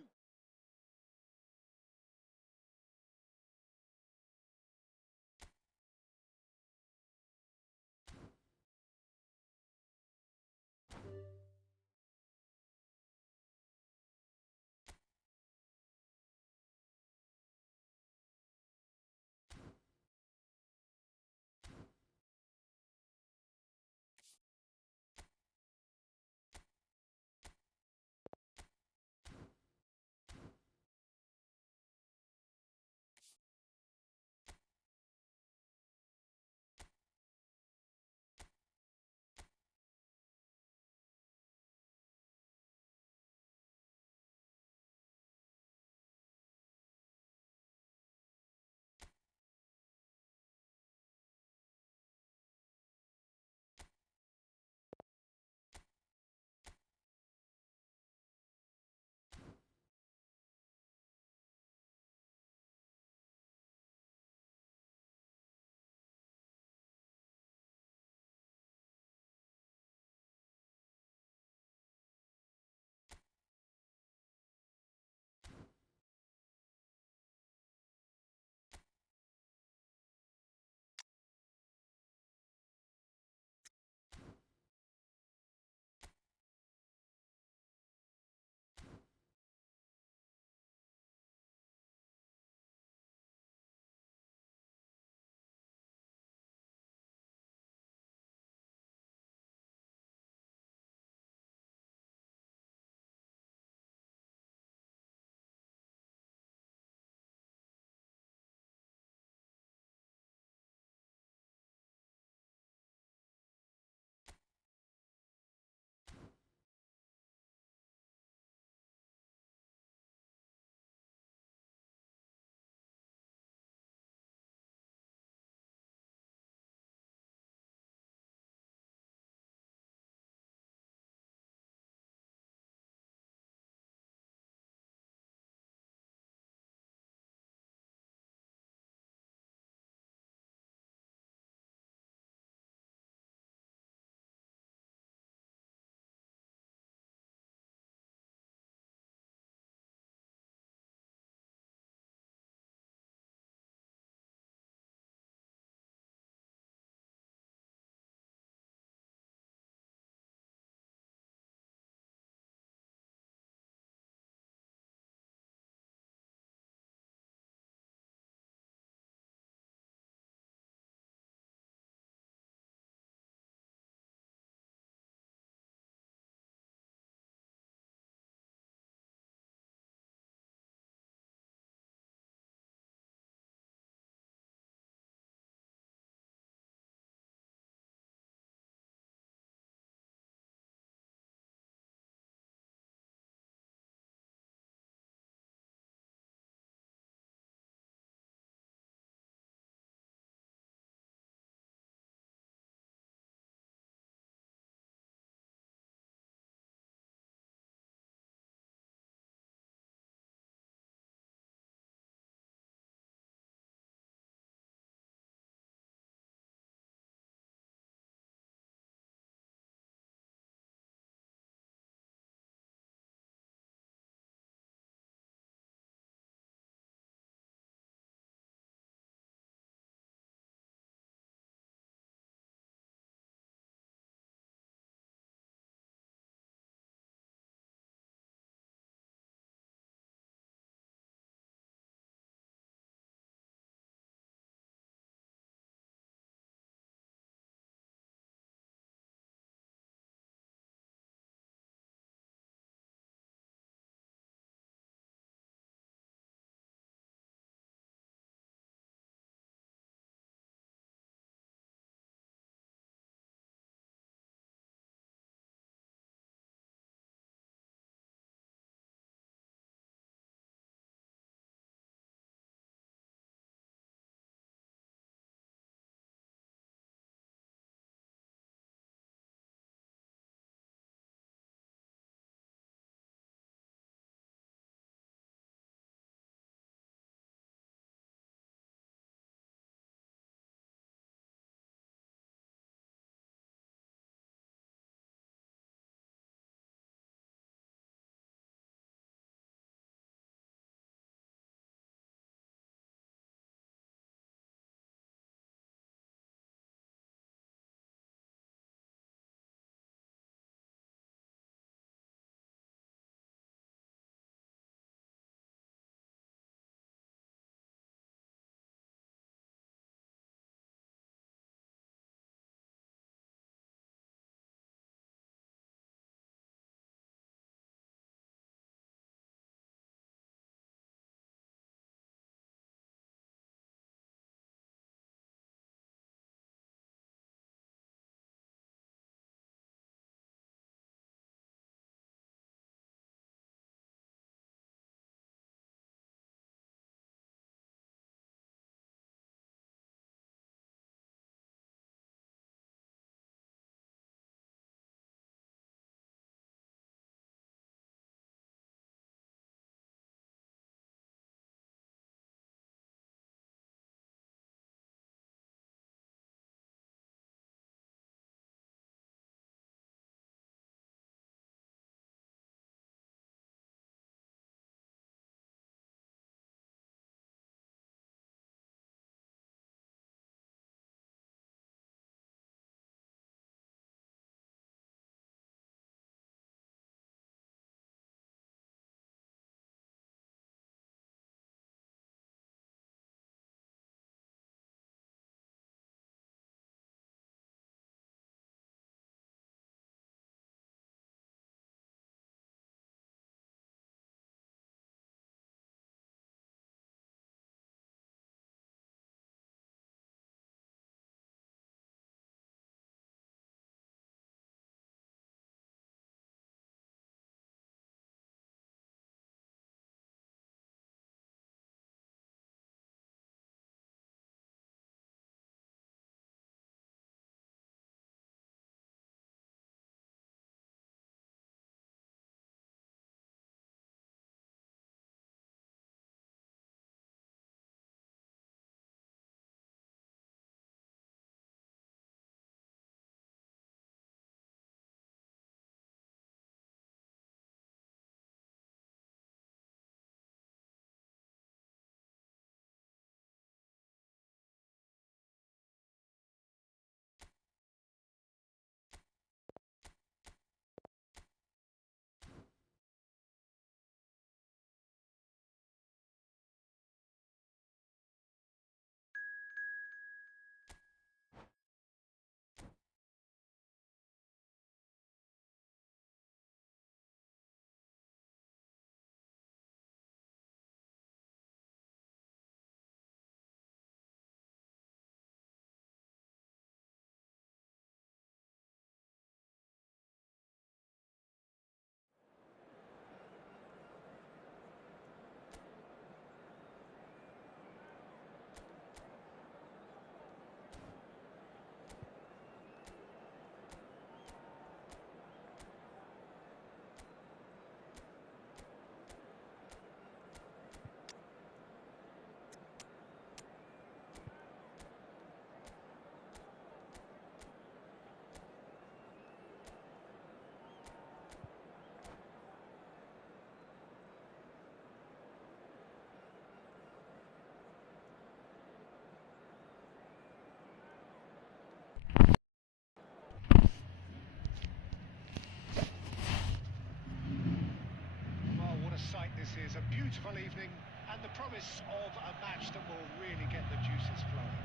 beautiful evening and the promise of a match that will really get the juices flowing.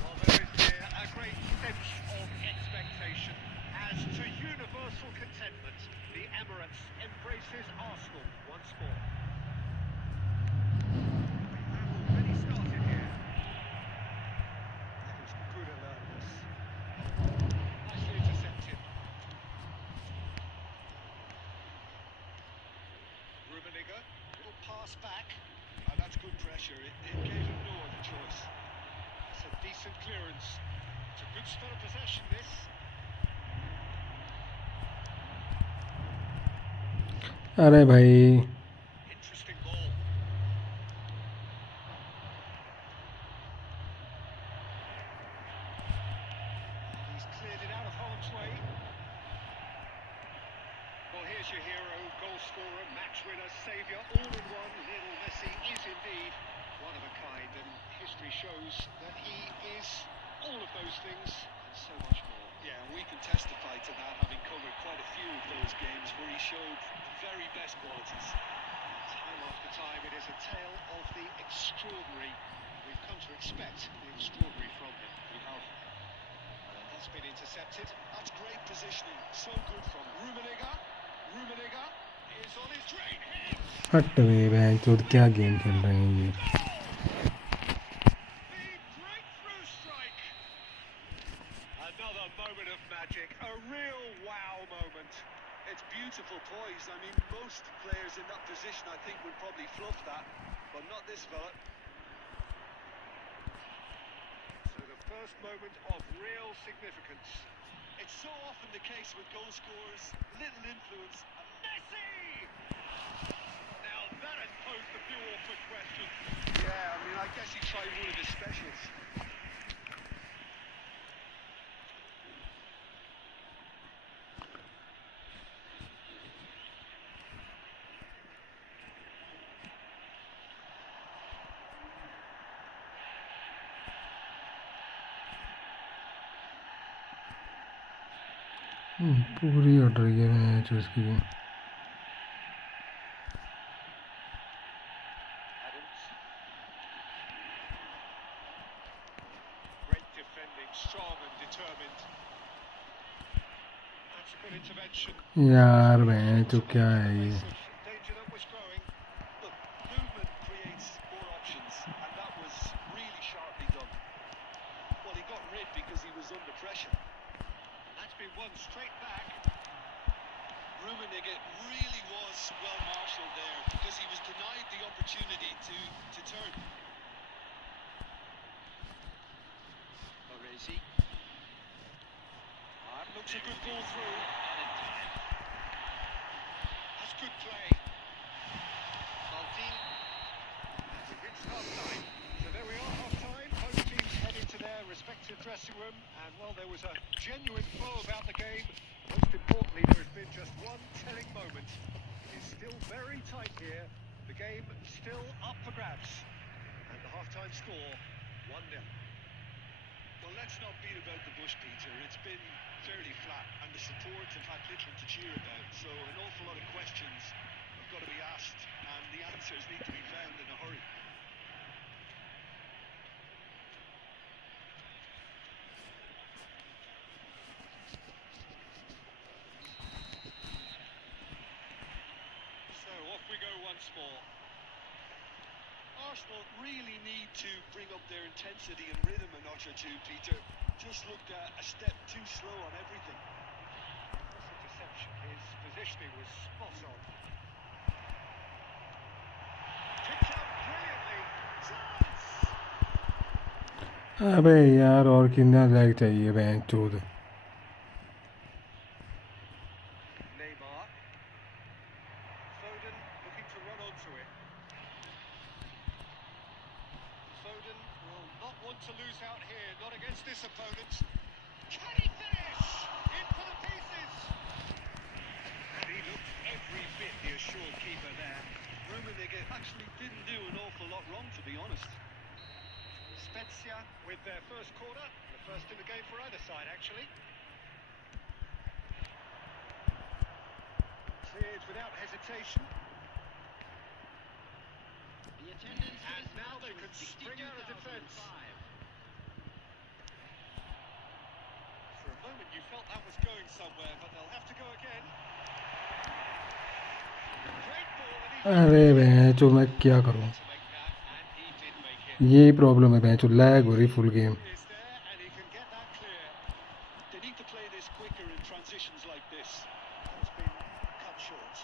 Well, there is here a great sense of expectation. As to universal contentment, the Emirates embraces Arsenal once more. We've already started here. That is good alertness. Nicely intercepted. Rummenigge, little pass back. Oh, that's good pressure. It gave him no other choice. It's a decent clearance. It's a good spell of possession, this. अरे भाई Interesting ball. He's cleared it out of harm's way. Well, here's your hero, goal scorer, match winner, saviour, all in one. Lionel Messi is indeed one of a kind, and history shows that he is all of those things and so much more. Yeah, and we can testify to that, having covered quite a few of those games where he showed the very best qualities. Time after time, it is a tale of the extraordinary. We've come to expect the extraordinary from him. We have. And that's been intercepted. That's great positioning. So good from Rummenigge. Rummenigge is on his straight hit. हट वे बहन चोद क्या game खेल रहे हैं ये The breakthrough strike. Another moment of magic. A real wow moment. It's beautiful poise. I mean, most players in that position, I think, would probably fluff that, but not this fella. So the first moment of real significance. It's so often the case with goal scorers, little influence. And Messi! Now that has posed a few awkward questions. Yeah, I mean, I guess he tried one of his specials. पूरी उड़ रही है match उसकी Great defending, strong and determined. That's a good intervention. यार मैं तो क्या है ये Danger that was growing. Look, movement creates more options, and that was really sharply done. Well, he got rid because he was under pressure. That's been won straight back. Rummenigge really was well marshalled there because he was denied the opportunity to turn. Baresi. That looks a good ball through. That's good play. Maltin. That's a good start time. So there we are, half time. Both teams head into their respective dressing room, and well, there was a genuine flow about the game. Most importantly, there has been just one telling moment. It is still very tight here. The game still up for grabs, and the half-time score 1-0. Well, let's not beat about the bush, Peter. It's been fairly flat, and the support have had little to cheer about. So an awful lot of questions have got to be asked, and the answers need to be found in a hurry. So off we go once more. Arsenal really need to bring up their intensity and rhythm a notch or two, Peter. Just looked a step too slow on everything. That's a deception. His positioning was spot on. Picked up brilliantly. Chance! अबे यार और कितना lag चाहिए बहन चोद Neymar. Foden looking to run onto it. Foden will not want to lose out here, not against this opponent. Can he finish? In for the pieces! And he looked every bit the assured keeper there. Rummenigge actually didn't do an awful lot wrong, to be honest. Spezia with their first corner, the first in the game for either side actually. Cleared without hesitation. attendance for And this now match they was could spring out of defence. 62,005. For a moment you felt that was going somewhere, but they'll have to go again. Great ball, and he अरे भैंचो मैं क्या करूं, to make that, and he did make it. यही problem है भैंचो, lag हो रही full game. Is there, and he can get that clear. They need to play this quicker in transitions like this. Has been cut short.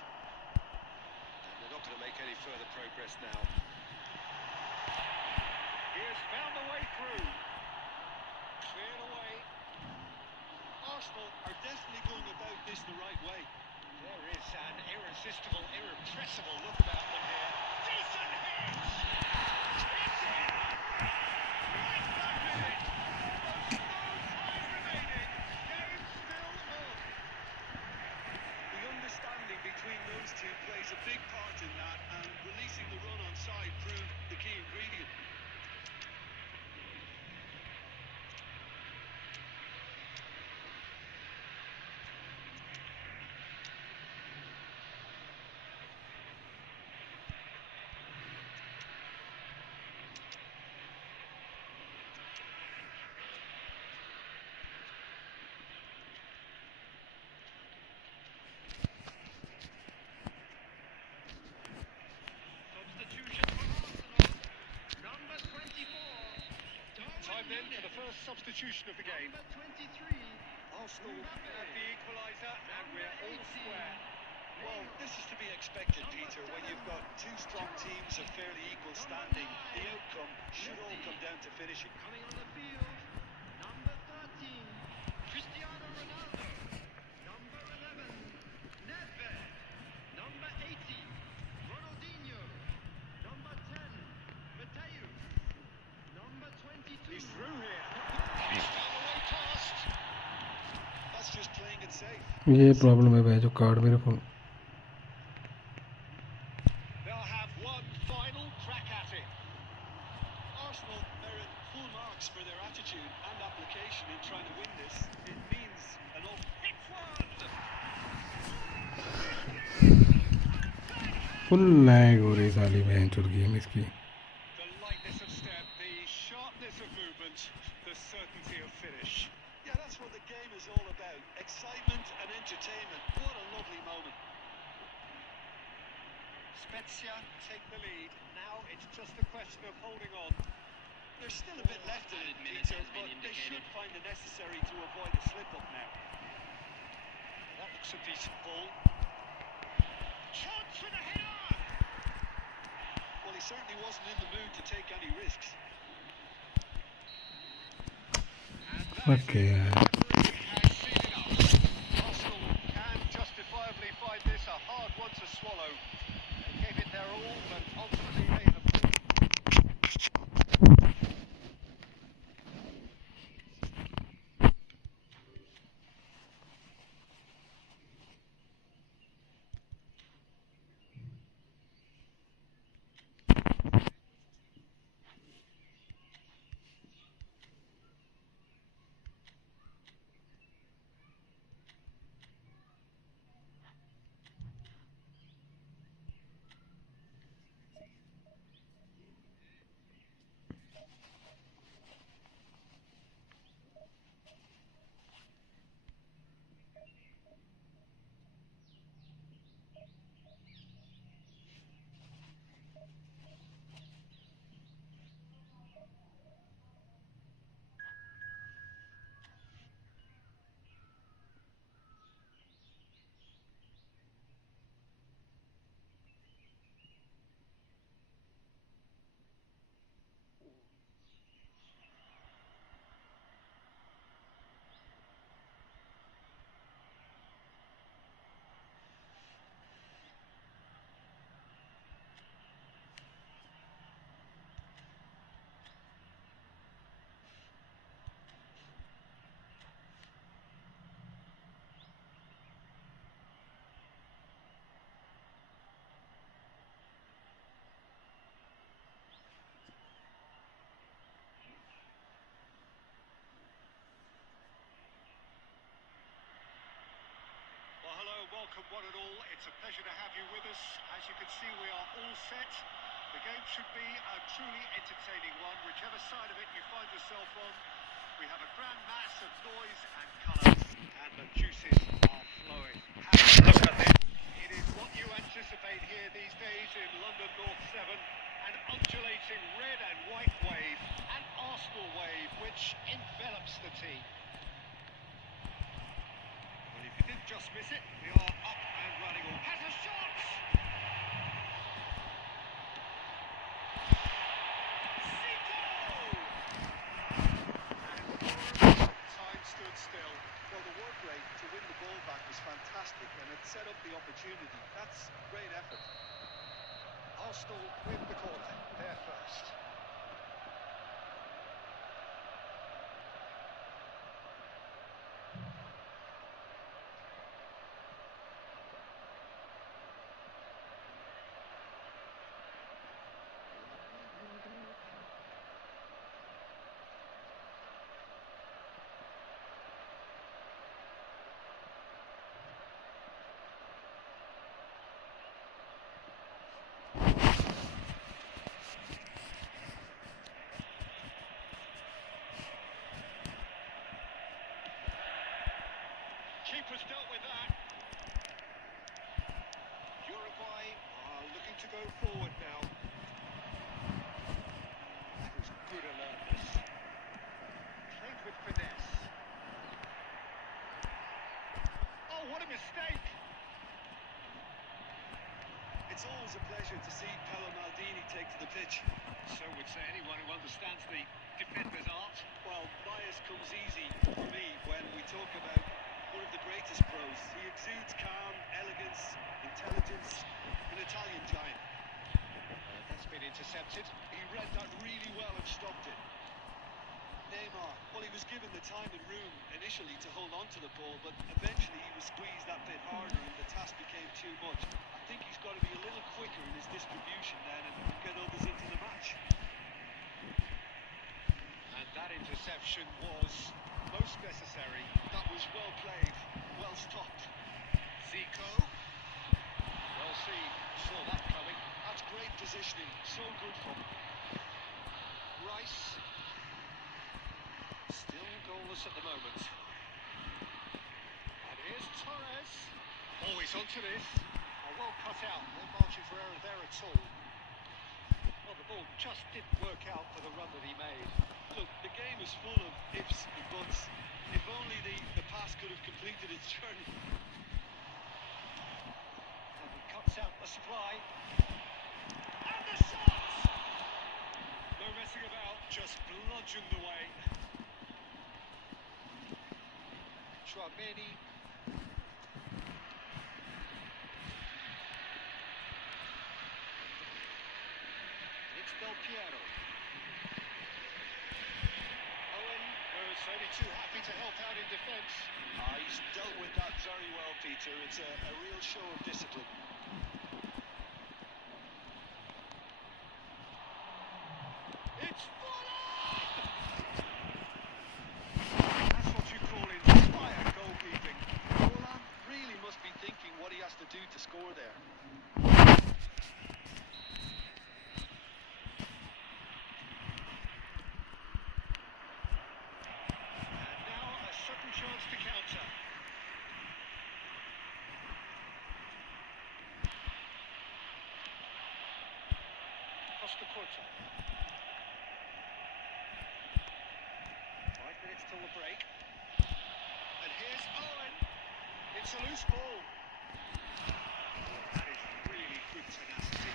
And they're not going to make any further progress now. He has found the way through. Cleared away. Arsenal are definitely going about this the right way. There is an irresistible, irrepressible look about them here. Decent hit! It's in! Right back in it! Most no time remaining. Game still on. The understanding between those two plays a big part in that, and releasing the run on side proved the key ingredient. Substitution for Arsenal. Number 24. Time then for the first substitution of the game. Number 23. Arsenal have the equaliser, and we're all square. Well, this is to be expected, Peter. When you've got two strong teams of fairly equal standing, the outcome should all come down to finishing. Coming on the field. Number 13. Cristiano Ronaldo. Number 11. Nedved. Number 80. Ronaldinho. Number 10. Mateus. Number 22. He's through here. He's found the way past. That's just playing it safe. ये problem है भैंचो, card मेरे phone. They'll have one final crack at it. Arsenal merit full marks for their attitude and application in trying to win this. It means an awful... Hits one! Full lag हो रही साली भैंचो game इसकी. The lightness of step, the sharpness of movement, the certainty of finish. Yeah, that's what the game is all about. Excitement and entertainment. What a lovely moment. Spezia take the lead. Now it's just a question of holding on. There's still a bit left in it, Peter, but they should find the necessary to avoid a slip-up now. That looks a decent ball. Chance for the header! Well, he certainly wasn't in the mood to take any risks. Okay. Arsenal can justifiably find this a hard one to swallow. They gave it their all, but ultimately they have... Welcome one and all. It's a pleasure to have you with us. As you can see, we are all set. The game should be a truly entertaining one, whichever side of it you find yourself on. We have a grand mass of noise and colour, and the juices are flowing. It is what you anticipate here these days in London North 7, an undulating red and white wave, an Arsenal wave which envelops the team. Well, if you didn't just miss it, we are up and running. Or has a shot! Time stood still. Well, the work rate to win the ball back was fantastic, and it set up the opportunity. That's great effort. Arsenal win the corner, they're first. Keeper's dealt with that. Uruguay are looking to go forward now. That was good alertness. Played with finesse. Oh, what a mistake! It's always a pleasure to see Paolo Maldini take to the pitch. So would say anyone who understands the defender's art. Well, bias comes easy for me when we talk about one of the greatest pros. He exudes calm, elegance, intelligence, an Italian giant. That's been intercepted. He read that really well and stopped it. Neymar, well, he was given the time and room initially to hold on to the ball, but eventually he was squeezed that bit harder and the task became too much. I think he's got to be a little quicker in his distribution then and get others into the match. And that interception was most necessary. That was well played, well stopped. Zico. Well seen, saw that coming. That's great positioning, so good for him. Rice. Still goalless at the moment. And here's Torres. Oh, he's onto this. Oh, well cut out. No margin for error there at all. Well, the ball just didn't work out for the run that he made. Look, the game is full of ifs and buts. If only the pass could have completed its journey. And he cuts out the supply. And the shot! No messing about, just bludgeoned away. Tramini. It's Del Piero. Owen was only too happy to help out in defence. He's dealt with that very well, Peter. It's a real show of discipline. It's full on! That's what you call inspired goalkeeping. Roland really must be thinking what he has to do to score there. Chance to counter. Costa Curta. 5 minutes till the break. And here's Owen. It's a loose ball. That is really good tenacity.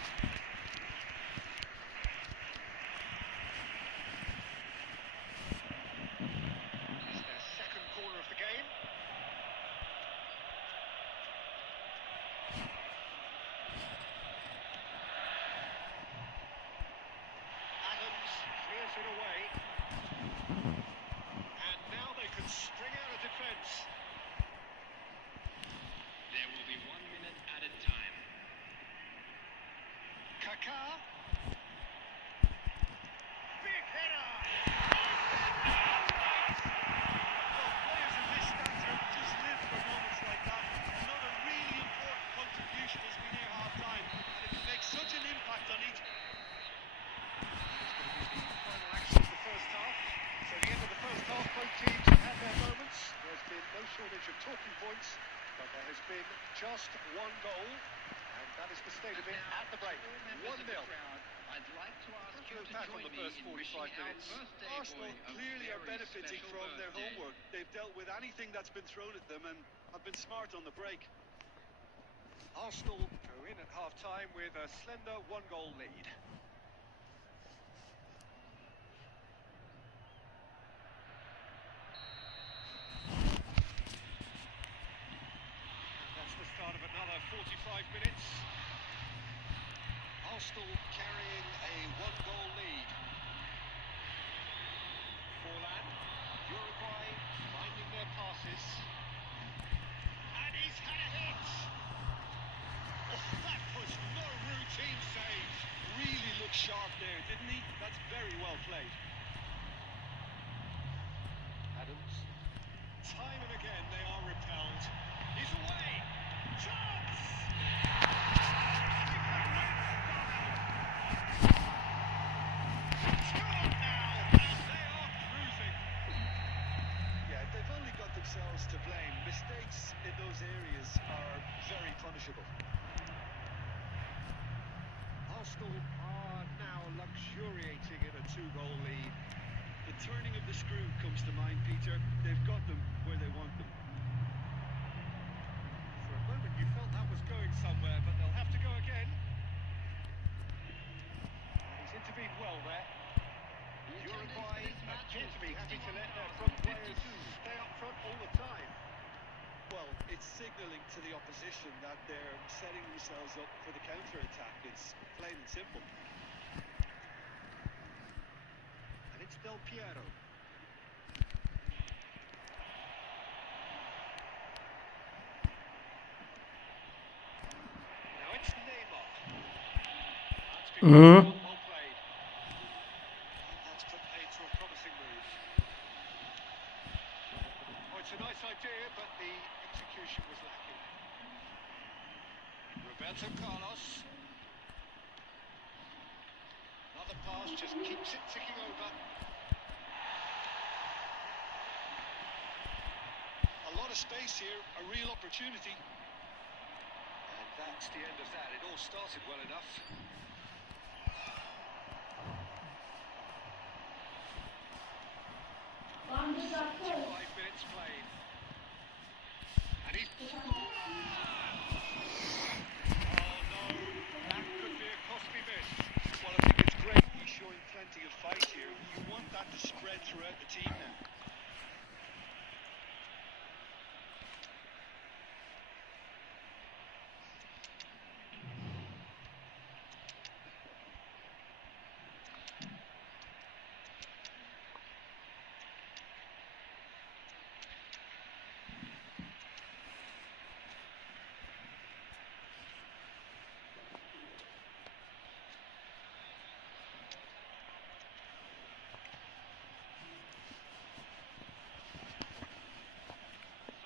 It away, and now they can string out a defence. There will be 1 minute added time. Kaká, big header. Well, players in this standard just live for moments like that. Another really important contribution as we near half-time, and it can make such an impact on each. shortage of talking points, but there has been just one goal, and that is the state of it at the break. 1-0. I'd like to ask you Look to back join on the me first in 45 wishing our minutes. birthday Arsenal boy a clearly are very benefiting special from their birthday. homework. They've dealt with anything that's been thrown at them and have been smart on the break. Arsenal go in at half-time with a slender one-goal lead. And that's the start of another 45 minutes. Arsenal carrying a one-goal lead. Forlan, Uruguay finding their passes. And he's had a hit! Oh, that was no routine save. Really looked sharp there, didn't he? That's very well played. Adams. Time and again they are repelled. He's away! Chance! It's gone now, and they are cruising. Yeah, they've only got themselves to blame. Mistakes in those areas are very punishable. Arsenal are now luxuriating in a two-goal lead. The turning of the screw comes to mind, Peter. They've got them where they want them. For a moment you felt that was going somewhere, but they'll have to go again. He's intervened well there. Uruguay appear to be happy to let their front players stay up front all the time. Well, it's signalling to the opposition that they're setting themselves up for the counter-attack. It's plain and simple. And it's Del Piero. Now it's Neymar. That's been well played. That's put paid to a promising move. Oh, it's a nice idea, but the execution was lacking. Roberto Carlos. Another pass just keeps it ticking over. A lot of space here, a real opportunity. And that's the end of that. It all started well enough. 5 minutes played. And he's... Oh no, that could be a costly miss. Well, I think it's great. He's showing plenty of fight here. You want that to spread throughout the team now.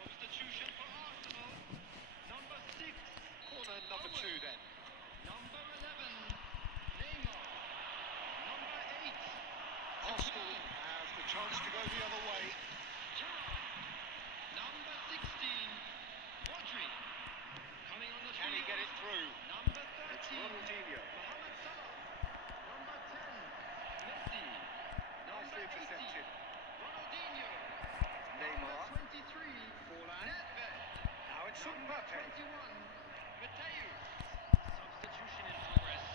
Substitution for Arsenal. Number 6. Corner number 2 then. Number 11. Neymar. Number 8. Arsenal have the chance to go the other way. Number 16. Rodri. Coming on the Can he field. get it through? Number It's 13. Ronaldinho. Mohamed Salah. Number 10. Messi. Nicely Number 18. intercepted. Ronaldinho. Neymar. Number 23. Forlan. Nedved. Now it's Number Mbappe. 21. Mateus. Substitution in progress.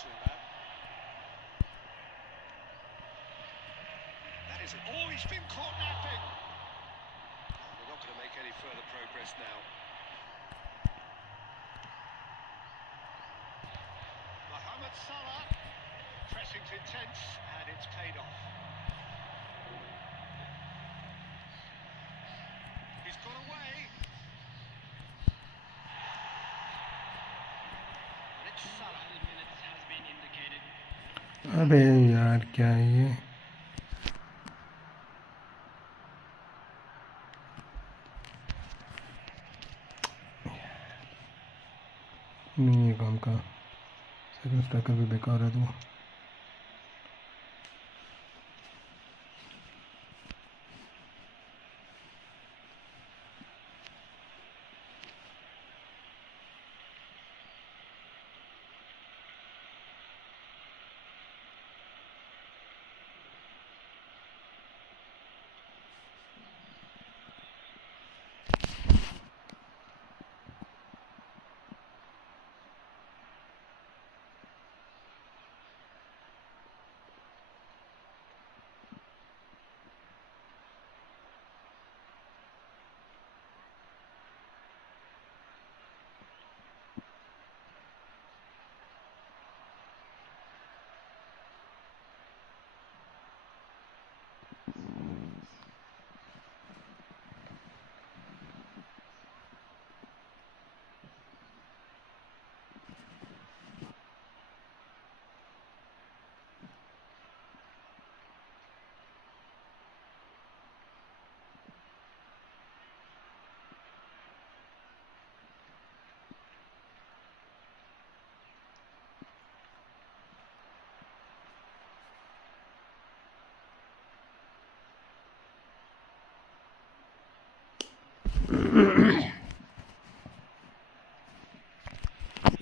Turnup. That is... Oh, he's been caught napping. They're not going to make any further progress now. Mohamed Salah. Pressing's intense, and it's paid off. He's got away. And it's Salah. 5 minutes has been indicated. अबे यार क्या है ये? नहीं है काम का. Second striker भी बेकार है तो.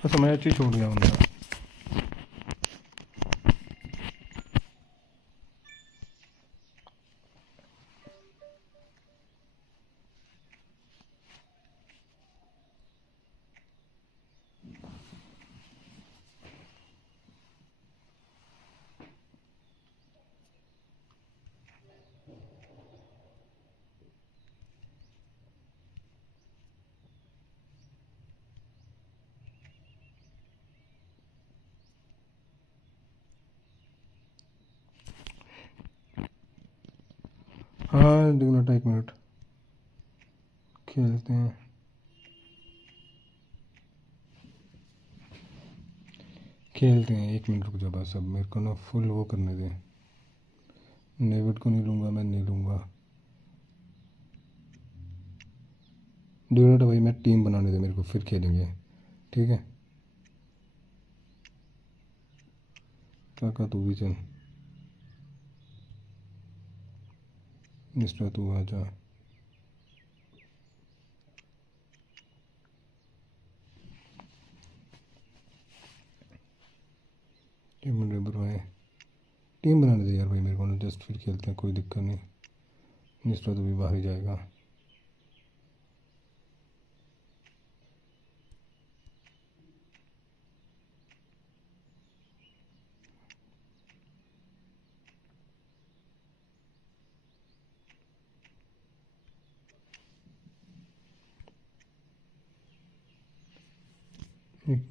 अच्छा मैच ही छोड़ गया बंदा। हाँ देखना, एक मिनट खेलते हैं। खेलते हैं, 1 मिनट रुक जाओ बस। अब मेरे को ना फुल वो करने दें। नेविड को नहीं लूँगा, मैं नहीं लूँगा। डोनेट भाई, मैं टीम बनाने दे मेरे को, फिर खेलेंगे, ठीक है। काका तू भी चल, मिस्टर तू आ जा। टीम बनाने दे यार भाई मेरे को ना, जस्ट फिर खेलते हैं, कोई दिक्कत नहीं। मिस्टर तो भी बाहर ही जाएगा। एक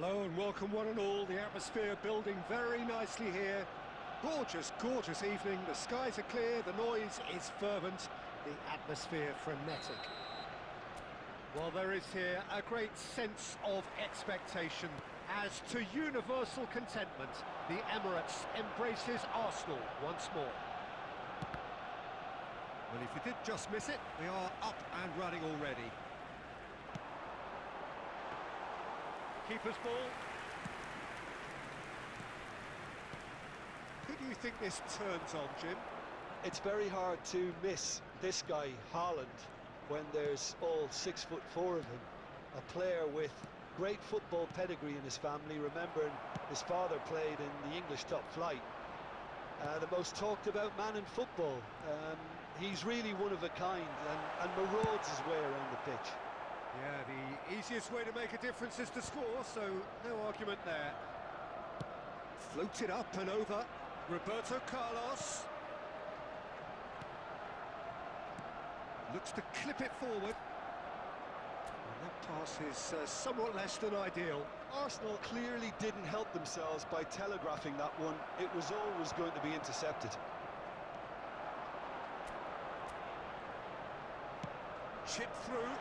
Hello and welcome one and all. The atmosphere building very nicely here. Gorgeous, gorgeous evening. The skies are clear, the noise is fervent, the atmosphere frenetic. Well, there is here a great sense of expectation. As to universal contentment, the Emirates embraces Arsenal once more. Well, if you did just miss it, we are up and running already. Keeper's ball. Who do you think this turns on, Jim? It's very hard to miss this guy, Haaland, when there's all 6'4" of him. A player with great football pedigree in his family, remembering his father played in the English top flight. The most talked about man in football. He's really one of a kind and marauds his way around the pitch. Yeah, the easiest way to make a difference is to score, so no argument there. Floated up and over. Roberto Carlos. Looks to clip it forward. And that pass is somewhat less than ideal. Arsenal clearly didn't help themselves by telegraphing that one. It was always going to be intercepted. Chip through.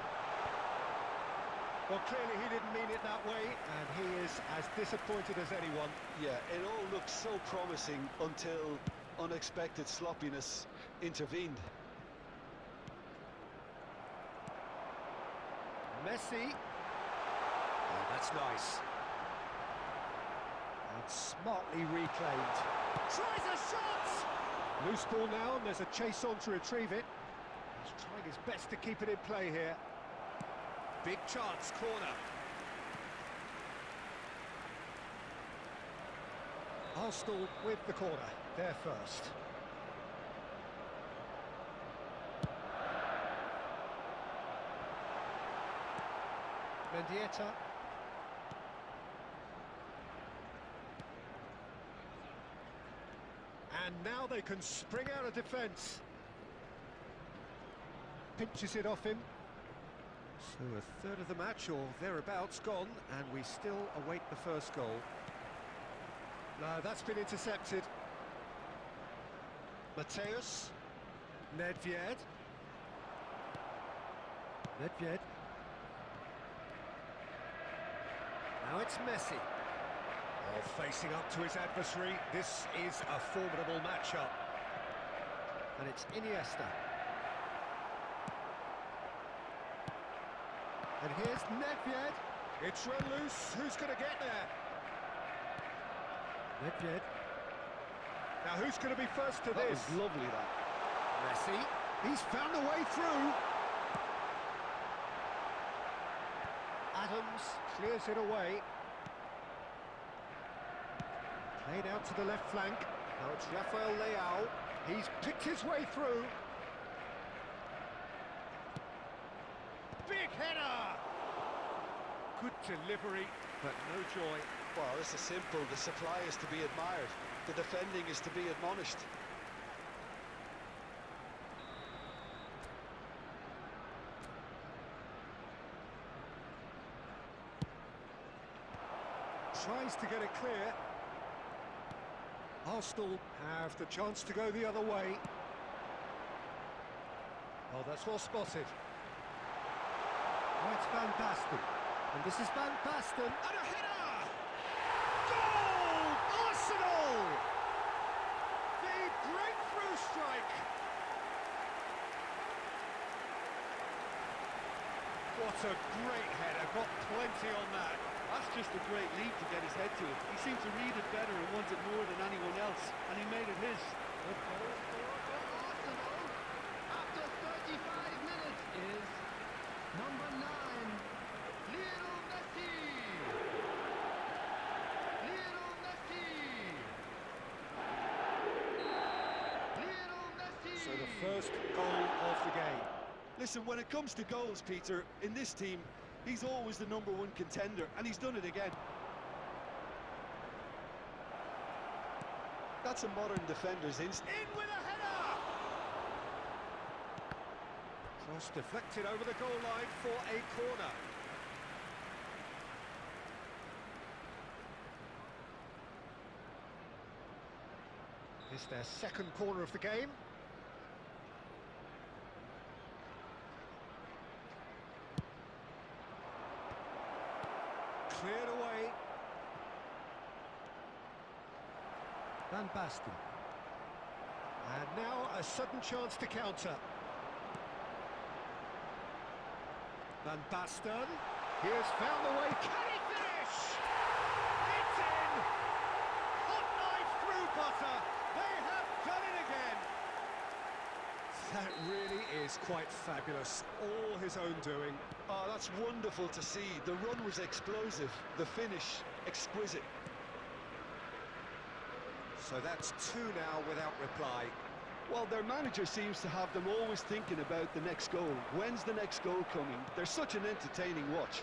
Well, clearly he didn't mean it that way, and he is as disappointed as anyone. Yeah, it all looked so promising until unexpected sloppiness intervened. Messi. Oh, that's nice. And smartly reclaimed. Tries a shot! Loose ball now, and there's a chase on to retrieve it. He's trying his best to keep it in play here. Big chance, corner. Arsenal with the corner, they're first. Mendieta. And now they can spring out of defence. Pinches it off him. So a third of the match, or thereabouts, gone, and we still await the first goal. No, that's been intercepted. Mateus. Nedved. Nedved. Now it's Messi. Oh, facing up to his adversary. This is a formidable matchup. And it's Iniesta. And here's Nedved. It's run loose. Who's going to get there? Nedved. Now who's going to be first to this? That was lovely, that. Messi. He's found a way through. Adams clears it away. Played out to the left flank. Now it's Rafael Leao. He's picked his way through. Big header! Good delivery, but no joy. Well, this is simple. The supply is to be admired. The defending is to be admonished. Tries to get it clear. Arsenal have the chance to go the other way. Oh, that's well spotted. Oh, it's Van Basten. And this is Van Basten. And a header! Goal! Arsenal! The breakthrough strike. What a great header. Got plenty on that. That's just a great leap to get his head to it. He seemed to read it better and wants it more than anyone else, and he made it his. The goal scorer for Arsenal after 35 minutes is number 9, Lionel Messi. Lionel Messi. Lionel Messi. So the first goal of the game. Listen, when it comes to goals, Peter, in this team, he's always the #1 contender, and he's done it again. That's a modern defender's instinct. In with a header! Cross deflected over the goal line for a corner. It's their second corner of the game. Cleared away. Van Basten. And now a sudden chance to counter. Van Basten. He has found the way. Can he finish? It's in! Hot knife through butter. They have done it again. That really is quite fabulous. All his own doing. Oh, that's wonderful to see. The run was explosive, the finish exquisite. So that's two now without reply. Well, their manager seems to have them always thinking about the next goal. When's the next goal coming? They're such an entertaining watch.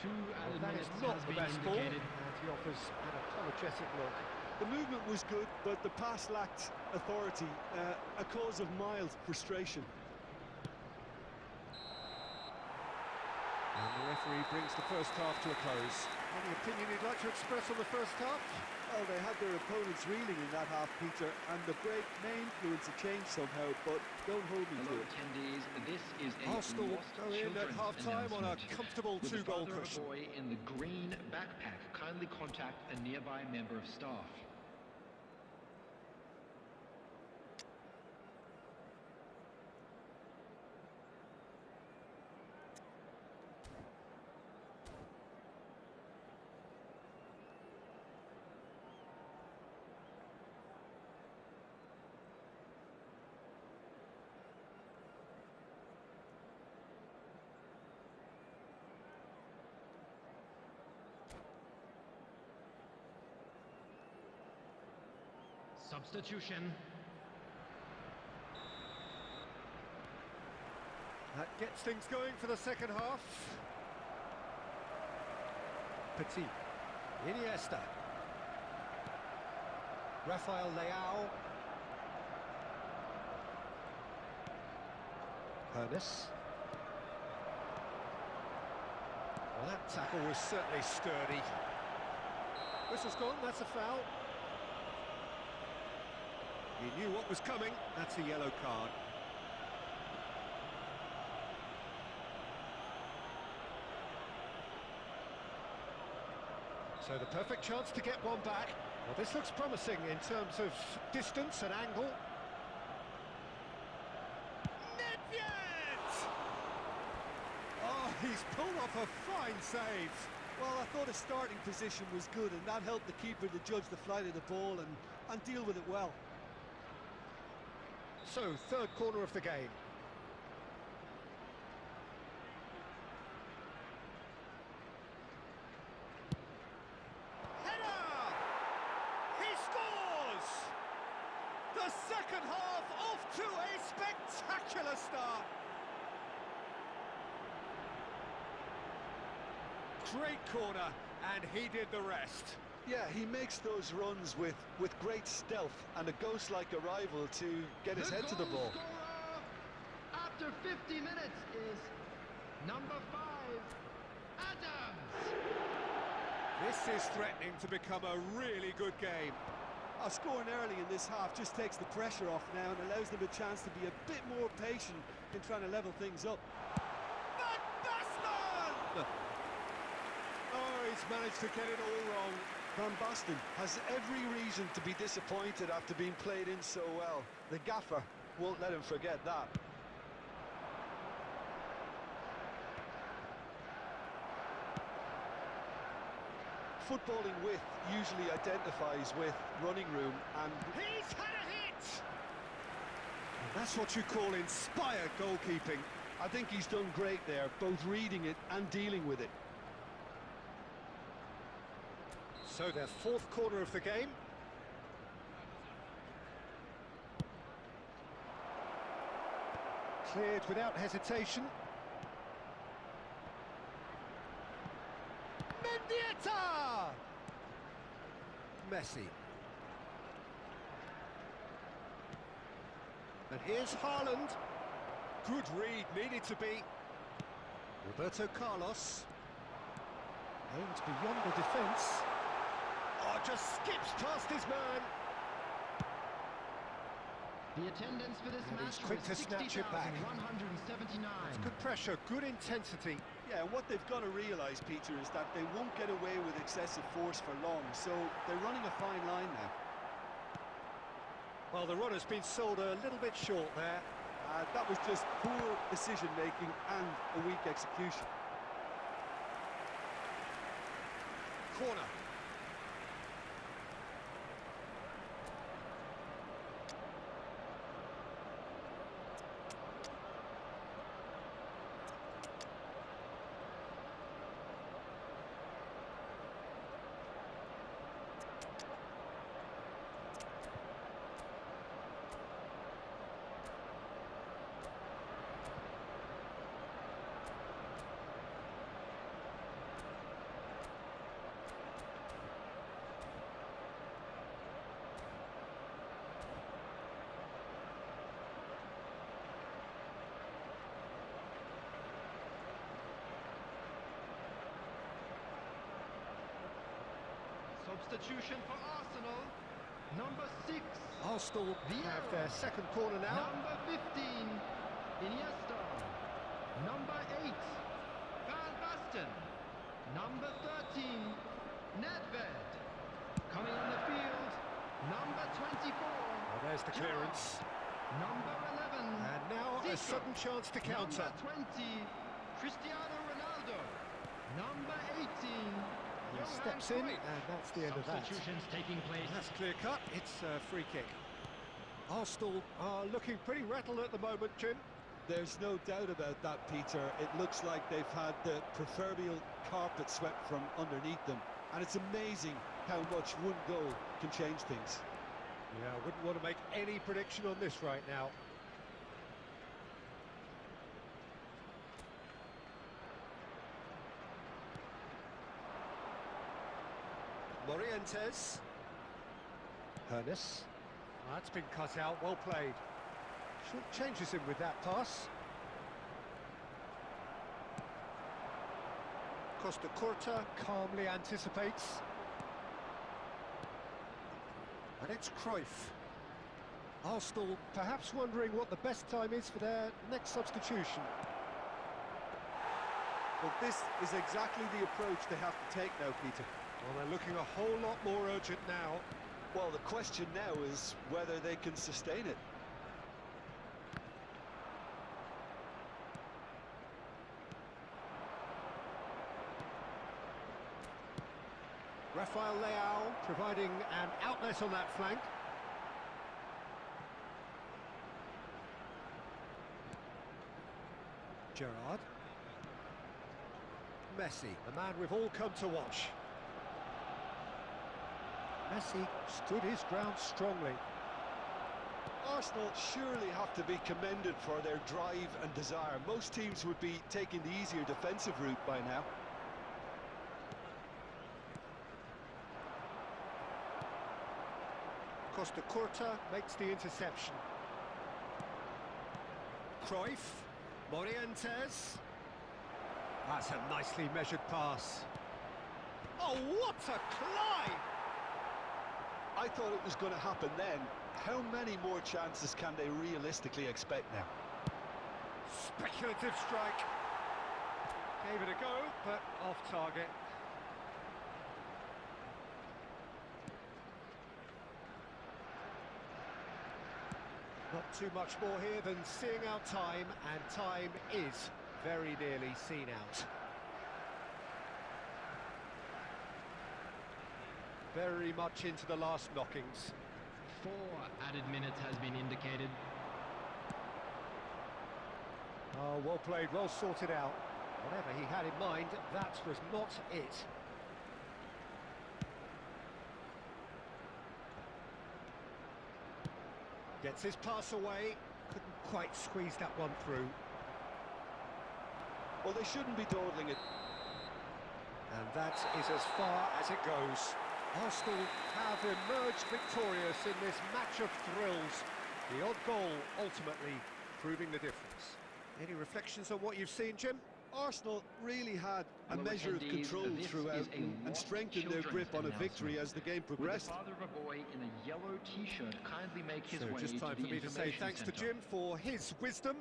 Two added That minutes is not has the been best ball. indicated. And he offers an apologetic look. The movement was good, but the pass lacked authority, a cause of mild frustration. And the referee brings the first half to a close. Any opinion you'd like to express on the first half? Well, they had their opponents reeling in that half, Peter, and the break may influence a change somehow, but don't hold me to Hello, it. attendees. This is a Arsenal lost go in at children's half-time on a announcement. comfortable With the two-goal father of a cushion. boy in the green backpack, kindly contact a nearby member of staff. Substitution. That gets things going for the second half. Petit. Iniesta. Rafael Leao. Ernest. Well, that tackle was certainly sturdy. Whistle's gone, that's a foul. He knew what was coming, that's a yellow card. So the perfect chance to get one back. Well, this looks promising in terms of distance and angle. Nedved! Oh, he's pulled off a fine save. Well, I thought his starting position was good, and that helped the keeper to judge the flight of the ball and deal with it well. So, third corner of the game. Header! He scores! The second half off to a spectacular start. Great corner, and he did the rest. Yeah, he makes those runs with great stealth and a ghost-like arrival to get his head to the ball. Scorer after 50 minutes is number 5, Adams. This is threatening to become a really good game. Scoring early in this half just takes the pressure off now and allows them a chance to be a bit more patient in trying to level things up. Van Basten! Oh, he's managed to get it all wrong. Van Basten has every reason to be disappointed after being played in so well. The gaffer won't let him forget that. Footballing width usually identifies with running room, and He's had a hit! And that's what you call inspired goalkeeping. I think he's done great there, both reading it and dealing with it. So their fourth corner of the game. Cleared without hesitation. Mendieta! Messi. And here's Haaland. Good read, needed to be. Roberto Carlos. Aimed beyond the defence. Oh, just skips past his man. The attendance for this And he's match quick was to snatch it back. 60,179. It's good pressure, good intensity. Yeah, and what they've got to realise, Peter, is that they won't get away with excessive force for long, so they're running a fine line now. Well, the runner's been sold a little bit short there. That was just poor decision-making and a weak execution. Corner. Substitution for Arsenal. Number 6. Arsenal have their second corner now. Number 15. Iniesta. Number 8. Van Basten. Number 13. Nedved. Coming on the field. Number 24. Well, there's the clearance. Number 11. And now a sudden chance to counter. Number 20. Cristiano Ronaldo. Number 18. He steps in, and that's the end of that. Substitutions taking place. That's clear cut. It's a free kick. Arsenal are looking pretty rattled at the moment, Jim. There's no doubt about that, Peter. It looks like they've had the proverbial carpet swept from underneath them. And it's amazing how much one goal can change things. Yeah, I wouldn't want to make any prediction on this right now. Morientes. Hernes. That's been cut out, well played. Short changes him with that pass. Costa Curta calmly anticipates. And it's Cruyff. Arsenal perhaps wondering what the best time is for their next substitution. Well, this is exactly the approach they have to take now, Peter. Well, they're looking a whole lot more urgent now. Well, the question now is whether they can sustain it. Rafael Leao providing an outlet on that flank. Gerrard. Messi, the man we've all come to watch. Messi stood his ground strongly. Arsenal surely have to be commended for their drive and desire. Most teams would be taking the easier defensive route by now. Costa Curta makes the interception. Cruyff, Morientes. That's a nicely measured pass. Oh, what a climb! I thought it was going to happen then. How many more chances can they realistically expect now? Speculative strike. Gave it a go, but off target. Not too much more here than seeing out time, and time is very nearly seen out. Very much into the last knockings. 4 added minutes has been indicated. Oh, well played, well sorted out. Whatever he had in mind, that was not it. Gets his pass away, couldn't quite squeeze that one through. Well, they shouldn't be dawdling it. And that is as far as it goes. Arsenal have emerged victorious in this match of thrills. The odd goal ultimately proving the difference. Any reflections on what you've seen, Jim? Arsenal really had a Hello, measure of attendees. control This throughout is a and strengthened their children's grip on a victory announcement. as the game Would the progressed. father of a boy in a yellow T-shirt kindly make his So way just to time the for me to say information thanks to centre? Jim for his wisdom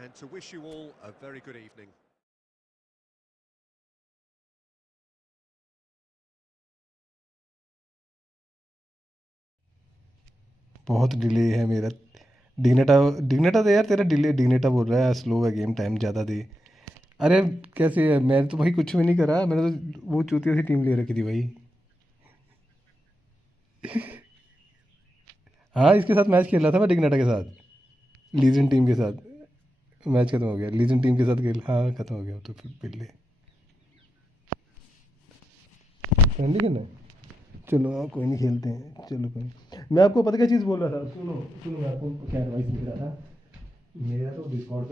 and to wish you all a very good evening. बहुत delay है मेरा। डिग्नेटा डिग्नेटा दे यार, तेरा delay डिग्नेटा बोल रहा है slow है game, time ज़्यादा दे। अरे कैसे है, मैंने तो भाई कुछ भी नहीं करा, मैंने तो वो चूतिया सी टीम ले रखी थी भाई। हाँ, इसके साथ मैच खेल रहा था मैं, डिग्नेटा के साथ, लीजेंड टीम के साथ। मैच खत्म हो गया, लीजेंड टीम के साथ खेल, हाँ खत्म हो गया तो फिर पिल्ले फ्रेंडली खेलना है। चलो कोई नहीं, खेलते हैं, चलो कोई नहीं। मैं आपको पता क्या चीज़ बोल रहा था, सुनो सुनो, मैं आपको क्या एडवाइस दे रहा था। मेरा तो डिस्कॉर्ड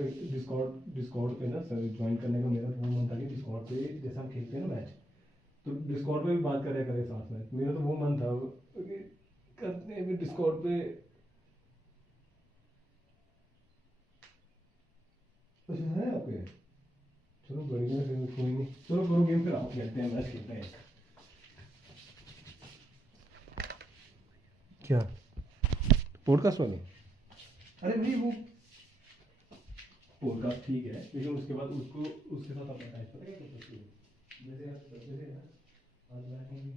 पे ना सर ज्वाइन करने का मेरा वो मन था कि डिस्कॉर्ड पे जैसे हम खेलते हैं ना मैच, तो डिस्कॉर्ड पे भी बात करें करें साथ में। मेरा तो वो मन था कि करते हैं डिस्कॉर्ड पे। अच्छा है आपके, चलो बढ़िया, फिर कोई नहीं, चलो करो गेम, फिर आओ खेलते हैं, मैच खेलते हैं। क्या पॉडकास्ट वाले? अरे भाई वो पॉडकास्ट ठीक है, लेकिन उसके बाद उसको उसके साथ अपना टाइम पता क्या कर सकते हो, जैसे आप करते थे ना, आज मैच होंगे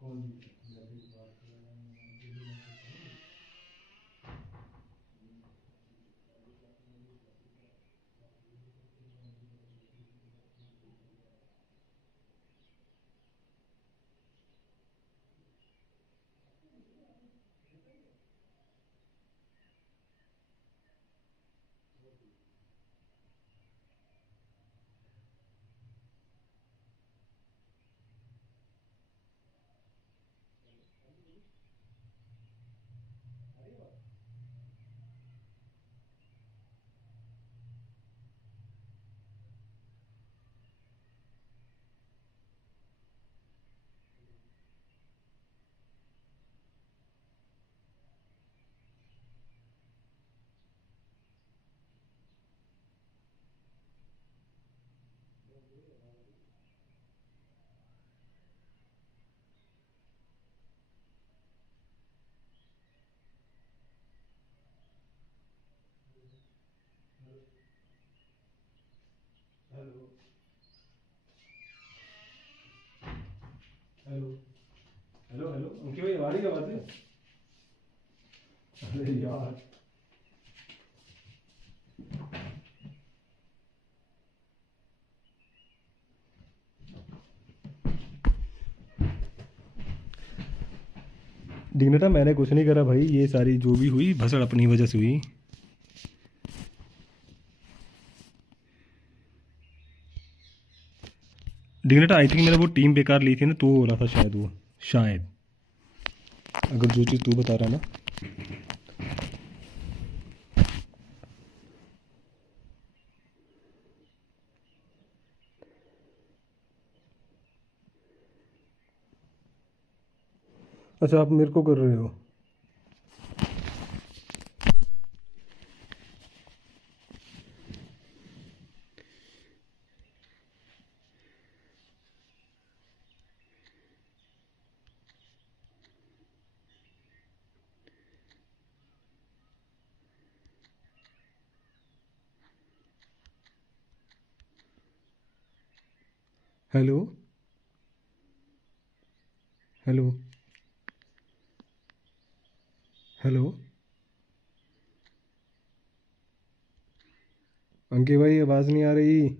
कौन जीत हेलो हेलो हेलो हेलो, अंकित भाई आ रही है आवाज़? अरे यार डिग्नेटा मैंने कुछ नहीं करा भाई, ये सारी जो भी हुई भसड़ अपनी वजह से हुई। डिग्नेटा आई थिंक मैंने वो टीम बेकार ली थी ना, तो हो रहा था शायद वो, शायद, अगर जो चीज़ तू बता रहा है ना। अच्छा आप मेरे को कर रहे हो? हेलो हेलो हेलो अंकित भाई आवाज़ नहीं आ रही।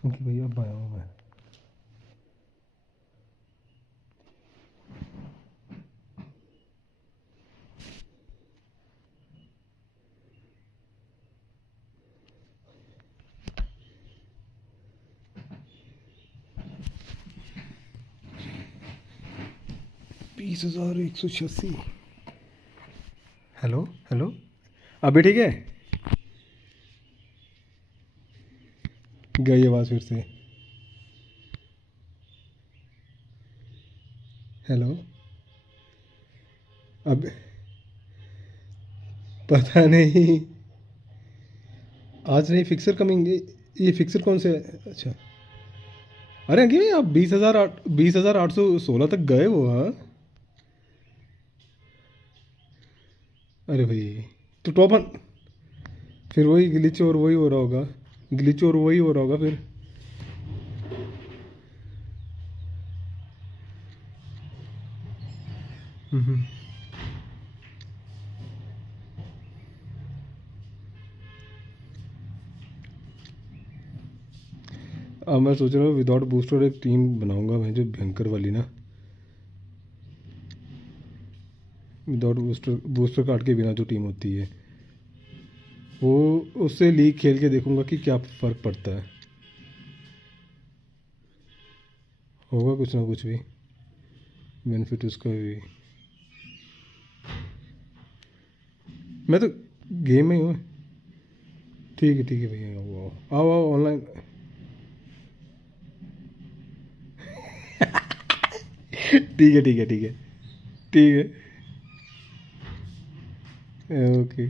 क्योंकि भैया अब आया हूँ मैं। बीस हज़ार 186। हेलो हेलो, अभी ठीक है? गई आवाज़ फिर से। हेलो, अब पता नहीं, आज नहीं फिक्सर कमिंग। ये फिक्सर कौन से? अच्छा, अरे अंकित आप 20,816 तक गए हो? हाँ, अरे भाई, तो टॉप वन फिर वही ग्लिच और वही हो रहा होगा, ग्लिच और वही हो रहा होगा फिर। हम्म। अब मैं सोच रहा हूँ विदाउट बूस्टर एक टीम बनाऊंगा मैं, जो भयंकर वाली ना, विदाउट बूस्टर कार्ड के बिना जो टीम होती है, वो उससे लीग खेल के देखूंगा कि क्या फ़र्क पड़ता है। होगा कुछ ना कुछ भी बेनिफिट उसका भी। मैं तो गेम में ही हूँ। ठीक है भैया, आओ आओ आओ आओ ऑनलाइन। ठीक है। ओके।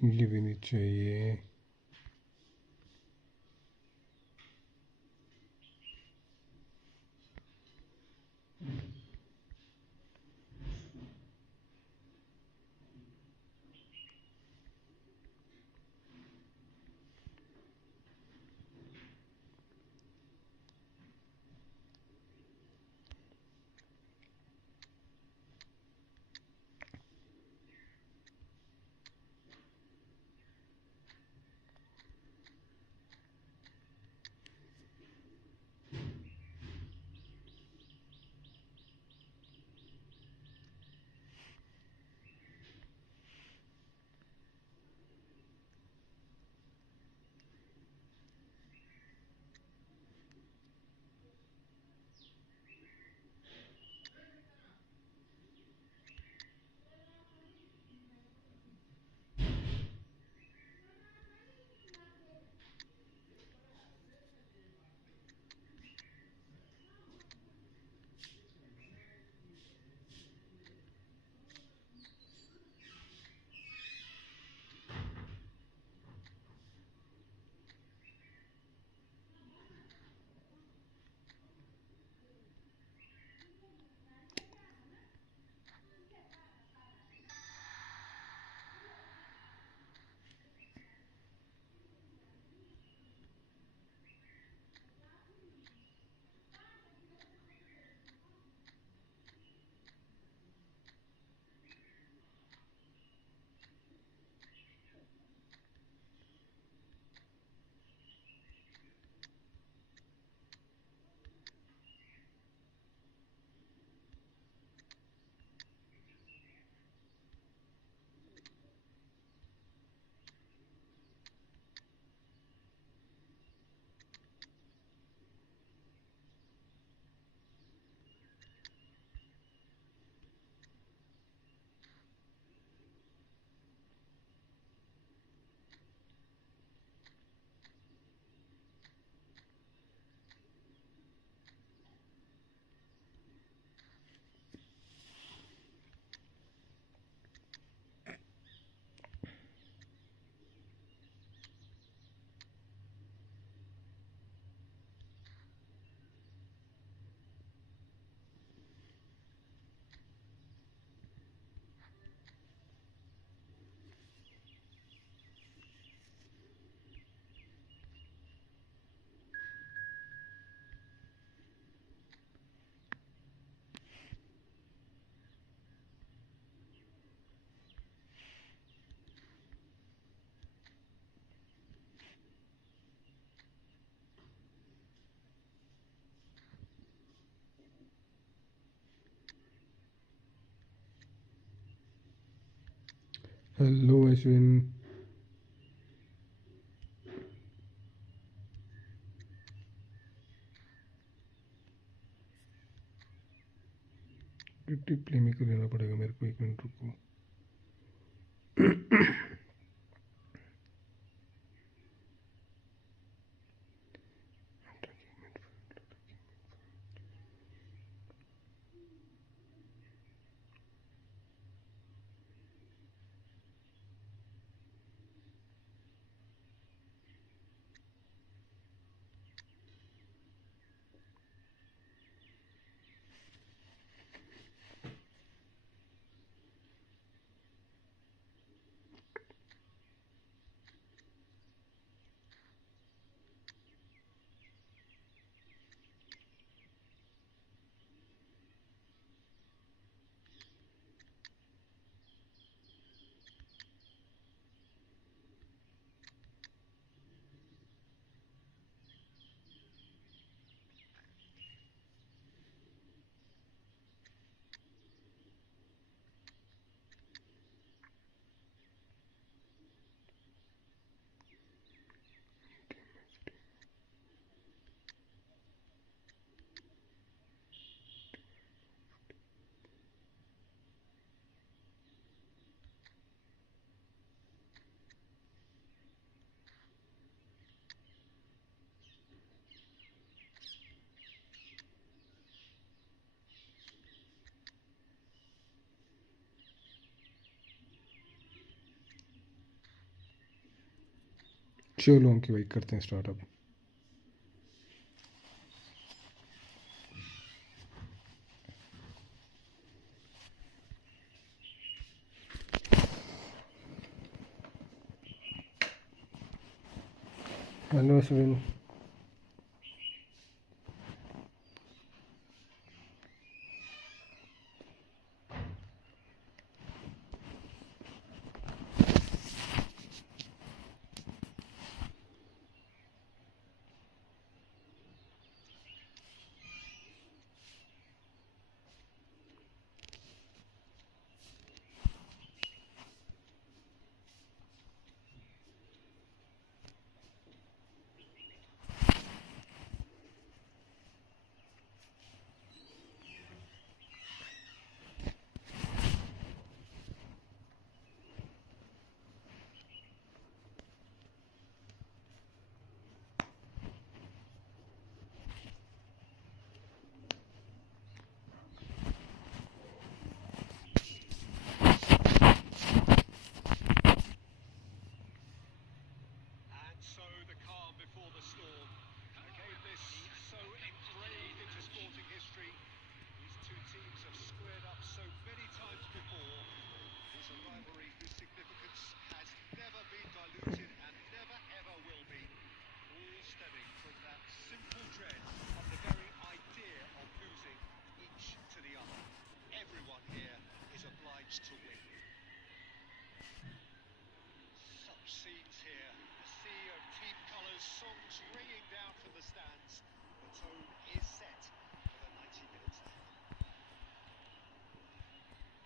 ये भी नहीं चाहिए। हेलो अश्विन। प्ले मेकर लेना पड़ेगा मेरे को, 1 मिनट रुको। चलो अंकित भाई करते हैं startup. Hello Ashwin. To win. Such scenes here, a sea of team colours, songs ringing down from the stands. The tone is set for the 90 minutes ahead.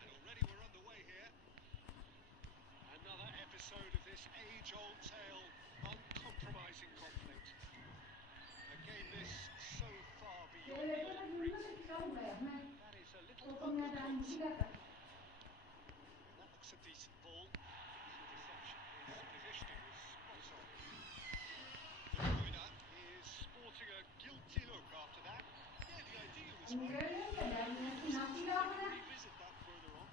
And already we're underway here. Another episode of this age-old tale, uncompromising conflict. A game this so far beyond the ordinary. That is a little undercooked. A decent ball. His positioning was spot on. De Bruyne is sporting a guilty look after that. Yeah, the idea was right. Revisit that further on.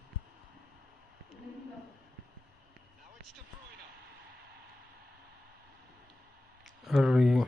Now it's De Bruyne. अरे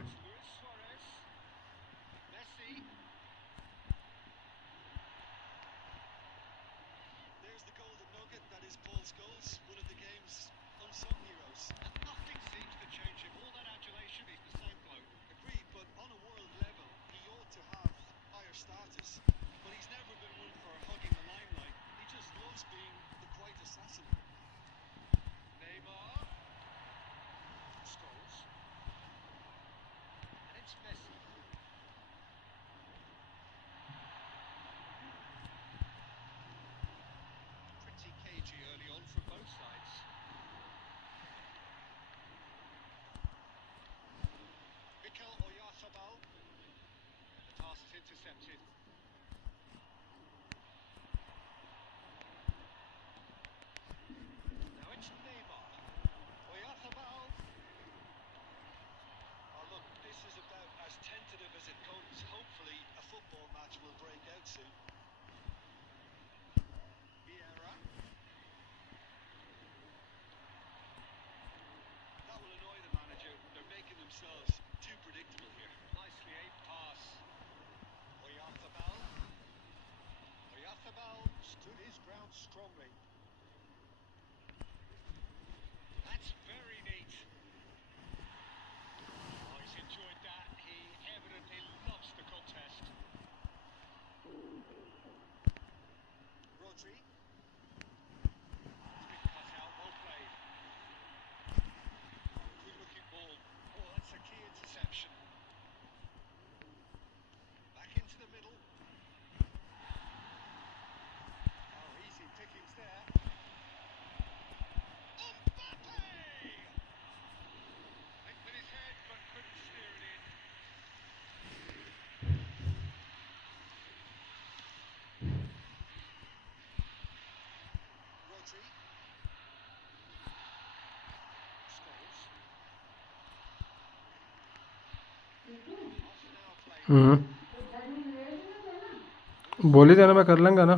बोल ही देना, मैं कर लूँगा ना।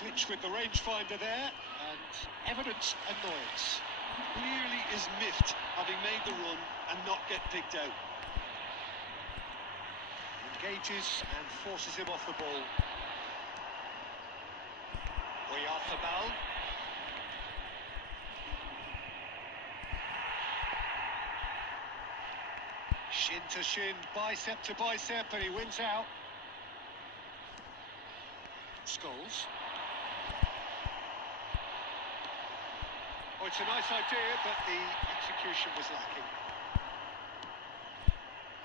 Glitch with the rangefinder there, and evident annoyance. Clearly is miffed, having made the run and not get picked out. Engages and forces him off the ball. eFootball. Shin to shin, bicep to bicep, and he wins out. Scholes. Oh, it's a nice idea, but the execution was lacking.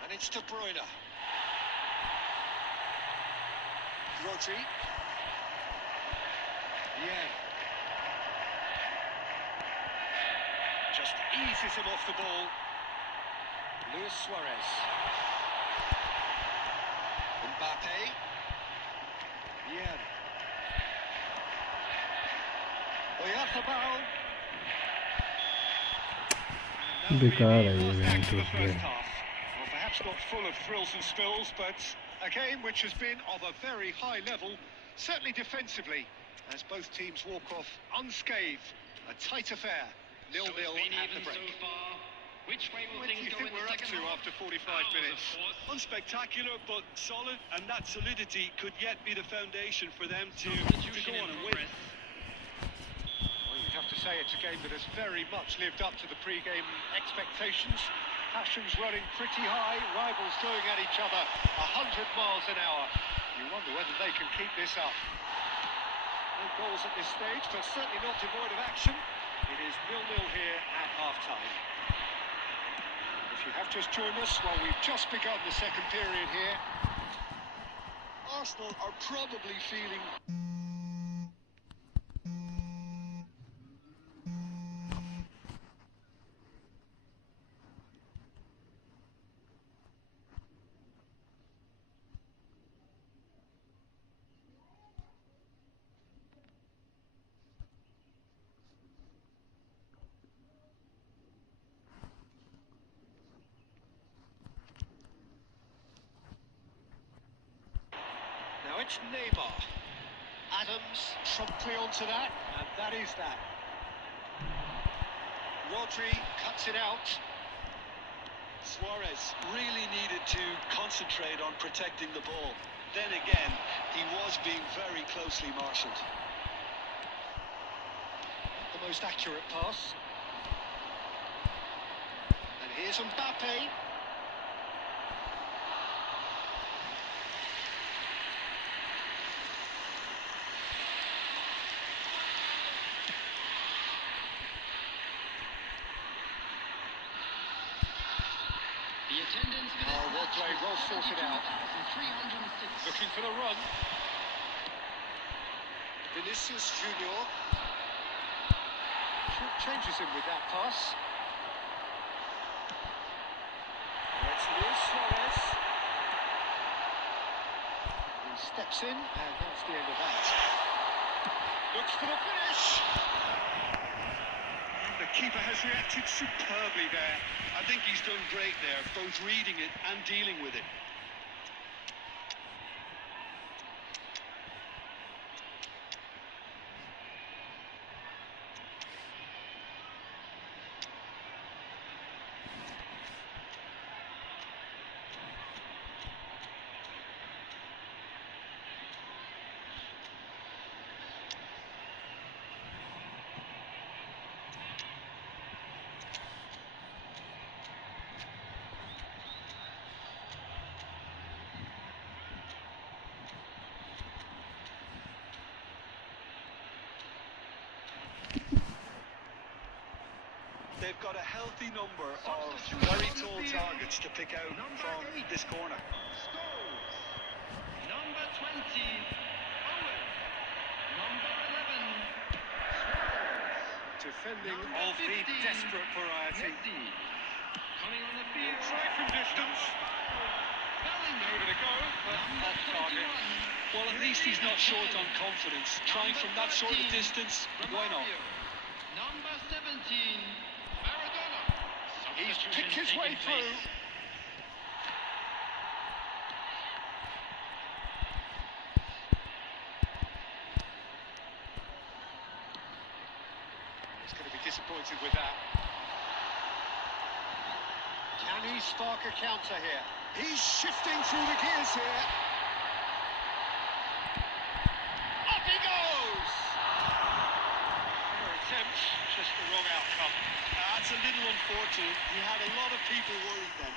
And it's De Bruyne. Rodri. Yeah. Just eases him off the ball. Luis Suarez. Mbappe. Yeah. eFootball. बेकार है ये Back to the game. first half. Well, perhaps not full of thrills and spills, but a game which has been of a very high level, certainly defensively, as both teams walk off unscathed. A tight affair, 0-0 at the break. Which way will What do things you go think in the we're up second to half? after 45 minutes? Unspectacular, but solid, and that solidity could yet be the foundation for them to go Substitution on in and win. progress. Well, you'd have to say it's a game that has very much lived up to the pre-game expectations. Passions running pretty high, rivals going at each other 100 miles an hour. You wonder whether they can keep this up. No goals at this stage, but certainly not devoid of action. It is 0-0 here at half-time. If you have just joined us, well, we've just begun the second period here. Arsenal are probably feeling... Now it's Neymar. Adams promptly onto that, and that is that. Rodri cuts it out. Suarez really needed to concentrate on protecting the ball. Then again, he was being very closely marshalled. The most accurate pass. And here's Mbappe. The attendance for this Oh, well match played, well was sorted out. 22,306. Looking for the run. Vinicius Junior. Changes him with that pass. And it's Luis Suarez. He steps in, and that's the end of that. Looks for the finish. The keeper has reacted superbly there. I think he's done great there, both reading it and dealing with it. They've got a healthy number of very tall targets to pick out from this corner. Scores. Number 20, Owen. Number 11, Swallows. Defending Number of the 15, desperate variety. Messi. Coming on the field. Try from distance. Bellingham. Give it a go, but Number off target. 21, Well, at least he's not short on confidence. Trying from that sort of distance, why not? Romario. Number 17, Maradona. He's Substitution picked his way taking through. place. He's going to be disappointed with that. Can he spark a counter here? He's shifting through the gears here. Up he goes! Fair attempt, just the wrong outcome. That's a little unfortunate. He had a lot of people worried then.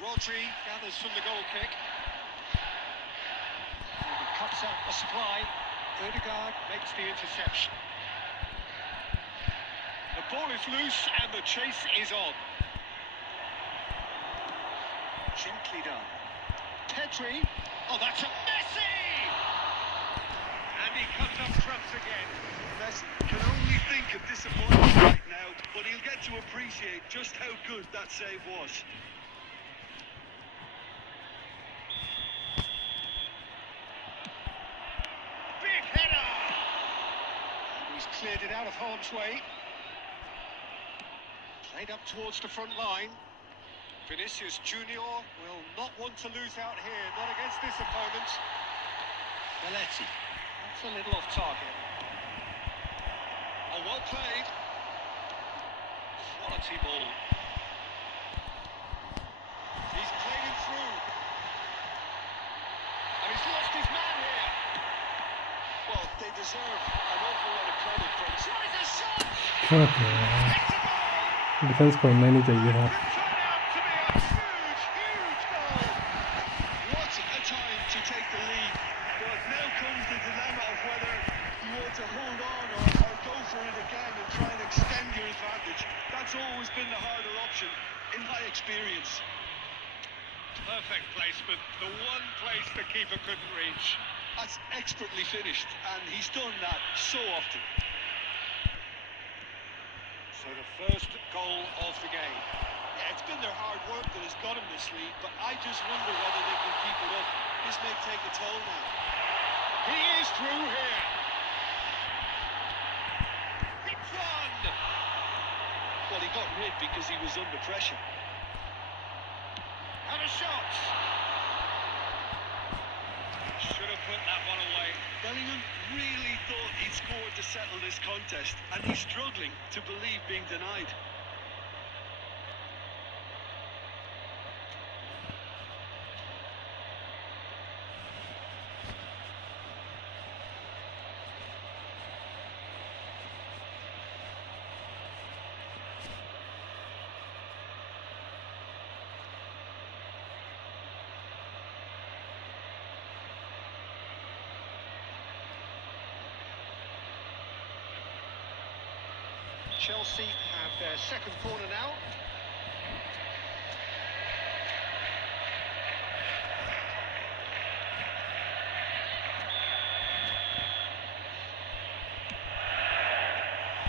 Rodri gathers from the goal kick. And he cuts out the supply. Ødegaard makes the interception. The ball is loose and the chase is on. Gently done. Pedri. Oh, that's a Messi! And he comes up trumps again. Messi can only think of disappointment right now, but he'll get to appreciate just how good that save was. Big header! He's cleared it out of harm's way. Played up towards the front line. Vinicius Junior will not want to lose out here, not against this opponent. Belletti. That's a little off target. Oh, well played. Quality ball. He's played him through. And he's lost his man here. Well, they deserve an awful lot of credit for it. Tries a shot! Okay यार, defence खोलना ही नहीं चाहिए था. Could turn out to be a huge, huge goal. What a time to take the lead. But now comes the dilemma of whether you want to hold on or go for it again and try and extend your advantage. That's always been the harder option, in my experience. Perfect placement, the one place the keeper couldn't reach. That's expertly finished, and he's done that so often. So the first goal of the game. Yeah, it's been their hard work that has got him this lead, but I just wonder whether they can keep it up. This may take a toll now. He is through here. It's one. Well, he got rid because he was under pressure. And a shot. Should have put that one away. Bellingham really thought he'd scored to settle this contest, and he's struggling to believe being denied. Chelsea have their second corner now.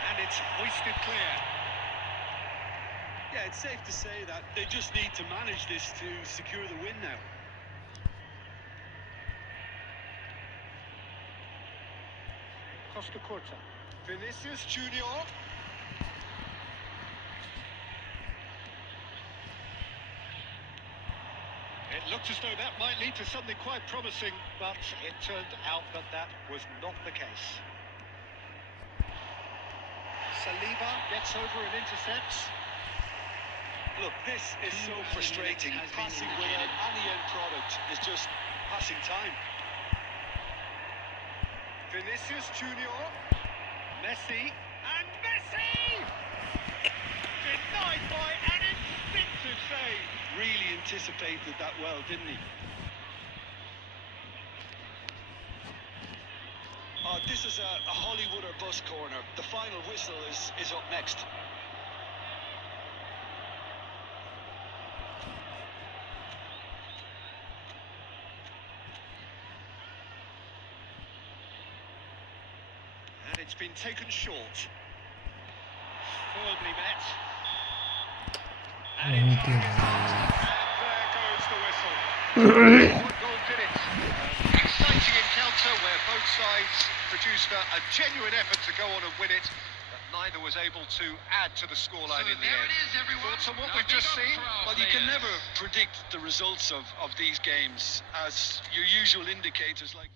And it's hoisted clear. Yeah, it's safe to say that they just need to manage this to secure the win now. Costa Curta. Vinicius Junior. It looked as though that might lead to something quite promising, but it turned out that that was not the case. Saliba gets over and intercepts. Look, this is so frustrating. Passing without any end product is just passing time. Vinicius Junior. Messi. And Messi! Denied by an instinctive save. Really anticipated that well, didn't he? Oh, this is a Hollywood or bus corner. The final whistle is up next. it's been taken short. Firmly met. And in target marks, and there goes the whistle. What goal did it? Exciting encounter where both sides produced a genuine effort to go on and win it, but neither was able to add to the scoreline in the end. Thoughts on what we've just seen? Well, you can never predict the results of these games, as your usual indicators like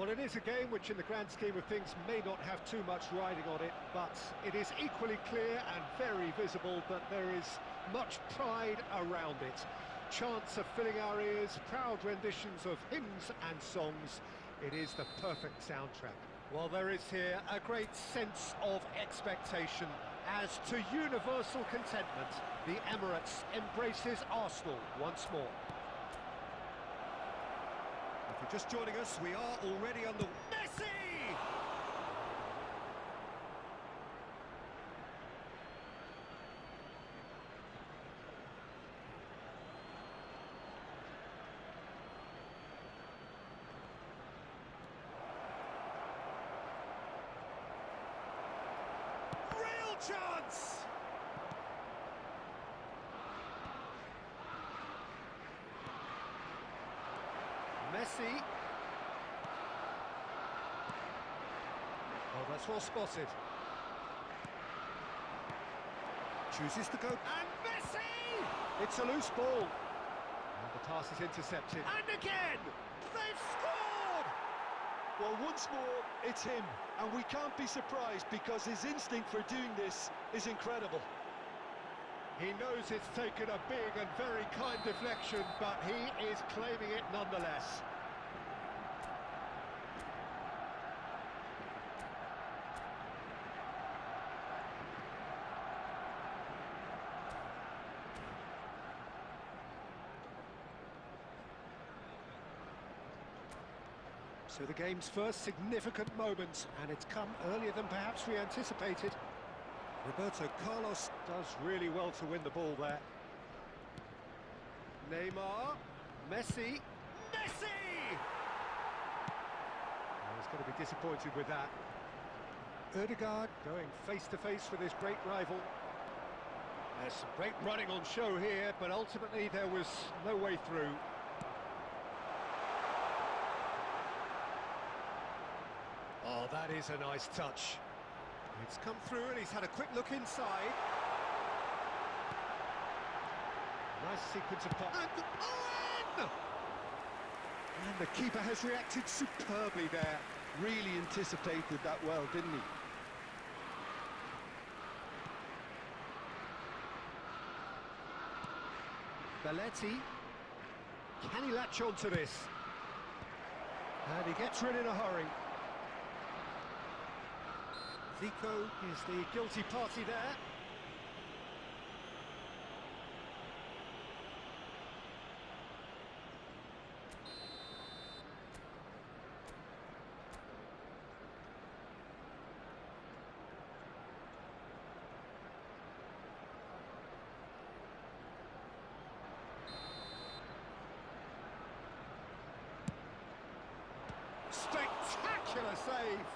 Well, it is a game which in the grand scheme of things may not have too much riding on it, but it is equally clear and very visible that there is much pride around it. Chants of filling our ears, proud renditions of hymns and songs. It is the perfect soundtrack. Well, there is here a great sense of expectation. As to universal contentment, the Emirates embraces Arsenal once more. If you're just joining us, we are already on the... Messi! Real chance! Messi. Oh, that's well spotted. Chooses to go. And Messi! It's a loose ball. And the pass is intercepted. And again! They've scored! Well, once more, it's him. And we can't be surprised because his instinct for doing this is incredible. He knows it's taken a big and very kind deflection, but he is claiming it nonetheless. So the game's first significant moment, and it's come earlier than perhaps we anticipated. Roberto Carlos does really well to win the ball there. Neymar, Messi, Messi! Oh, he's going to be disappointed with that. Ødegaard going face-to-face with his great rival. There's some great running on show here, but ultimately there was no way through. Oh, that is a nice touch. It's come through and he's had a quick look inside. Nice sequence of pass. And on! And the keeper has reacted superbly there. Really anticipated that well, didn't he? Belletti. Can he latch on to this? And he gets rid in a hurry. Zico is the guilty party there. Spectacular save.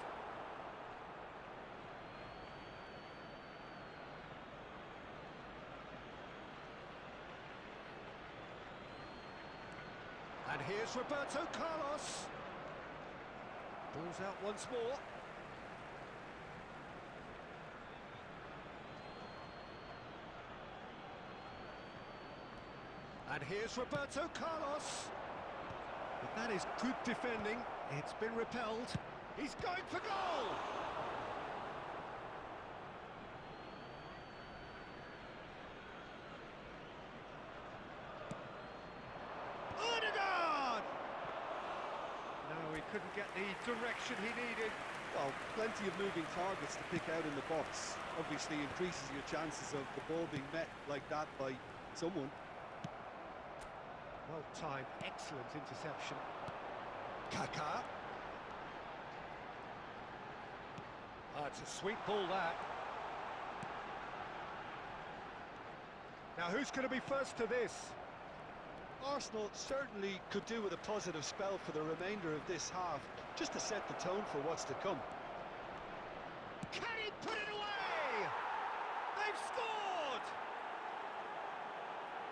And here's Roberto Carlos. Ball's out once more. And here's Roberto Carlos. But that is good defending. It's been repelled. He's going for goal! Couldn't get the direction he needed. Well, plenty of moving targets to pick out in the box. Obviously increases your chances of the ball being met like that by someone. Well timed, excellent interception. Kaká. It's a sweet ball, that. Now who's going to be first to this? Arsenal certainly could do with a positive spell for the remainder of this half, just to set the tone for what's to come. Can he put it away? They've scored!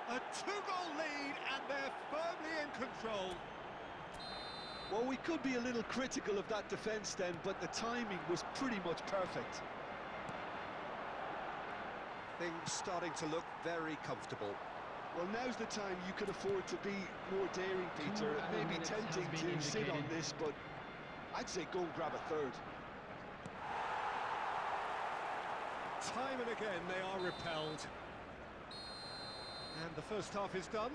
A two-goal lead, and they're firmly in control. Well, we could be a little critical of that defence then, but the timing was pretty much perfect. Things starting to look very comfortable. Well, now's the time you can afford to be more daring, Peter. It may be tempting to sit on this, but I'd say go and grab a third. Time and again they are repelled. And the first half is done.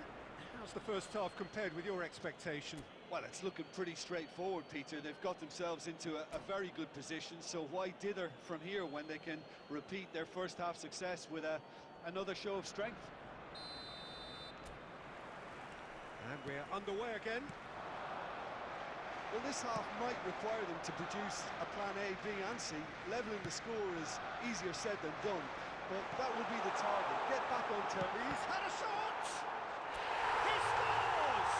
How's the first half compared with your expectation? Well, it's looking pretty straightforward, Peter. They've got themselves into a very good position, so why dither from here when they can repeat their first half success with another show of strength? And we're underway again. Well, this half might require them to produce a plan A, B and C. Levelling the score is easier said than done, but that would be the target. Get back on turn. He's had a shot! He scores!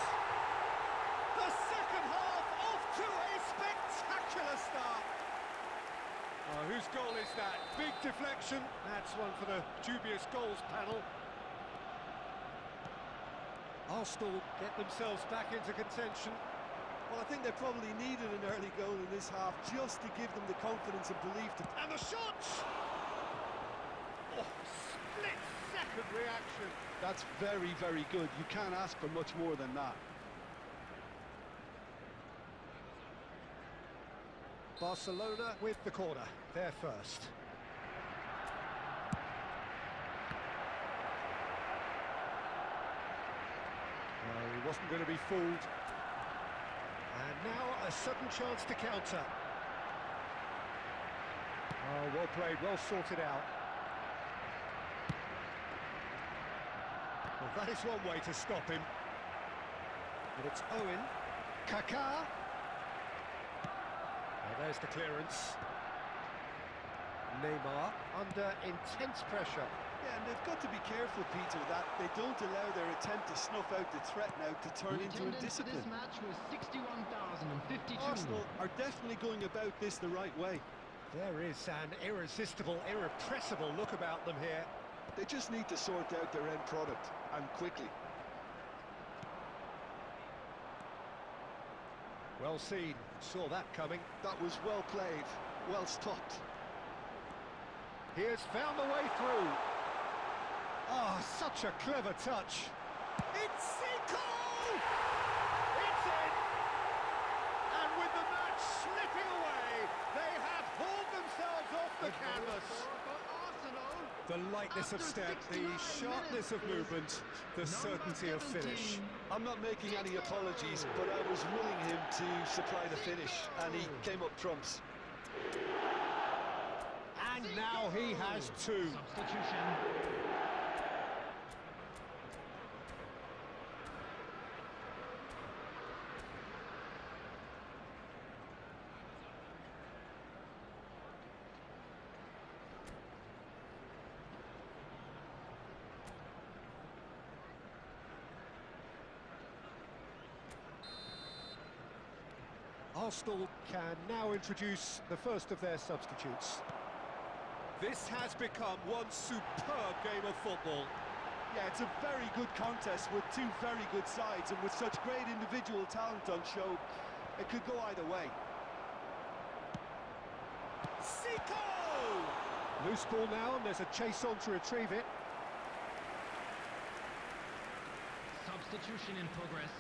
The second half off to a spectacular start. Oh, whose goal is that? Big deflection. That's one for the dubious goals panel. Arsenal get themselves back into contention. Well, I think they probably needed an early goal in this half just to give them the confidence and belief to... And the shot! Oh, split-second reaction. That's very, very good. You can't ask for much more than that. Barcelona with the corner. They're first. No, he wasn't going to be fooled. And now a sudden chance to counter. Oh, well played, well sorted out. Well, that is one way to stop him. But it's Owen. Kaká. Well, there's the clearance. Neymar under intense pressure. Yeah, and they've got to be careful, Peter, that they don't allow their attempt to snuff out the threat now to turn into indiscipline. This match was 61,052. Arsenal are definitely going about this the right way. There is an irresistible, irrepressible look about them here. They just need to sort out their end product, and quickly. Well seen, saw that coming. That was well played, well stopped. He has found the way through. Oh, such a clever touch. It's Zico! It's in! And with the match slipping away, they have hauled themselves off the canvas. The lightness of step, the sharpness of movement, the certainty of finish. I'm not making any apologies, but I was willing him to supply the finish, and he came up trumps. And now he has two. Substitution. Arsenal can now introduce the first of their substitutes. This has become one superb game of football. Yeah, it's a very good contest with two very good sides, and with such great individual talent on show, it could go either way. Zico! Loose ball now, and there's a chase on to retrieve it. Substitution in progress.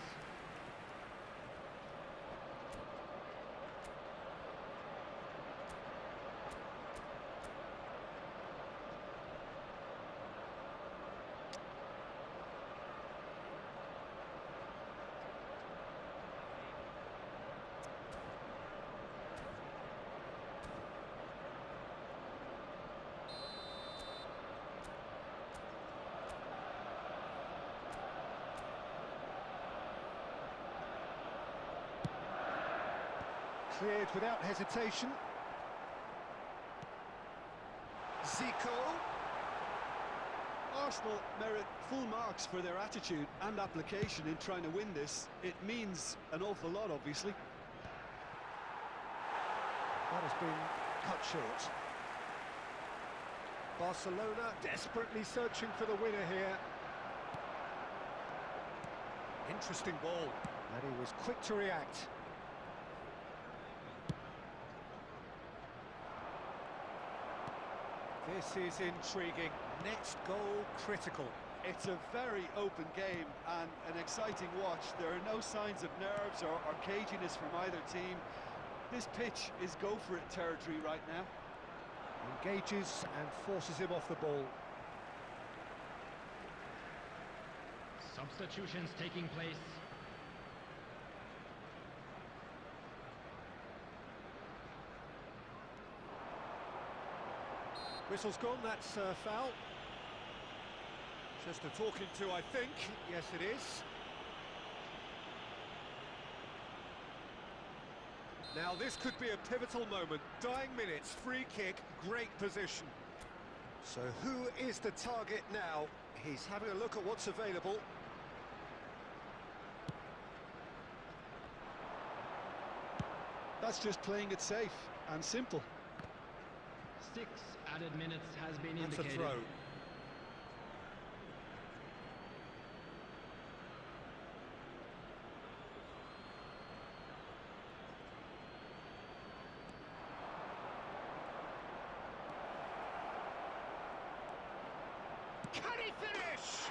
Cleared without hesitation. Zico. Arsenal merit full marks for their attitude and application in trying to win this. It means an awful lot, obviously. That has been cut short. Barcelona desperately searching for the winner here. Interesting ball, and he was quick to react. This is intriguing. Next goal critical. It's a very open game and an exciting watch. There are no signs of nerves or caginess from either team. This pitch is go-for-it territory right now. Engages and forces him off the ball. Substitutions taking place. Whistle's gone, that's foul. Just a talking to, I think. Yes, it is. Now this could be a pivotal moment. Dying minutes, free kick, great position. So who is the target now? He's having a look at what's available. That's just playing it safe and simple. 6 added minutes has been That's indicated. a throw. Can he finish?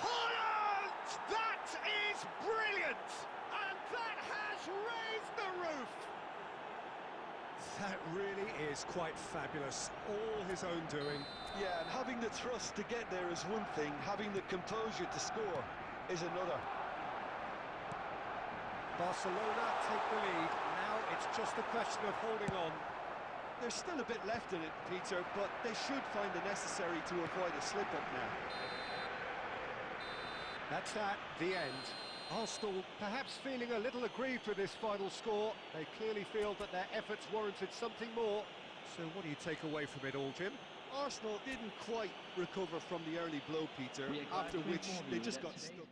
Holland! That is brilliant! And that has raised the roof! That really is quite fabulous. All his own doing. Yeah, and having the thrust to get there is one thing, having the composure to score is another. Barcelona take the lead. Now it's just a question of holding on. There's still a bit left in it, Peter, but they should find the necessary to avoid a slip-up now. That's that, the end. Arsenal perhaps feeling a little aggrieved with this final score. They clearly feel that their efforts warranted something more. So what do you take away from it all, Jim? Arsenal didn't quite recover from the early blow, Peter, after which they just got stuck.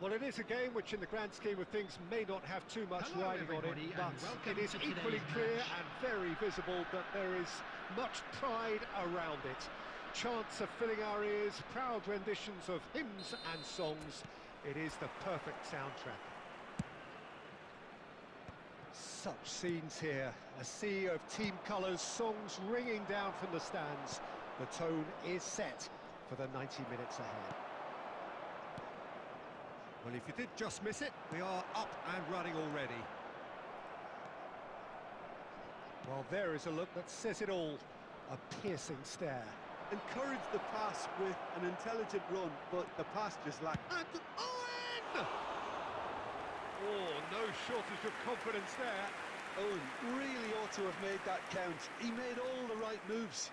Well, it is a game which in the grand scheme of things may not have too much Hello, riding on it, everybody, but and welcome it is to equally today's clear match. and very visible that there is much pride around it. Chants are filling our ears, proud renditions of hymns and songs. It is the perfect soundtrack. Such scenes here, a sea of team colours, songs ringing down from the stands. The tone is set for the 90 minutes ahead. Well, if you did just miss it, we are up and running already. Well, there is a look that says it all. A piercing stare. Encourage the pass with an intelligent run, but the pass just lacked. And Owen! Oh, no shortage of confidence there. Owen really ought to have made that count. He made all the right moves.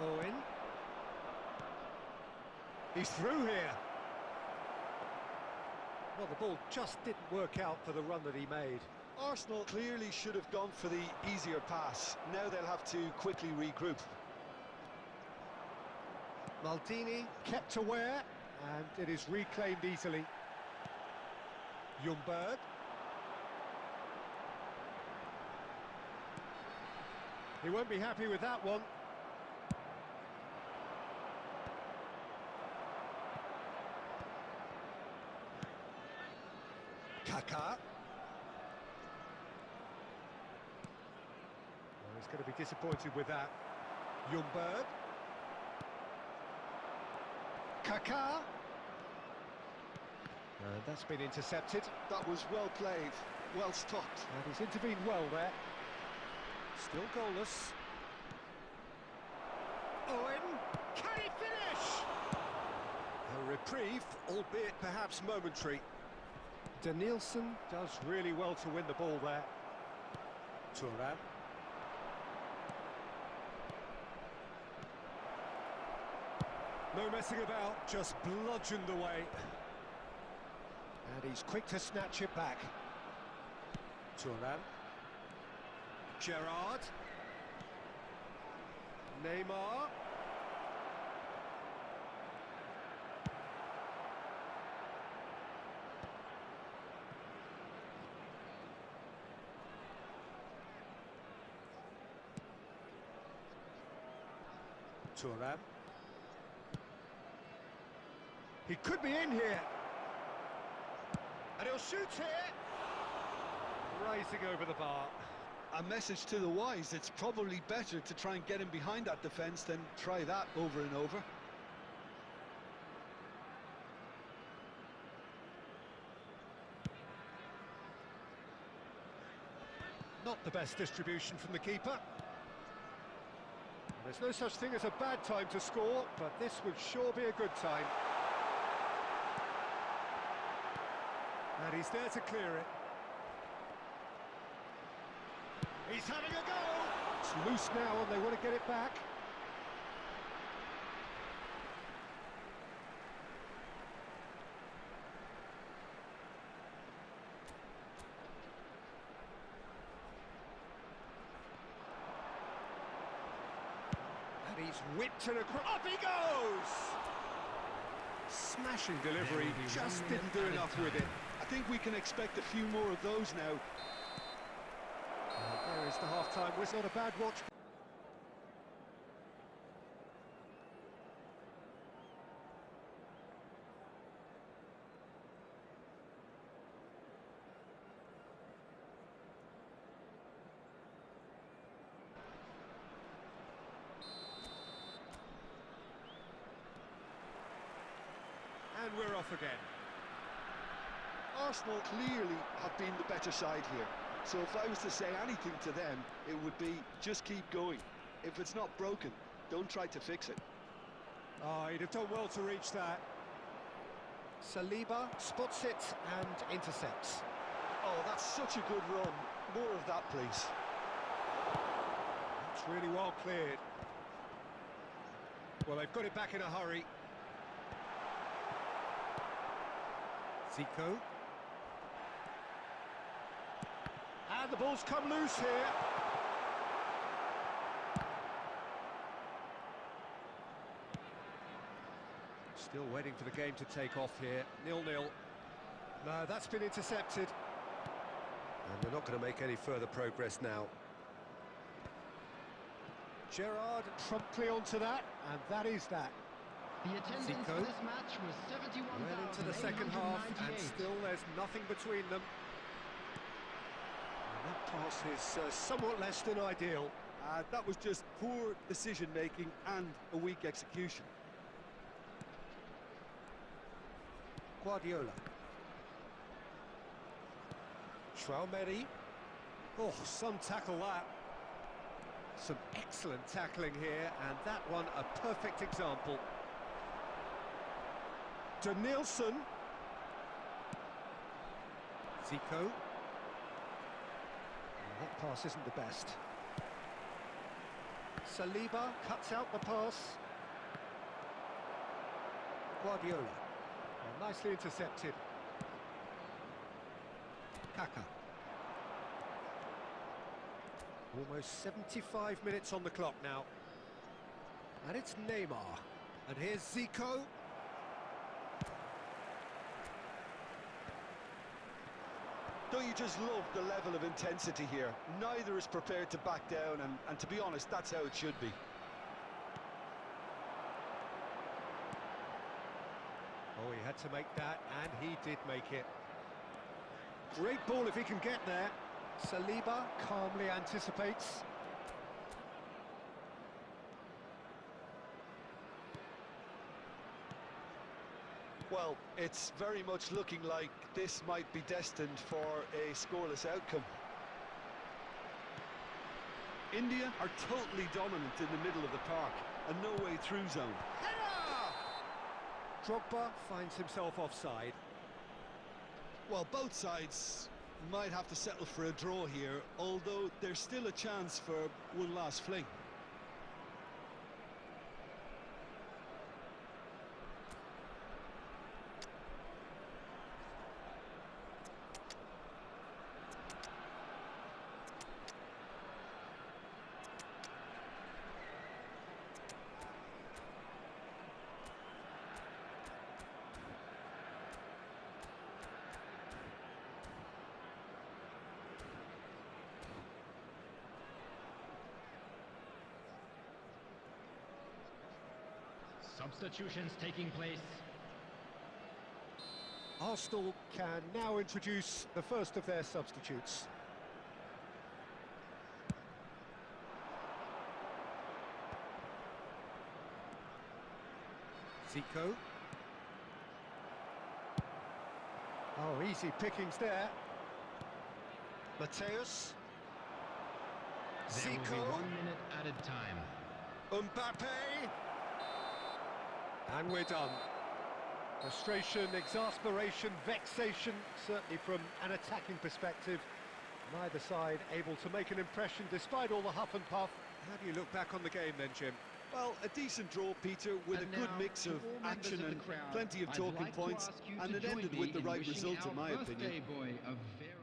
Owen. He's through here. Well, the ball just didn't work out for the run that he made. Arsenal clearly should have gone for the easier pass. Now they'll have to quickly regroup. Maldini kept aware, and it is reclaimed easily. Ljungberg. He won't be happy with that one. Kaká. Well, he's going to be disappointed with that. Ljungberg. Kaká. And that's been intercepted. That was well played, well stopped. And he's intervened well there. Still goalless. Owen, can he finish? A reprieve, albeit perhaps momentary. Danielson does really well to win the ball there. Turnip. No messing about, just bludgeoned away. And he's quick to snatch it back. Turnip. Gerrard. Neymar. Turnip. He could be in here. And he'll shoot here. Rising over the bar. A message to the wise, it's probably better to try and get him behind that defence than try that over and over. Not the best distribution from the keeper. There's no such thing as a bad time to score, but this would sure be a good time. And he's there to clear it. He's having a go! It's loose now and they want to get it back. And he's whipped it across. Up he goes! Smashing delivery, just didn't do enough with it. I think we can expect a few more of those now. There is the half-time whistle. Not a bad watch. And we're off again. Arsenal clearly have been the better side here. So if I was to say anything to them, it would be just keep going. If it's not broken, don't try to fix it. Oh, he'd have done well to reach that. Saliba spots it and intercepts. Oh, that's such a good run. More of that, please. That's really well cleared. Well, they've got it back in a hurry. Zico. And the ball's come loose here. Still waiting for the game to take off here. 0-0. No, that's been intercepted. And they're not going to make any further progress now. Gerrard promptly onto that, and that is that. The attendance Zico. for this match was 71,898. Well into the second half, and still there's nothing between them. And that pass is somewhat less than ideal. That was just poor decision-making and a weak execution. Guardiola. Traumeri. Oh, some tackle that. Some excellent tackling here, and that one a perfect example. Danielson. Zico. And that pass isn't the best. Saliba cuts out the pass. Guardiola. Well, nicely intercepted. Kaká. Almost 75 minutes on the clock now. And it's Neymar. And here's Zico. Don't you just love the level of intensity here? Neither is prepared to back down, and to be honest, that's how it should be. Oh, he had to make that, and he did make it. Great ball if he can get there. Saliba calmly anticipates. Well, it's very much looking like this might be destined for a scoreless outcome. India are totally dominant in the middle of the park, a no-way-through zone. Drogba finds himself offside. Well, both sides might have to settle for a draw here, although there's still a chance for one last fling. Substitutions taking place. Arsenal can now introduce the first of their substitutes. Zico. Oh, easy pickings there. Mateus. There will be Zico. 1 minute added time. Mbappe. And we're done. Frustration, exasperation, vexation, certainly from an attacking perspective. Neither side able to make an impression despite all the huff and puff. How do you look back on the game then, Jim? Well, a decent draw, Peter, with And a good now, mix to of all members action of the and crowd, plenty of I'd talking like to points, ask you and to it join ended me with the in right wishing result, our in my birthday opinion. boy a very...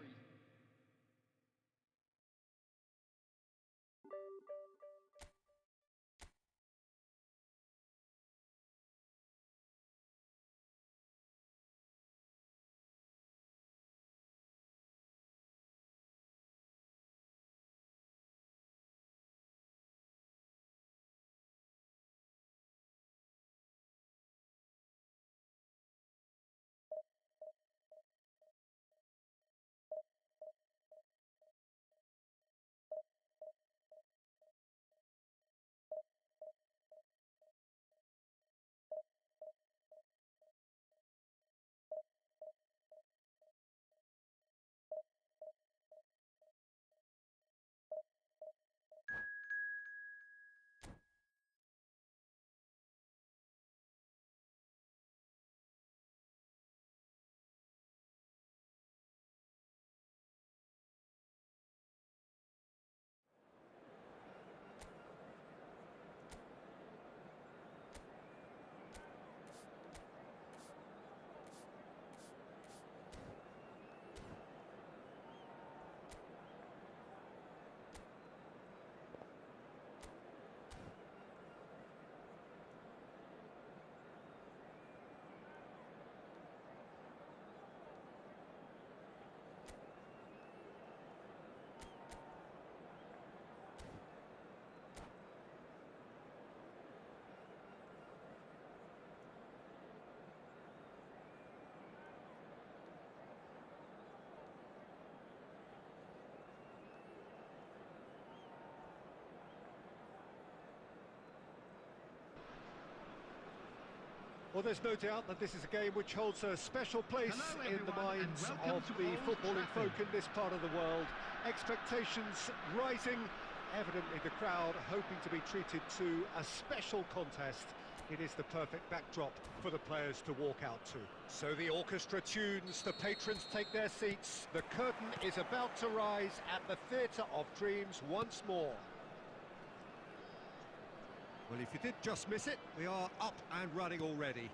Well, there's no doubt that this is a game which holds a special place Hello, in the everyone, and minds welcome of to the Old footballing folk Trafford. in this part of the world. Expectations rising, evidently the crowd hoping to be treated to a special contest. It is the perfect backdrop for the players to walk out to. So the orchestra tunes, the patrons take their seats, the curtain is about to rise at the Theatre of Dreams once more. Well, if you did just miss it, we are up and running already.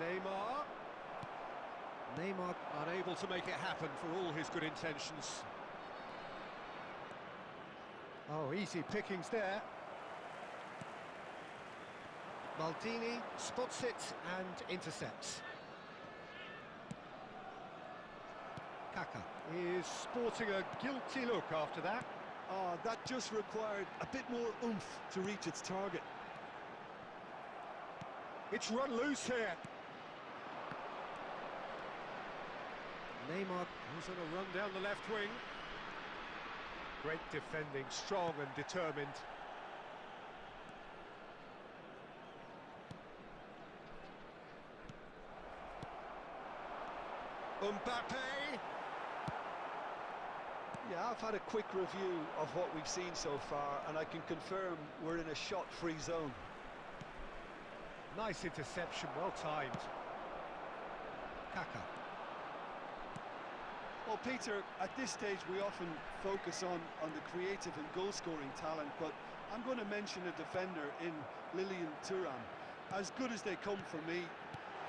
Neymar. Neymar unable to make it happen for all his good intentions. Oh, easy pickings there. Maldini spots it and intercepts. Kaka is sporting a guilty look after that. Oh, that just required a bit more oomph to reach its target. It's run loose here. Neymar goes on a run down the left wing. Great defending, strong and determined. Mbappe! Yeah, I've had a quick review of what we've seen so far, and I can confirm we're in a shot-free zone. Nice interception, well timed. Kaka. Well, Peter, at this stage we often focus on the creative and goal-scoring talent, but I'm going to mention a defender in Lilian Thuram. As good as they come for me,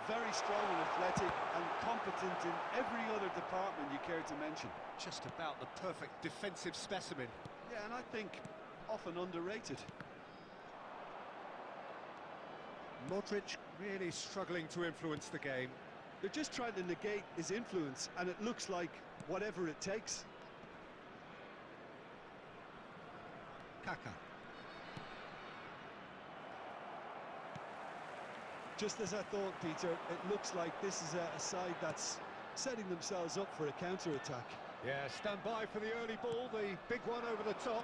very strong and athletic and competent in every other department you care to mention. Just about the perfect defensive specimen. Yeah, and I think often underrated. Modric really struggling to influence the game. They're just trying to negate his influence, and it looks like whatever it takes. Kaka. Just as I thought, Peter, it looks like this is a side that's setting themselves up for a counter-attack. Yeah, stand by for the early ball, the big one over the top.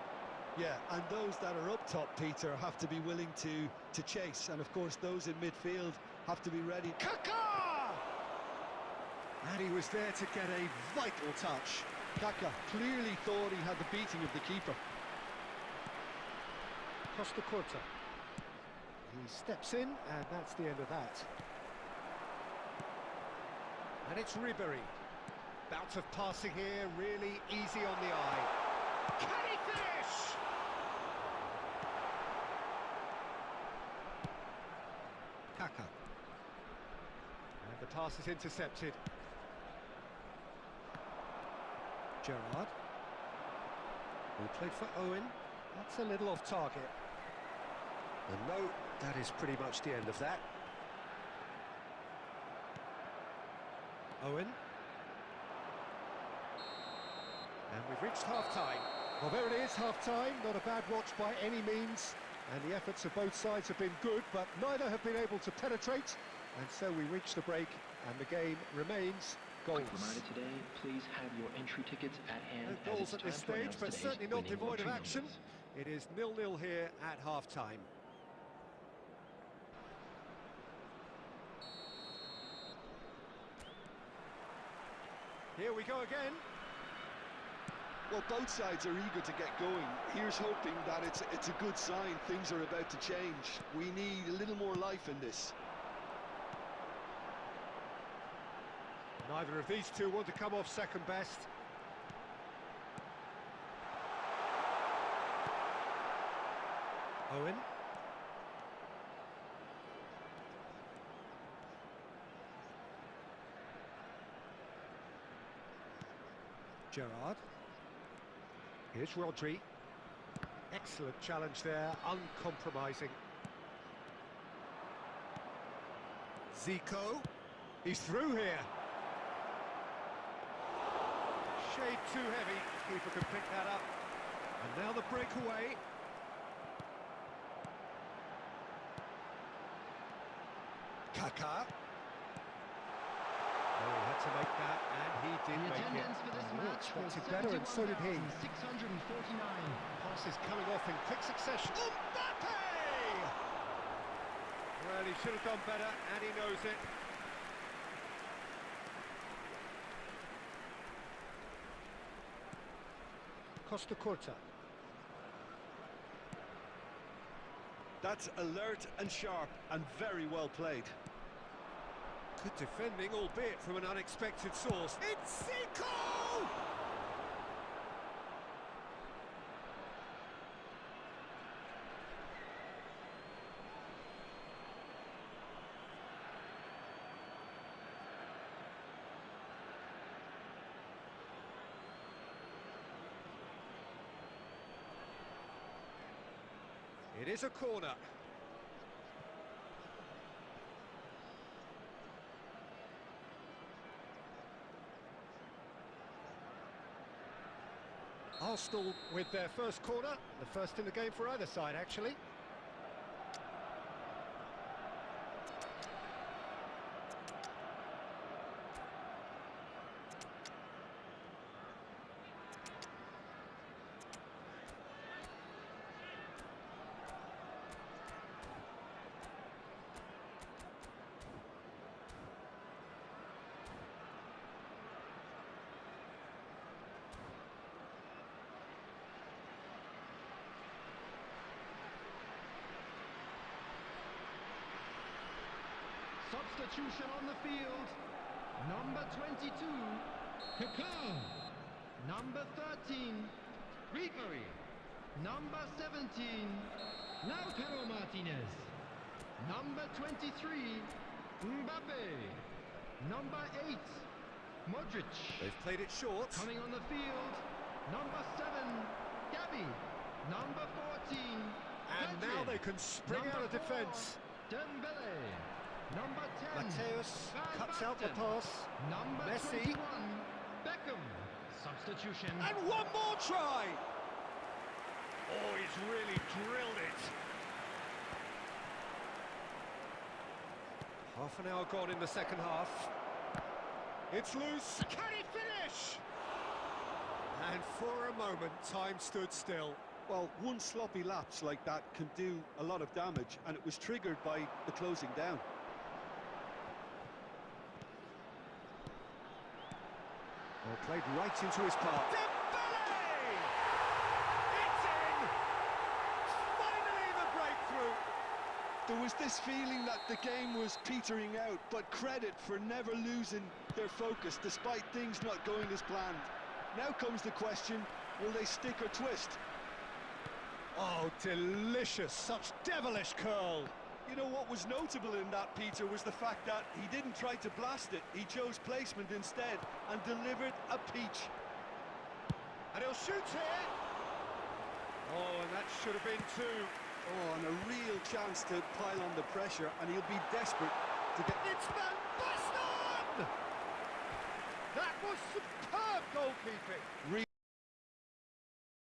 Yeah, and those that are up top, Peter, have to be willing to chase, and of course those in midfield have to be ready. Kaka! And he was there to get a vital touch. Kaka clearly thought he had the beating of the keeper. Costa Curta. He steps in, and that's the end of that. And it's Ribery. Bout of passing here, really easy on the eye. Can he finish? Kaka. And the pass is intercepted. Gerrard. Who played for Owen. That's a little off target. And no, that is pretty much the end of that. Owen. And we've reached half-time. Well, there it is, half-time. Not a bad watch by any means. And the efforts of both sides have been good, but neither have been able to penetrate. And so we reach the break, and the game remains goals. Quick reminder today, please have your entry tickets at hand. No goals at this stage, but certainly not devoid of action. It is 0-0 here at half-time. Here we go again. Well, both sides are eager to get going. Here's hoping that it's a good sign things are about to change. We need a little more life in this. Neither of these two want to come off second best. Owen. Gerrard. Here's Rodri. Excellent challenge there, uncompromising. Zico. He's through here. Shade too heavy. Keeper can pick that up. And now the breakaway. Kaka. Oh, he had to make that, and he did The make it. attendance for this match was Expected better, and so did he. 71,649. Passes coming off in quick succession. Mbappe! Well, he should have done better, and he knows it. Costa Curta. That's alert and sharp and very well played. Good defending, albeit from an unexpected source. It's Zico! It is a corner. Arsenal with their first corner, the first in the game for either side, actually. Substitution on the field. Number 22, Kakar. Number 13, Ribery. Number 17, Lautaro Martinez. Number 23, Mbappe. Number 8, Modric. They've played it short. Coming on the field, number 7, Gavi. Number 14, And now they can spring out of defence. Dembele. Number 10, Mateus cuts out the Valverde. pass. Number Messi. 21, Beckham. Substitution. And one more try! Oh, he's really drilled it. Half an hour gone in the second half. It's loose. Can he finish? And for a moment, time stood still. Well, one sloppy lapse like that can do a lot of damage, and it was triggered by the closing down. Well, played right into his path. Dembele! It's in! Finally the breakthrough! There was this feeling that the game was petering out, but credit for never losing their focus despite things not going as planned. Now comes the question, will they stick or twist? Oh, delicious! Such devilish curl! You know what was notable in that, Peter, was the fact that he didn't try to blast it. He chose placement instead and delivered a peach. And he'll shoot here! Oh, and that should have been two. Oh, and a real chance to pile on the pressure, and he'll be desperate to get... It's Van Basten! That was superb goalkeeping.